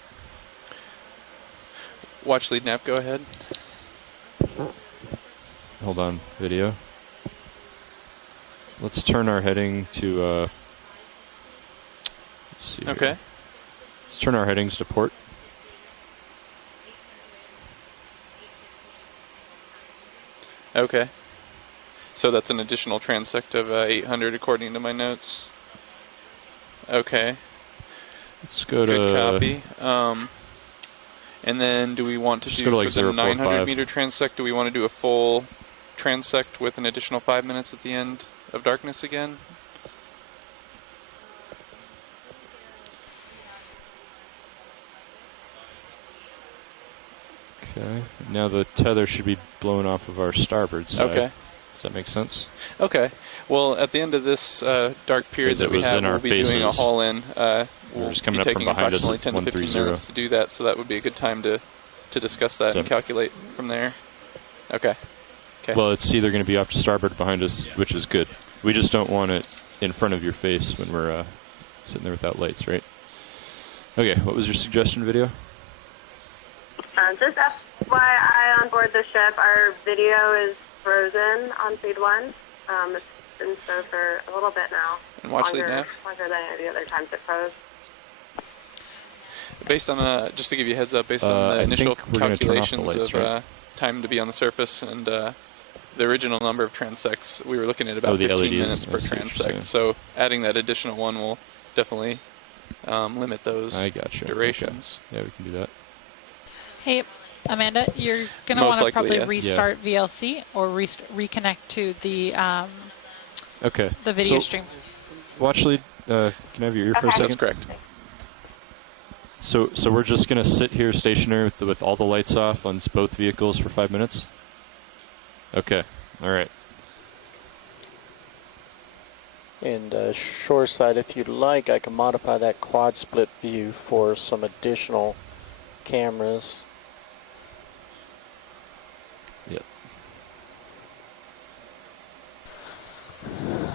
Watch lead nav, go ahead. Hold on, video. Let's turn our heading to, let's see. Okay. Here. Let's turn our headings to port. Okay. So that's an additional transect of 800 according to my notes. Okay. Let's go to... Good copy. And then do we want to do like for the 900 meter transect, do we want to do a full transect with an additional 5 minutes at the end of darkness again? Okay. Now the tether should be blown off of our starboard side. Okay. Does that make sense? Okay. Well, at the end of this dark period that we have, we'll be doing a haul-in. We'll just coming be up from taking behind us. approximately 10 to 15 minutes to do that, so that would be a good time to discuss that and calculate from there. Okay. Okay. Well, it's either going to be off to starboard behind us, which is good. We just don't want it in front of your face when we're sitting there without lights, right? Okay, what was your suggestion, video? Just FYI, on board the ship, our video is frozen on feed 1. It's been so for a little bit now. And watch lead nav. Longer than any of the other times it froze. Based on, just to give you a heads up, based on the initial calculations lights, of time to be on the surface and the original number of transects, we were looking at about 15 minutes per transect. So adding that additional one will definitely limit those durations. Okay. Yeah, we can do that. Hey, Amanda, you're going to want to probably restart VLC or reconnect to the the video stream. Watch lead, can I have your ear for a second? That's correct. So we're just going to sit here stationary with all the lights off on both vehicles for 5 minutes? Okay, all right. And shoreside, if you'd like, I can modify that quad split view for some additional cameras. Yep.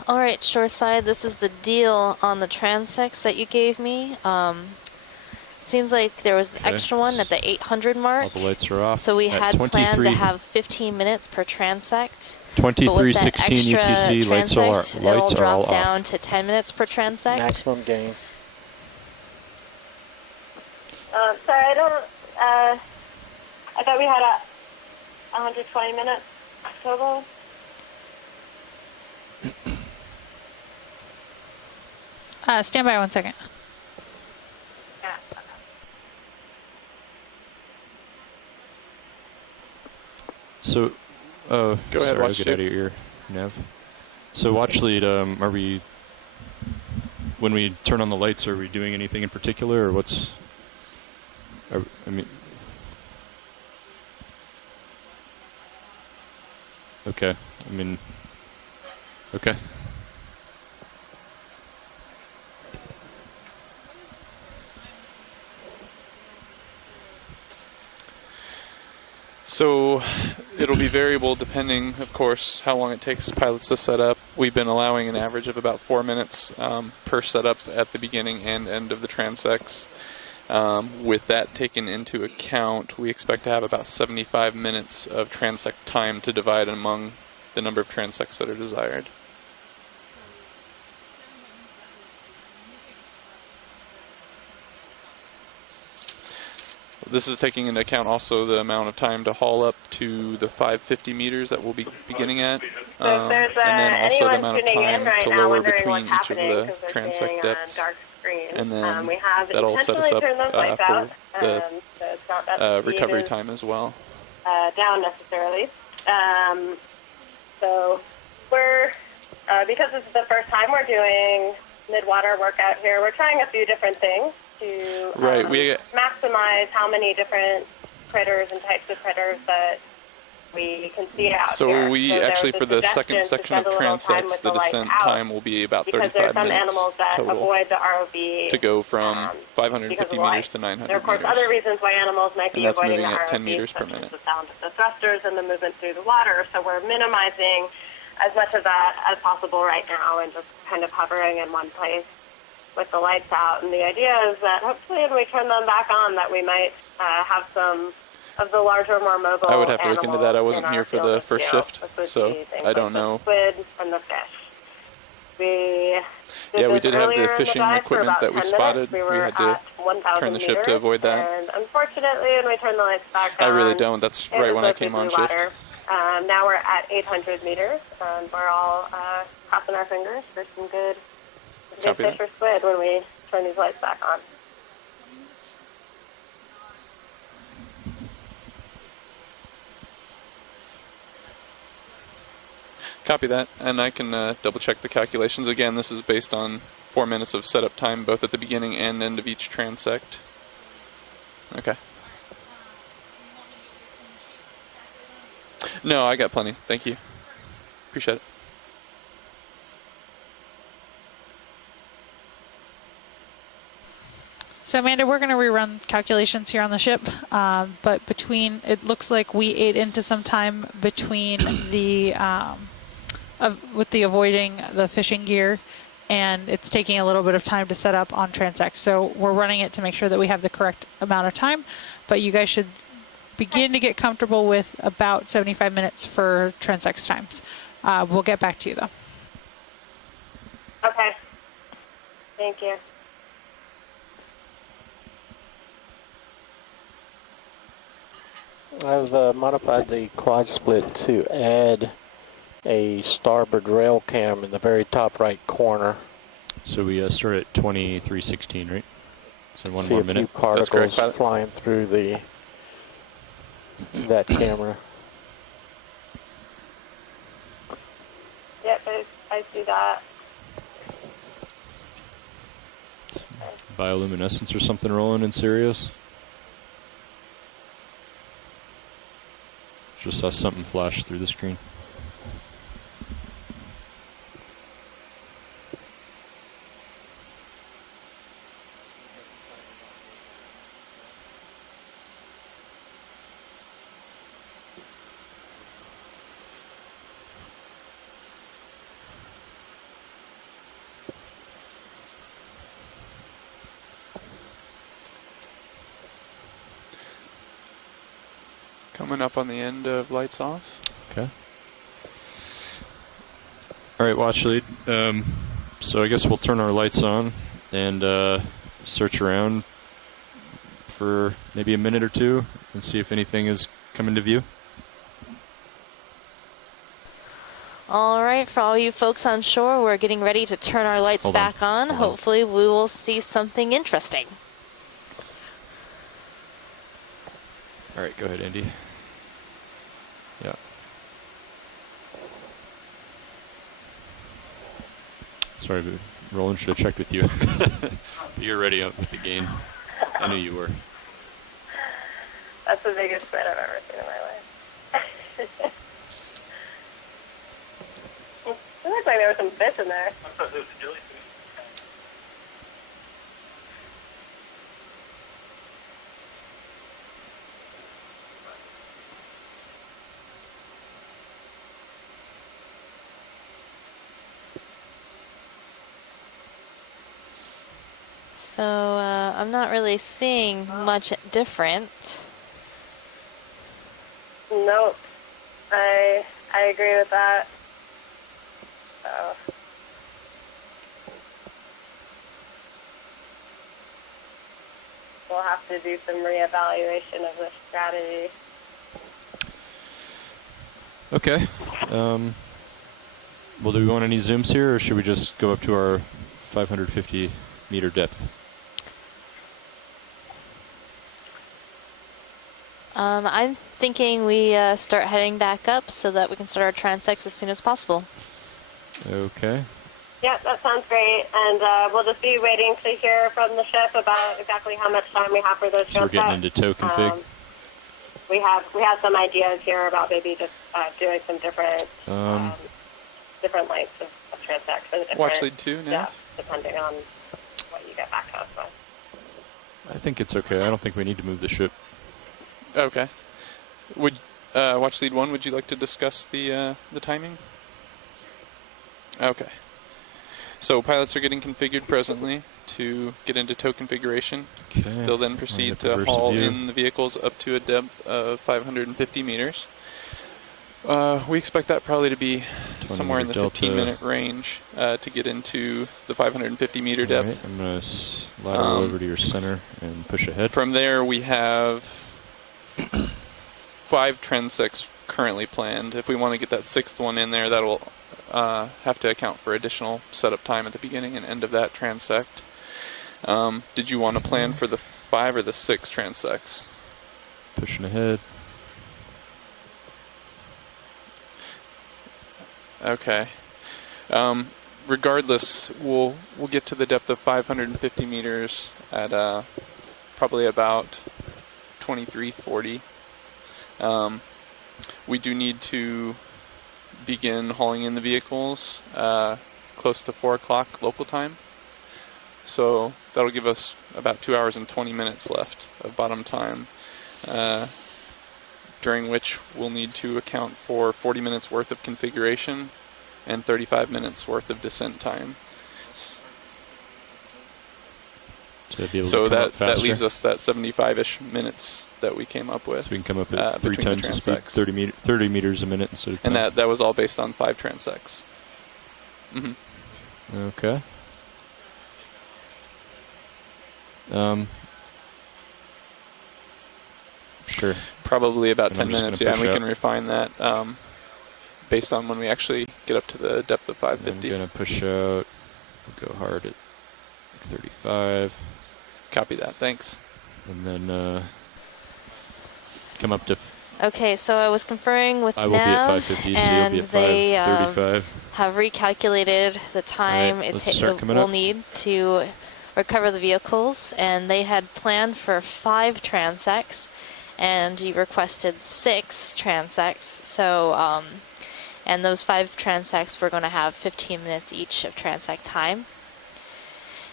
All right, shoreside, this is the deal on the transects that you gave me. It seems like there was an extra one at the 800 mark. All the lights are off. So we had planned to have 15 minutes per transect. 2316 UTC, lights are all drop down to 10 minutes per transect. Maximum gain. Sorry, I thought we had 120 minutes total. Stand by 1 second. So, go ahead, watch get out of your ear, Nav. So watch lead, are we, when we turn on the lights, are we doing anything in particular, or what's, I mean, okay, I mean, okay. So it'll be variable depending, of course, how long it takes pilots to set up. We've been allowing an average of about 4 minutes per setup at the beginning and end of the transects. With that taken into account, we expect to have about 75 minutes of transect time to divide among the number of transects that are desired. This is taking into account also the amount of time to haul up to the 550 meters that we'll be beginning at, and then also the amount of time to lower between each of the transect depths, and then that'll set us up for the recovery time as well. Down necessarily. So we're, because this is the first time we're doing mid-water work out here, we're trying a few different things to maximize how many different critters and types of critters that we can see out here. So we actually, for the second section of transects, the descent time will be about 35 minutes total to go from 550 meters to 900 There are, of course, meters. other reasons why animals might be avoiding the moving at 10 ROV, meters per such as minute. the sound of the thrusters and the movement through the water. So we're minimizing as much of that as possible right now and just kind of hovering in one place with the lights out. And the idea is that hopefully when we turn them back on that we might have some of the larger, more mobile I would have to look into that. I wasn't here for the first shift, so I don't know. Squid and the fish. We did have the fishing equipment that we spotted. We had to turn the ship to avoid that. And unfortunately, when we turn the lights back on, I really don't. That's right when I came on shift. Now we're at 800 meters, and we're all crossing our fingers for some good fish or squid when we turn these lights back on. Copy that, and I can double check the calculations. Again, this is based on 4 minutes of setup time, both at the beginning and end of each transect. Okay. No, I got plenty. Thank you. Appreciate it. So Amanda, we're going to rerun calculations here on the ship, but it looks like we ate into some time between the with the avoiding the fishing gear, and it's taking a little bit of time to set up on transect. So we're running it to make sure that we have the correct amount of time, but you guys should begin to get comfortable with about 75 minutes for transect times. We'll get back to you though. Okay. Thank you. I've modified the quad split to add a starboard rail cam in the very top right corner. So we start at 2316, right? So one See more a minute. few particles flying through that camera. Yep, I see that. Bioluminescence or something rolling in Sirius. Just saw something flash through the screen. Coming up on the end of lights off. Okay. All right, watch lead. So I guess we'll turn our lights on and search around for maybe a minute or two and see if anything is coming to view. All right, for all you folks on shore, we're getting ready to turn our lights back on. Hopefully we will see something interesting. All right, go ahead, Andy. Yeah. Sorry, but Roland should have checked with you. You're ready up with the gain. I knew you were. That's the biggest squid I've ever seen in my life. It looked like there was some fish in there. I thought it was a jellyfish. So I'm not really seeing much different. Nope. I agree with that. So we'll have to do some reevaluation of this strategy. Okay. Well, do we want any zooms here, or should we just go up to our 550 meter depth? I'm thinking we start heading back up so that we can start our transects as soon as possible. Okay. Yeah, that sounds great. And we'll just be waiting to hear from the ship about exactly how much time we have for those transects. So we're getting into tow config. We have some ideas here about maybe just doing some different different lengths of transects for the different watch lead 2 now. Yeah, depending on what you get back to us with. I think it's okay. I don't think we need to move the ship. Okay. Would watch lead 1? Would you like to discuss the timing? Okay. So pilots are getting configured presently to get into tow configuration. Okay. They'll then proceed to haul in the vehicles up to a depth of 550 meters. We expect that probably to be somewhere in the 15-minute range to get into the 550 meter depth. Right, I'm going to slide over to your center and push ahead. From there, we have 5 transects currently planned. If we want to get that 6th one in there, that'll have to account for additional setup time at the beginning and end of that transect. Did you want to plan for the 5 or the 6 transects? Pushing ahead. Okay. Regardless, we'll get to the depth of 550 meters at probably about 2340. We do need to begin hauling in the vehicles close to 4 o'clock local time. So that'll give us about 2 hours and 20 minutes left of bottom time, during which we'll need to account for 40 minutes worth of configuration and 35 minutes worth of descent time. So that leaves us that 75-ish minutes that we came up with. So we can come up at 3 times the speed, 30 meters a minute instead of 10. And that was all based on 5 transects. Okay. Sure. Probably about 10 minutes, yeah, and we can refine that based on when we actually get up to the depth of 550. I'm going to push out We'll go hard at 35. Copy that. Thanks. And then come up to. Okay, so I was conferring with I will Nav, be at 550, so and you'll be at 535. Have recalculated the time right, it will need to recover the vehicles, and they had planned for 5 transects, and you requested 6 transects. So, and those 5 transects were going to have 15 minutes each of transect time.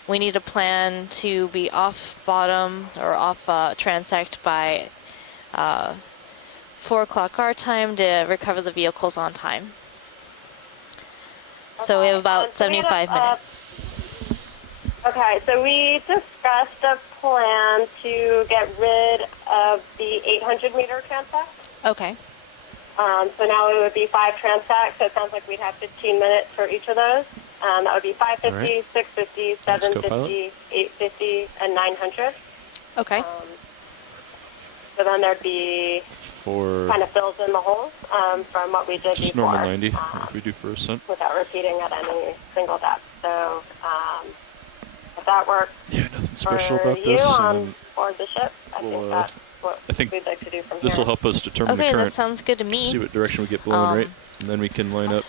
We need a plan to be off bottom or off transect by 4 o'clock our time to recover the vehicles on time. Okay. So we have about 75 minutes. Okay, so we discussed a plan to get rid of the 800-meter transect. Okay. So now it would be 5 transects, so it sounds like we'd have 15 minutes for each of those. That would be 550, right. 650, 750, 850, and 900. Okay. So then there'd be kind of fills in the holes from what we did just before. Normal 90, like we do for ascent. Without repeating at any single depth. So if that works yeah, nothing special for about you this. on board the ship, I think that's what we'd like to do from this here. will help us determine the current. Okay, that sounds good to me. See what direction we get blowing, right? And then we can line up.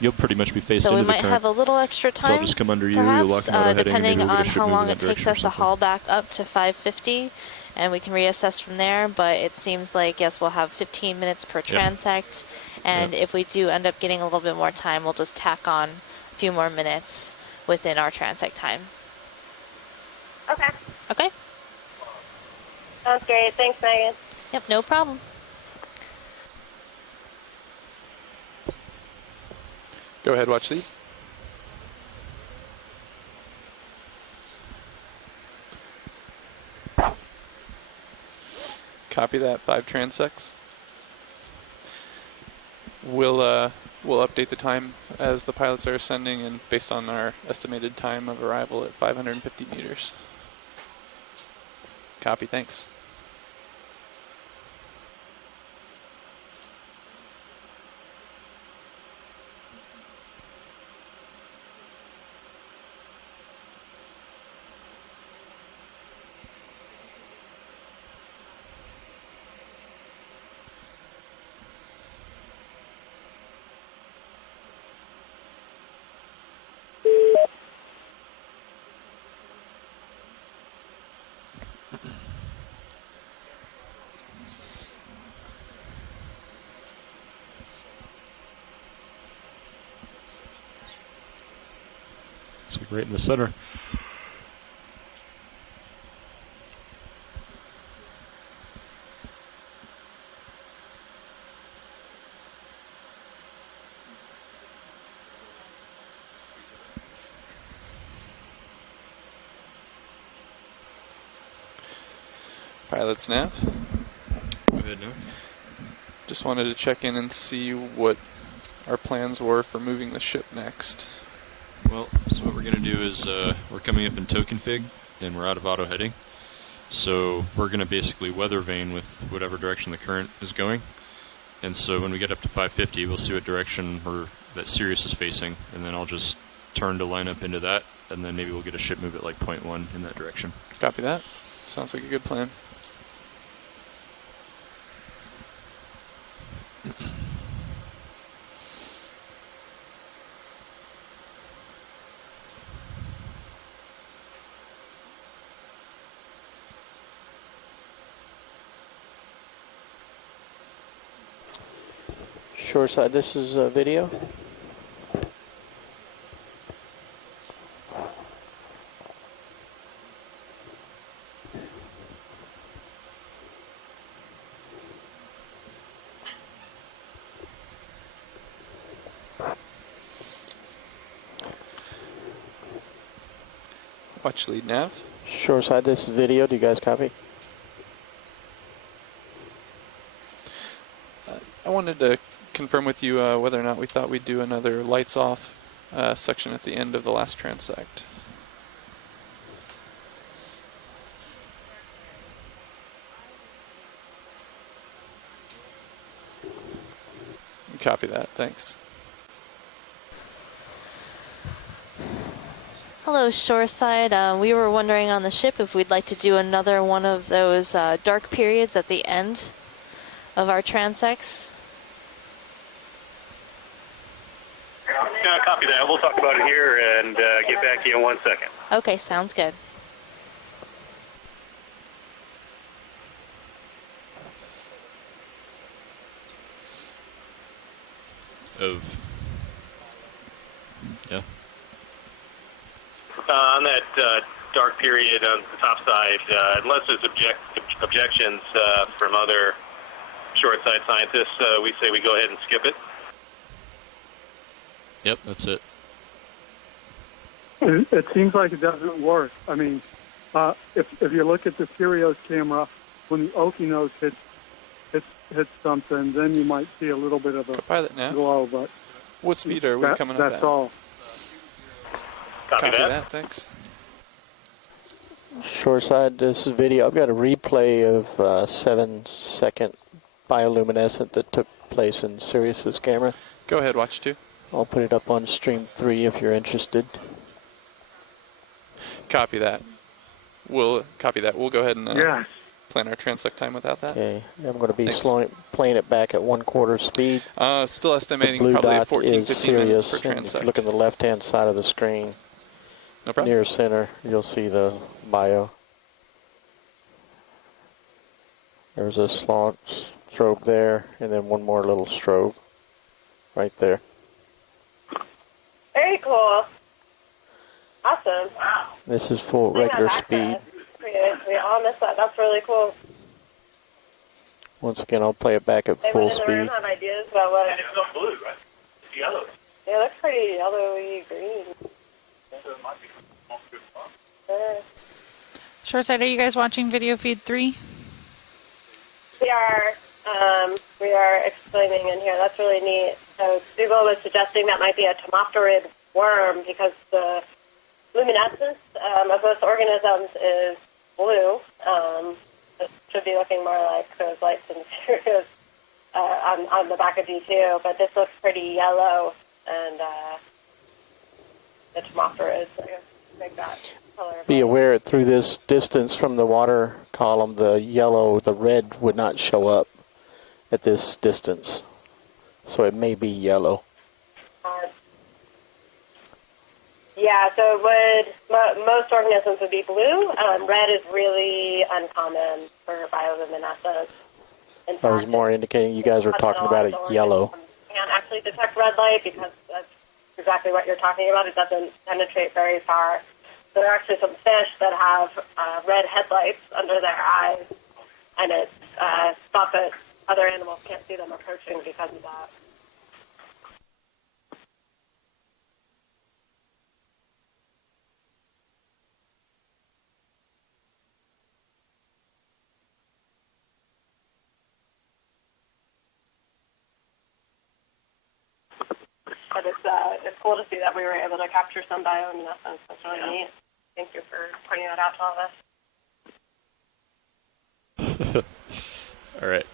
You'll pretty much be faced so into the we current. might have a little extra time. So I'll just come under you, perhaps, you'll lock auto heading, depending and maybe we'll on get a ship how long moving it that takes us to haul back up to 550, and we can reassess from there. But it seems like, yes, we'll have 15 minutes per transect, and if we do end up getting a little bit more time, we'll just tack on a few more minutes within our transect time. Okay. Okay. Sounds great. Thanks, Megan. Yep, no problem. Go ahead, watch lead. Copy that. 5 transects. We'll update the time as the pilots are ascending and based on our estimated time of arrival at 550 meters. Copy. Thanks. It's right in the center. Pilots nav. Go ahead, Nav. Just wanted to check in and see what our plans were for moving the ship next. Well, so what we're going to do is we're coming up in tow config, and we're out of auto heading. So we're going to basically weather vane with whatever direction the current is going. And so when we get up to 550, we'll see what direction that Sirius is facing, and then I'll just turn to line up into that, and then maybe we'll get a ship move at like 0.1 in that direction. Copy that. Sounds like a good plan. Shoreside, this is video. Watch lead nav. Shoreside, this is video. Do you guys copy? I wanted to confirm with you whether or not we thought we'd do another lights off section at the end of the last transect. Copy that. Thanks. Hello, Shoreside. We were wondering on the ship if we'd like to do another one of those dark periods at the end of our transects. Copy that. We'll talk about it here and get back to you in 1 second. Okay, sounds good. Yeah. On that dark period on the top side, unless there's objections from other short side scientists, we say we go ahead and skip it. Yep, that's it. It seems like it doesn't work. I mean, if you look at the Sirius camera, when the Okeanos hits something, then you might see a little bit of a glow. But what speed are we coming up at? That's all. Copy that. Thanks. Shoreside, this is video. I've got a replay of 7-second bioluminescent that took place in Sirius's camera. Go ahead, watch 2. I'll put it up on stream 3 if you're interested. Copy that. We'll copy that. We'll go ahead and plan our transect time without that. Okay, I'm going to be playing it back at 1/4 speed. Still estimating the blue probably dot 14, is 15 minutes Sirius, per and if transect. you look on the left-hand side of the screen, no problem. near center, you'll see the bio. There's a strobe there, and then one more little strobe right there. Very cool. Awesome. This is full regular speed. We all missed that. That's really cool. Once again, I'll play it back at full Anyone in the room speed. have ideas about what? And it's not blue, right? It's yellow. Yeah, it looks pretty yellowy green. So it might be more good fun. Shoreside, are you guys watching video feed 3? We are explaining in here. That's really neat. So Google was suggesting that might be a tomopterid worm because the luminescence of most organisms is blue. It should be looking more like those lights in Sirius on the back of D2, but this looks pretty yellow, and the tomopterids, I guess, make that color. Be aware through this distance from the water column, the yellow, the red would not show up at this distance. So it may be yellow. Yeah, so most organisms would be blue. Red is really uncommon for bioluminescence. I was more indicating you guys were talking about it yellow. Can't actually detect red light because that's exactly what you're talking about. It doesn't penetrate very far. So there are actually some fish that have red headlights under their eyes, and it's thought that other animals can't see them approaching because of that. But it's cool to see that we were able to capture some bioluminescence. That's really neat. Thank you for pointing that out to all of us. All right.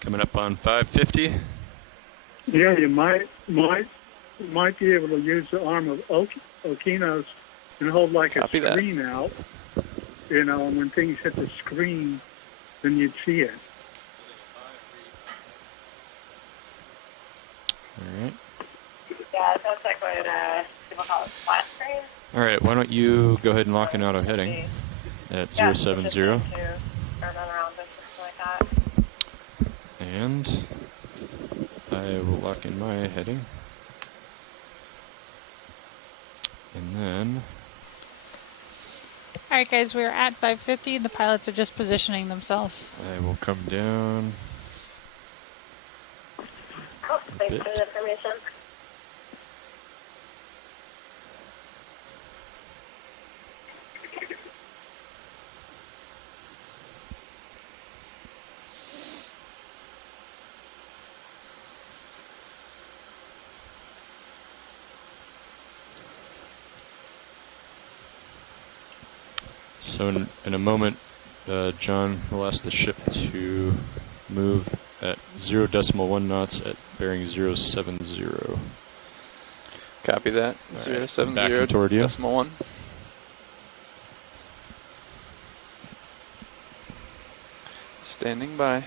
Coming up on 550. Yeah, you might be able to use the arm of Okeanos and hold like Copy a screen out. You know, and when things hit the screen, then you'd see it. All right. Yeah, so it's like what people call it flat screen. All right, why don't you go ahead and lock in auto heading at 070. Turn around just like that. And I will lock in my heading. And then... All right, guys, we're at 550. The pilots are just positioning themselves. I will come down. Oh, thanks for the information. So in a moment, John will ask the ship to move at 0.1 knots at bearing 070. Copy that. All 070.1. Standing by.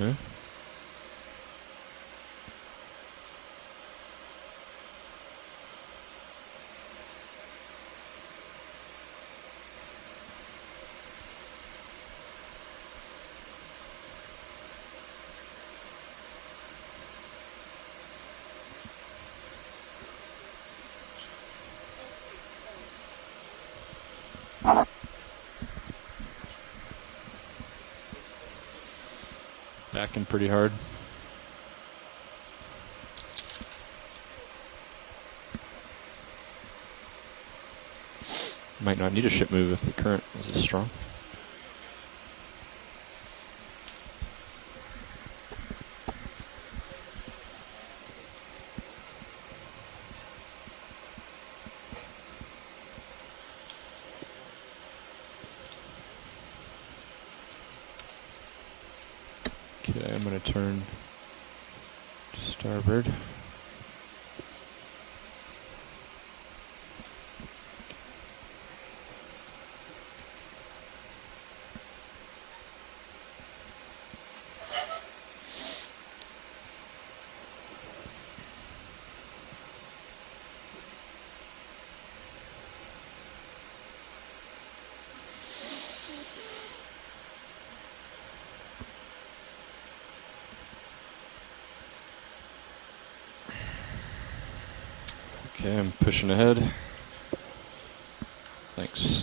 Okay. Backing pretty hard. Might not need a ship move if the current is as strong. Okay, I'm going to turn to starboard. Okay, I'm pushing ahead. Thanks.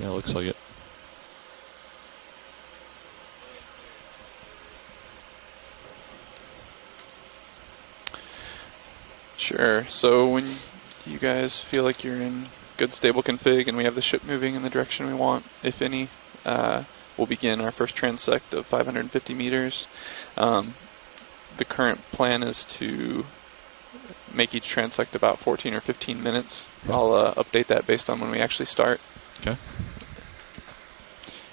Yeah, it looks like it. Sure. So when you guys feel like you're in good stable config and we have the ship moving in the direction we want, if any, we'll begin our first transect of 550 meters. The current plan is to make each transect about 14 or 15 minutes. Okay. I'll update that based on when we actually start. Okay.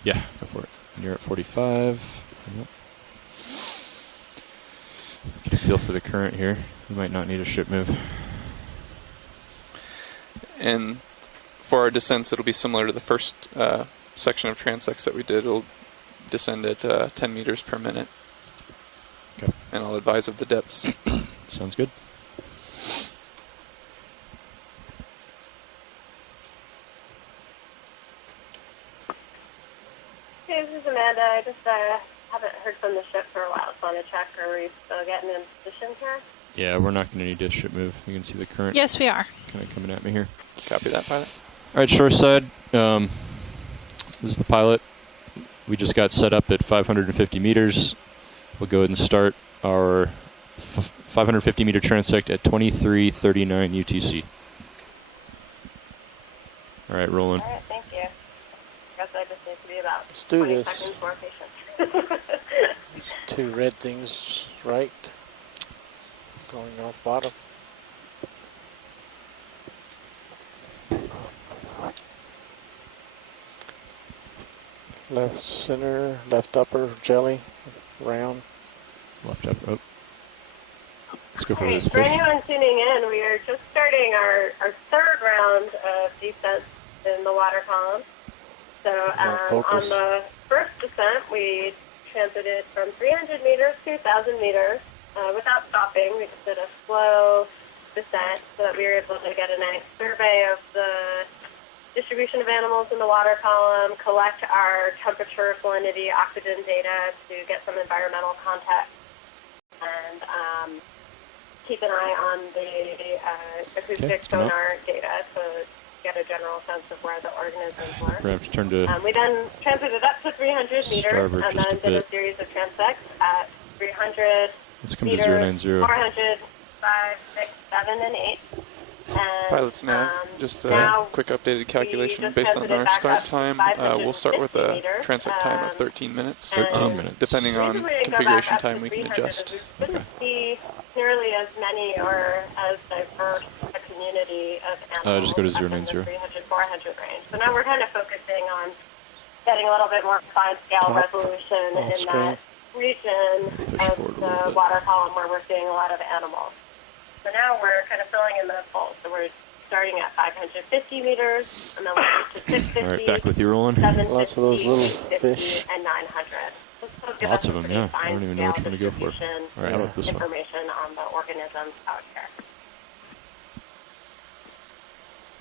Yeah, go for it. And you're at 45. Yep. Get a feel for the current here. You might not need a ship move. And for our descents, it'll be similar to the first section of transects that we did. It'll descend at 10 meters per minute. Okay. And I'll advise of the depths. Sounds good. Hey, this is Amanda. I just haven't heard from the ship for a while, so I want to check. Are we still getting in position here? Yeah, we're not going to need a ship move. You can see the current. Yes, we are. Kind of coming at me here. Copy that, pilot. All right, shoreside. This is the pilot. We just got set up at 550 meters. We'll go ahead and start our 550 meter transect at 23:39 UTC. All right, rolling. All right, thank you. Guess I just need to be about Let's do 20 this. seconds more patient. Two red things right, going off bottom. Left center, left upper, jelly, round. Left upper. Oh. Let's go for All right, this for fish. anyone tuning in, we are just starting our third round of descent in the water column. So on the first descent, we transited from 300 meters to 1,000 meters without stopping. We just did a slow descent so that we were able to get a nice survey of the distribution of animals in the water column, collect our temperature, salinity, oxygen data to get some environmental context, and keep an eye on the acoustic sonar data to get a general sense of where the organisms were. We're going to have to turn to We then transited up to 300 meters and then did a series of transects at 300 Let's come meters, to 090. 400, 5, 6, 7, and 8. And, Pilots nav, just a quick updated calculation based on our start time. We'll start with a transect time of 13 minutes. 13 minutes. Depending on configuration time, we can adjust. We didn't see nearly as many or as diverse a community of animals just go to up in 090. the 300, 400 range. So now we're kind of focusing on getting a little bit more fine-scale resolution in that region of the water column where we're seeing a lot of animals. So now we're kind of filling in the holes. So we're starting at 550 meters, and then we'll move to 650. All right, back with you, Roland. Lots of those little fish. And 900. Lots of them, yeah. I don't even know which one to go for. All right, how about this one? Information on the organisms out here.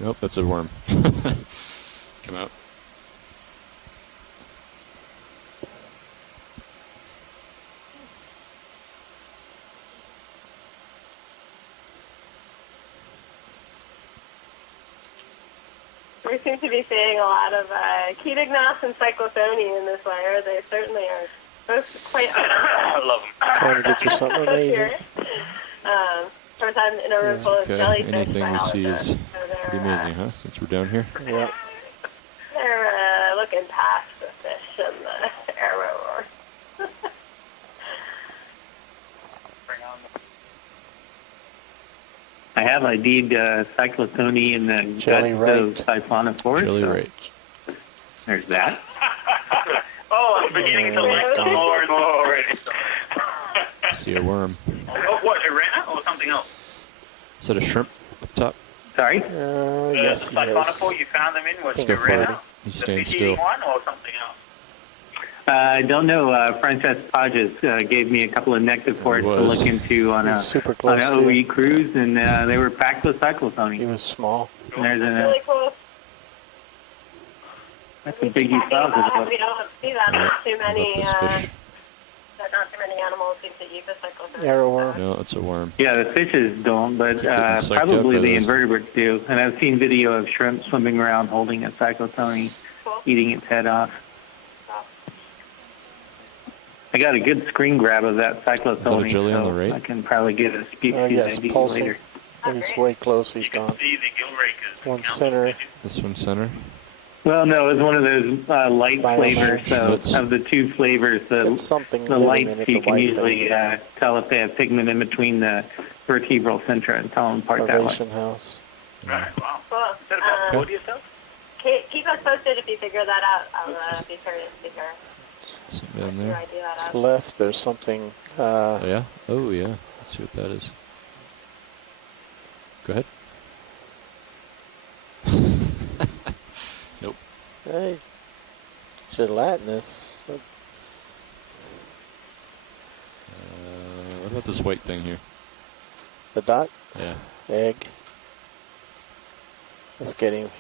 Nope, that's a worm. Come out. We seem to be seeing a lot of Okeanos and Cyclophony in this layer. They certainly are both quite I love them. Trying to get you something amazing. First time in a room full of jellyfish. Anything we see is pretty amazing, huh? Since we're down here. Yeah. They're looking past the fish and the arrow. I have ID'd cyclothony in the Jelly guts of siphonophores. Jelly so right. There's that. Oh, I'm beginning to like them more and more already. See a worm. Oh, what, Irena or something else? Is that a shrimp up top? Sorry? Yes, the siphonophore you found them in was Irena? He's The staying fish-eating still. one or something else? I don't know. Francesca Pages gave me a couple of nectophores to look into on an OE cruise, and they were packed with cyclothony. He was small. And there's Really cool. that's a biggie size. We don't see that. Not too many. This fish? Not too many animals seem to eat the cyclothony. Arrowworm. No, it's a worm. Yeah, the fishes don't, but probably the invertebrates do. And I've seen video of shrimp swimming around holding a cyclothony, eating its head off. I got a good screen grab of that cyclothony, jelly so on the right? I can probably get a speak to Yes, that pulsing. later. He's way close. He's gone. See the gill rakers. One center. This one center. Well, no, it's one of those light Biomass. flavors. So of the two flavors, the lights you can usually tell if they have pigment in between the vertebral centra and tell them apart that way. Starvation house. Right, wow. Cool. Is that about 40 or so? Keep us posted if you figure that out. I'll be curious to hear. Something down there. To the left, there's something. Oh, yeah? Oh, yeah. Let's see what that is. Go ahead. Nope. Hey, gelatinous. What about this white thing here? The dot? Yeah. Egg. Let's get him.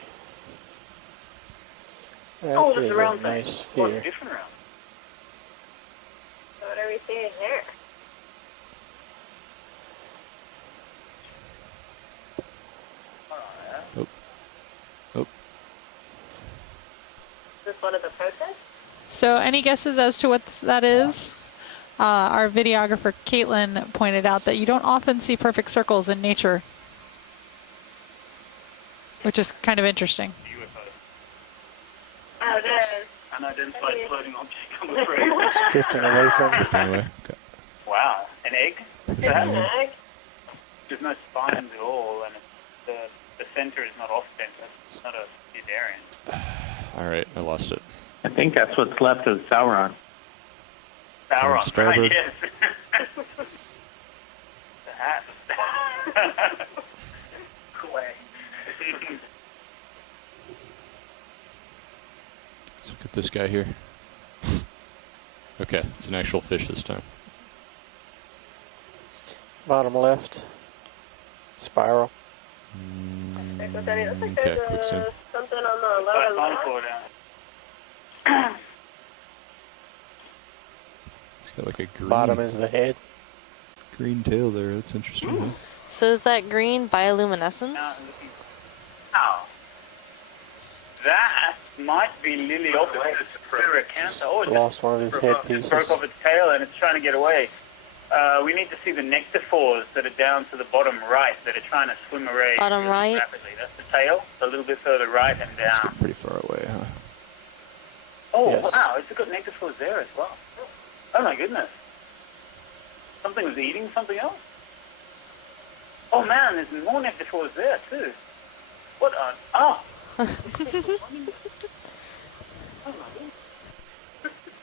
That is a nice sphere. Different round. So what are we seeing here? Oh. Is this one of the protests? So any guesses as to what that is? Our videographer Caitlin pointed out that you don't often see perfect circles in nature, which is kind of interesting. Oh, it is. Unidentified floating object, I'm afraid. It's drifting away from me. Okay. Wow, an egg? It's an egg. There's no spines at all, and the center is not off-center. It's not a Eudarian. All right, I lost it. I think that's what's left of Sauron. Sauron, Starboard. right, yes. The hat. Quang. Let's look at this guy here. Okay, it's an actual fish this time. Bottom left. Spiral. Okay, quick zoom. Something on the lower left. It's got like a green. Bottom is the head. green tail there. That's interesting. Huh? So is that green bioluminescence? Wow. That might be Liliopsis spiracantha. Oh, it Lost one of his headpieces. broke off its tail and it's trying to get away. We need to see the nectaphores that are down to the bottom right that are trying to swim away Bottom right? rapidly. That's the tail, a little bit further right and down. It's pretty far away, huh? Oh, Yes. wow, it's got nectaphores there as well. Oh my goodness. Something was eating something else? Oh man, there's more nectaphores there too. What on? Oh!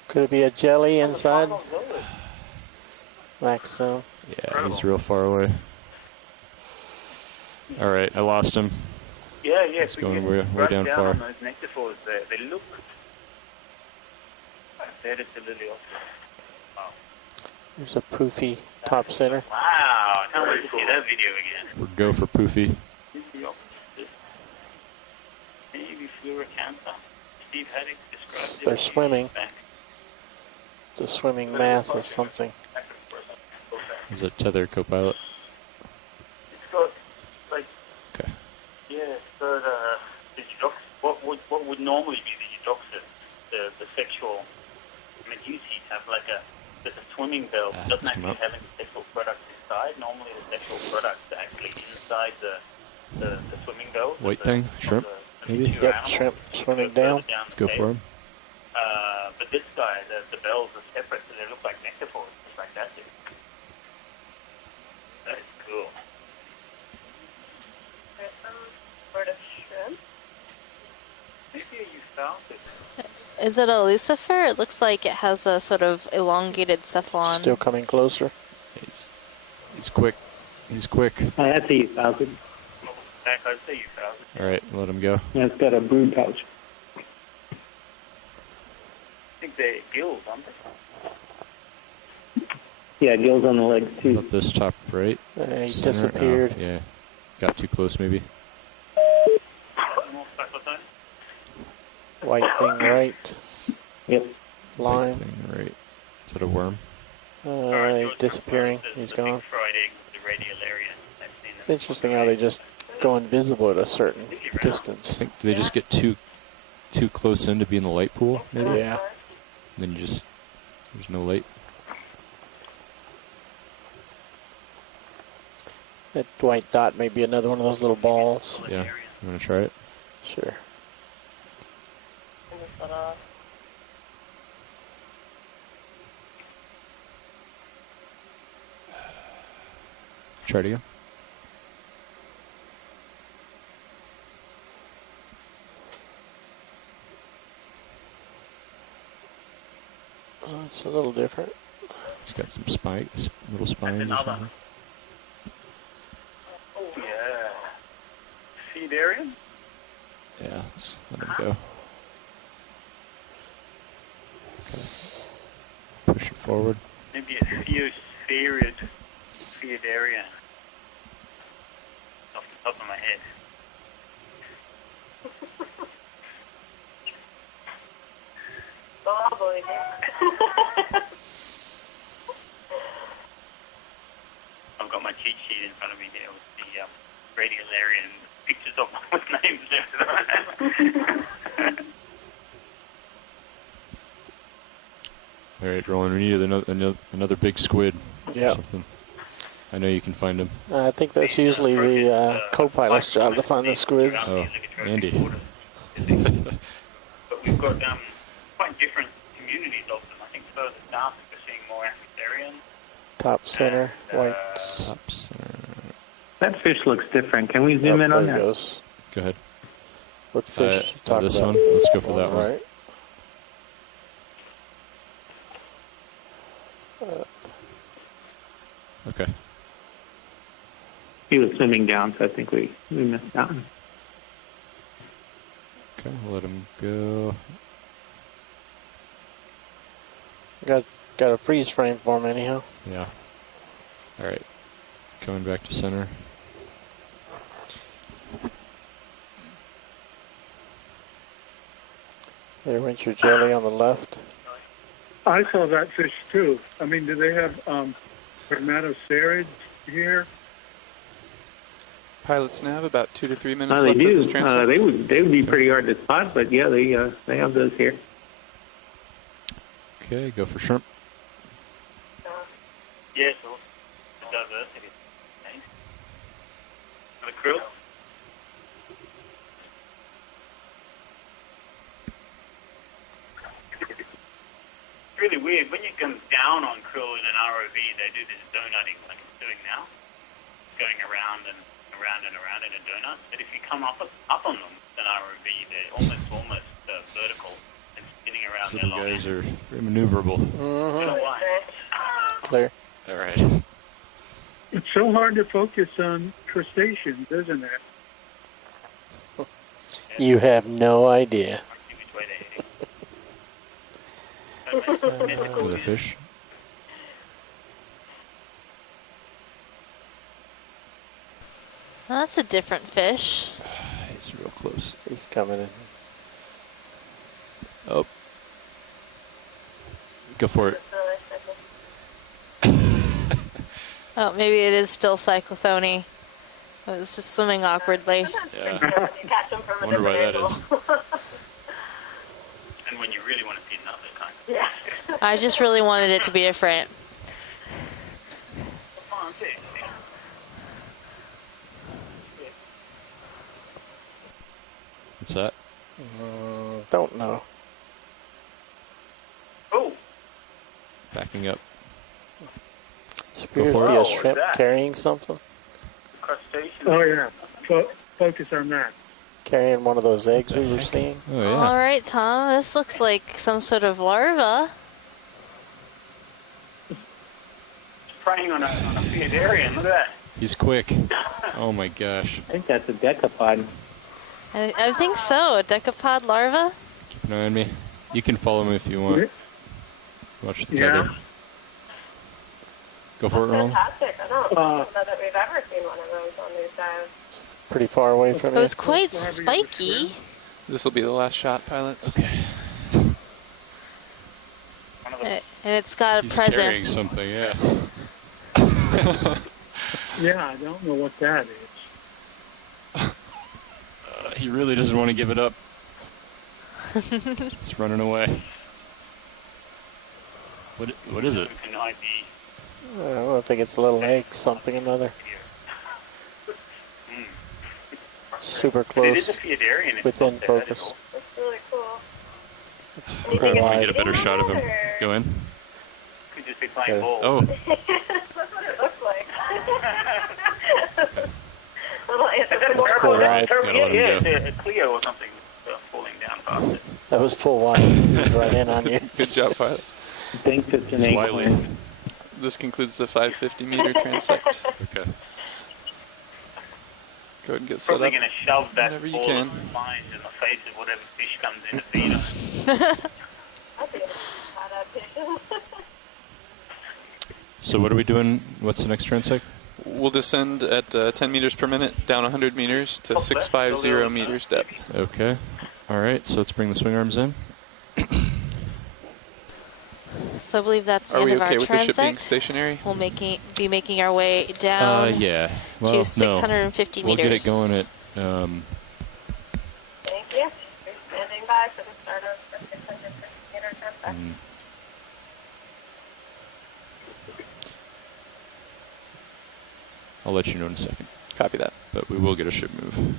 Could it be a jelly inside? Maxo. Yeah, he's real far away. All right, I lost him. Yeah, It's going way down far. on those nectaphores there. They look better to Liliopsis. Wow. There's a poofy top center. Wow, I can't wait to see that video again. We'll go for Poofy. Maybe Fluricantha. Steve Haddock described it. They're swimming. It's a swimming mass of something. Is it tether co-pilot? It's got like Okay. yeah, so the what would normally be the eudoxis, the sexual medusae have like there's a swimming belt. It doesn't actually have any sexual products inside. Normally the sexual products are actually inside the swimming belt. White thing? Shrimp? Maybe? Yep, shrimp swimming down. Let's go for him. But this guy, the bells are separate, so they look like nectaphores. It's fantastic. That is cool. Sort of shrimp. Maybe you found it. Is it a lucifer? It looks like it has a sort of elongated cephalon. Still coming closer. He's quick. He's quick. That's a U-1000. I'd say you found it. All right, let him go. Yeah, it's got a brood pouch. I think they're gills, aren't they? Yeah, gills on the legs too. Up this top right. He Center. disappeared. Oh, yeah, got too close maybe. More cyclotone? White thing right. Yep. Line. White thing right. Is that a worm? Disappearing. He's gone. Friday, the radiolarian. It's interesting how they just go invisible at a certain distance. Do they just get too close in to be in the light pool? Maybe. Yeah. And then there's no light. That white dot may be another one of those little balls. Yeah. You want to try it? Sure. Try it again. It's a little different. It's got some spikes, little spines or something. Oh, yeah. Feed area? Yeah, let's let him go. Okay. Push it forward. Maybe a feospherid feed area. Off the top of my head. Oh boy. I've got my cheat sheet in front of me there with the radiolarian pictures of them with names there. All right, Roland, we need another big squid. Yeah. I know you can find them. I think that's usually the co-pilot's job to find the squids. Oh, Andy. But we've got quite different communities of them. I think further south we're seeing more Aphrodarians. Top center, white. Top center. That fish looks different. Can we zoom in on that? Goes. Go ahead. What fish? This one? Let's go for that one. Right. Okay. He was swimming down, so I think we missed that one. Okay, let him go. Got a freeze frame for him anyhow. Yeah. All right. Coming back to center. There went your jelly on the left. I saw that fish too. I mean, do they have Serrage here. Pilots now have about 2 to 3 minutes They left do. of this transect. They would be pretty hard to spot, but yeah, they have those here. Okay, go for shrimp. Yes, the diversity. Thanks. For the krill. It's really weird. When you come down on krill in an ROV, they do this donutting like it's doing now. Going around and around and around in a donut. But if you come up on them in an ROV, they're almost vertical and spinning around So their the long guys are very maneuverable. Clear. All right. It's so hard to focus on crustaceans, isn't it? You have no idea. Another fish. Well, that's a different fish. He's real close. He's coming in. Oh. Go for it. Oh, maybe it is still cyclothony. Oh, this is swimming awkwardly. Yeah. You catch them from I wonder why that is. And when you really want to see another kind. Yeah. I just really wanted it to be different. What's that? Don't know. Oh. Backing up. Appears to be a shrimp carrying something. Crustacean. Oh, yeah. Focus on that. Carrying one of those eggs we were seeing. Oh, yeah. All right, Tom. This looks like some sort of larva. It's preying on a Theodarian. Look at that. He's quick. Oh my gosh. I think that's a decapod. I think so. A decapod larva? Keep an eye on me. You can follow me if you want. Watch the tether. Go for it, Roland. Fantastic. I don't know that we've ever seen one of those on these dives. Pretty far away from It was quite spiky. This will be the last shot, pilots. Okay. And it's got a He's present. carrying something, yeah. Yeah, I don't know what that is. He really doesn't want to give it up. It's running away. What is it? I don't think it's a little egg, something or another. Super close. It is a Theodarian. Within focus. That's really cool. I want to get a better shot of him. Go in. Could just be playing ball. Oh. That's what it looks like. That's full wide. A Clio or something falling down past it. That was full wide. Right in on you. Good job, pilot. Thanks, it's an acorn. This concludes the 550-meter transect. Okay. Go ahead and get set up. Probably going to shove that whenever you ball can. of lines in the face of whatever fish comes in to feed on. So what are we doing? What's the next transect? We'll descend at 10 meters per minute, down 100 meters to 650 meters depth. Okay. All right, so let's bring the swing arms in. So I believe that's the Are end we of okay our with the ship being transect. stationary? We'll be making our way down Yeah. Well, to 650 no. meters. We'll get it going at... Thank you. You're standing by for the start of the 650-meter transect. I'll let you know in a second. Copy that. But we will get a ship move.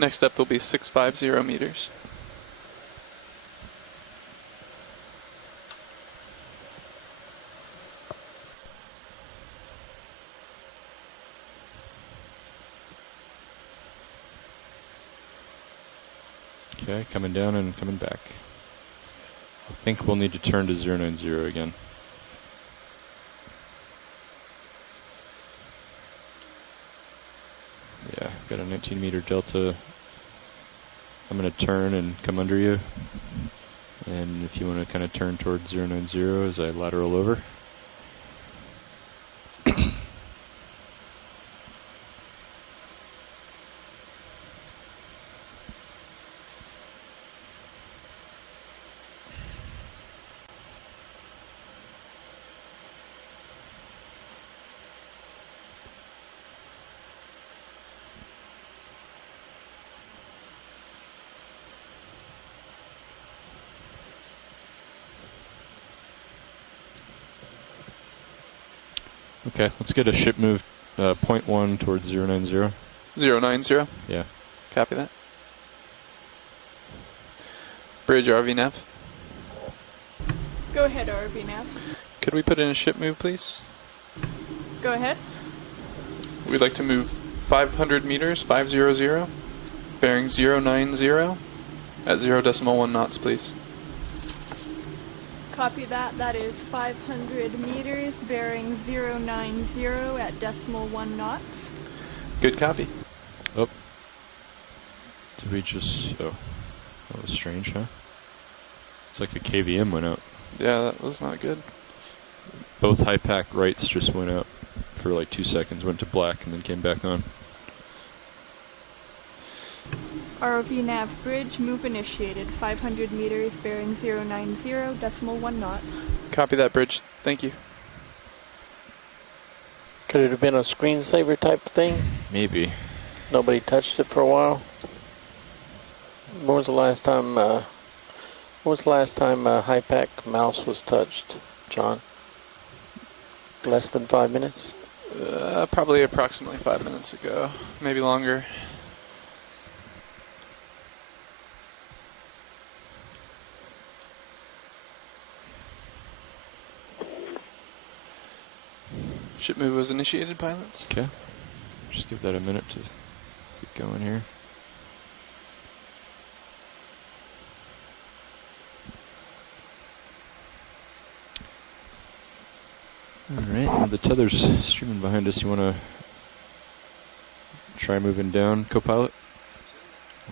Next up, there'll be 650 meters. Okay, coming down and coming back. I think we'll need to turn to 090 again. Yeah, got a 19-meter delta. I'm going to turn and come under you. And if you want to kind of turn towards 090 as I lateral over. Okay, let's get a ship move 0.1 towards 090. 090? Yeah. Copy that. Bridge RV nav. Go ahead, RV nav. Could we put in a ship move, please? Go ahead. We'd like to move 500 meters, 500, bearing 090 at 0.1 knots, please. Copy that. That is 500 meters, bearing 090 at 0.1 knots. Good copy. Oh. Did we just... Oh. That was strange, huh? It's like the KVM went out. Yeah, that was not good. Both high pack rights just went out for like 2 seconds, went to black, and then came back on. ROV nav bridge, move initiated. 500 meters, bearing 090, 0.1 knots. Copy that, bridge. Thank you. Could it have been a screensaver type of thing? Maybe. Nobody touched it for a while. When was the last time? High pack mouse was touched, John? Less than 5 minutes? Probably approximately 5 minutes ago, maybe longer. Ship move was initiated, pilots. Okay. Just give that a minute to get going here. Alright, well, the tether's streaming behind us. You want to try moving down, co-pilot?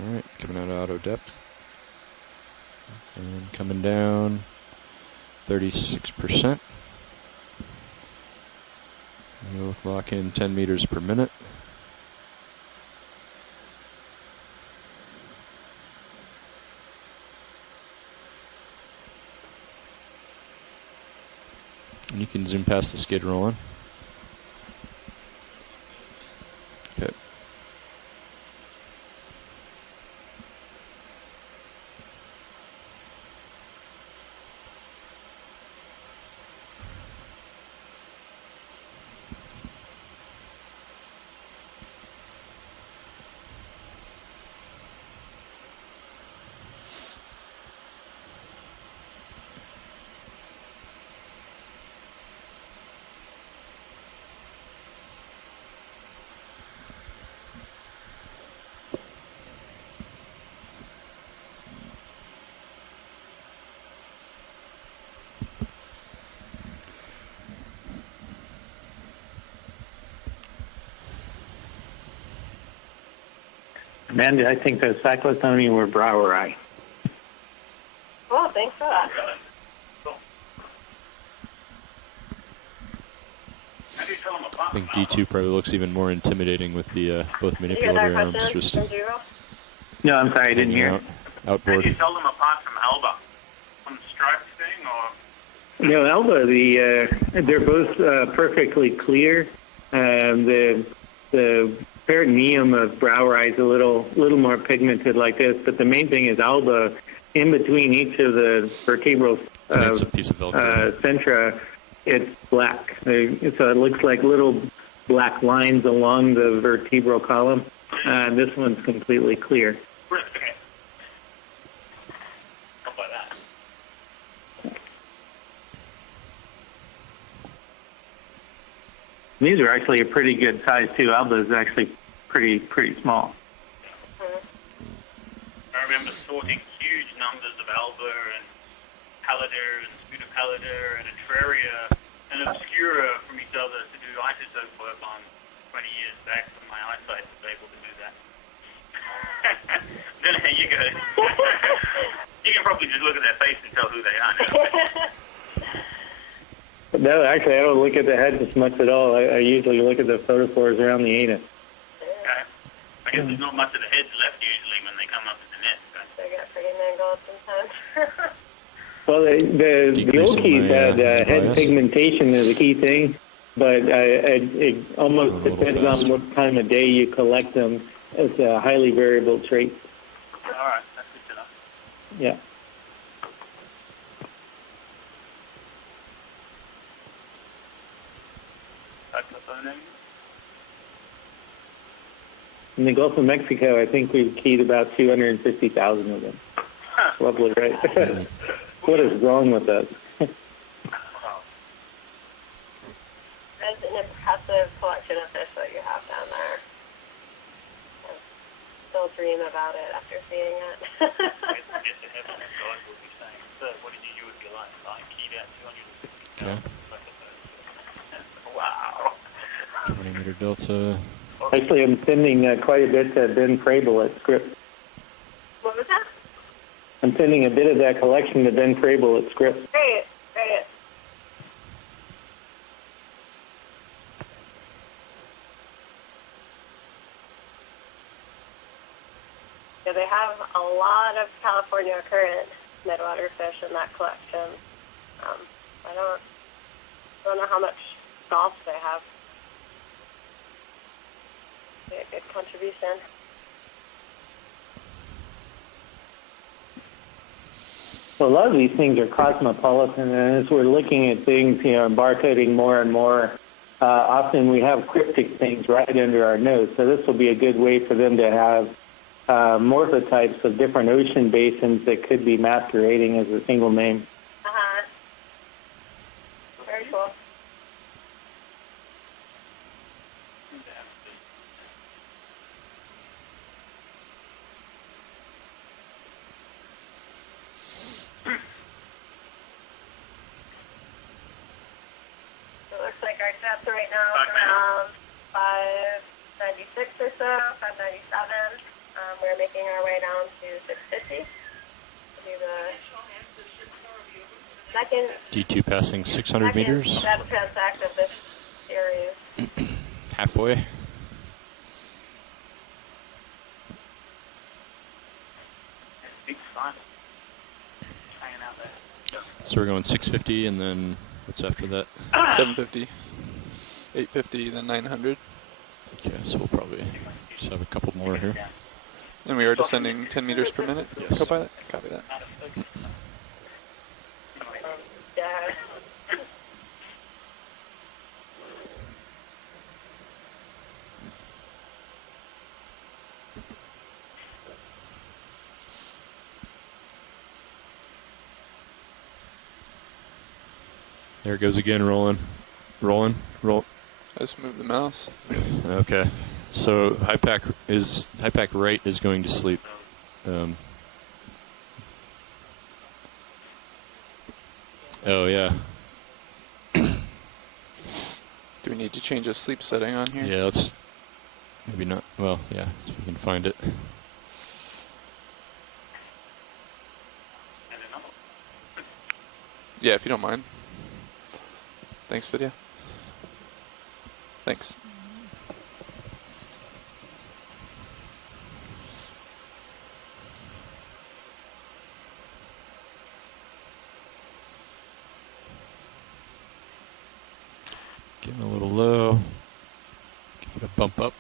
Alright, coming out of auto depth. And coming down 36%. We'll lock in 10 meters per minute. And you can zoom past the skid rolling. Okay. Amanda, I think those cyclotoni were Broweri. Oh, thanks for that. I think D2 probably looks even more intimidating with the both manipulator arms just. No, I'm sorry, I didn't hear. Outboard. How do you tell them apart from Alba? On the stripes thing, or? No, Alba, they're both perfectly clear. The peritoneum of Broweri is a little more pigmented like this, but the main thing is Alba, in between each of the vertebral it's a piece of Velcro. centra, it's black. So it looks like little black lines along the vertebral column. This one's completely clear. Okay. How about that? These are actually a pretty good size too. Alba is actually pretty small. I remember sorting huge numbers of Alba and Pallidar and Sputapallidar and Atraria and Obscura from each other to do isotope work on 20 years back when my eyesight was able to do that. Then there you go. You can probably just look at their face and tell who they are. No, actually, I don't look at the head as much at all. I usually look at the photophores around the anus. Okay. I guess there's not much of the heads left usually when they come up to the net. So. They get pretty mangled sometimes. Well, the old keys had head pigmentation is a key thing, but it almost depends on what time of day you collect them. It's a highly variable trait. All right, that's good to know. Yeah. phonemes. In the Gulf of Mexico, I think we've keyed about 250,000 of them. Lovely, right? What is wrong with us? That's an impressive collection of fish that you have down there. I still dream about it after seeing it. Get to heaven and God will be saying, "Sir, what did you do with your life?" I keyed out 250,000. Wow. 20-meter delta. Actually, I'm sending quite a bit to Ben Frable at Scripps. What was that? I'm sending a bit of that collection to Ben Frable at Scripps. Great, great. Yeah, they have a lot of California current midwater fish in that collection. I don't know how much golf they have. Be a good contribution. Well, a lot of these things are cosmopolitan, and as we're looking at things, barcoding more and more, often we have cryptic things right under our nose. So this will be a good way for them to have morphotypes of different ocean basins that could be masquerading as a single name. Very cool. It looks like our depth right now is around 596 or so, 597. We're making our way down to 650. To the second D2 passing 600 meters. Depth transact of this series. Halfway. Big fun. Hanging out there. So we're going 650, and then what's after that? 750, 850, then 900. Okay, so we'll probably just have a couple more here. And we are descending 10 meters per minute. Yes. Copy that. Copy that. Yeah. There it goes again, rolling. Roll. Let's move the mouse. Okay. So high pack right is going to sleep. Oh yeah. Do we need to change the sleep setting on here? Yeah, let's maybe not. Well, yeah, so we can find it. Yeah, if you don't mind. Thanks, video. Thanks. Getting a little low. Give it a bump up.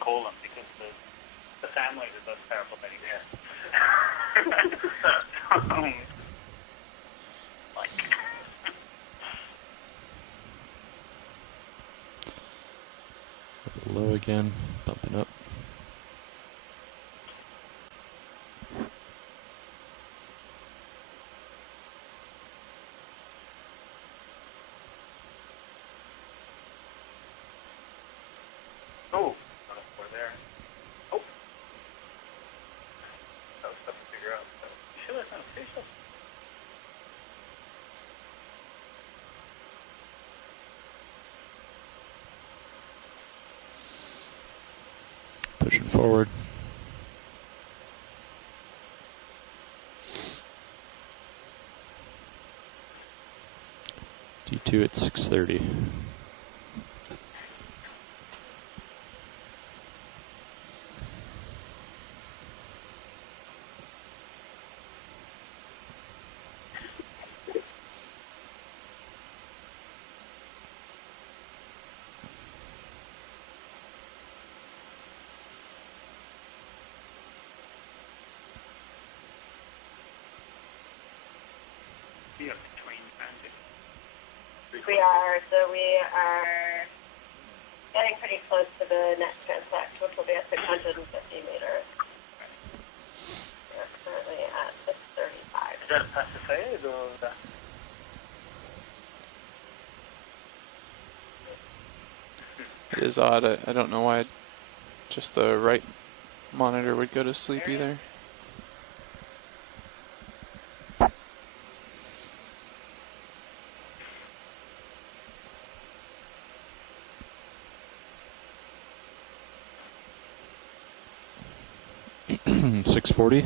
Call them because the families are those paralytic there. Low again, bumping up. Oh, we're there. Oh. That was tough to figure out. You sure that's not official? pushing forward. D2 at 630. We are, so we are getting pretty close to the next transect, which will be at 650 meters. We're currently at 635. Is that a pacified or that? It is odd. I don't know why just the right monitor would go to sleep either. .640.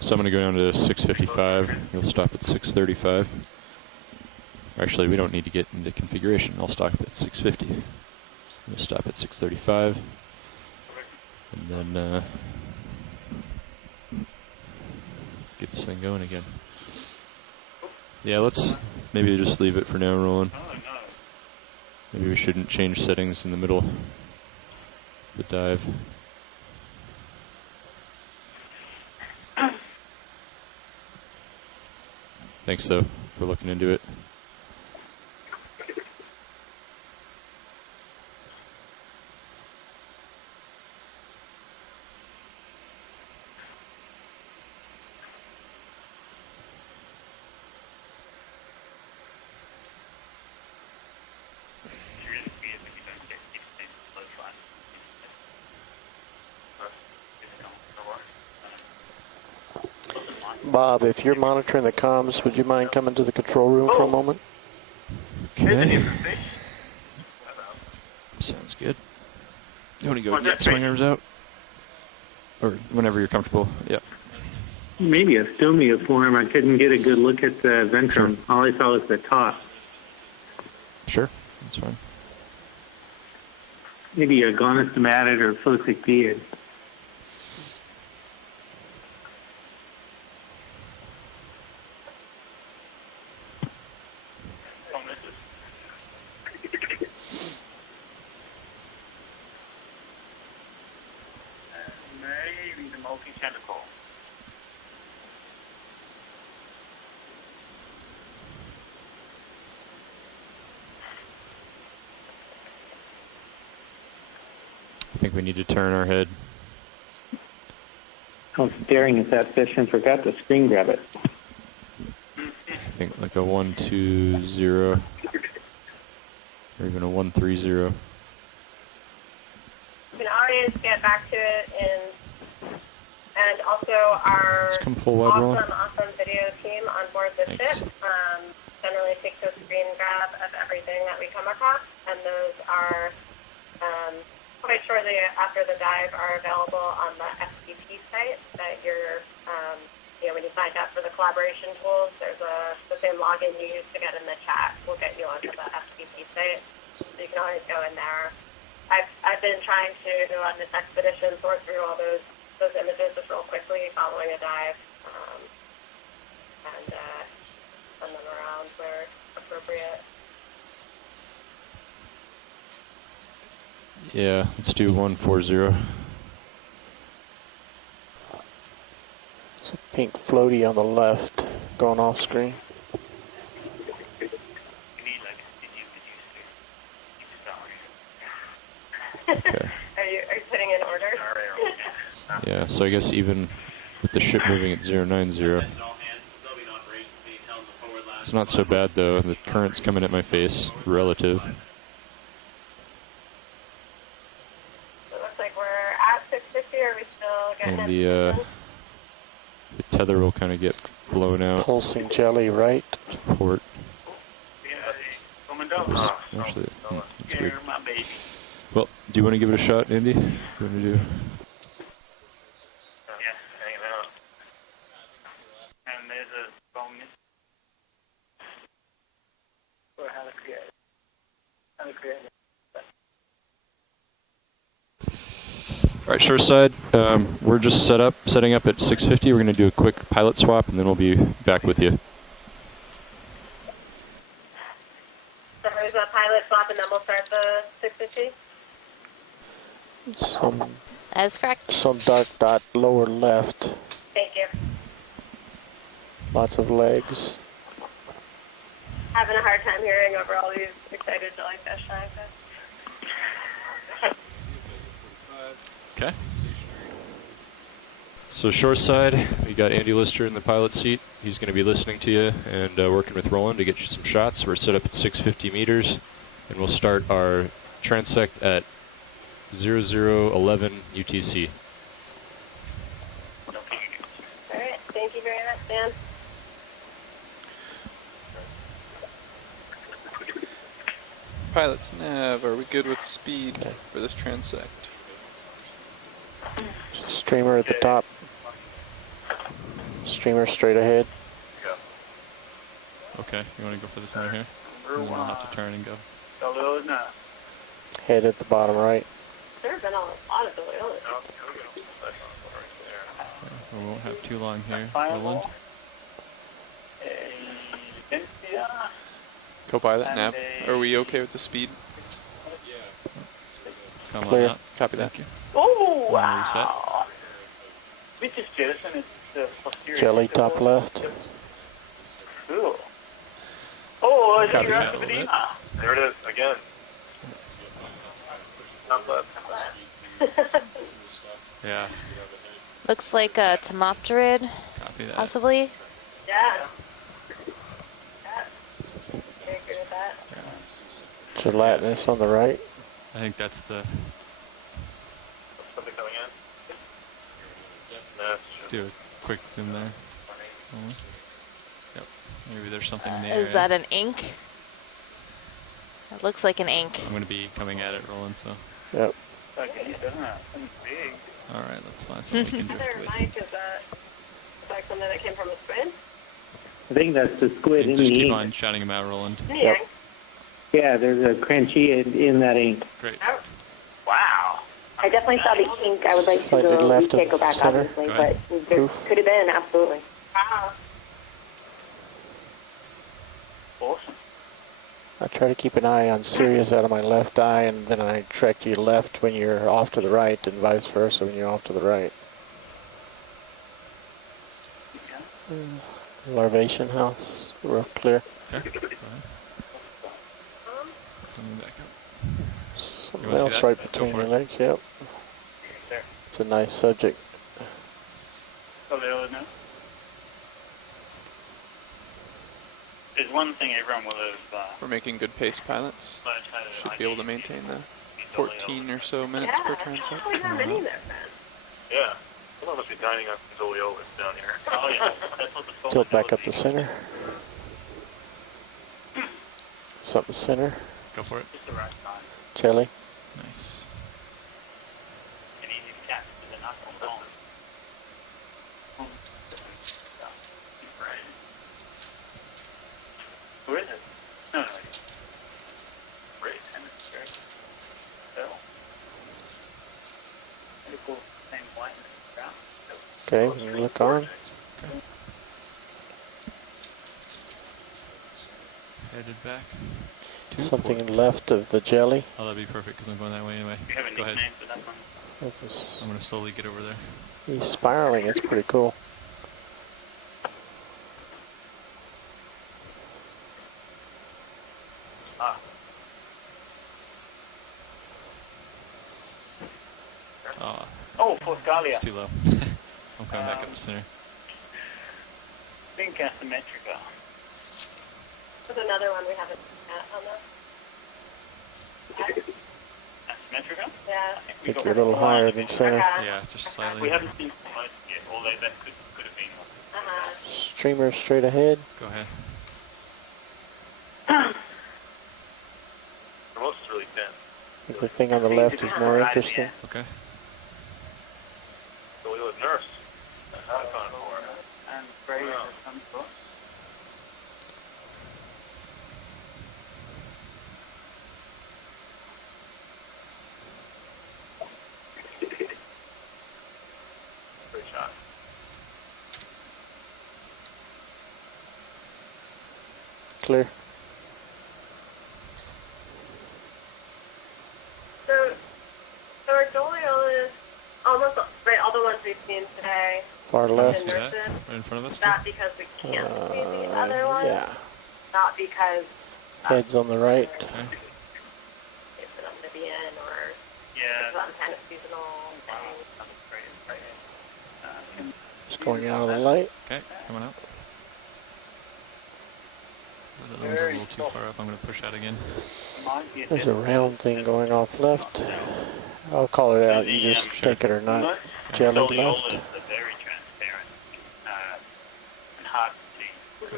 So I'm going to go down to 655. You'll stop at 635. Actually, we don't need to get into configuration. I'll stop at 650. We'll stop at 635. And then get this thing going again. Yeah, let's maybe just leave it for now, Roland. Maybe we shouldn't change settings in the middle of the dive. Thanks, though, for looking into it. Bob, if you're monitoring the comms, would you mind coming to the control room for a moment? Okay. Sounds good. You want to go get swingers out? Or whenever you're comfortable. Yep. Maybe a stomia form. I couldn't get a good look at the ventrum. Sure. All I saw was the top. Sure, that's fine. Maybe a gonostomatid or phocic bead. Maybe the multi-tentacle. I think we need to turn our head. I was staring at that fish and forgot to screen grab it. I think like a 120 or even a 130. We can always get back to it and also our Let's come full wide roll. awesome video team on board the Thanks. ship generally takes a screen grab of everything that we come across, and those are quite shortly after the dive are available on the FTP site that you're, when you signed up for the collaboration tools, there's the same login you use to get in the chat will get you onto the FTP site. So you can always go in there. I've been trying to, on this expedition, sort through all those images just real quickly following a dive and send them around where appropriate. Yeah, let's do 140. It's a pink floaty on the left going off screen. Okay. Are you putting in order? Yeah, so I guess even with the ship moving at 090, it's not so bad though. The current's coming at my face, relative. It looks like we're at 650. Are we still getting And it? the tether will kind of get blown out. Pulsing jelly, right? Port. Commandant. Actually, it's weird. My baby. Well, do you want to give it a shot, Andy? What do you want to do? Yeah, hanging out. And there's a strong miss. Or how to create it. How to create it. All right, shore side. We're just setting up at 650. We're going to do a quick pilot swap, and then we'll be back with you. So there's a pilot swap, and then we'll start the 650? That is correct. Some dark dot lower left. Thank you. Lots of legs. Having a hard time hearing over all these excited jellyfish. Okay. So shore side, we got Andy Lister in the pilot seat. He's going to be listening to you and working with Roland to get you some shots. We're set up at 650 meters, and we'll start our transect at 0011 UTC. All right. Thank you very much, Dan. Pilots nav, are we good with speed for this transect? Streamer at the top. Streamer straight ahead. Okay, you want to go for this one here? And then I'll have to turn and go. Head at the bottom right. There have been a lot of delays. We won't have too long here. Roland. Co-pilot nav, are we okay with the speed? Come on Clear. out. Copy that. Thank you. Oh, wow. Which is jettison, it's the posterior. Jelly top left. Cool. Oh, I Copy think you're that up a to little Medina. There it is, again. Top left. Yeah. Looks like a Tomopterid, Copy that. possibly. Yeah. I agree with that. Gelatinous on the right. I think that's the... Something coming in? No. Do a quick zoom there. Yep. Maybe there's something in the Is area. that an ink? It looks like an ink. I'm going to be coming at it, Roland, so... Yep. Okay, something big. All right, let's find something we can Other drift with. mic, is that something that came from a squid? I think that's the squid in Just the keep ink. on shouting him out, Roland. Yeah. Yeah, there's a crunchy in that ink. Great. Wow. I definitely saw the ink. I would like to Slightly go. left We of can't go back, center. obviously, Go but ahead. there Proof. could have been, absolutely. Wow. Awesome. I try to keep an eye on Sirius out of my left eye, and then I track you left when you're off to the right, and vice versa when you're off to the right. Larvation house, real clear. Okay. Go ahead. Coming back up. Something You wanna see else that? right Go between for your it. legs, yep. There. It's a nice subject. So there was no. There's one thing everyone will have. We're making good pace, pilots. Should be able to maintain the 14 or so minutes per transect. Oh, we got many there, man. Yeah. Someone must be dining on Zoliolis down here. Oh, yeah. That's what the Tilt back up the center. Something center. Go for it. Just the right side. Jelly. Nice. And easy to catch because they're not going home. Right. Where is it? No. Great. Hemisphere. So. Pretty cool. Same white and brown. Okay, you look on. Headed back. Something left of the jelly. Oh, that'd be perfect because I'm going that way anyway. Do you have a Go ahead. nickname for that one? I'm going to slowly get over there. He's spiraling, it's pretty cool. Ah. Oh, Foscalia. It's too low. I'm coming back up to center. Think asymmetrica. There's another one we haven't on the. Asymmetrica? Yeah. I think you're a little higher than center. Yeah, just slightly. We haven't seen most yet, although that could have been one. Streamer straight ahead. Go ahead. The most is really thin. think the thing on the left is more interesting. Okay. So we would nurse. That's on for. And pray for some sort. Great shot. Clear. So our Doliola is almost right, all the ones we've seen today. Far left. See that? Right in front of us? Not because we can't see the other ones. Yeah. Not because Heads on the right. it's an Oblivion or some kind of seasonal thing. Just going out of the light. Okay, coming up. The other one's a little too far up. I'm going to push out again. There's a round thing going off left. I'll call it out. You just take it or not. Jelly left. Very transparent and hard to see.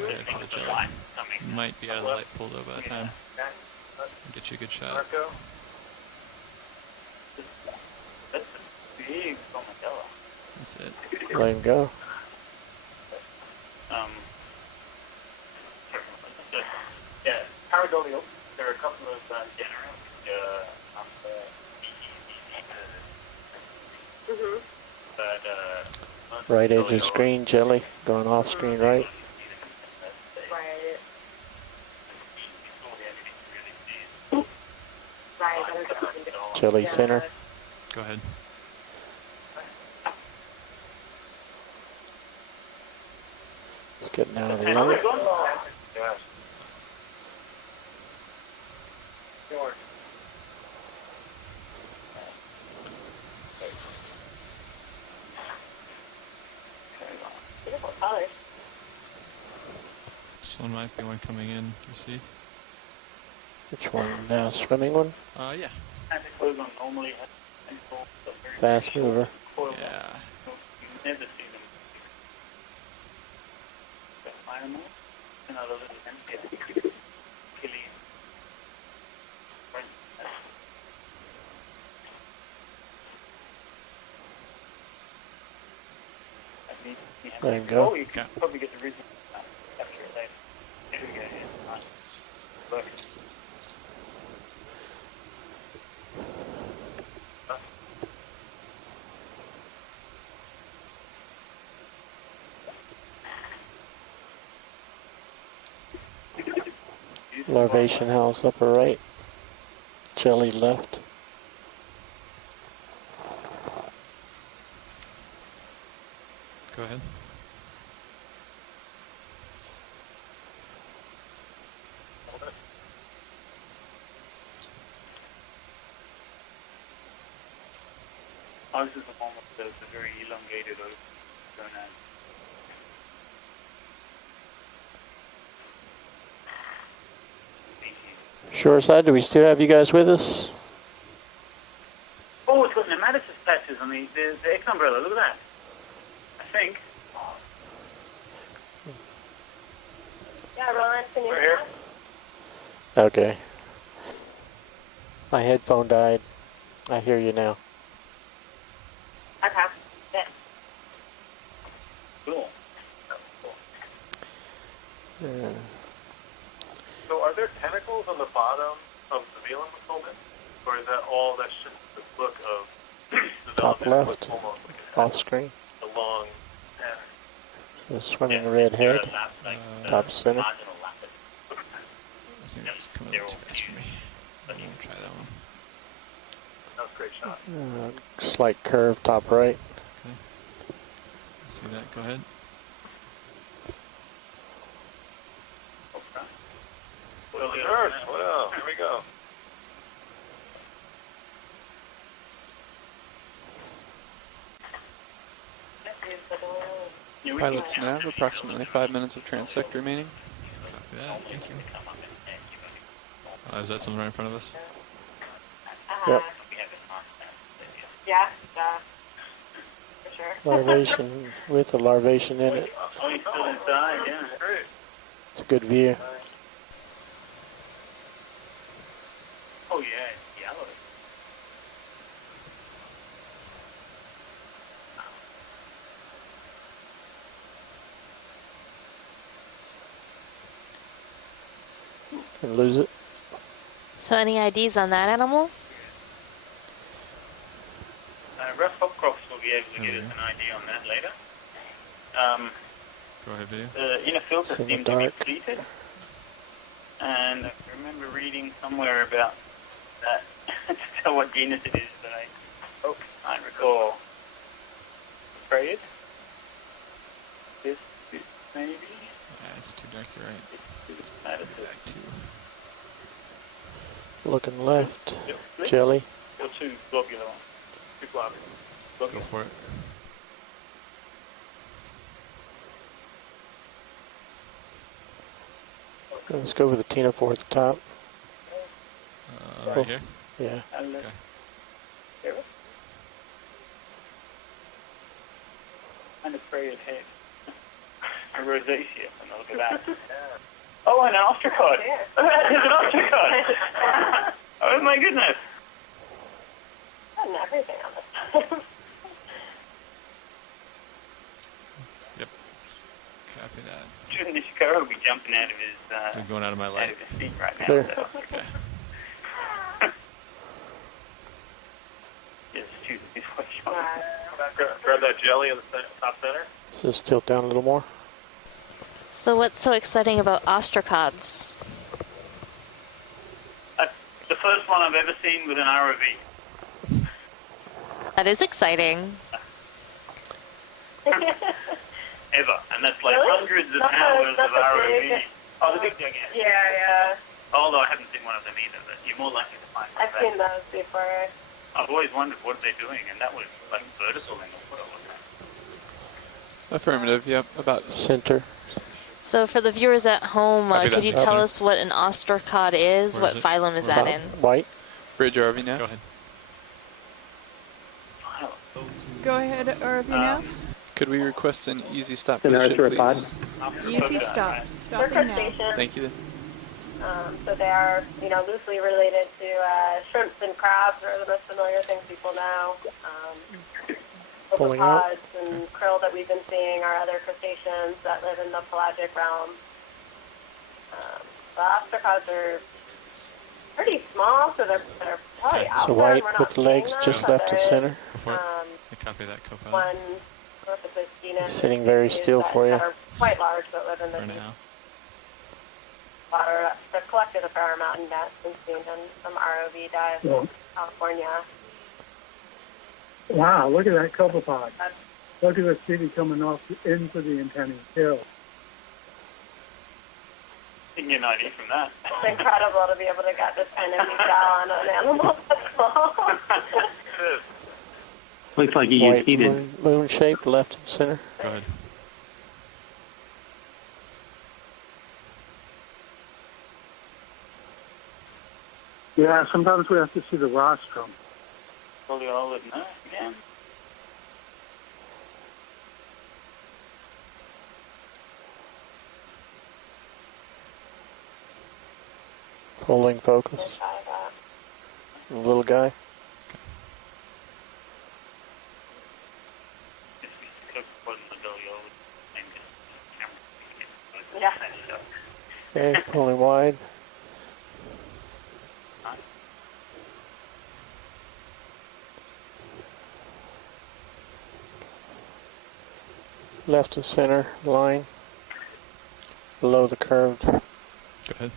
Right for the jelly. Might be out of the light pool though by the time. Get you a good shot. That's a big Tomatella. That's it. Let him go. Yeah, pareidolia. There are a couple of genera on the but Right edge of screen, jelly. Going off screen right. Jelly center. Go ahead. It's getting out of the light. Beautiful colors. This one might be one coming in, you see? Which one? Now swimming one? Yeah. Fast mover. Yeah. You never see them. Animals and other little Let him go. Oh, you can probably get the reason after your later. There we go. Yeah. Look. Larvation house upper right. Jelly left. Go ahead. Ours is a moment that's a very elongated gonad. Shoreside, do we still have you guys with us? Oh, it's got nematocyst patches on the X umbrella. Look at that. I think. Yeah, Roland, can you We're here. Okay. My headphone died. I hear you now. Okay. Yeah. Cool. Yeah. So are there tentacles on the bottom of the Velum fulfillment? Or is that all that's just the look of the Top development? left. Almost like Off screen. a long pattern. The swimming red head. Top center. I think that's coming a little too fast for me. I won't try that one. That was a great shot. Slight curve top right. Okay. See that? Go ahead. Well, nurse. Well, here we go. Pilots nav, approximately 5 minutes of transect remaining. Copy that, thank you. Is that something right in front of us? Yep. Yeah, for sure. Larvation with a larvation in it. Oh, he's still inside, yeah. Great. It's a good view. Oh, yeah, it's yellow. and lose it. So any IDs on that animal? Russ Hopcroft will be able to get us an idea on that later. Go ahead, video. The inner filter seems to be depleted. And I remember reading somewhere about that to tell what genus it is, but I can't recall. Afraid? This maybe? Yeah, it's too dark, you're right. Back Looking left. Jelly. Or two globular ones. Two globular. Go for it. Let's go with the Tinophore at the top. Right here? Yeah. Okay. And a sprayed head. A rosacea, and look at that. Oh, and an ostracod. There's an ostracod. Oh my goodness. And everything on this. Yep. Copy that. Shouldn't Nishikaro be jumping out of his I'm going out of my light. seat right now? Clear. So. Okay. Yes, shoot his shot. Grab that jelly in the top center. Just tilt down a little more. So what's so exciting about ostracods? The first one I've ever seen with an ROV. That is exciting. Ever. And that's like Really? hundreds of hours of ROV. Oh, the big gigantic. Yeah. Although I haven't seen one of them either, but you're more likely to find one. I've seen those before. I've always wondered what they're doing, and that was like vertical in the water. Affirmative, yep, about center. So for the viewers at home, could you tell us what an ostracod is? What phylum is that in? White. Bridge RV now. Go ahead. Go ahead, RV Could we request an easy stop for An the ship, arthropod? please? Easy stop. They're Stopping now. crustaceans. Thank you. So they are, loosely related to shrimps and crabs are the most familiar things people know. Pulling out. Opopods and krill that we've been seeing are other crustaceans that live in the pelagic realm. The ostracods are pretty small, so they're probably out So there. white We're not with the legs seeing just them, left but of there center. is, Go for it. Copy that, co-pilot. one orthopus genus Sitting very still that for you. are quite large but live in the For now. water. They've collected a fair amount in nets and seen in some ROV dives in California. Wow, look at that copepod. Look at the city coming off into the antennae hill. You can get an idea from that. It's incredible to be able to get this kind of detail on an animal that's small. Looks like you White get heated. moon shaped left of center. Go ahead. Yeah, sometimes we have to see the rostrum. Probably all would know again. Pulling focus. The little guy. Yeah. Okay, pulling wide. Left of center line. Below the curved. Go ahead.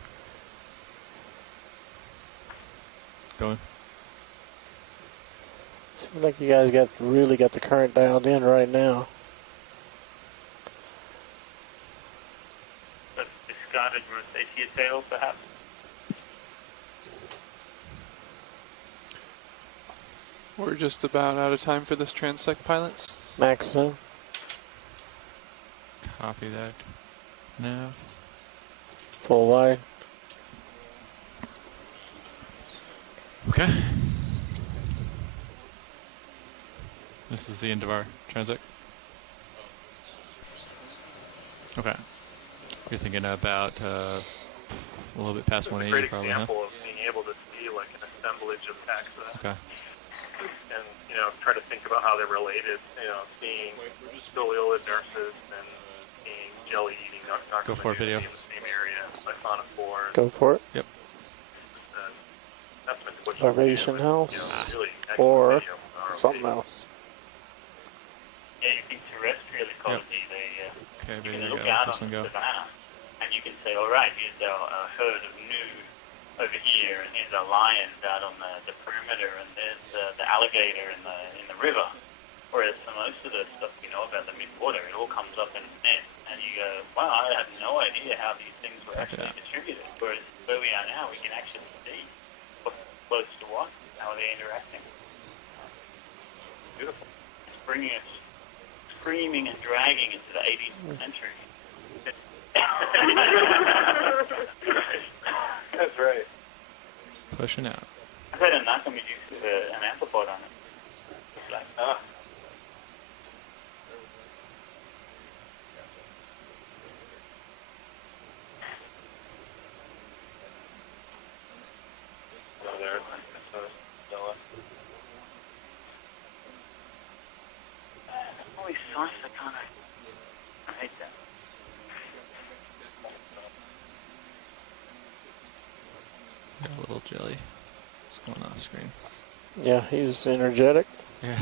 Going. Seems like you guys really got the current dialed in right now. A discarded rosacea tail, perhaps. We're just about out of time for this transect, pilots. Maximum. Copy that. Now. Full wide. Okay. This is the end of our transect. Okay. You're thinking about a little bit past It's a 180, great probably, example of being able to see like an assemblage of taxa. Okay. And, try to think about how they're related, seeing scolioid nurses and seeing, jelly eating Go for it, video. in the same area. Siphonophore. Go for it. Yep. Starvation House or something else. Yeah, you think terrestrial ecology, Okay, you video, can look let out this on one the go. savannah and you can say, all right, here's a herd of gnu over here, and here's our lions out on the perimeter, and there's the alligator in the river. Whereas for most of the stuff we know about the mid-water, it all comes up in a net, and you go, wow, I had no idea how these things were actually distributed. Whereas where we are now, we can actually see what's close to what, how they're interacting. It's beautiful. It's bringing us screaming and dragging into the 18th century. That's right. Pushing out. I've had a knock on me use an amplipod on it. It's like, oh, there. all these sites, I hate that. Got a little jelly. What's going on screen? Yeah, he's energetic. Yeah.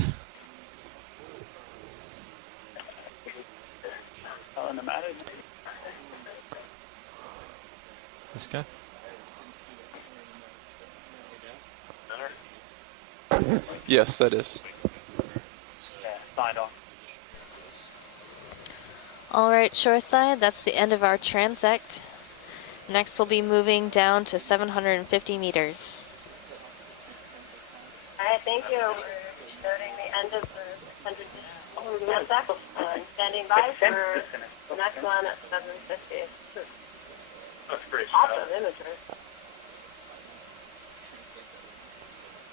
Oh, no matter. This guy? Yes, that is. Yeah, signed off. All right, shoreside, that's the end of our transect. Next, we'll be moving down to 750 meters. All right, thank you. We're starting the end of the 100 transect. Standing by for the next one at 750. That's pretty Awesome imagery.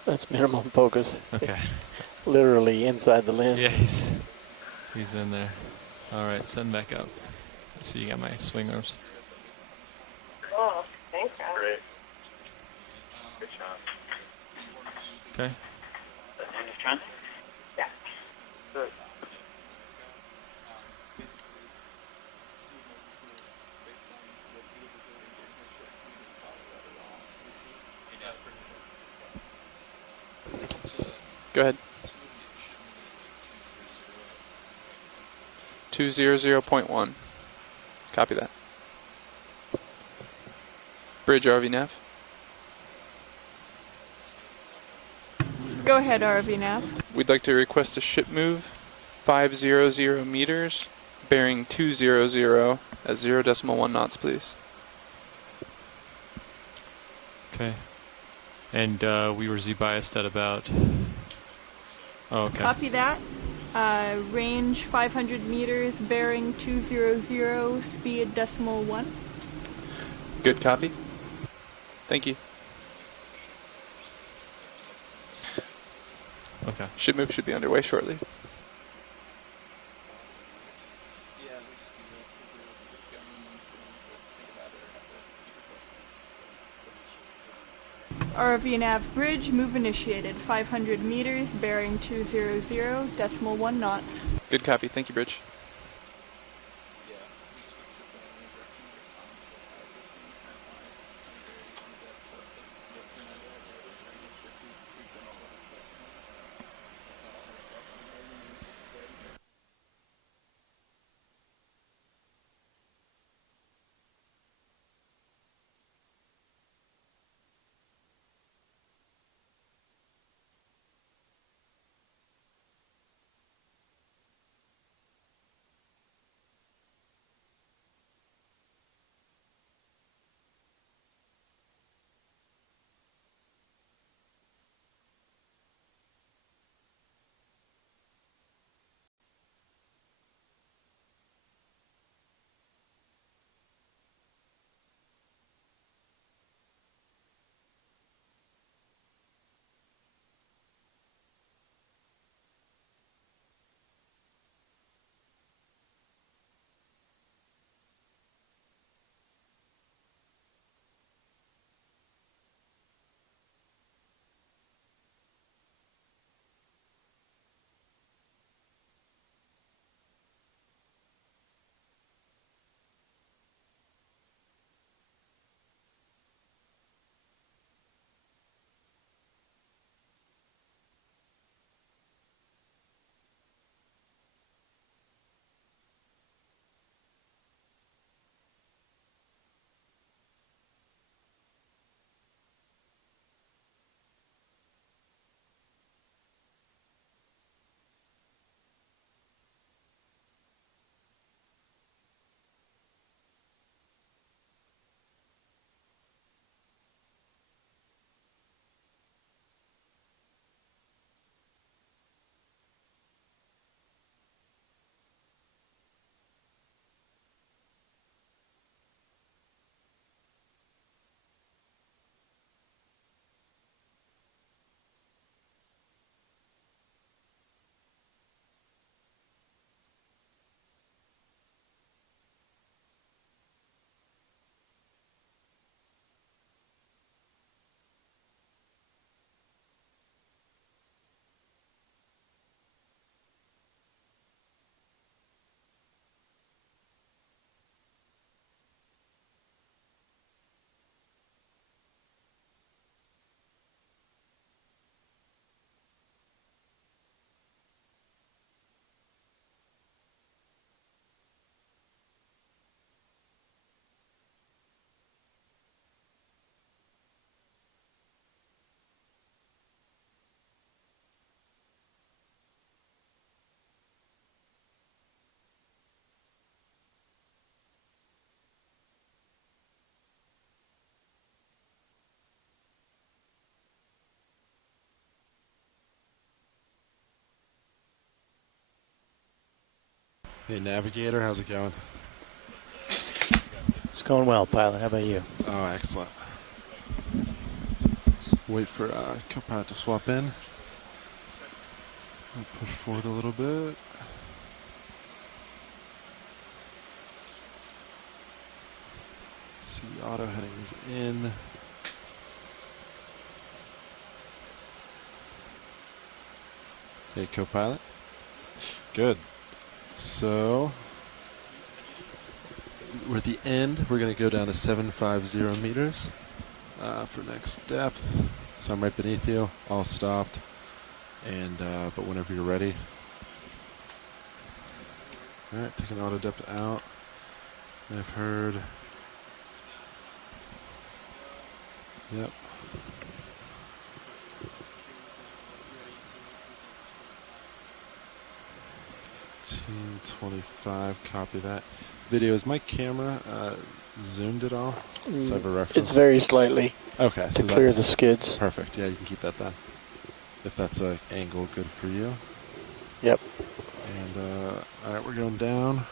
That's minimum focus. Okay. Literally inside the lens. Yeah, he's in there. All right, send back up. So you got my swing arms. Oh, thanks, guys. Great. Good shot. Okay. End of trend? Yeah. Good. Go ahead. 200.1. Copy that. Bridge RV nav. Go ahead, RV nav. We'd like to request a ship move 500 meters, bearing 200 at 0.1 knots, please. Okay. And we were Z-biased at about... Oh, okay. Copy that. Range 500 meters, bearing 200, speed 1. Good copy. Thank you. Okay. Ship move should be underway shortly. RV nav bridge, move initiated. 500 meters, bearing 200, 1 knots. Good copy. Thank you, Bridge. Hey, Navigator, how's it going? It's going well, pilot. How about you? Oh, excellent. Wait for co-pilot to swap in. I'll push forward a little bit. See, auto heading is in. Hey, co-pilot. Good. So we're at the end. We're going to go down to 750 meters for next depth. So I'm right beneath you, all stopped. And but whenever you're ready. All right, taking auto depth out. I've heard. Yep. 1825, copy that. Video, is my camera zoomed at all? Does it have a reference? It's very slightly. Okay, to clear the skids. Perfect. Yeah, you can keep that then. If that's an angle good for you. Yep. And all right, we're going down.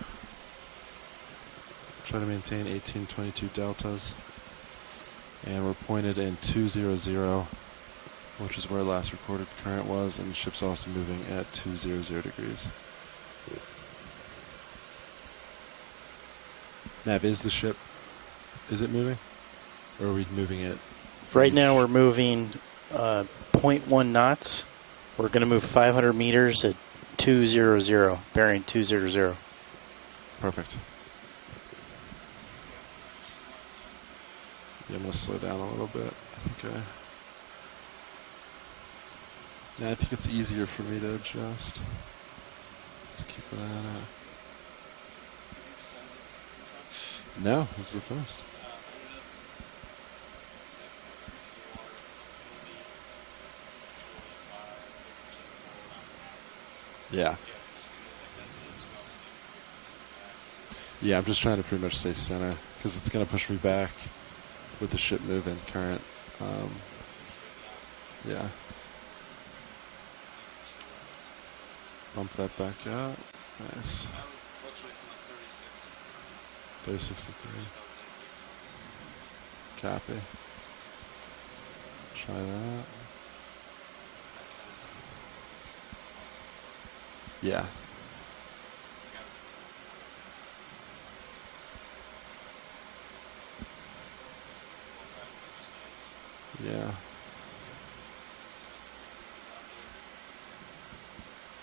Try to maintain 1822 deltas. And we're pointed in 200, which is where last recorded current was, and the ship's also moving at 200 degrees. Nav, is the ship, is it moving? Or are we moving it? Right now we're moving 0.1 knots. We're going to move 500 meters at 200, bearing 200. Perfect. Yeah, I'm going to slow down a little bit. Okay. Yeah, I think it's easier for me to adjust. Let's keep an eye on it. No, this is the first. Yeah. Yeah, I'm just trying to pretty much stay center because it's going to push me back with the ship moving current. Yeah. Bump that back up. Nice. 3063. Copy. Try that. Yeah. Yeah.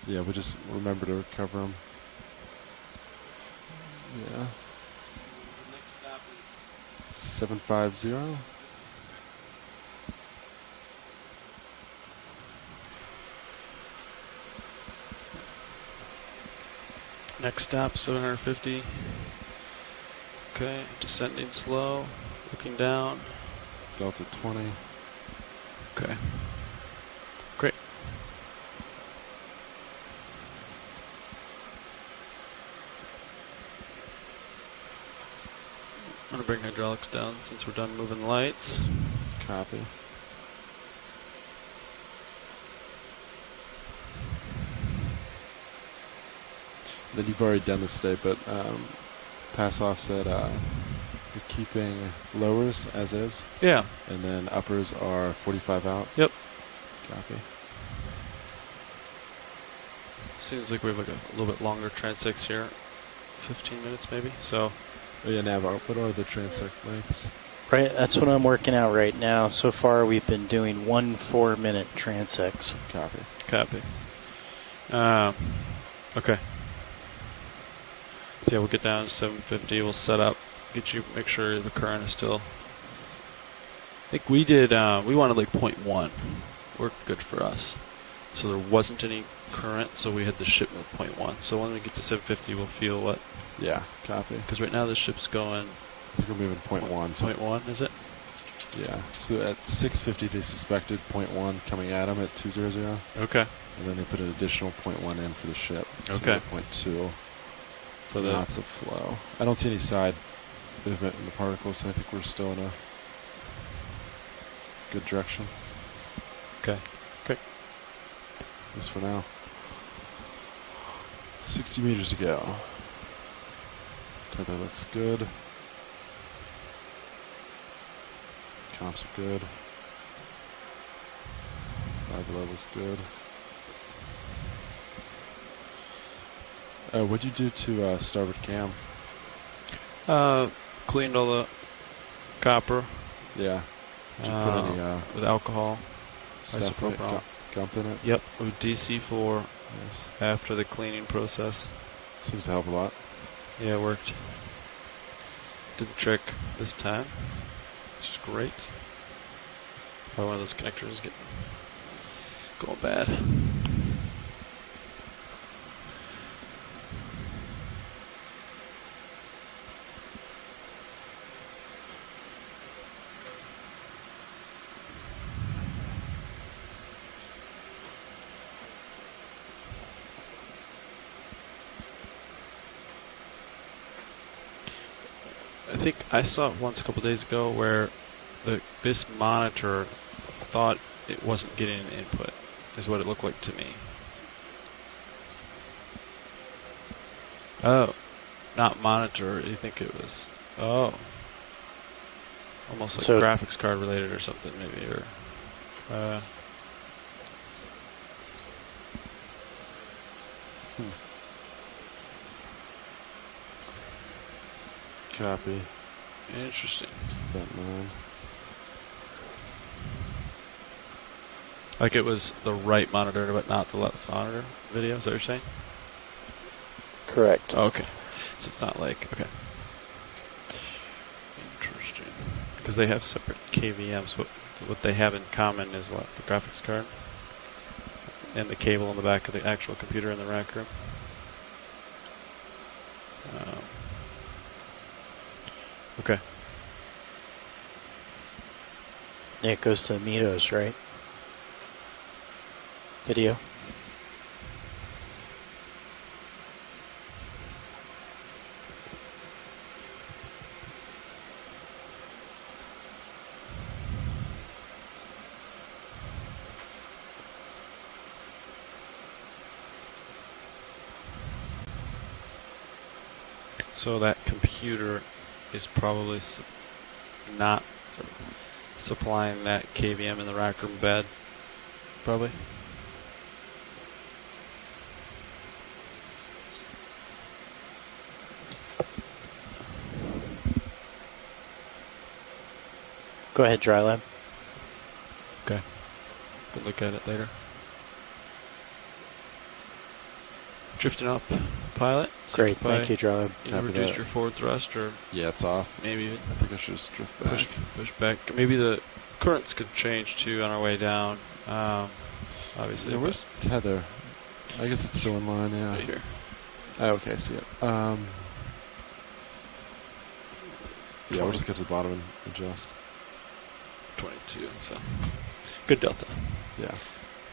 Yeah, we just remember to recover them. Yeah. 750. Next stop, 750. Okay, descending slow, looking down. Delta 20. Okay. Great. I'm going to bring hydraulics down since we're done moving lights. Copy. Then you've already done this today, but pass off said you're keeping lowers as is. Yeah. And then uppers are 45 out. Yep. Copy. Seems like we have like a little bit longer transects here. 15 minutes maybe, so. Oh yeah, Nav, what are the transect lengths? Right, that's what I'm working out right now. So far we've been doing 1 4-minute transects. Copy. Copy. Okay. So yeah, we'll get down to 750. We'll set up, make sure the current is still. I think we did. We wanted like 0.1. Worked good for us. So there wasn't any current, so we had the ship at 0.1. So when we get to 750, we'll feel what. Yeah, copy. Because right now the ship's going. I think we're moving 0.1. So 0.1, is it? Yeah. So at 650, they suspected 0.1 coming at them at 200. Okay. And then they put an additional 0.1 in for the ship. So Okay. 0.2 for the knots of flow. I don't see any side movement in the particles, so I think we're still in a good direction. Okay. Great. This for now. 60 meters to go. Tether looks good. Comps are good. Vibe level's good. What'd you do to starboard cam? Cleaned all the copper. Yeah. Did you put any with alcohol? stuff in it, gump in it? Yep, with DC4 after the cleaning process. Seems to help a lot. Yeah, it worked. Did the trick this time, which is great. Probably one of those connectors is going bad. I think I saw it once a couple days ago where this monitor thought it wasn't getting an input, is what it looked like to me. Oh, not monitor. You think it was? Oh, almost like So graphics card related or something, maybe, or. Copy. Interesting. Keep that in mind. Like it was the right monitor, but not the left monitor video. Is that what you're saying? Correct. Oh, okay. So it's not like, okay. Interesting. Because they have separate KVMs. What they have in common is what? The graphics card? And the cable in the back of the actual computer in the rack room. Okay. Yeah, it goes to Mitos, right? Video. So that computer is probably not supplying that KVM in the rack room bed, probably. Go ahead, Dry Lab. Okay. We'll look at it later. Drifting up, pilot. Great, thank you, Dry Lab. You reduced your forward thrust, or yeah, it's off. Maybe I think I should just drift back. Push back. Maybe the currents could change too on our way down. Obviously. Yeah, where's tether? I guess it's still in line. Yeah. Right here. Oh, okay, I see it. Yeah, we'll just get to the bottom and adjust. 22. So good delta. Yeah.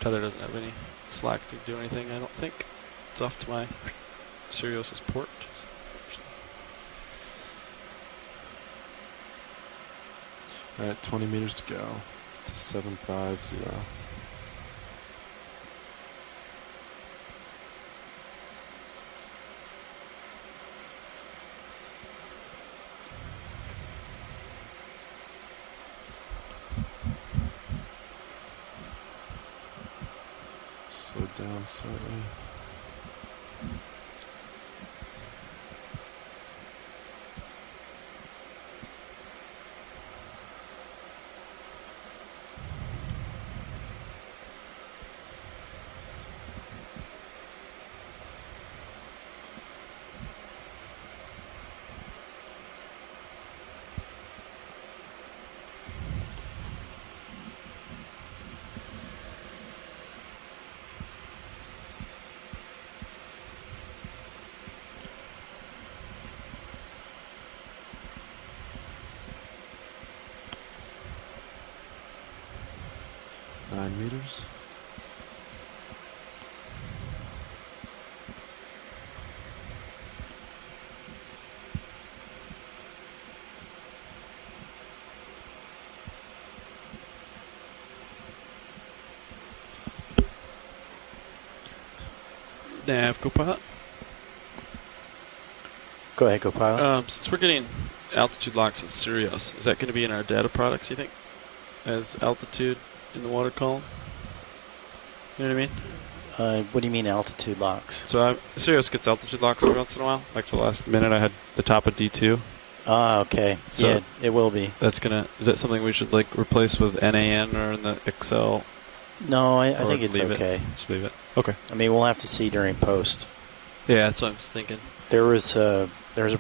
Tether doesn't have any slack to do anything, I don't think. It's off to my Sirius's port. Alright, 20 meters to go to 750. Slow down slightly. Meters. Nav, co-pilot. Go ahead, Copilot. Since we're getting altitude locks at Sirius, is that going to be in our data products, you think, as altitude in the water column? You know what I mean? What do you mean altitude locks? So Sirius gets altitude locks every once in a while. Like for the last minute, I had the top of D2. Ah, okay. So yeah, it will be. Is that something we should like replace with NAN or in the Excel? No, I think it's okay. Just leave it. Okay. I mean, we'll have to see during post. Yeah, that's what I was thinking. There was a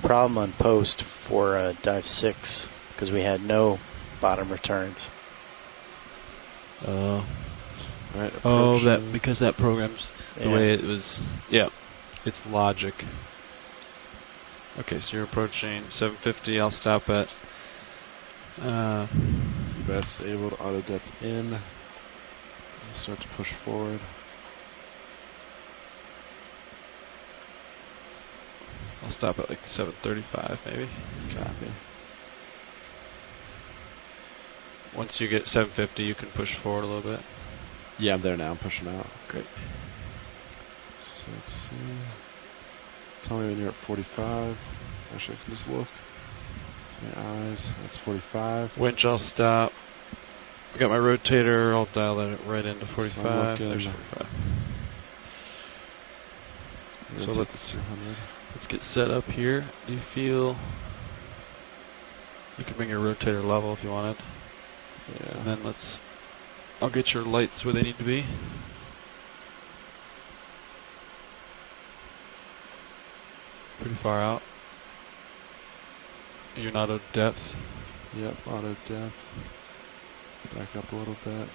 problem on post for dive 6 because we had no bottom returns. Right. Because that program's the way it was. Yeah, it's logic. Okay, so you're approaching 750. I'll stop at. Best able to auto depth in. Start to push forward. I'll stop at like 735 maybe. Copy. Once you get 750, you can push forward a little bit. Yeah, I'm there now. I'm pushing out. Great. So let's see. Tell me when you're at 45. Actually, I can just look. My eyes. That's 45. Winch, I'll stop. I got my rotator. I'll dial that right into 45. So there's 45. So let's get set up here. Do you feel you can bring your rotator level if you wanted? Yeah. And then I'll get your lights where they need to be. Pretty far out. You're not auto depth. Yep, auto depth. Back up a little bit.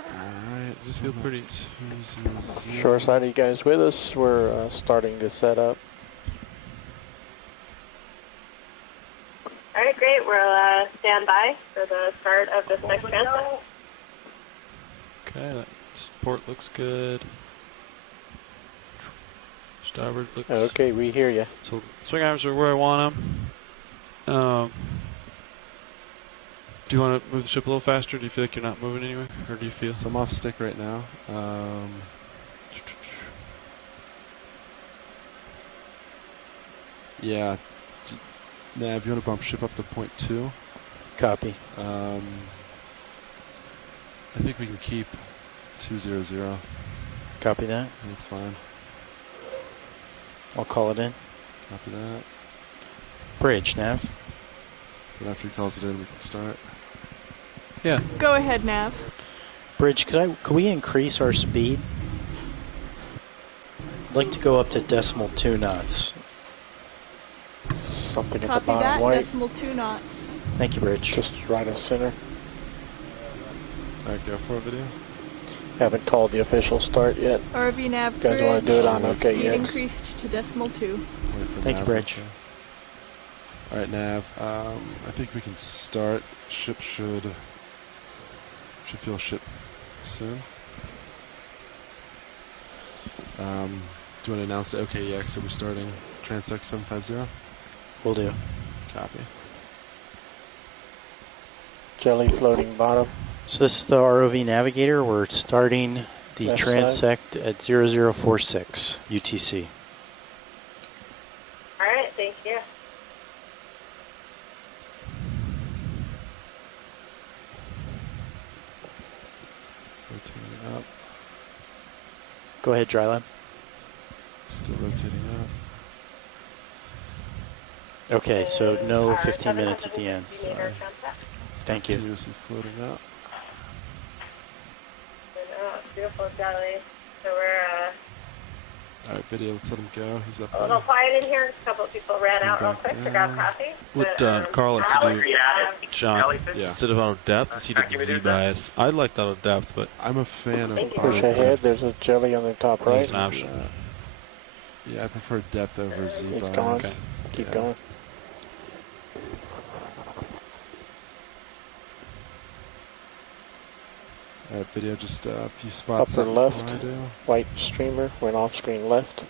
Alright, does it feel pretty... Shore side, are you guys with us? We're starting to set up. All right, great. We'll stand by for the start of this next transect. Okay, that support looks good. Starboard looks... Okay, we hear you. So swing arms are where I want them. Do you want to move the ship a little faster? Do you feel like you're not moving anywhere? Or do you feel... So I'm off stick right now. Yeah. Nav, you want to bump ship up to 0.2? Copy. I think we can keep 200. Copy that. That's fine. I'll call it in. Copy that. Bridge, Nav. And after he calls it in, we can start. Yeah. Go ahead, Nav. Bridge, could we increase our speed? I'd like to go up to 0.2 knots. Something at the Copy bottom that, right. 0.2 knots. Thank you, Bridge. Just right of center. Alright, go for a video. Haven't called the official start yet. RV Nav You guys want to do it on Speed Okeanos? increased to 0.2. Thank you, Bridge. Alright, Nav. I think we can start. Ship should feel ship soon. Do you want to announce to OKEX that we're starting Transect 750? Will do. Copy. Jelly floating bottom. So this is the ROV Navigator. We're starting the Left transect at 0046 UTC. All right, thank you. Rotating up. Go ahead, Drylab. Still rotating up. Okay, so no 15 minutes at the end. Sorry. Thank you. Continuously floating up. Beautiful jelly. So we're Alright, video, let's let him go. He's up a little quiet in here. A couple of people ran out real quick to grab coffee. What Carl likes to do, John, instead of auto depth, is he did Z bias. I liked auto depth, but I'm a fan of Push ahead. There's a jelly on the top right. That's an option. Yeah, I prefer depth over Z It's bias. gone. Okay. Keep going. Alright, video, just a few spots. Upper up left. before I do. White streamer. Went off screen left.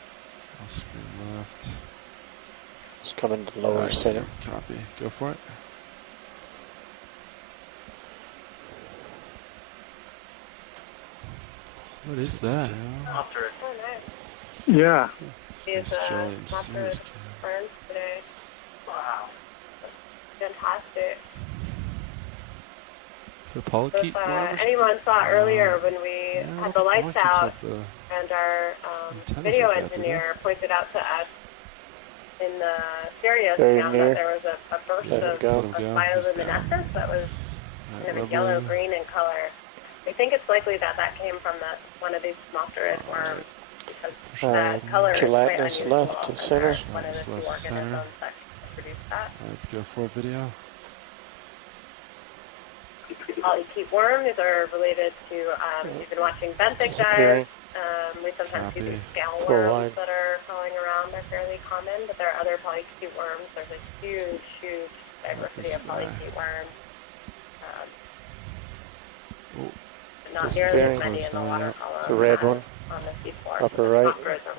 Off screen left. It's coming to lower Alright, center. Copy. Go for it. What is that? Oh, nice. Yeah. He's Monster friends today. Wow. That's fantastic. The polychaete If anyone saw earlier when we had the lights out and our video engineer pointed out to us in the stereo sound that there was a burst of bioluminescence that was kind of yellow green in color. I think it's likely that came from one of these Mothra worms because that color is quite unusual. Left to center. One of the two organisms that produce that. Let's go for a video. Polychaete worm. These are related to, you've been watching benthic dives. We sometimes see these scale worms that are crawling around. They're fairly common, but there are other polychaete worms. There's a huge, huge diversity of polychaete worms. Not nearly as many in the water column. The red one. On the seafloor. Upper right.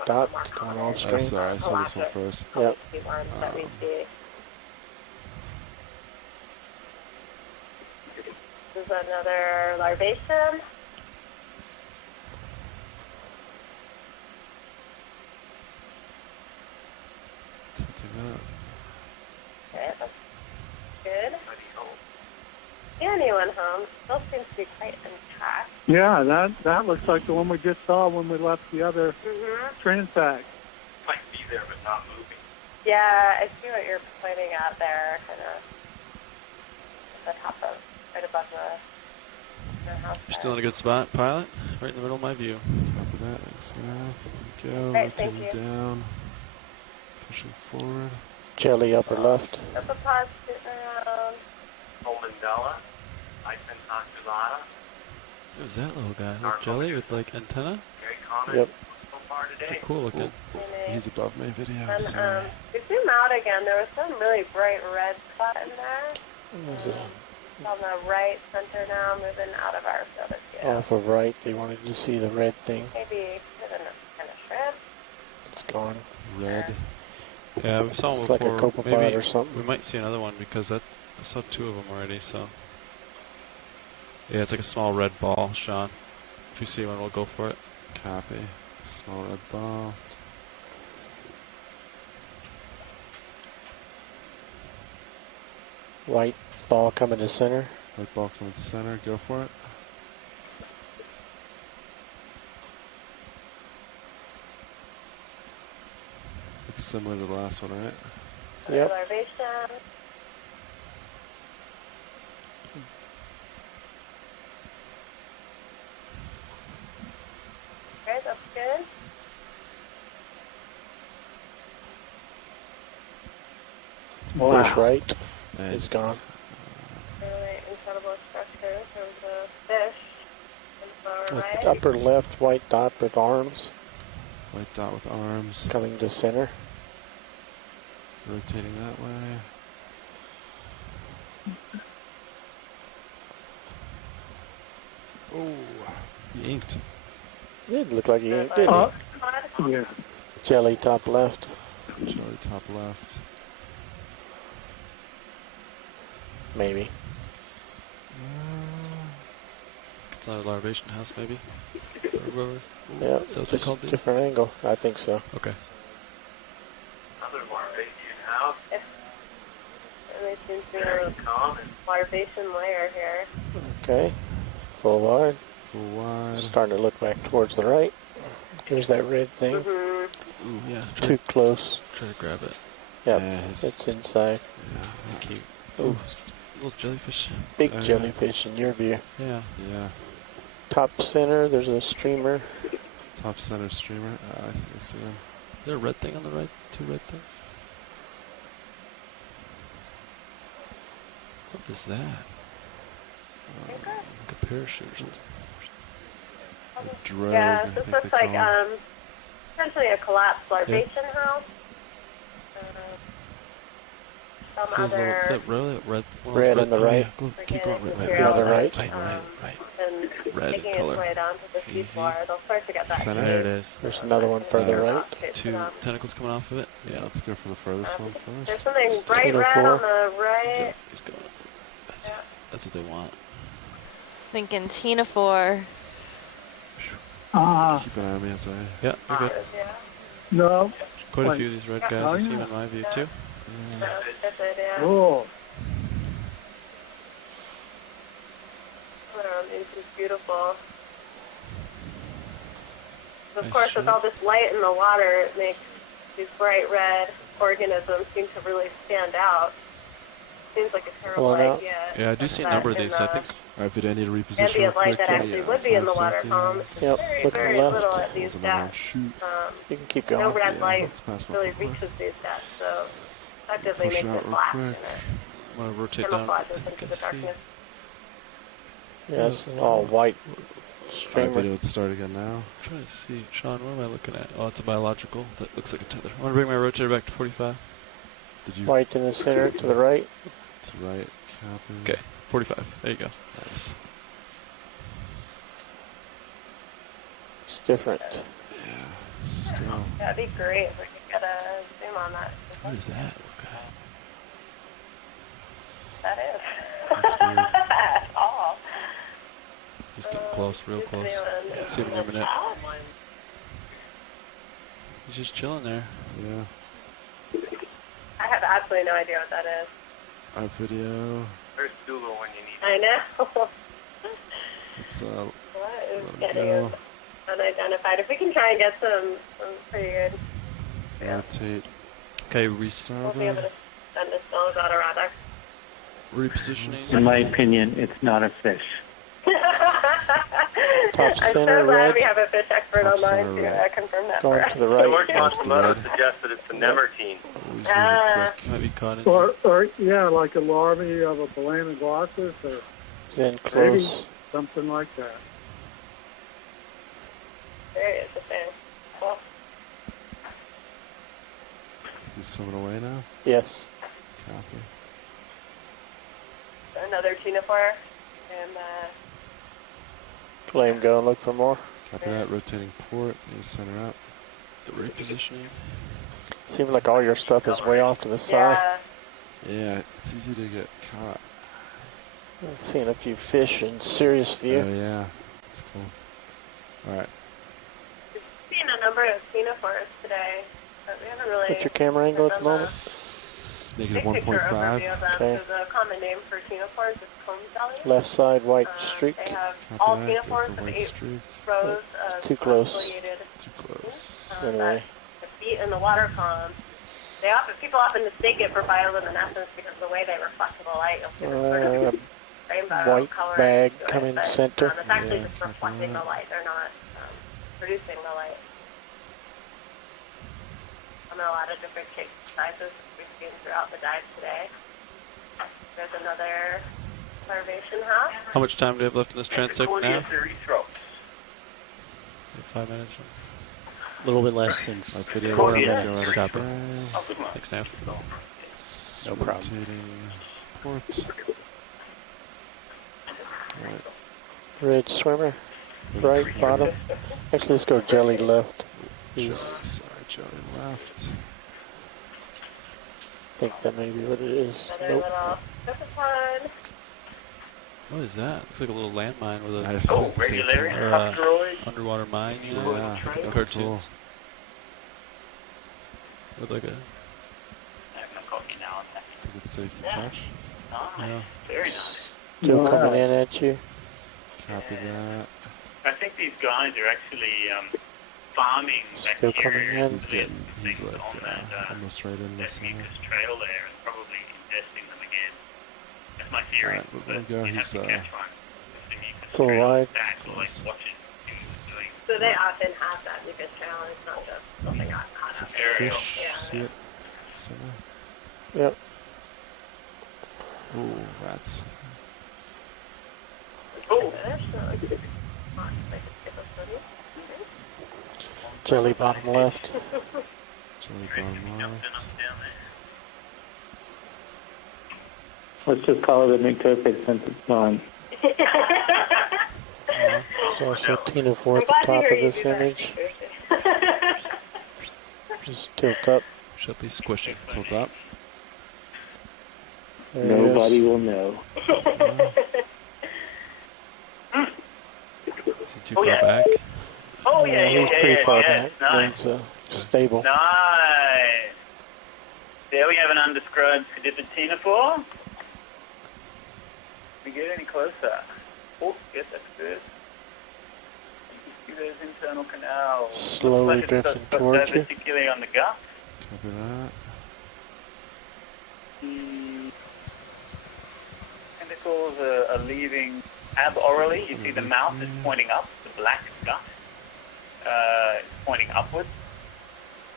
Dot going on screen. Oh, sorry, I saw this one first. Yep. Worms that we see. This is another larvation. Okay, that's good. See anyone home? Still seems to be quite intact. Yeah, that looks like the one we just saw when we left the other transact. Might be there, but not moving. Yeah, I see what you're pointing at there, kind of at the top of, right above the house. You're still in a good spot, pilot. Right in the middle of my view. Copy that. Let's go. Right, thank rotating you. down. Pushing forward. Jelly upper left. Up a pause, sitting around. Mandela, Icentoxivata. Who's that little guy? Little jelly with like antenna? Very common Yep. so far today. Cool looking. He's above my video. And Sorry. we zoom out again. There was some really bright red spot in there. It's on the right center now, moving out of our field of view. Off of right, they wanted to see the red thing. Maybe kind of shrimp. It's gone. Red. Yeah, we saw one It's like before. a copepod Maybe or something. we might see another one because I saw two of them already. So yeah, it's like a small red ball, Sean. If you see one, we'll go for it. Copy. Small red ball. White ball coming to center. White ball coming to center. Go for it. Looks similar to the last one, right? Yep. Larvation. Okay, that's good. Fish right. Nice. It's gone. Really incredible structure in terms of fish. And right. Upper left, white dot with arms. White dot with arms. Coming to center. Rotating that way. Oh, he inked. It did look like he inked, didn't he? Yeah. Jelly top left. Jelly top left. Maybe. It's not a larvation house, maybe. Yeah, Is that what they just called these? different angle. I think so. Okay. Another larvacean house. There seems to be a larvation layer here. Okay. Full wide. Full wide. Starting to look back towards the right. Here's that red thing. Ooh, yeah. Too close. Try to grab it. Yep, Yeah, it's inside. Yeah, cute. Oh, little jellyfish. Big jellyfish in your view. Yeah. Yeah. Top center, there's a streamer. Top center streamer. I think I see him. Is there a red thing on the right? Two red things? What is that? Like a parachute or something. A drogue, Yeah, I this think looks they like call 'em. essentially a collapsed larvation house. Some So is other. that really red? Red on the right. Yeah, go, keep going. Right, material on the right. And Red making color. its way down to the seafloor. They'll start to get that Center. There it is. There's another one further right. Two tentacles coming off of it. Yeah, let's go for the furthest one There's first. something bright red on the right. Let's go. That's what they want. Thinking Tina 4. Keep an eye on me as I... Yeah, you're good. No. Quite a few of these red guys I see them in my view too. Cool. This is beautiful. Of course, with all this light in the water, it makes these bright red organisms seem to really stand out. Seems like a terrible idea. Yeah, I do see a number of these, I think. Alright, but I need to reposition ambient light that actually would be in the water column. It's very, very little at these depths. You can keep going. No red light really reaches these depths, so effectively makes it black. I'm going to rotate down. Into the darkness. Yes, all white streamer. Video would start again now. I'm trying to see. Sean, what am I looking at? Oh, it's a biological. That looks like a tether. I want to bring my rotator back to 45. Did you? White in the center to the right. To the right. Copy. Okay, 45. There you go. Nice. It's different. Yeah. Still. That'd be great if we could get a zoom on that. What is that? That is. That's weird. Oh. Just getting close, real close. Let's see him in a minute. He's just chilling there. Yeah. I have absolutely no idea what that is. Our video. There's Google when you need I know. It's What is getting unidentified? If we can try and get some pretty good. Rotate. Okay, We'll restart. be able to send this dog out a radar. Repositioning. In my opinion, it's not a fish. I'm so glad we have a fish expert online to confirm that for us. To the right. George Matsumoto suggests that it's a nemertine. Might be caught in. Or yeah, like a larvae of a Balanoglossus or Then close. something like that. Very interesting. Cool. He's swimming away now? Yes. Copy. Another ctenophore. And Flame go and look for more. Copy that. Rotating port. Need to center up. The repositioning. Seems like all your stuff is way off to the side. Yeah, it's easy to get caught. I've seen a few fish in serious view. Oh yeah, that's cool. Alright. we've seen a number of ctenophores today, but we haven't really. What's your camera angle at the moment? Negative Big picture 1.5. overview of them. Okay. So the common name for ctenophores is cone belly. Left side white streak. They have Copy all that. ctenophores Go with white 8 streak. rows of Too close. foliated Too close. Anyway. the feet in the water column. People often mistake it for bioluminescence because of the way they reflect the light. You'll see this sort of rainbow White color bag to it, coming but, center. it's actually just reflecting the light. They're not producing the light. And a lot of different shapes and sizes we've seen throughout the dive today. There's another larvation house. How much time do we have left in this transect now? 5 minutes. A little bit less than Our video 4 is minutes. Copy. Thanks, Nav. No problem. Rotating port. Alright. Red swimmer. Right bottom. Actually, let's go jelly left. Sorry, Joey left. I think that may be what it is. Another Nope. little pepperpod. What is that? Looks like a little landmine with I a just think the same thing. underwater mine, you know? Yeah, Like that's cartoons. With like a. I think it's safe to touch. Yeah. Very nice. Still coming in at you. Copy that. I think these guys are actually farming Still coming bacteria in. He's getting, he's like on that, almost right in the that center. mucus trail there and probably ingesting them again. That's my theory. Alright, we're gonna go. You have He's to catch one. If the mucus Full trail wide. back, like watching doing So they often have that mucus trail, and it's not just something got caught up. aerial. Yeah. See it? Center. Yep. Ooh, rats. Oh. Jelly bottom left. Jelly bottom left. Let's just call it a McTurkic since it's gone. There's also ctenophore at the top of this image. Just tilt up. Should be squishing. Tilt up. There Nobody will know. Is he too far back? Oh, he's pretty far back. Nice. Stable. Nice. There we have an undescribed Ctenophore. Can we get any closer? Oh, yes, that's good. You can see those internal canals. Slowly drifting towards you. Particularly on the gut. Copy that. The tentacles are leaving aborally. You see the mouth is pointing up. The black gut is pointing upwards.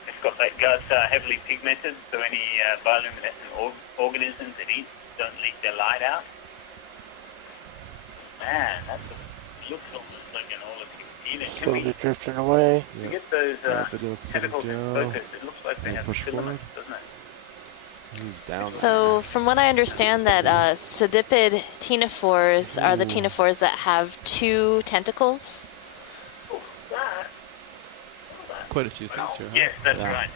It's got that gut heavily pigmented, so any bioluminescent organisms it eats don't leak their light out. Man, looks almost like an Okeanos. Slowly drifting away. To get those tentacles in focus, it looks like they have filaments, doesn't it? He's down. So, from what I understand, that sediped ctenophores are the ctenophores that have 2 tentacles. Quite a few things here. Huh? Yes, that's right.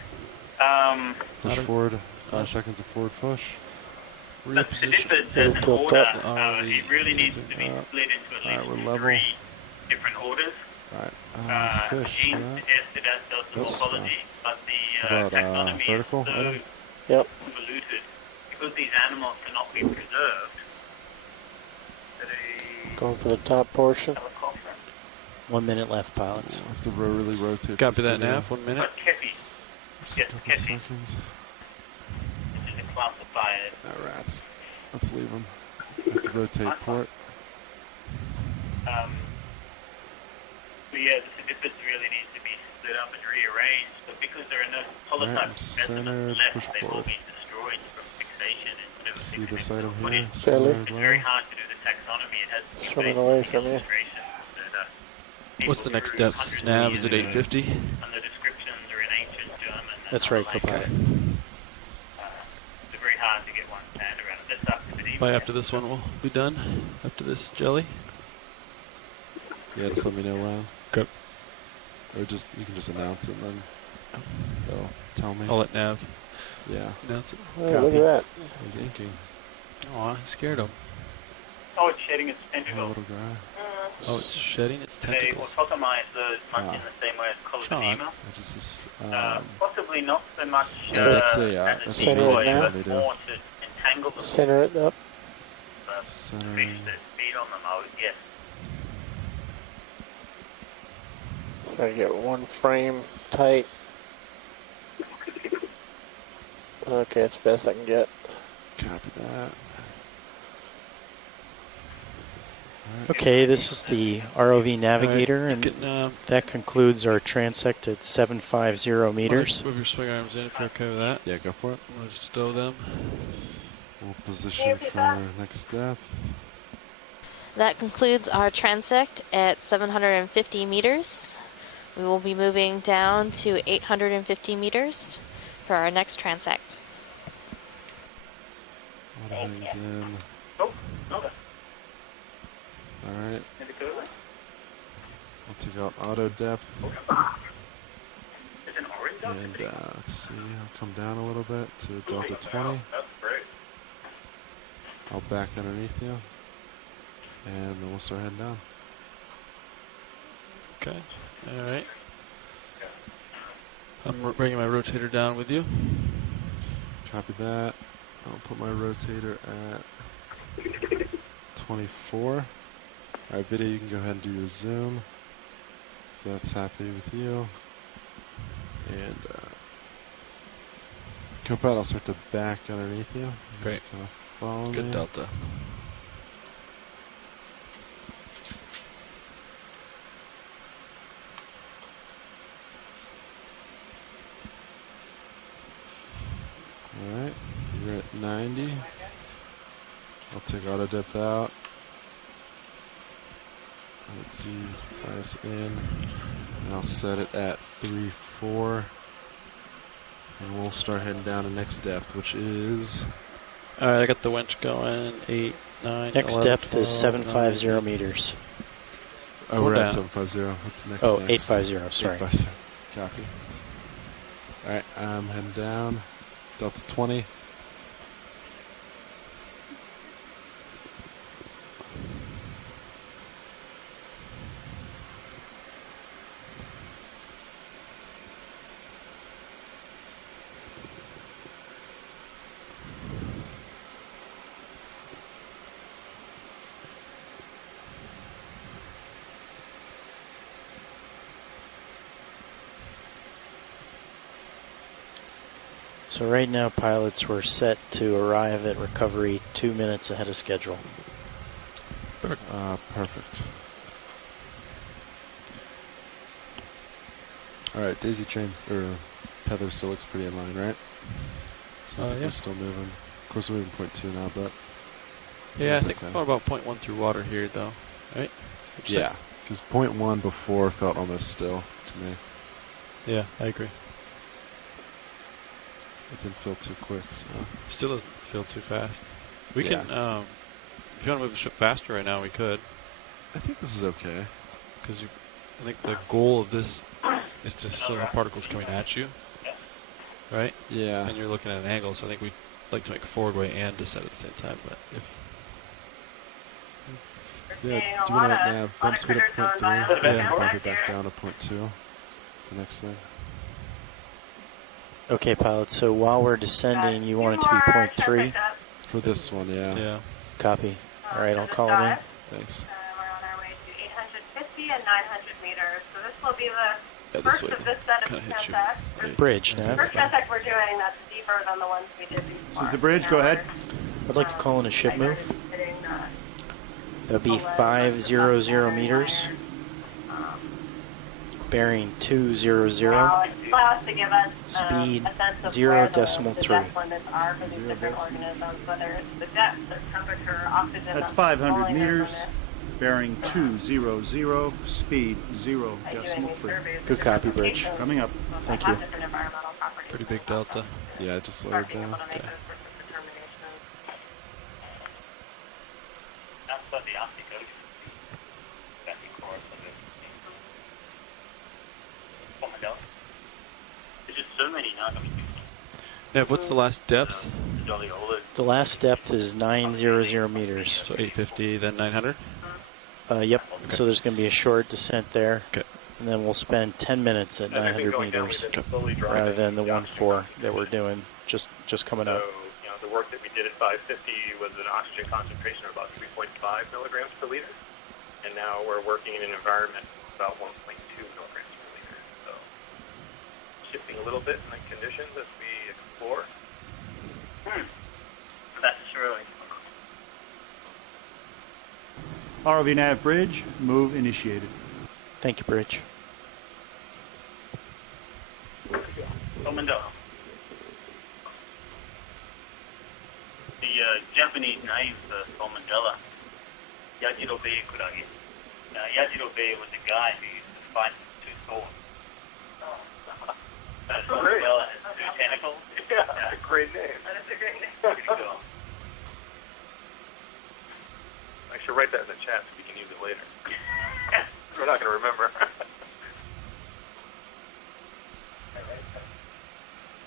Push forward. 5 seconds of forward push. The sedipeds as an order, it really needs to be split into at least 3 different orders. Alright, fish. That does the morphology, but the taxonomy is so convoluted because these animals cannot be preserved. Going for the top portion. 1 minute left, pilots. I have to really rotate. Copy that, Nav. 1 minute. Just a couple seconds. Rats. Let's leave them. I have to rotate port. So yeah, the sedipeds really need to be split up and rearranged, but because there are no polytype specimens left, they will be destroyed from fixation and whatever See this item here? It's very hard to do the taxonomy. It has to be swimming away from you. What's the next step? Nav, is it 850? And the descriptions are in ancient German. That's right, Copilot. It's very hard to get one stand around it. That's up to the By after this one, we'll be done. After this jelly. Yeah, just let me know when. Okay. Or just you can just announce it and then they'll tell me. I'll let Nav. Yeah. Announce it. Oh, look at that. He's inking. Oh, I scared him. Oh, it's shedding its tentacles. Little guy. Oh, it's shedding its tentacles. They autotomize those much in the same way as Colobedema. Possibly not so much that's as a decoy, but more to entangle them. Center it up. Increase the speed on them, I would guess. Try to get 1 frame tight. Okay, it's the best I can get. Copy that. Okay, this is the ROV Navigator, and that concludes our transect at 750 meters. Move your swing arms in if you're okay with that. Yeah, go for it. I'm going to stow them. We'll position for next step. That concludes our transect at 750 meters. We will be moving down to 850 meters for our next transect. Everything's in. Alright. We'll take out auto depth. And let's see, I'll come down a little bit to Delta 20. I'll back underneath you. And then we'll start heading down. Okay, alright. I'm bringing my rotator down with you. Copy that. I'll put my rotator at 24. Alright, video, you can go ahead and do your zoom if that's happy with you. And Copilot, I'll start to back underneath you. Great. Just kind of follow Good me. delta. Alright, you're at 90. I'll take auto depth out. Let's see, bias in, and I'll set it at 3-4, and we'll start heading down to next depth, which is... Alright, I got the winch going, 8, 9, Next 11, depth 12, is 750 9, meters. Oh, we're at 750. What's next? Oh, 850, sorry. 850. Copy. Alright, I'm heading down, Delta 20. So right now, pilots were set to arrive at recovery 2 minutes ahead of schedule. Perfect. All right, daisy chains or tether still looks pretty in line, right? So I think we're still moving. Of course, we're moving 0.2 now, but yeah, I think we're about 0.1 through water here, though, right? Yeah, because 0.1 before felt almost still to me. Yeah, I agree. It didn't feel too quick, so. Still doesn't feel too fast. We can, if you want to move the ship faster right now, we could. I think this is okay. Because I think the goal of this is to still have particles coming at you, right? Yeah. And you're looking at an angle, so I think we'd like to make a forward way and descent at the same time. But if do you want to bump speed up to 0.3? Yeah. Bump it back down to 0.2. The next thing. Okay, pilots, so while we're descending, you want it to be 0.3? For this one, yeah. Yeah. Copy. All right, I'll call it in. Thanks. We're on our way to 850 and 900 meters. So this will be the this first way of this set of transects. Bridge, The Nav. first transect we're doing that's deeper than the ones we did before. This is the bridge. Go ahead. I'd like to call in a ship move. Hitting That would be 500 meters. Bearing 200. allow us to give us Speed a sense of 0 where decimal the 3. depth limits are for these different organisms, whether it's the depth, the temperature, oxygen. That's 500 meters. Bearing 200. Speed 0 decimal 3. Good copy, Bridge. Coming up. Thank you. pretty big delta. Yeah, just lower it down. Okay. Outside the Arctic Ocean, that's the chorus of it. Oh my God. There's just so many now. Yeah, what's the last depth? The last depth is 900 meters. So 850, then 900? Yep. So there's going to be a short descent there. Okay. And then we'll spend 10 minutes at 900 meters rather than the 1.4 that we're doing just coming up. So, you know, the work that we did at 550 was an oxygen concentration of about 3.5 milligrams per liter. And now we're working in an environment about 1.2 milligrams per liter. So shifting a little bit in the conditions as we explore. That's really ROV nav bridge. Move initiated. Thank you, Bridge. Mandela. The Japanese name for Mandela, Yajiro Be Kuragi. Yajiro Be was a guy who used to fight two swords. Mandela has two tentacles. Yeah, that's a great name. That is a great name. Pretty cool. I should write that in the chat so we can use it later. We're not going to remember.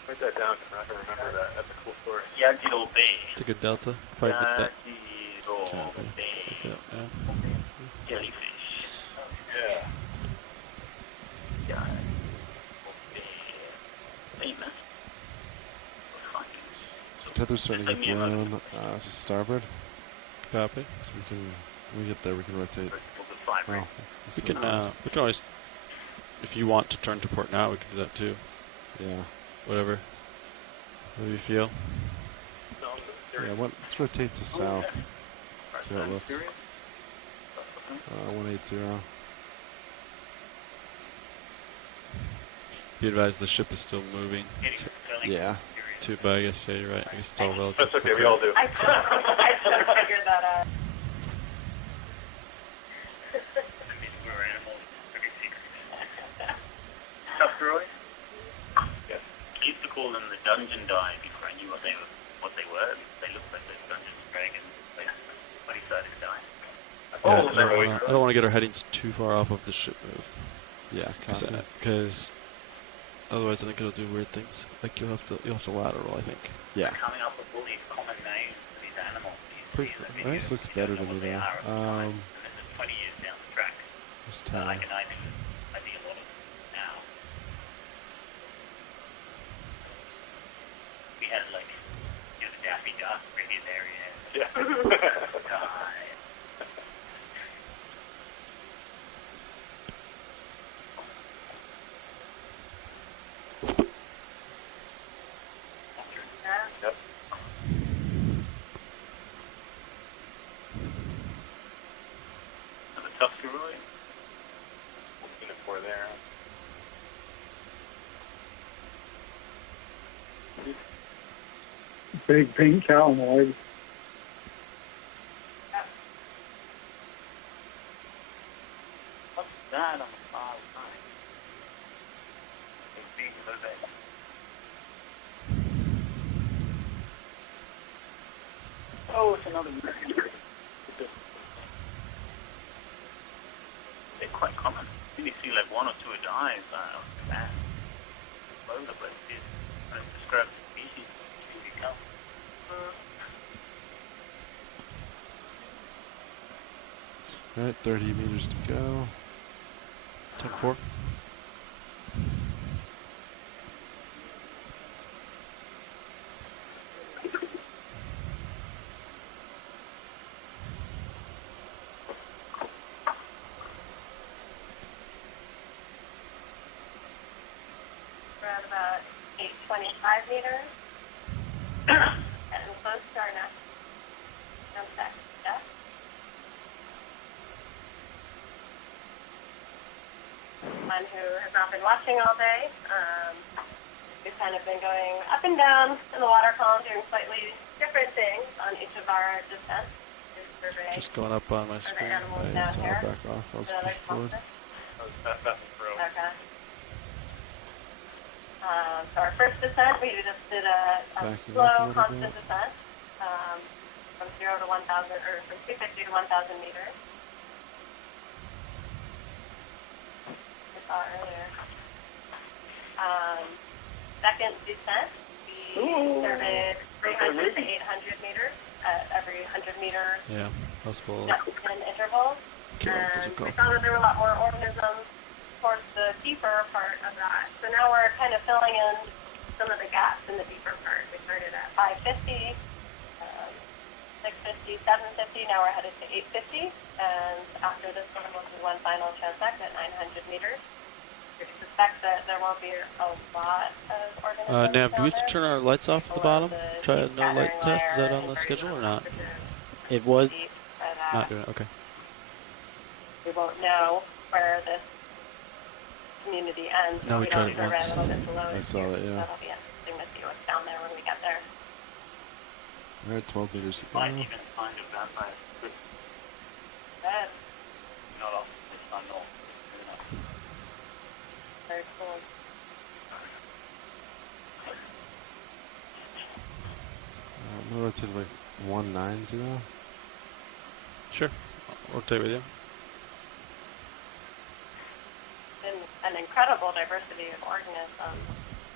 Write that down because we're not going to remember that. That's a cool story. Yajiro Be. It's a good delta. Probably get that. Yajiro Be. Yeah. Jellyfish. Yeah. Yeah. Famous. Tether's starting to get blown. To starboard. Copy. So when we get there, we can rotate. Oh, We can always, if you want to turn to port now, we can do that too. Yeah. Whatever you feel. Yeah, let's rotate to south. See how it looks. 180. Be advised the ship is still moving. Yeah. But I guess, yeah, you're right. I guess it's all relative. That's okay, we all do. I should have figured that out. Yes. I used to call them the dungeon dive before I knew what they were. They looked like those Dungeons and Dragons, like funny-sided dive. I don't want to get our headings too far off of the ship move. Yeah, because otherwise I think it'll do weird things. Like you'll have to lateral, I think. Yeah. Coming up with all these common names for these animals. This looks better to me though. And this is 20 years down the track. Just I see a lot of them now. We had like, the Daffy Duck previous area. Yeah. Tuscarora. Unit 4 there. Big pink calmoid. What's that on the far side? It's big lizard. Oh, it's another lizard. They're quite common. You only see like one or two a dive on Japan. All over the place. I describe the species. Alright, 30 meters to go. 10-4. We're at about 825 meters. Getting close to our next step. One who has not been watching all day. We've kind of been going up and down in the water column, doing slightly different things on each of our descents. Just going up on my screen. I saw it back off. I was pushing forward. Okay. So our first descent, we just did a slow, constant descent from 0 to 1,000, or from 250 to 1,000 meters. We saw earlier. Second descent, we surveyed 300 to 800 meters at every 100 meter possible intervals. And we found that there were a lot more organisms towards the deeper part of that. So now we're kind of filling in some of the gaps in the deeper part. We started at 550, 650, 750, now we're headed to 850, and after this one we'll do one final transect at 900 meters. We suspect that there won't be a lot of organisms. Nav, do we have to turn our lights off at the bottom? Try a no light test? Is that on the schedule or not? It was. Not doing it, okay. We won't know where this community ends. No, we tried it survey once. a little bit below I saw it, yeah. That'll be interesting to see what's down there when we get there. Alright, 12 meters to go. Might even find a vampire. Good. Not off. It's not north. Very cool. I'm going to rotate like 190. Sure. I'll rotate with you. Been an incredible diversity of organisms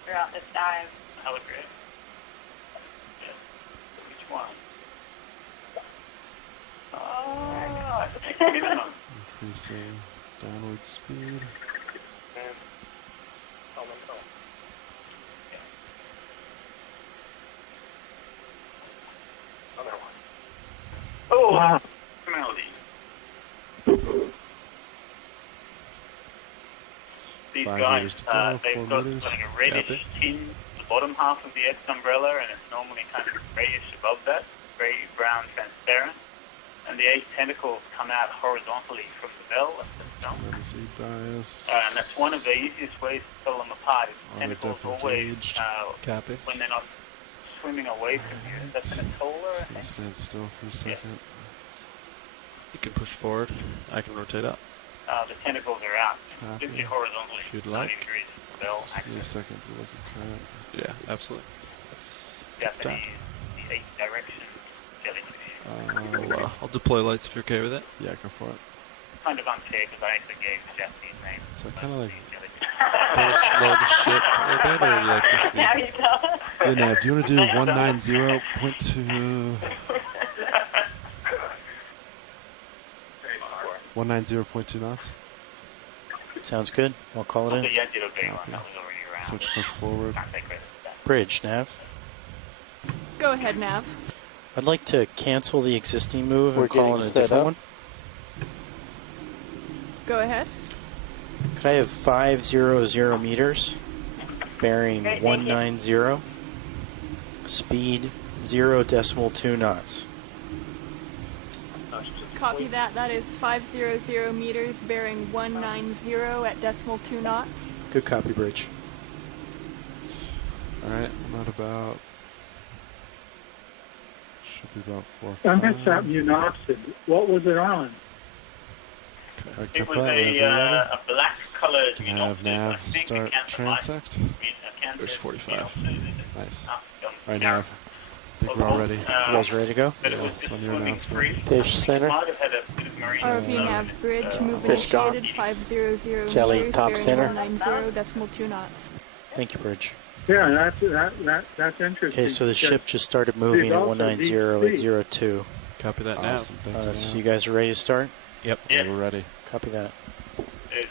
throughout this dive. How great. Which one? Increasing downward speed. Another one. Oh, wow. Melody. These 5 guys, meters to go, they've 4 got meters. like a reddish tint at the bottom half of the X umbrella, and it's normally kind of grayish above that, grey, brown, transparent. And the 8 tentacles come out horizontally from the bell at the stump. Bias. And that's one of the easiest ways to tell them apart. Is tentacles always, when they're not swimming away from you. That's an atoller, I Just think. gonna stand still for a second. You can push forward. I can rotate up. The tentacles are out, Copy. completely horizontally, If you'd 90 like. degrees of the bell. Just need a second to look at current. Yeah, absolutely. Japanese, the 8 direction jellyfish. I'll deploy lights if you're okay with it. Yeah, go for it. Kind of unfair because I actually gave the Japanese name. So I kind of like. You want to slow the ship a little bit, or do you like this speed? Now you go. Yeah, Nav, do you want to do 190.2? 190.2 knots? Sounds good. We'll call it in. Yeah, I did okay one. That was already around. So let's push forward. Can't take credit for that. Bridge, Nav. Go ahead, Nav. I'd like to cancel the existing move We're and call getting in a set different up. one. Go ahead. Could I have 500 meters, bearing Great, thank 190, speed 0.2 knots? Copy that. That is 500 meters, bearing 190 at decimal 2 knots. Good copy, Bridge. All right, I'm at about, should be about 4. I missed that Munopsid. What was it on? It was a black colored. Can I have nav start transect? There's 45. Nice. All right, nav. I think we're all ready. You guys ready to go? Yeah, it's on your announcement. Fish center. RV nav bridge, move Fish gone. initiated, 500 Jelly meters, top bearing center. 190, decimal 2 knots. Thank you, Bridge. Yeah, that's interesting. Okay, so the ship just started moving at 190 at 02. Copy that Awesome. now. So you guys are ready to start? Yep. Yeah, we're ready. Copy that. There's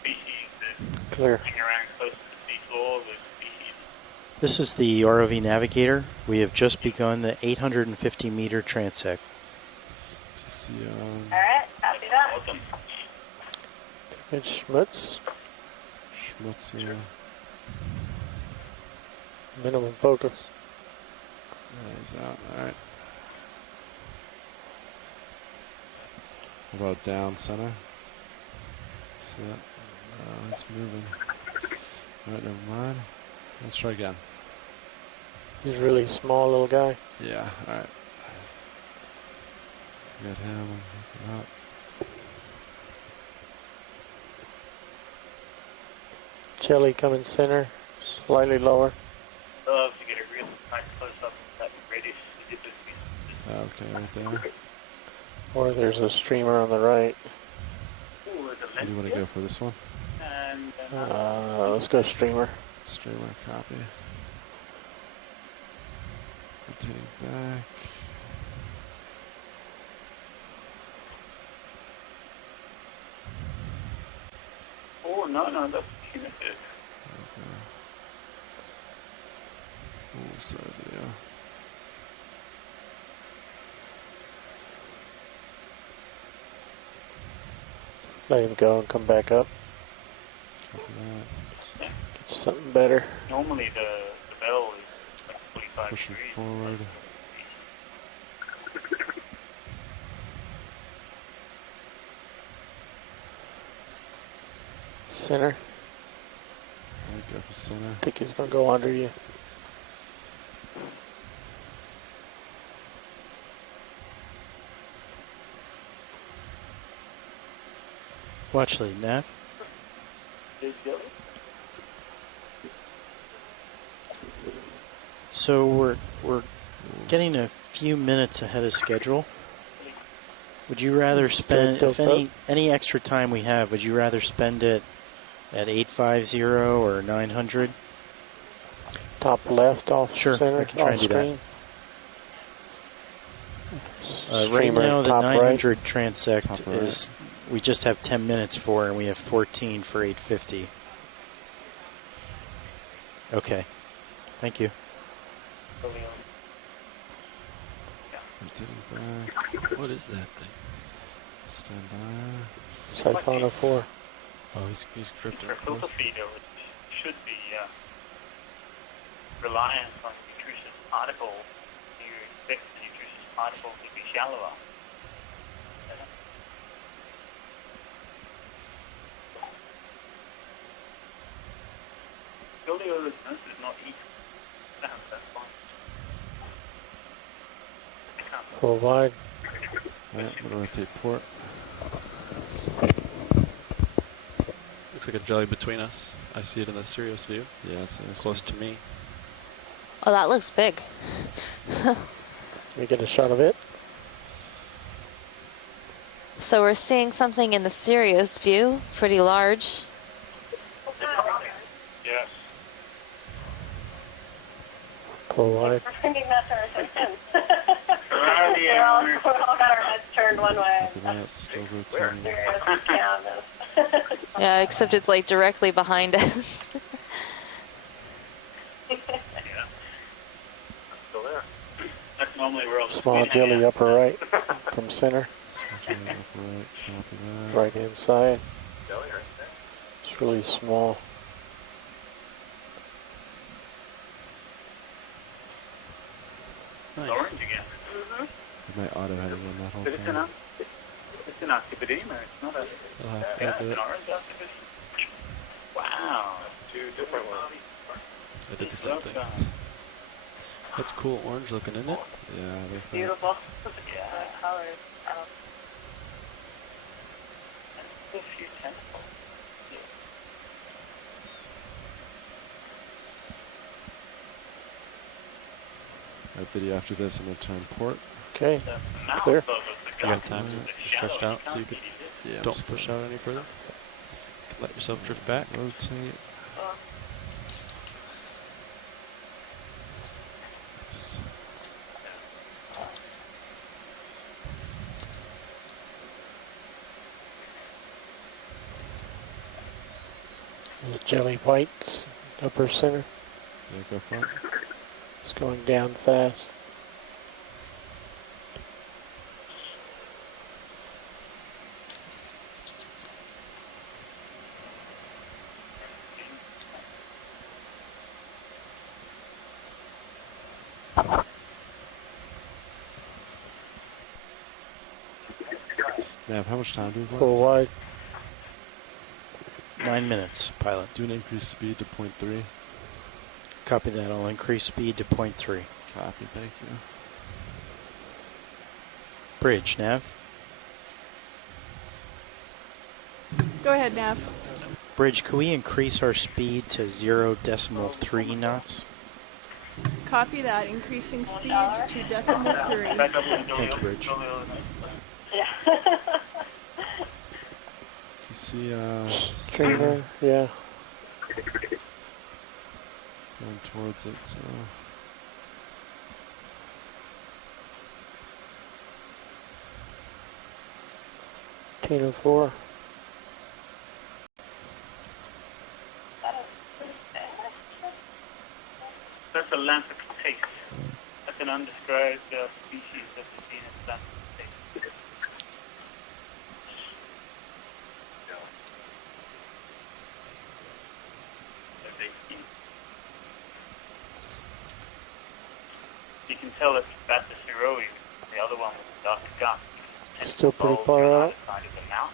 species that Clear. hang around close to the seafloor with species. This is the ROV Navigator. We have just begun the 850 meter transect. Just see, All right, copy that. Awesome. It's Schmutz. Schmutz, yeah. Minimum focus. He's out. All right. What about down center? See that? It's moving. All right, never mind. Let's try again. He's a really small little guy. Yeah, all right. Get him. Pick him up. Jelly coming center, slightly lower. Love to get a real nice close up of that reddish. Okay, right there. Or there's a streamer on the right. Ooh, Do you want to go for this one? And Let's go streamer. Streamer copy. Rotating back. oh no, that's cute. Okay. Oh, side video. Let him go and come back up. Copy that. Get you something better. Normally the bell is like 45 Pushing degrees. forward. Center. Right, go for center. I think he's gonna go under you. Watch lead, nav. So we're getting a few minutes ahead of schedule. Would you rather spend, if any extra time we have, would you rather spend it at 850 or 900? Top left off Sure, center. I can try and do screen. that. Right now, the 900 transect is, we just have 10 minutes for, and we have 14 for 850. Okay, thank you. What is that thing? Stand by. Siphono 4. Oh, he's drifting The close. filter feeder should be reliant on nutritious particles. You expect the nutritious particles to be shallower. Building all this is not easy. That's fine. Full wide. Alright, I'm gonna rotate port. Looks like a jelly between us. I see it in the Sirius view. Yeah, it's nice. Close to me. Oh, that looks big. You get a shot of it. So we're seeing something in the Sirius view, pretty large. Yes. Full wide. We're thinking that's our assistance. We're all got our heads turned one way. That's still rotating. Yeah, except it's like directly behind us. Yeah. Still there. That's normally where all the Small jelly upper right from center. Right hand side. Jelly right there. It's really small. Nice. Orange again. My auto had it run that whole Good time. enough. an Octibedema. It's not a. It's an orange Octibedema. Wow. Two different ones. I did the same thing. That's cool, orange looking, isn't it? Yeah, beautiful. Yeah. Colors. And a few tentacles. Alright, video after this, I'm going to turn port. Okay, clear. You got time to stretch out so you can don't push out any further? Let yourself drift back. Rotate. The jelly white upper center. Yeah, go for it. It's going down fast. Nav, how much time do we have? Full wide. 9 minutes, pilot. Do an increase speed to 0.3. Copy that. I'll increase speed to 0.3. Copy, thank you. Bridge, Nav. Go ahead, Nav. Bridge, could we increase our speed to 0.3 knots? Copy that. Increasing speed to 0.3. Thank you, Bridge. Yeah. Do you see, Streamer, yeah. Going towards it, so. Kilo 4. That's a Lampictace. That's an undescribed species of the genus Lampictace. You can tell it's Bathysiroi. The other one was a darker gum. Still pretty far out. Side of the mouth,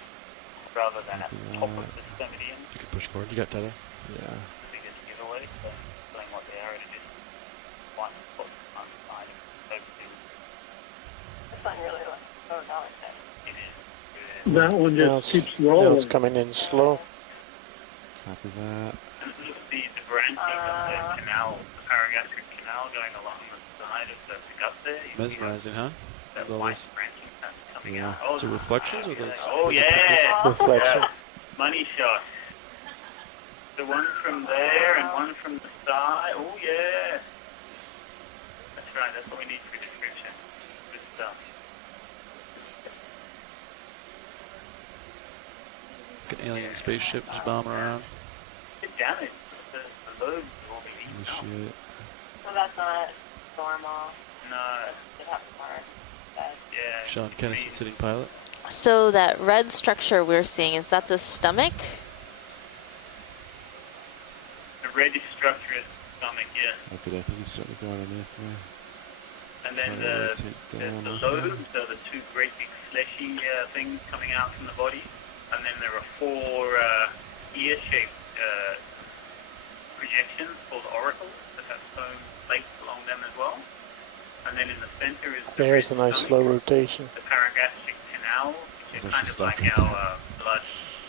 rather than at the top of the stomatium. You can push forward. You got tether. Yeah. The biggest giveaway, so explain what they are. It is one spot on the side of the stomatium. This one really looks so nice. It is. That one just keeps rolling. Now it's coming in slow. Copy that. And the branching of the canal, the paragastric canal going along the side of the gut there. Mesmerizing, huh? That All white those, branching that's coming yeah. out. Oh, so reflections or those? oh those yeah! Reflection. Money shot. The one from there and one from the side. Oh yeah! That's right, that's what we need for description. Good stuff. Like an alien spaceship just bombing around. It's damaged. The lobes will be eaten up. Initiate. So that's not normal. No. It happens more. Yeah. Sean Kennison, sitting pilot. So that red structure we're seeing, is that the stomach? The reddish structure is the stomach, yes. Okay, I think he's starting to go underneath me. And then the lobes are the two great big fleshy things coming out from the body. And then there are four ear-shaped projections called oracles that have foam plates along them as well. And then in the center is the There's a nice slow rotation. the paragastric canal, which is kind of like our blood,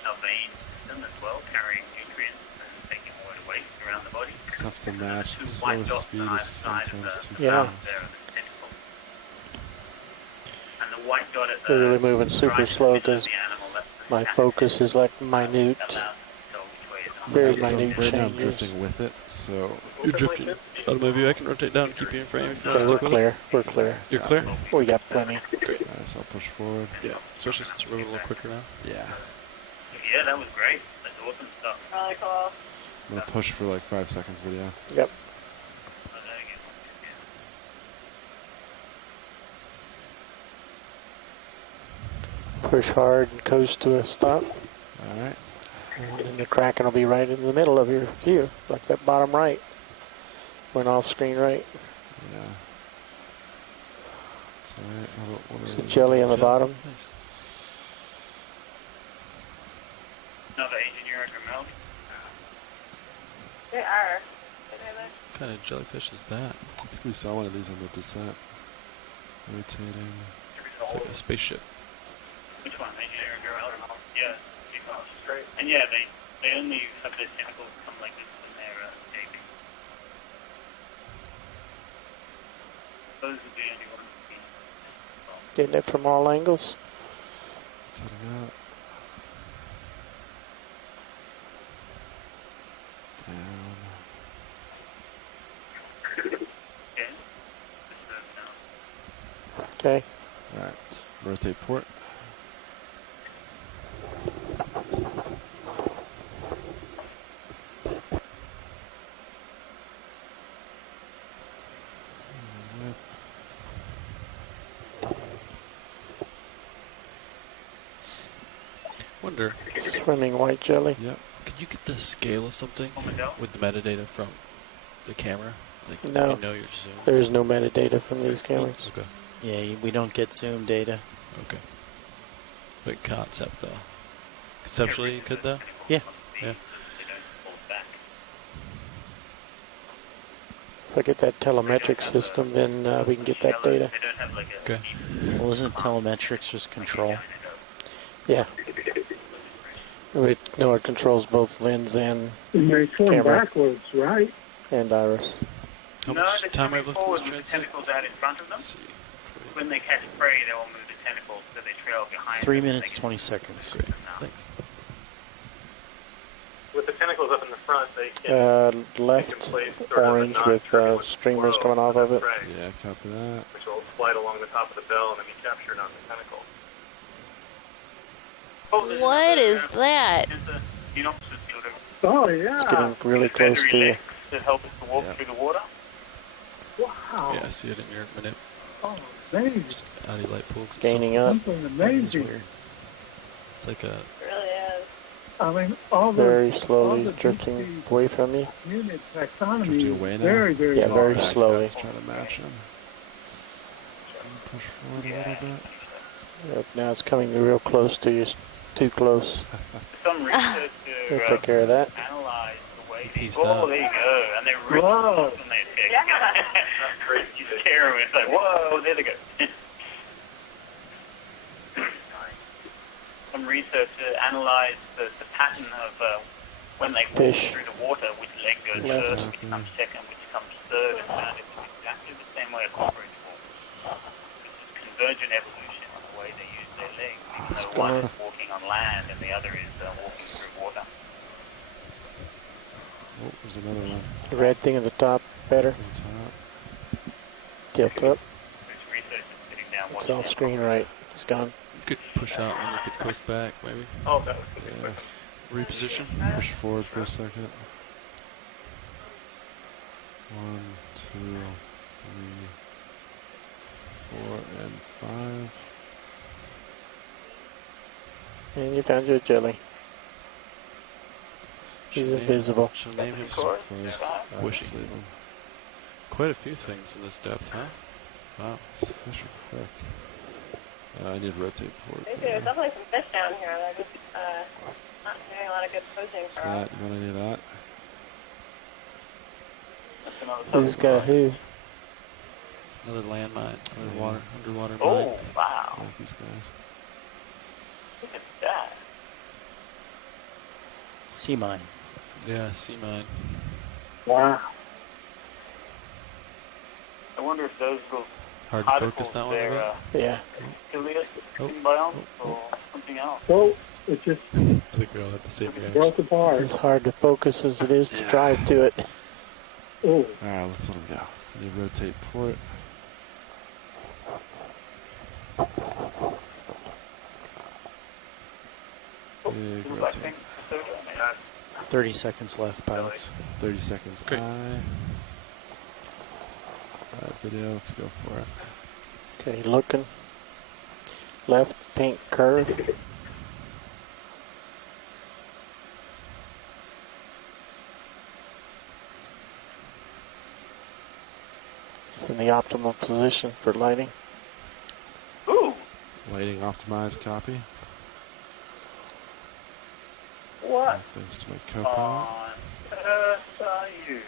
our vein system as well, carrying nutrients and taking all the waste around the body. It's tough to match. The Two white slowest dots speed on is either side of sometimes the too Yeah. fast. there are the tentacles. And the white dot at the We're really moving super slow because my focus is like minute, very minute Right now I'm changes. drifting with it, so. You're drifting. Oh, maybe I can rotate down and keep you in frame if you Okay, want we're to. clear. We're clear. You're clear? We got plenty. Great. Nice, I'll push forward. Yeah, especially since we're a little quicker now. Yeah. Yeah, that was great. That's awesome stuff. Really cool. I'm gonna push for like 5 seconds video. Yep. Push hard and coast to a stop. Alright. And then the Kraken will be right in the middle of your view, like that bottom right. Went off screen right. Yeah. It's alright. It's a jelly on the bottom. Nice. another engineering remote. They are. What kind of jellyfish is that? I think we saw one of these on the descent. Rotating. It's like a spaceship. Which one? Engineering remote? Yeah. Great. And yeah, they only have their tentacles come like this when they're big. Those would be the only ones. Getting it from all angles. Setting up. Down. Okay. All right. Rotate port. Wonder. Swimming white jelly. Yep. Could you get the scale of something with the metadata from the camera? Like, No. You know your zoom. There's no metadata from these cameras. Okay. Yeah, we don't get zoom data. Okay. But concept though. Conceptually, you could though. Yeah. Yeah. If I get that telemetric system, then we can get that data. Okay. Well, isn't telemetrics just control? Yeah. We know it controls both lens and And they swim camera backwards, right? and iris. How No, much they're time coming have forward left in with this the transit? tentacles out in front of them. When they catch prey, they will move the tentacles so they trail behind 3 them. minutes, 20 seconds. Thanks. With the tentacles up in the front, they can Left place sort of a orange with non-turbulent streamers flow coming off of it. prey, Yeah, copy that. which will slide along the top of the bell and then be captured on the tentacle. What is that? Oh, yeah. It's getting really close to you. To help us to walk through the water. Wow. Yeah, I see it in your minute. Oh, amazing. Just out of light pool. Gaining up. Something amazing. It's like a. It really is. I mean, all the Very all slowly the drifting away from you. unit taxonomy Drifting is away now. very, very Yeah, very large. slowly. Trying to match him. Push forward a little bit. Yep, now it's coming real close to you. Too close. Some researchers We'll take care of that. analyze the way Pieced oh, out. there you go. And they're really Whoa. close when they pick. You scare them. It's like, whoa, there they go. Some researchers analyze the pattern of when they walk Fish. through the water, which leg goes Left. first, which comes second, which comes third, and found it was exactly the same way a corporate walks. It's convergent evolution in the way they use their legs, even though one is walking on land and the other is walking through water. Oh, there's another one. The red thing at the top, better. On top. Tilt up. This researcher sitting down It's watching off it. screen right. It's gone. You could push out and look at coast back, maybe. Oh, that was Yeah. Reposition. Push forward for a second. 1, 2, 3, 4, and 5. And you found your jelly. He's Should name- invisible. Should name him Close. Wishy. Let's leave him. Quite a few things in this depth, huh? Wow. Fish are quick. I need rotate port. They do. There's definitely some fish down here. They're just not doing a lot of good posing So for us. that, you want any of that? Who's got who? Another landmine. Another underwater Oh, mine. wow. I like these guys. Look at that. Sea mine. Yeah, sea mine. Wow. I wonder if those little Hard to particles focus that one. there a Yeah. Helios Oh. symbionts or something else. So it just bit. I think we all had the same reaction. broke apart. It's as hard to focus as it is to drive to it. Oh, Alright, let's let him go. Need rotate port. Big Like rotate. things, so, 30 seconds left, pilots. 30 seconds. Great. Alright, video, let's go for it. Okay, looking. Left, pink curve. It's in the optimal position for lighting. ooh, Lighting optimized copy. What Thanks to my co-pilot. on earth are you?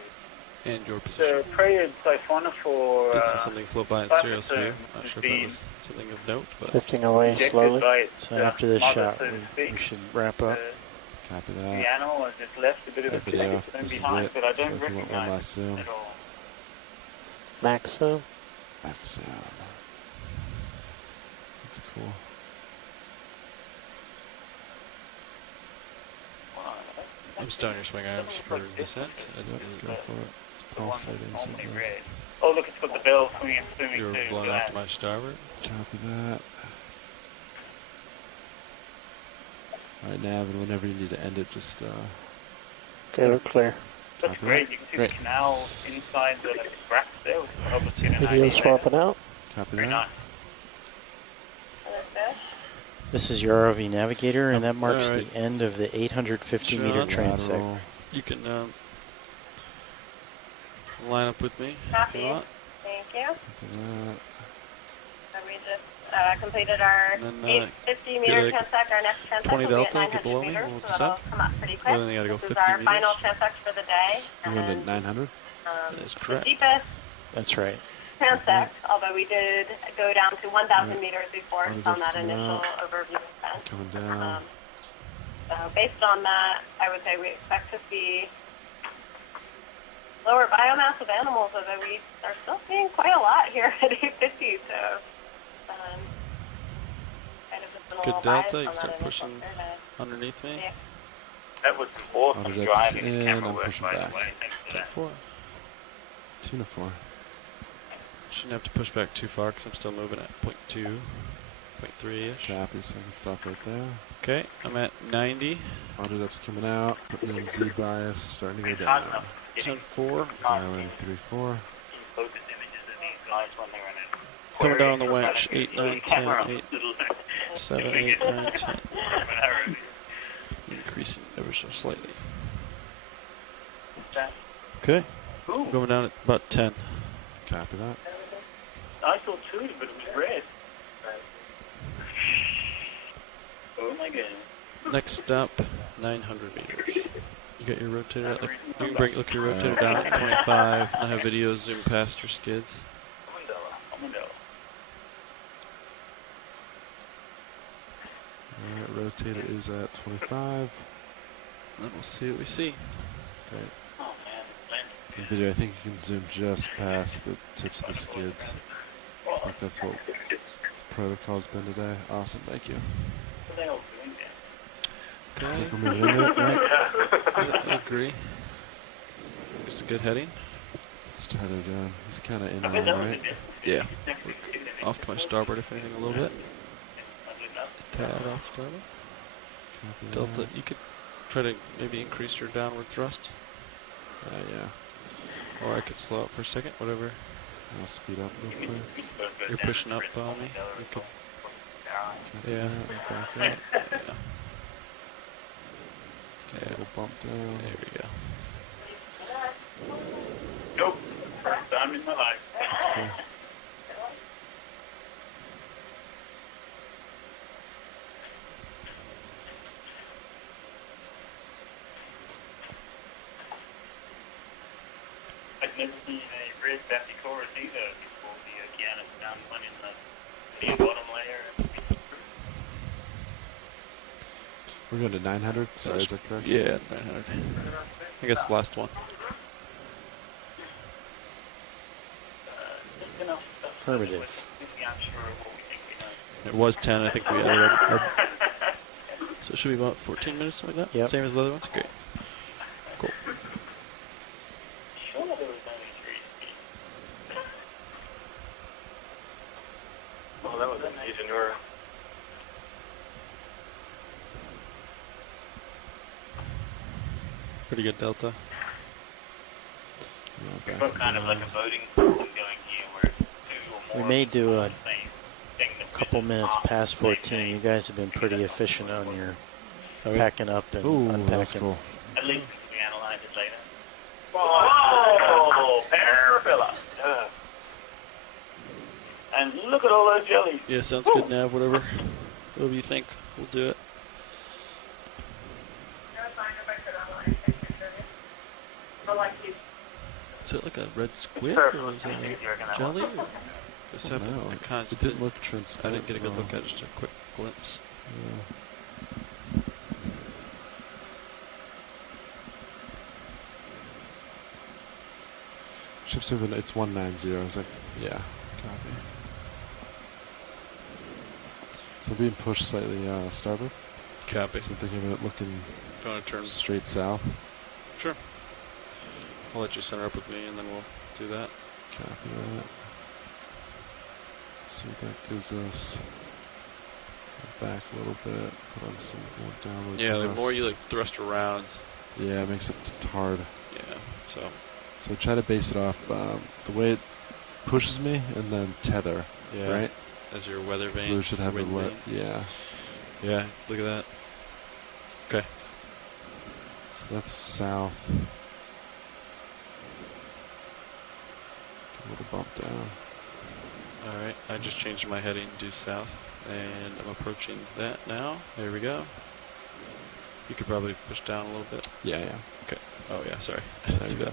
And your position. The Prayed Siphonophore. Did see something float by in serious view. Not sure if that was something of note, but. Drifting away slowly. So after this shot, we should wrap up. Copy The that. animal has just left a bit of a Video. stick This is behind, it. but I So don't if you want one recognize last zoom. it at all. Max zoom. Max zoom. That's cool. I'm starting your swing arms for descent. Go for it. It's pulsating something. Oh, look, it's got the bell swimming You're too. blowing out to my starboard. Copy that. Alright, Nav, and whenever you need to end it, just Okay, we're clear. That's great. You can see the canal inside the cracks there. Which will help us get an Video idea. swapping out. Copy Very that. nice. This is your ROV Navigator, and that marks Alright. the end of the 850-meter Sean? transect. You can line up with me if Copy. you want. Thank you. Copy that. So we just completed our And then, 850-meter get a transect. Our next transect 20 will be at delta, get 900 below me, meters, we'll so descend. that'll come up pretty quick. Well, then you gotta go This 50 is our meters. final transect for the day. You went at 900? That is The correct. deepest That's right. transect, although we did go down to 1,000 meters before I'm on just that coming initial out. overview event. Coming down. So based on that, I would say we expect to see lower biomass of animals, although we are still seeing quite a lot here at 850. So kind of just been a Good little biased delta, you on start that initial pushing survey. underneath me. Yeah. That was some awesome Auto driving in, and camera I'm work, pushing by back. the way. Thanks for that. 10-4. Tuna 4. Shouldn't have to push back too far because I'm still moving at 0.2, 0.3-ish. Copy, so I can stop right there. Okay, I'm at 90. Auto depth's coming out. Putting in Z bias, starting to go It's hard down. enough getting 10-4. Dialing 3-4. focus images of these guys when they're in it. Coming down the winch. 8, 9, 10, Camera. 8, 7, 8, 9, 10. Increasing ever so slightly. Okay, Ooh. going down at about 10. Copy that. I saw two, but it was red. Oh my goodness. Next stop, 900 meters. You got your rotator, you can bring, look your rotator down at 25. I have videos zoom past your skids. Alright, rotator is at 25. And we'll see what we see. Great. In video, I think you can zoom just past the tips of the skids. I think that's what protocol's been today. Awesome, thank you. Looks like we're moving into it, right? I agree. It's a good heading. It's Tyler down. He's kind of in on, right? Yeah. Off to my starboard, if anything, a little bit. Tad off starboard. Copy Delta, that. you could try to maybe increase your downward thrust. Yeah. Or I could slow up for a second, whatever. I'll speed up real quick. You're pushing up on me. You could, yeah. Back Yeah. up. Okay. Little bump down. There we go. Nope. First time in my life. That's cool. I've never seen a red Bassichorus either before the Okeanos down one in the bottom layer. We're going to 900? Sorry, is that correct? Yeah, 900. I think that's the last one. Affirmative. It was 10, I think we added up. So it should be about 14 minutes, something like that? Yep. Same as the other ones? Great. Cool. Sure, there was only 3 speeds. Well, that was amazing. You were Pretty good delta. We've got kind of like a voting system going here where 2 or more We may do a same thing that couple minutes past 14. You guys have been pretty efficient on your packing up and unpacking. Cool. at least we can analyze it later. Oh, parabilla. And look at all those jellies. Yeah, sounds good, Nav. Whatever you think, we'll do it. Was it like a red squid or was it a jelly? Or just happened No, I kind it didn't look transparent. I didn't get a good look at it, just a quick glimpse. Yeah. Ship Symphony, it's 190. I was like, yeah, copy. So being pushed slightly starboard. Copy. So I'm thinking of it looking turn straight south. Sure. I'll let you center up with me and then we'll do that. Copy that. See what that gives us. Back a little bit. Put on some more downward. Yeah, the thrust. more you like thrust around. Yeah, it makes it hard. Yeah. So try to base it off the way it pushes me, and then tether. Yeah. Right. As your weather vane. So we should have a wet. Yeah. Yeah. Look at that. Okay. So that's south. A little bump down. Alright, I just changed my heading due south, and I'm approaching that now. There we go. You could probably push down a little bit. Yeah. Okay. Oh yeah, sorry. There we go.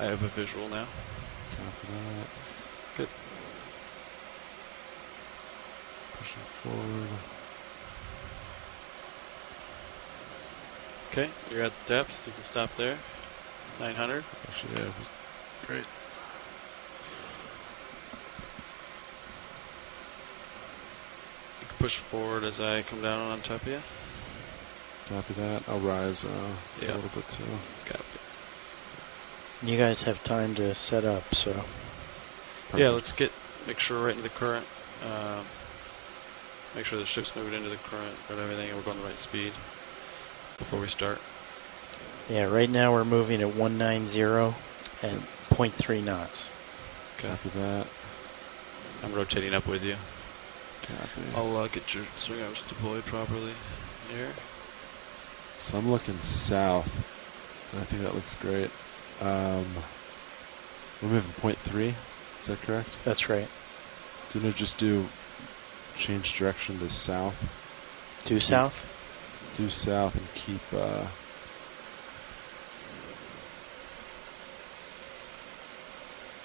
I have a visual now. Copy that. Good. Pushing forward. Okay, you're at the depth. You can stop there. 900. Actually, yeah, it was great. You can push forward as I come down on top of you. Copy that. I'll rise a little bit too. Copy. You guys have time to set up, so. Perfect. Yeah, let's make sure we're right into the current. Make sure the ship's moving into the current, got everything, and we're going the right speed before we start. Yeah, right now we're moving at 190 and 0.3 knots. Copy that. I'm rotating up with you. Copy. I'll get your swing arms deployed properly here. So I'm looking south. I think that looks great. We're moving 0.3. Is that correct? That's right. Didn't it just change direction to south? Due south? Due south and keep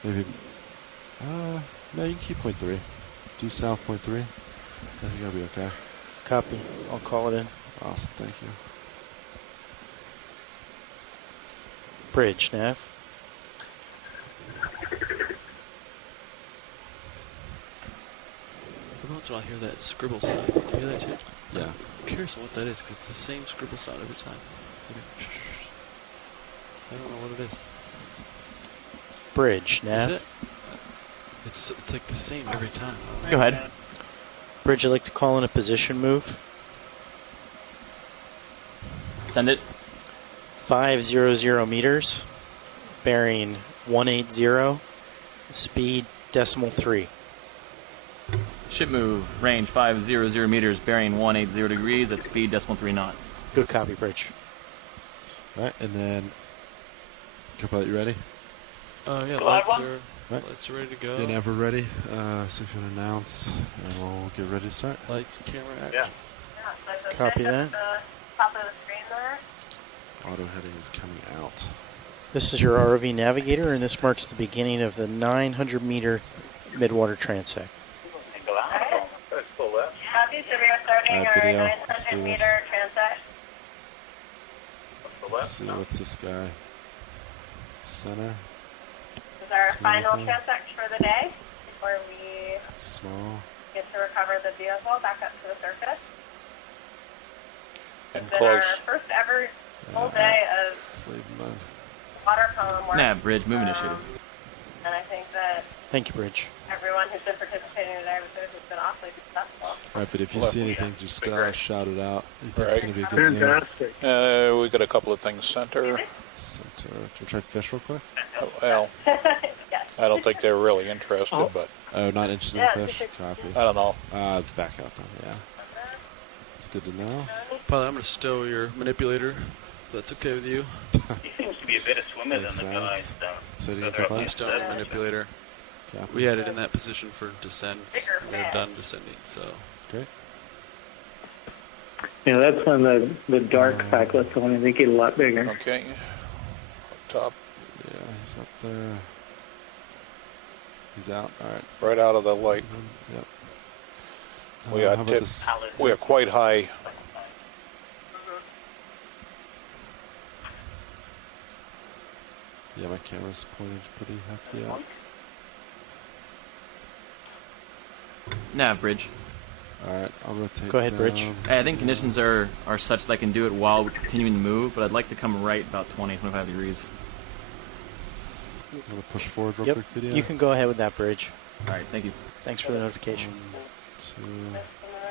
maybe no, you can keep 0.3. Due south 0.3. I think I'll be okay. Copy. I'll call it in. Awesome, thank you. Bridge, Nav. Every once in a while I hear that scribble sound. Do you hear that too? Yeah. I'm curious what that is, because it's the same scribble sound every time. I don't know what it is. Bridge, Nav. Is it? It's like the same every time. Go ahead. Bridge, I'd like to call in a position move. Send it. 500 meters, bearing 180, speed 3. Ship move, range 500 meters, bearing 180 degrees at speed 3 knots. Good copy, Bridge. All right, and then, co-pilot, you ready? Yeah, lights are ready to go. Then ever ready. So if you want to announce, and we'll get ready to start. Lights, camera, action. Yeah. Copy that. Top of the screen there. Auto heading is coming out. This is your ROV navigator, and this marks the beginning of the 900-meter midwater transect. Copy, so we are starting our video. 900-meter transect. Let's see, what's this guy? Center. This is our final Small. transect for the day before we get to recover the vehicle back up to the surface. And It's been our close. first ever full day of water column work. Nav, bridge, move initiative. And I think that Thank you, Bridge. everyone who's been participating today has been awfully successful. All right, but if you see anything, just shout it out. You think it's Right. going to be a good Fantastic. We got a couple of things center. Center. We'll try fish real quick. Well, I don't think they're really interested, but Oh, not interested in fish? Copy. I don't know. Back out then, yeah. It's good to know. Pilot, I'm going to stow your manipulator. If that's okay with you. He seems to be a better swimmer than the guys. So do you further up come the Stow your manipulator. Copy. We had it in that position for descent. We're done descending, so. Great. Yeah, that's when the dark cyclists will want to make it a lot bigger. Okay. top. Yeah, he's up there. He's out. All right. Right out of the light. Yep. We are we are quite high. Yeah, my camera's pointed pretty hefty out. Nav bridge. Alright, I'll rotate. Go ahead, down. Bridge. Hey, I think conditions are such that I can do it while we're continuing to move, but I'd like to come right about 20-25 degrees. I'm going to push forward real Yep. quick, video. You can go ahead with that, Bridge. Alright, thank you. Thanks for the notification.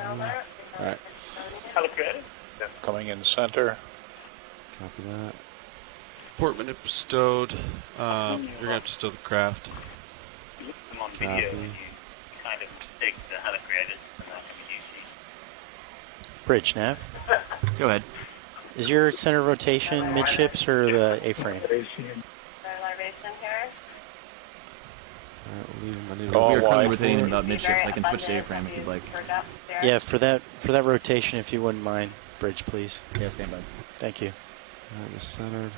1, 2, alright. Coming in center. Copy that. Port manip stowed. You're going to have to stow the craft. Come on video, you kind of take the helicopter. Bridge, Nav. Go ahead. Is your center rotation midships or the A-frame? We are currently rotating about midships. I can switch to A-frame if you'd like. Yeah, for that rotation, if you wouldn't mind, Bridge, please. Yeah, stand by. Thank you. Alright, we're centered.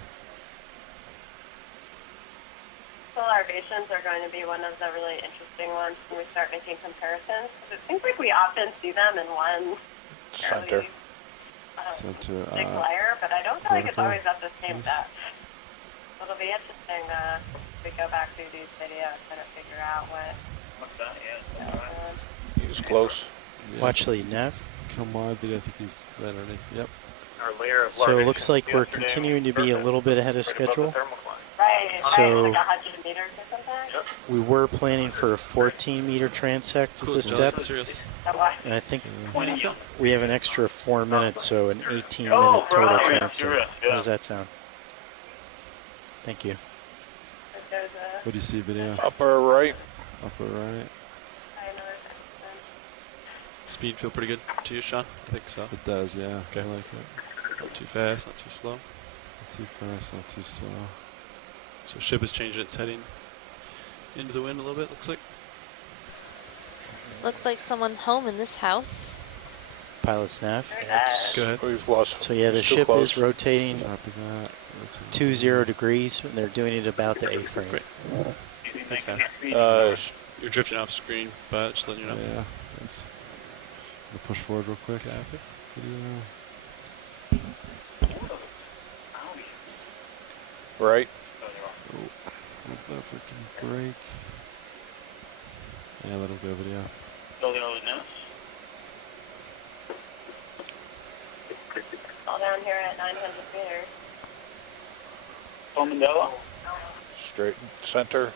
Larvations are going to be one of the really interesting ones when we start making comparisons. It seems like we often see them in one Center. Big layer, but I don't feel like it's always at the same depth. So it'll be interesting if we go back through these videos and figure out what's that. Yeah. He's close. Yeah. Watch lead, Nav. Come wide, but I think he's right underneath. Yep. Our layer of So it looks like we're continuing to be a little bit ahead of schedule. Right, So like 100 meters or something? Yep. we were planning for a 14-meter transect at this depth. And I think we have an extra 4 minutes, so an 18-minute total transect. How does that sound? Thank you. What do you see, video? Upper right. Upper right. Speed feel pretty good to you, Sean? I think so. It does, yeah. Okay. I like it. Not too fast, not too slow. Not too fast, not too slow. So ship is changing its heading into the wind a little bit, looks like. Looks like someone's home in this house. Pilot's nav. Go ahead. We've lost. So yeah, the ship is rotating Copy that. 20 degrees, and they're doing it about the A-frame. Great. Thanks, Sam. You're drifting off screen, but just letting you know. Yeah, thanks. I'm gonna push forward real quick. Video. Right. Oh, hope that freaking break. Yeah, let him go, video. Building all the notes. All down here at 900 meters. Mandela. Straight center.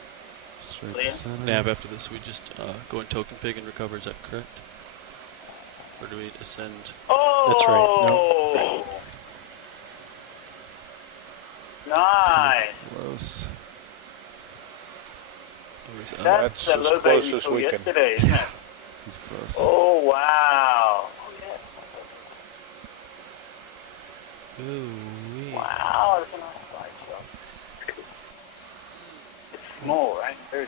Straight center. Nav, after this, we just go in tow config and recover. Is that correct? Or do we ascend? Oh! That's right. No. Nice. Close. That's as close as we can. He's close. Oh, wow. Ooh, wow, that's a nice slide shot. It's small, right? Very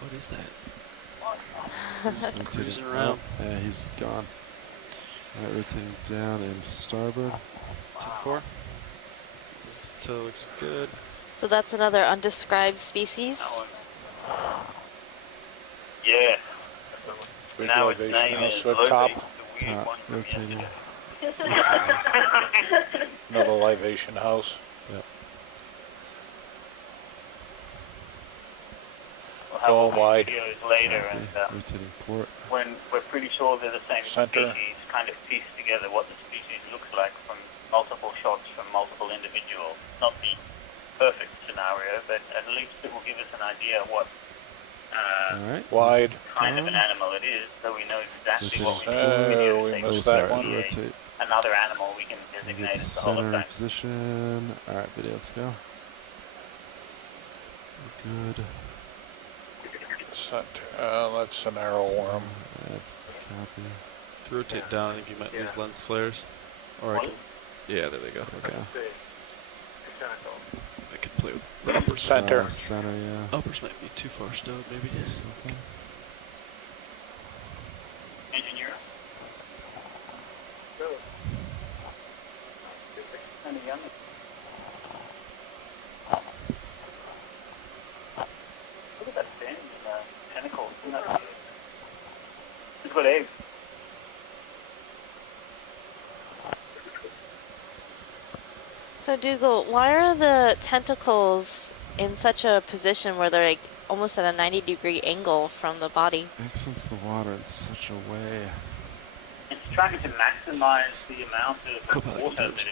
what is that? Rotating around. Yeah, he's gone. Alright, rotating down and starboard. 10-4. So it looks good. So that's another undescribed species. Yeah. Big Now its elevation name house is at Lobe, top. the weird one from Rotating. Another libation house. Yep. We'll have all wide. videos later, and Rotating port. when we're pretty sure they're the same Center. species, kind of piece together what the species looks like from multiple shots from multiple individuals. Not the perfect scenario, but at least it will give us an idea what Wide. kind of an animal it is, so we know exactly what we We missed that one. Rotate. another animal we can designate as the Center holotype. position. Alright, video, let's go. Good. Center. That's an arrow worm. Copy. If you rotate down, I think you might lose lens flares. Or I can. Yeah, there they go. Okay. I could play with the uppers. Center. Center, yeah. Uppers might be too far stowed, maybe. Something. Engineer. yummy. Look at that fin, tentacles. Isn't that weird? It's got eggs. So Dougal, why are the tentacles in such a position where they're like almost at a 90-degree angle from the body? Accents the water in such a way. It's trying to maximize the amount of water that it's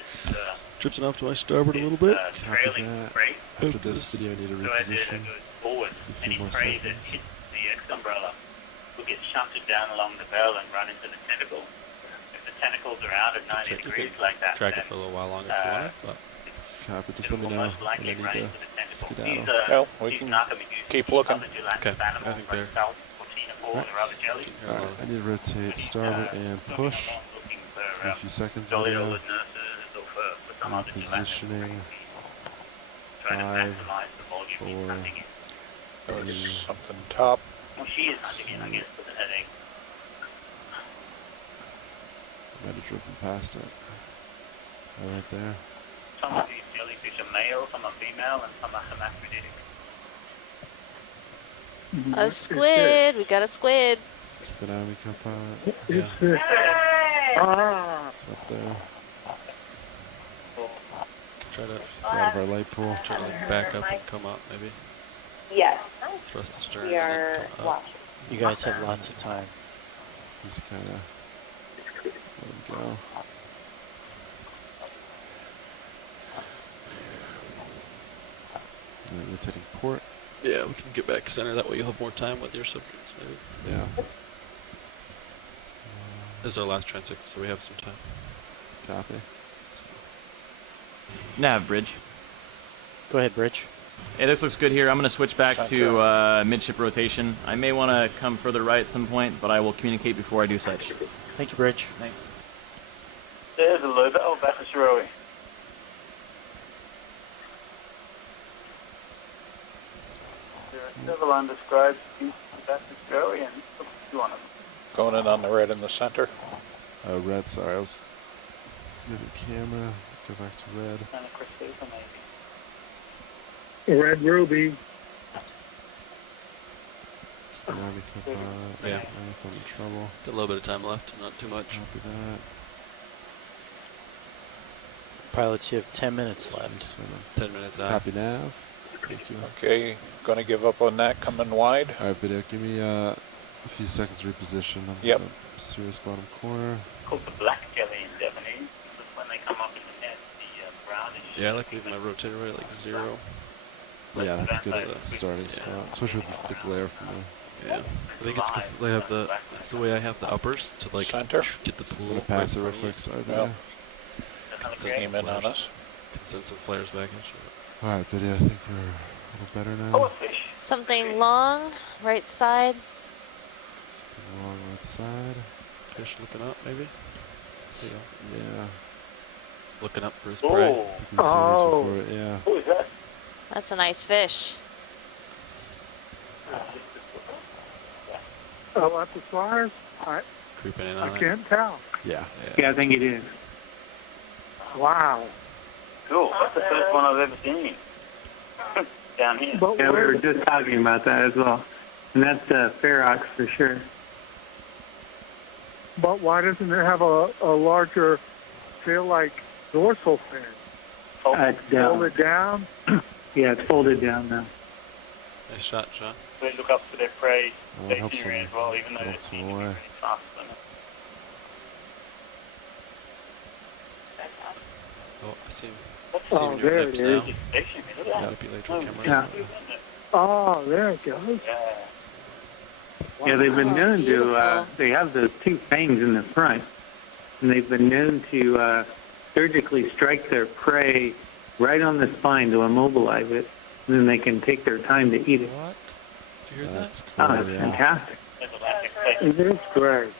drifting off to my starboard a little bit. trailing prey. After this video, I need a So as it reposition. goes forward, A few any more prey that seconds. hits the X umbrella will get shunted down along the bell and run into the tentacle. If the tentacles are out at 90 degrees like that, Track it for a little while longer if you want it, but Copy, just let me know when I need to skedaddle. Well, we can keep looking. okay. I think they're Alright, I need to rotate starboard and push. For a few seconds now. Positioning. 5, 4, There's something top. Well, she is hunting it, I guess, with a headache. I might have driven past it. Oh, right there. Some of these jellyfish are male, some are female, and some are hermaphroditic. A squid! We got a squid. Keep an eye on me, Copilot. Ah. It's up there. try to It's out of our light pool. try to like back up and come up maybe. Yes. Thrust the stern. We and are then come up. watching. You guys have lots of time. He's kind of let him go. And then rotating port. Yeah, we can get back center. That way you'll have more time with your subjects, maybe. Yeah. This is our last transect, so we have some time. Copy. Nav bridge. Go ahead, Bridge. Hey, this looks good here. I'm going to switch back to midship rotation. I may want to come further right at some point, but I will communicate before I do such. Thank you, Bridge. Thanks. There's a low bell, Bathurst-Rowie. There are several undescribed species of Bathurst-Rowie, and two on them. Going in on the red in the center. Red, sorry. I was moving camera. Go back to red. And a crustacean, maybe. Red ruby. Keep an eye on me, Copilot. Yeah. If I'm in trouble. Got a little bit of time left, not too much. Copy that. Pilots, you have 10 minutes left. 10 minutes out. Copy nav. Thank you. Okay, gonna give up on that coming wide. Alright, video. Give me a few seconds to reposition. I'm Yep. in the serious bottom corner. Called the black jelly in Japanese. This is when they come up in the net, the brownish. Yeah, I like leaving my rotator right at like 0. Yeah, that's a good starting spot, especially with the glare from the. Yeah, I think it's because they have the. It's the way I have the uppers to like Center. get the pool. I'm gonna pass it real quick. Sorry, Well, video. came in on us. Can send some flares back and shit. Alright, video. I think we're a little better now. Oh, a fish. Something long, right side. Something along that side. Fish looking up, maybe. Yeah. Looking up for his prey. Oh. You can see this before, yeah. Who is that? That's a nice fish. Oh, at the stars? Creeping in on I it. can't tell. Yeah. Yeah, I think it is. Wow. Cool. That's the first one I've ever seen. Down here. But Yeah, we where, were just talking about that as well. And that's Ferox for sure. but why doesn't it have a larger, feel like dorsal fin? It's down. Fold it down? Yeah, it's folded down now. Nice shot, Sean. They look up for their prey Oh, it helps stationary them as well, even though they bounce seem to be away. pretty fast. Oh, I see him. Oh, Seeing your there lips it now. is. Stationary, look at that. Manipulate your camera. Yeah. Oh, there it goes. Yeah. Yeah, they've been known to, beautiful. they have those two fangs in the front, and they've been known to surgically strike their prey right on the spine to immobilize it, and then they can take their time to eat it. What? Did you hear That's that? cool, Oh, that's yeah. fantastic. There's a lactic plate. It is great.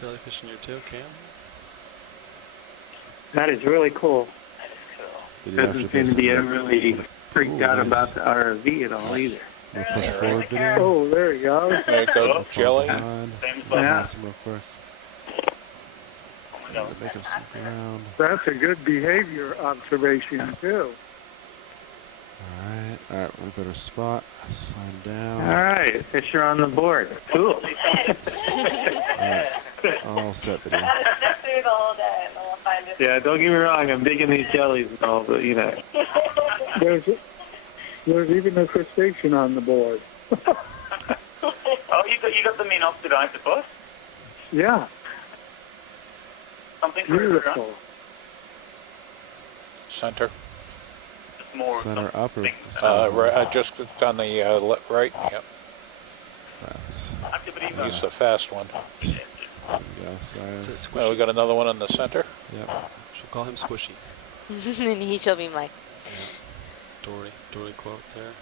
Jellyfish in your tail cam? That is really cool. That is cool. Video Doesn't after seem to be this, really freaked Ooh, out nice. about the RV at all either. We'll push forward video. Oh, there you go. There you go, jelly. On. Yeah. Pass them real quick. Make up some ground. That's a good behavior observation, too. All right, we better spot. Slam down. All right, fish are on the board. Cool. All right, all set, video. Just through the whole day, and then we'll find it. Yeah, don't get me wrong. I'm digging these jellies and all, but you know. There's even a crustacean on the board. Oh, you got them in oxidized octopus? Yeah. Something beautiful. Center. More center up or right, just on the right. Yep. That's. He's the fast one. Yes, Well, we got another one in the center. Yep. She'll call him Squishy. And he shall be Mike. Yeah. Dory quote there.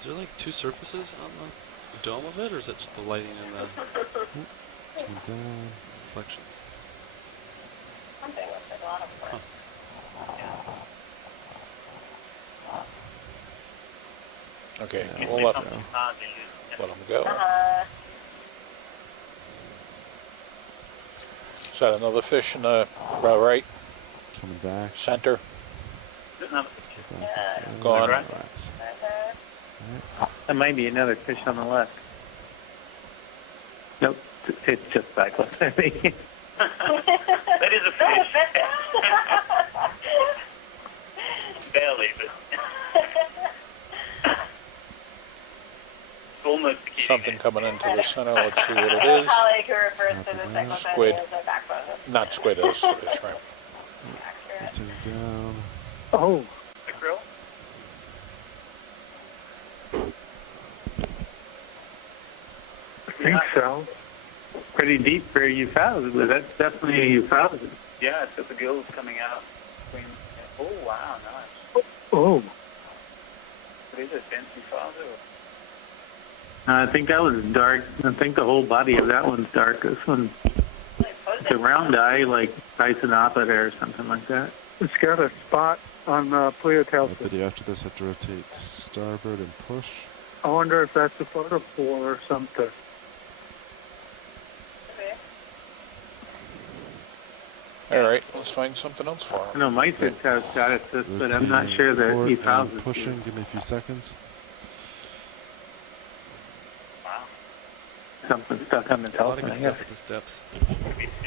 Is there like two surfaces on the dome of it, or is it just the lighting and the reflections? Something with a lot of work. Okay, we'll let them go. Is that another fish in the right? Coming back. Center. Yeah. Gone. That might be another fish on the left. Nope, it's just backless. That is a fish. Barely, but it's almost something coming into the center. Let's see what it is. Squid. Not squid, it's shrimp. Down. Oh. The grill? I think so. Pretty deep for a euphausian, but that's definitely a euphausian. Yeah, it's got the gills coming out. Oh, wow, nice. Oh. What is it, dense euphausian? I think that was dark. I think the whole body of that one's dark. This one, it's a round eye, like Tysonopida or something like that. It's got a spot on Pleotelsis. Video after this, I have to rotate starboard and push. I wonder if that's a photophore or something. All right, let's find something else for him. I know Mysis has got it, but I'm not sure that euphausian. Pushing, give me a few seconds. Something stuck on the telephone, I guess. At this depth.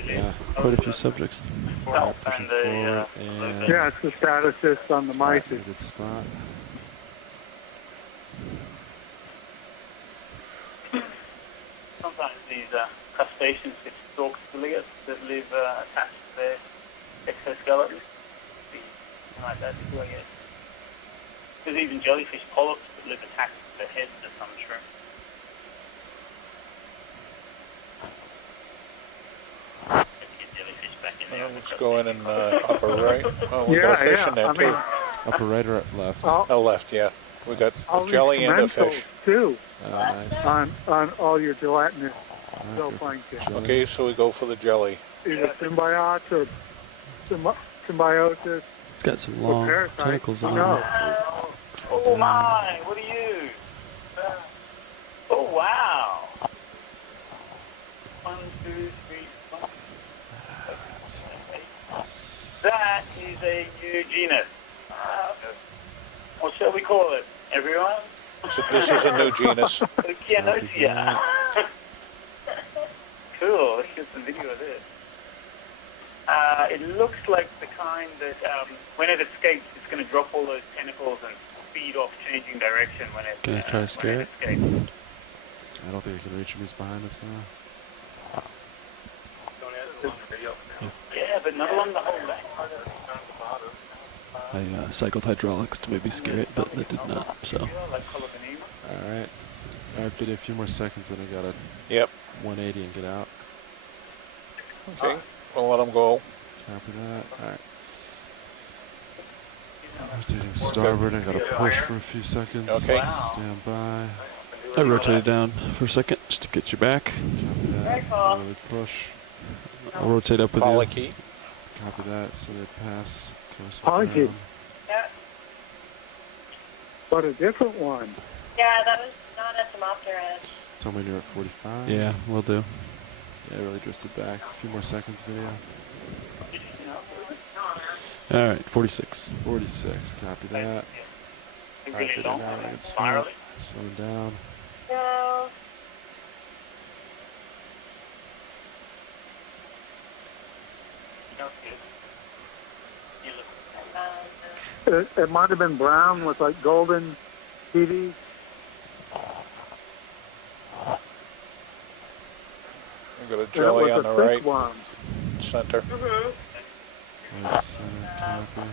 Yeah, quite a few subjects. Pushing forward and yeah, it's the status on the Mysis. Good spot. Sometimes these crustaceans get stalked ciliates that live attached to their exoskeletons. Something like that too, I guess. There's even jellyfish polyps that live attached to their heads of some shrimp. Well, let's go in and upper right. Oh, we got a fish in there too. Upper right or left? Oh, left, yeah. We got a jelly and a fish. Too. Nice. On all your gelatinous zooplankton. Okay, so we go for the jelly. Either symbiotes or symbiosis. It's got some long tentacles on it. Oh my, what are you? Oh wow. 1, 2, 3, 4. That is a new genus. What shall we call it, everyone? So this is a new genus. Okeanos. Cool, let's get some video of this. It looks like the kind that when it escapes, it's going to drop all those tentacles and speed off, changing direction when it Can I try to scare it? I don't think I can reach him. He's behind us now. Yeah, but not along the whole lane. I cycled hydraulics to maybe scare it, but it did not, so. Alright. Alright, did a few more seconds, then I gotta 180 and get out. Okay, we'll let him go. Copy that. Alright. Rotating starboard, I gotta push for a few seconds. Okay. Stand by. I rotated down for a second just to get you back. Copy that. Really push. I'll rotate up with you. Pollocky. Copy that, so they pass. Pollocky. but a different one. Yeah, that was not at Demopteris. Tell me you're at 45. Yeah, we'll do. Yeah, it really drifted back. A few more seconds video. All right, 46. 46, copy that. All right, video now, it's slowing down. No. It might have been brown with like golden TV. We've got a jelly on the right one. center. Right center, copy.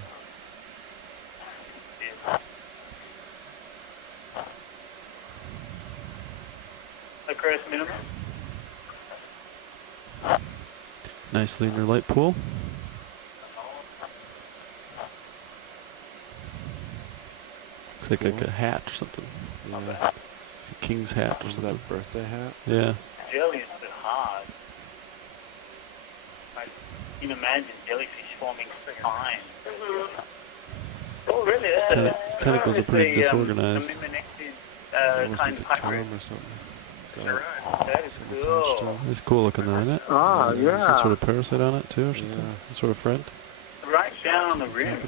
Chris, minimum. Nicely in your light pool. Looks like a hat or something. Yeah. A king's hat or something. That birthday hat? Yeah. Jelly is a bit hard. You can imagine jellyfish forming fine. Oh, really? His tentacles are pretty disorganized. Almost like a comb or something. That is cool. It's cool looking though, isn't it? Ah, Is yeah. some sort of parasite on it too or something? Some sort of friend? Right down on the rim.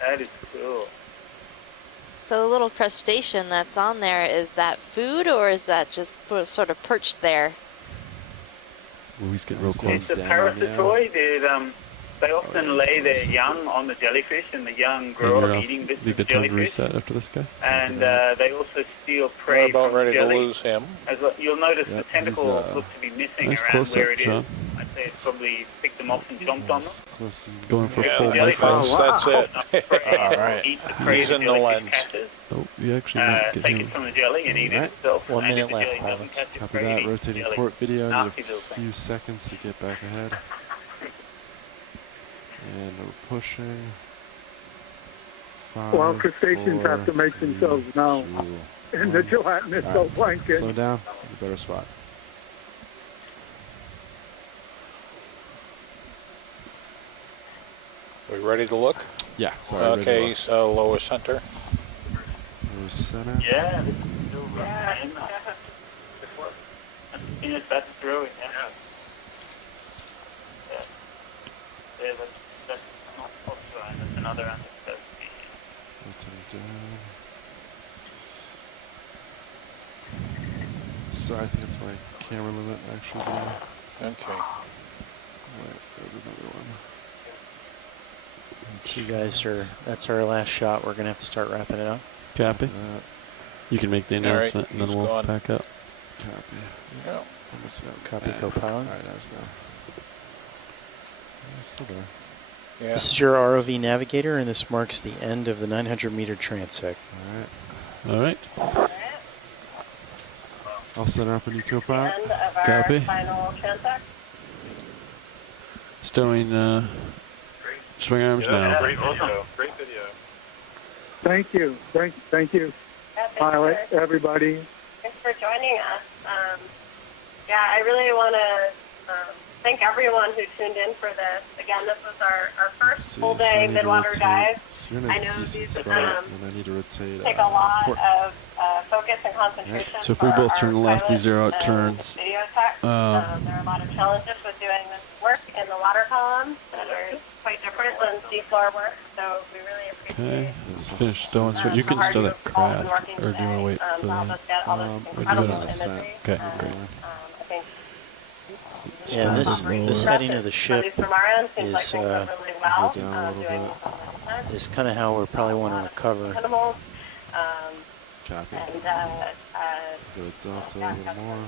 That is cool. So the little crustacean that's on there, is that food or is that just sort of perched there? Ooh, he's getting real close. It's a parasitoid. They often lay their young on the jellyfish, and the young grow up eating bits be a of good time to jellyfish. reset after this guy. And they also steal prey We're about from ready jelly. to lose him. You'll notice the tentacles look to be missing nice around close-up where it is. shot. I'd say it's probably picked them off and jumped on them. Going for Yeah, full that's micro. it. All right. He's in the lens. Oh, you actually might get Take him. it from the jelly and eat it itself. 1 And minute if the left, jelly doesn't pilots. catch it, Copy prey that. eats the Rotating jelly. port video. Need Nasty a little thing. few seconds to get back ahead. And we're pushing. 5, Well, crustaceans have to make themselves known. And the gelatinous blanket. Slow down. It's a better spot. We ready to look? Yeah. Sorry. Okay, so lower center. Lower center. Yeah, this is still right. Yes, that's through it, yeah. Yeah, that's not offline, that's another end. Rotating down. So I think it's my camera limit actually. Okay. Wait, there's another one. So you guys that's our last shot. We're going to have to start wrapping it up. Copy. You can make the announcement right, and then he's we'll gone. pack up. Copy. Yeah. Copy co-pilot. Alright, that was now. Yeah, still there. Yeah. This is your ROV navigator, and this marks the end of the 900-meter transect. Alright. Alright. I'll set up a new co-pilot. End of our Copy. final transect. Stowing swing arms now. Great video. Great video. Thank you. Thank you, pilot, everybody. Thanks for joining us. Yeah, I really want to thank everyone who tuned in for this. Again, this was our first full day midwater dive. So you're in I a know decent these spot, and I need to rotate. take a lot of focus and concentration. So if we both turn left, we zero out turns. Video tech. There are a lot of challenges with doing this work in the water column that are quite different than seafloor work. So we really appreciate Okay. Finish stowing. So you can stow that craft, or do you want to wait for to help the? us get all this Or do incredible it on the imagery. Okay, great. I think Yeah, this heading of the ship from our end seems like is things went really well. down a little Doing bit. is kind of how we're probably want to recover. animals. Copy. And Go to delta a little more.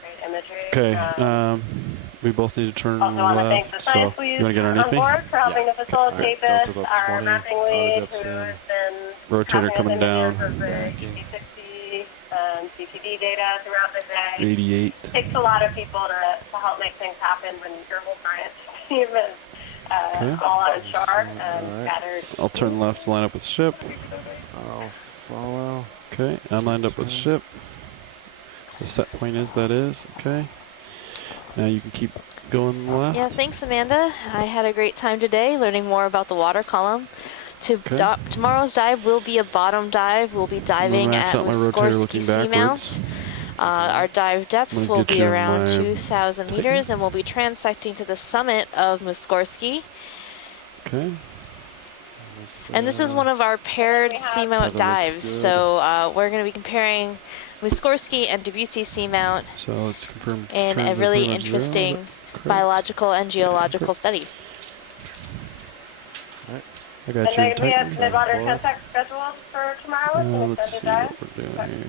great imagery. Okay. We both need to turn Also want to thank the left. So science you leads want to get underneath on me? board for helping to facilitate Alright, this. delta about Our 20, mapping auto lead, depths who in. has been Rotator coming down. of the EC60 CTD data throughout the day. 88. It takes a lot of people to help make things happen when your whole science team is Okay. all on shore and scattered. I'll turn left to line up with ship. I'll follow. Okay, I'm lined up with ship. The set point is that is okay. Now you can keep going left. Yeah, thanks, Amanda. I had a great time today learning more about the water column. Tomorrow's dive will be a bottom dive. We'll be diving at Muskorski Seamount. Our dive depth will be around 2,000 meters, and we'll be transecting to the summit of Muskorski. Okay. And this is one of our paired seamount dives. So we're going to be comparing Muskorski and Debussy Seamount so let's confirm in a really interesting biological and geological study. I got you. And then we have mid-water transect scheduled for tomorrow. Let's see what we're doing here.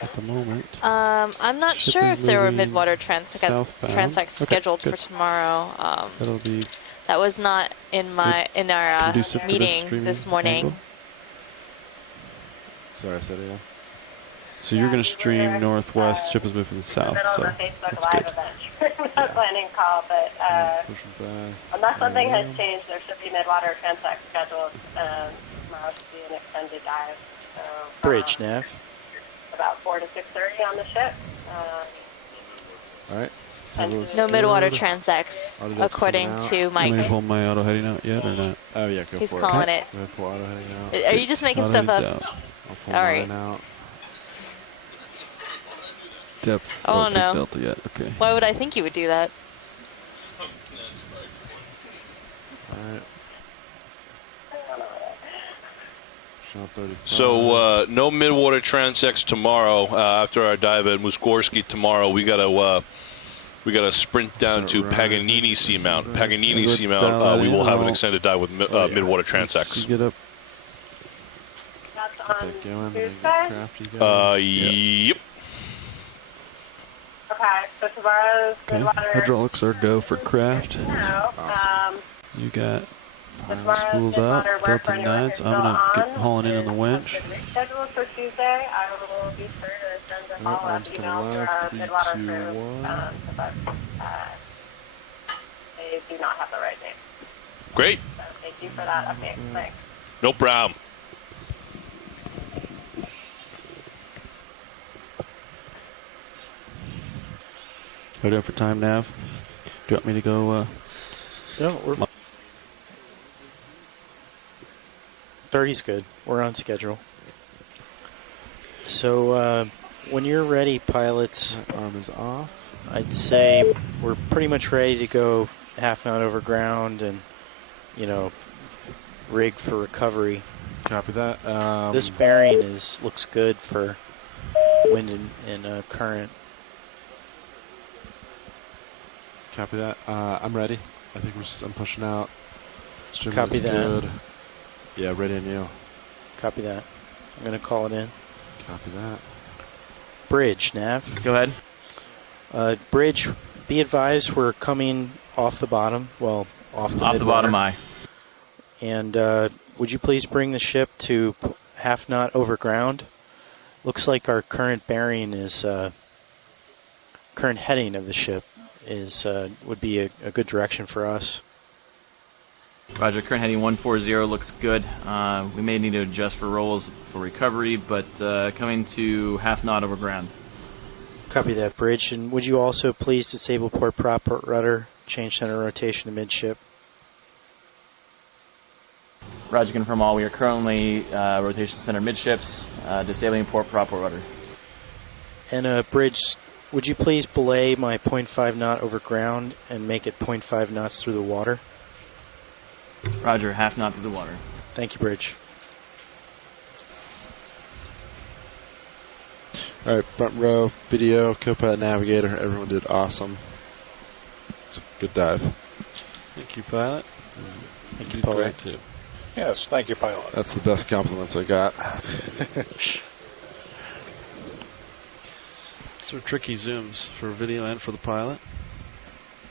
At the moment. I'm not sure if there were mid-water transects scheduled for tomorrow. That'll be. That was not in our meeting this morning. Angle. Sorry, I said it. Yeah. So you're going to stream northwest. Ship is moving south. So that's good. Without planning call, but unless something has changed, there should be mid-water transect scheduled. Tomorrow should be an extended dive. So Bridge, Nav. About 4 to 6:30 on the ship. All right. No mid-water transects, according to Mike. Can I pull my auto heading out yet or not? Oh yeah, go He's for it. calling it. Pull auto heading out. Are you just making stuff up? I'll pull all right. Out. Depth. Oh no. Delta yet. Okay. Why would I think you would do that? All right. So no mid-water transects tomorrow. After our dive at Muskorski tomorrow, we gotta sprint down to Paganini Seamount. Paganini Seamount, we will have an extended dive with mid-water transects. Get up. That's on Tuesday? Yep. Okay, so tomorrow's mid-water. Hydraulics are go for craft. You got spooled up, Delta 9s. I'm going to get hauling in on the winch. Scheduled for Tuesday. I will be sure to send a follow-up email to our mid-water crew. But they do not have the right name. Great. So thank you for that update. Thanks. No problem. How are we doing for time, Nav? Do you want me to go? No, we're 30's good. We're on schedule. So when you're ready, pilots, that arm is off. I'd say we're pretty much ready to go half knot over ground and, rig for recovery. Copy that. This bearing looks good for wind and current. Copy that. I'm ready. I think I'm pushing out. Stream Copy that. Good. Yeah, ready on you. Copy that. I'm going to call it in. Copy that. Bridge, Nav. Go ahead. Bridge, be advised we're coming off the bottom. Well, off the bottom eye. And would you please bring the ship to half knot over ground? Looks like our current bearing is, current heading of the ship would be a good direction for us. Roger, current heading 140 looks good. We may need to adjust for rolls for recovery, but coming to half knot over ground. Copy that, Bridge. And would you also please disable port prop rudder, change center rotation to midship? Roger, confirm all. We are currently rotation center midships, disabling port prop rudder. And Bridge, would you please belay my 0.5 knot over ground and make it 0.5 knots through the water? Roger, half knot through the water. Thank you, Bridge. All right, front row, video, co-pilot, navigator. Everyone did awesome. It's a good dive. Thank you, pilot. Thank you, pilot. Great too. Yes, thank you, pilot. That's the best compliments I got. So tricky zooms for video and for the pilot.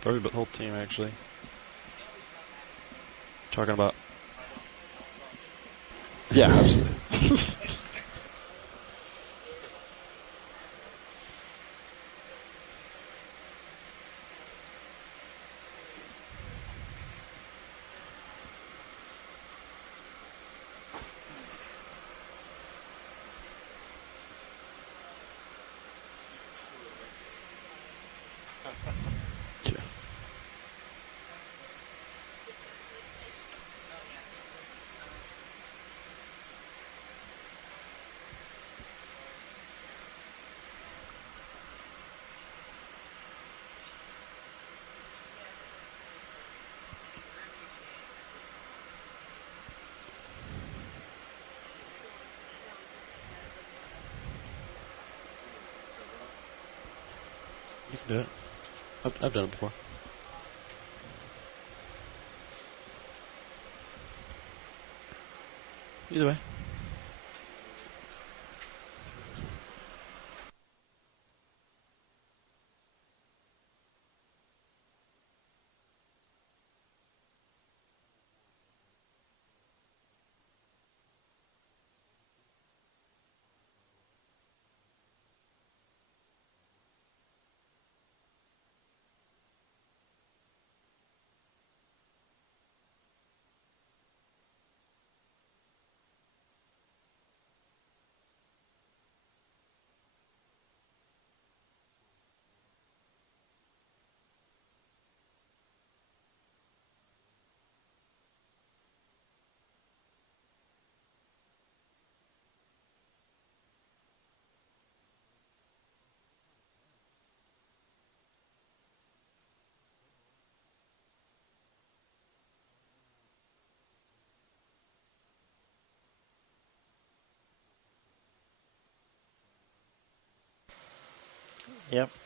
For the whole team, actually. Talking about. Yeah, absolutely. Yeah. I've done it before. Either way. Yep.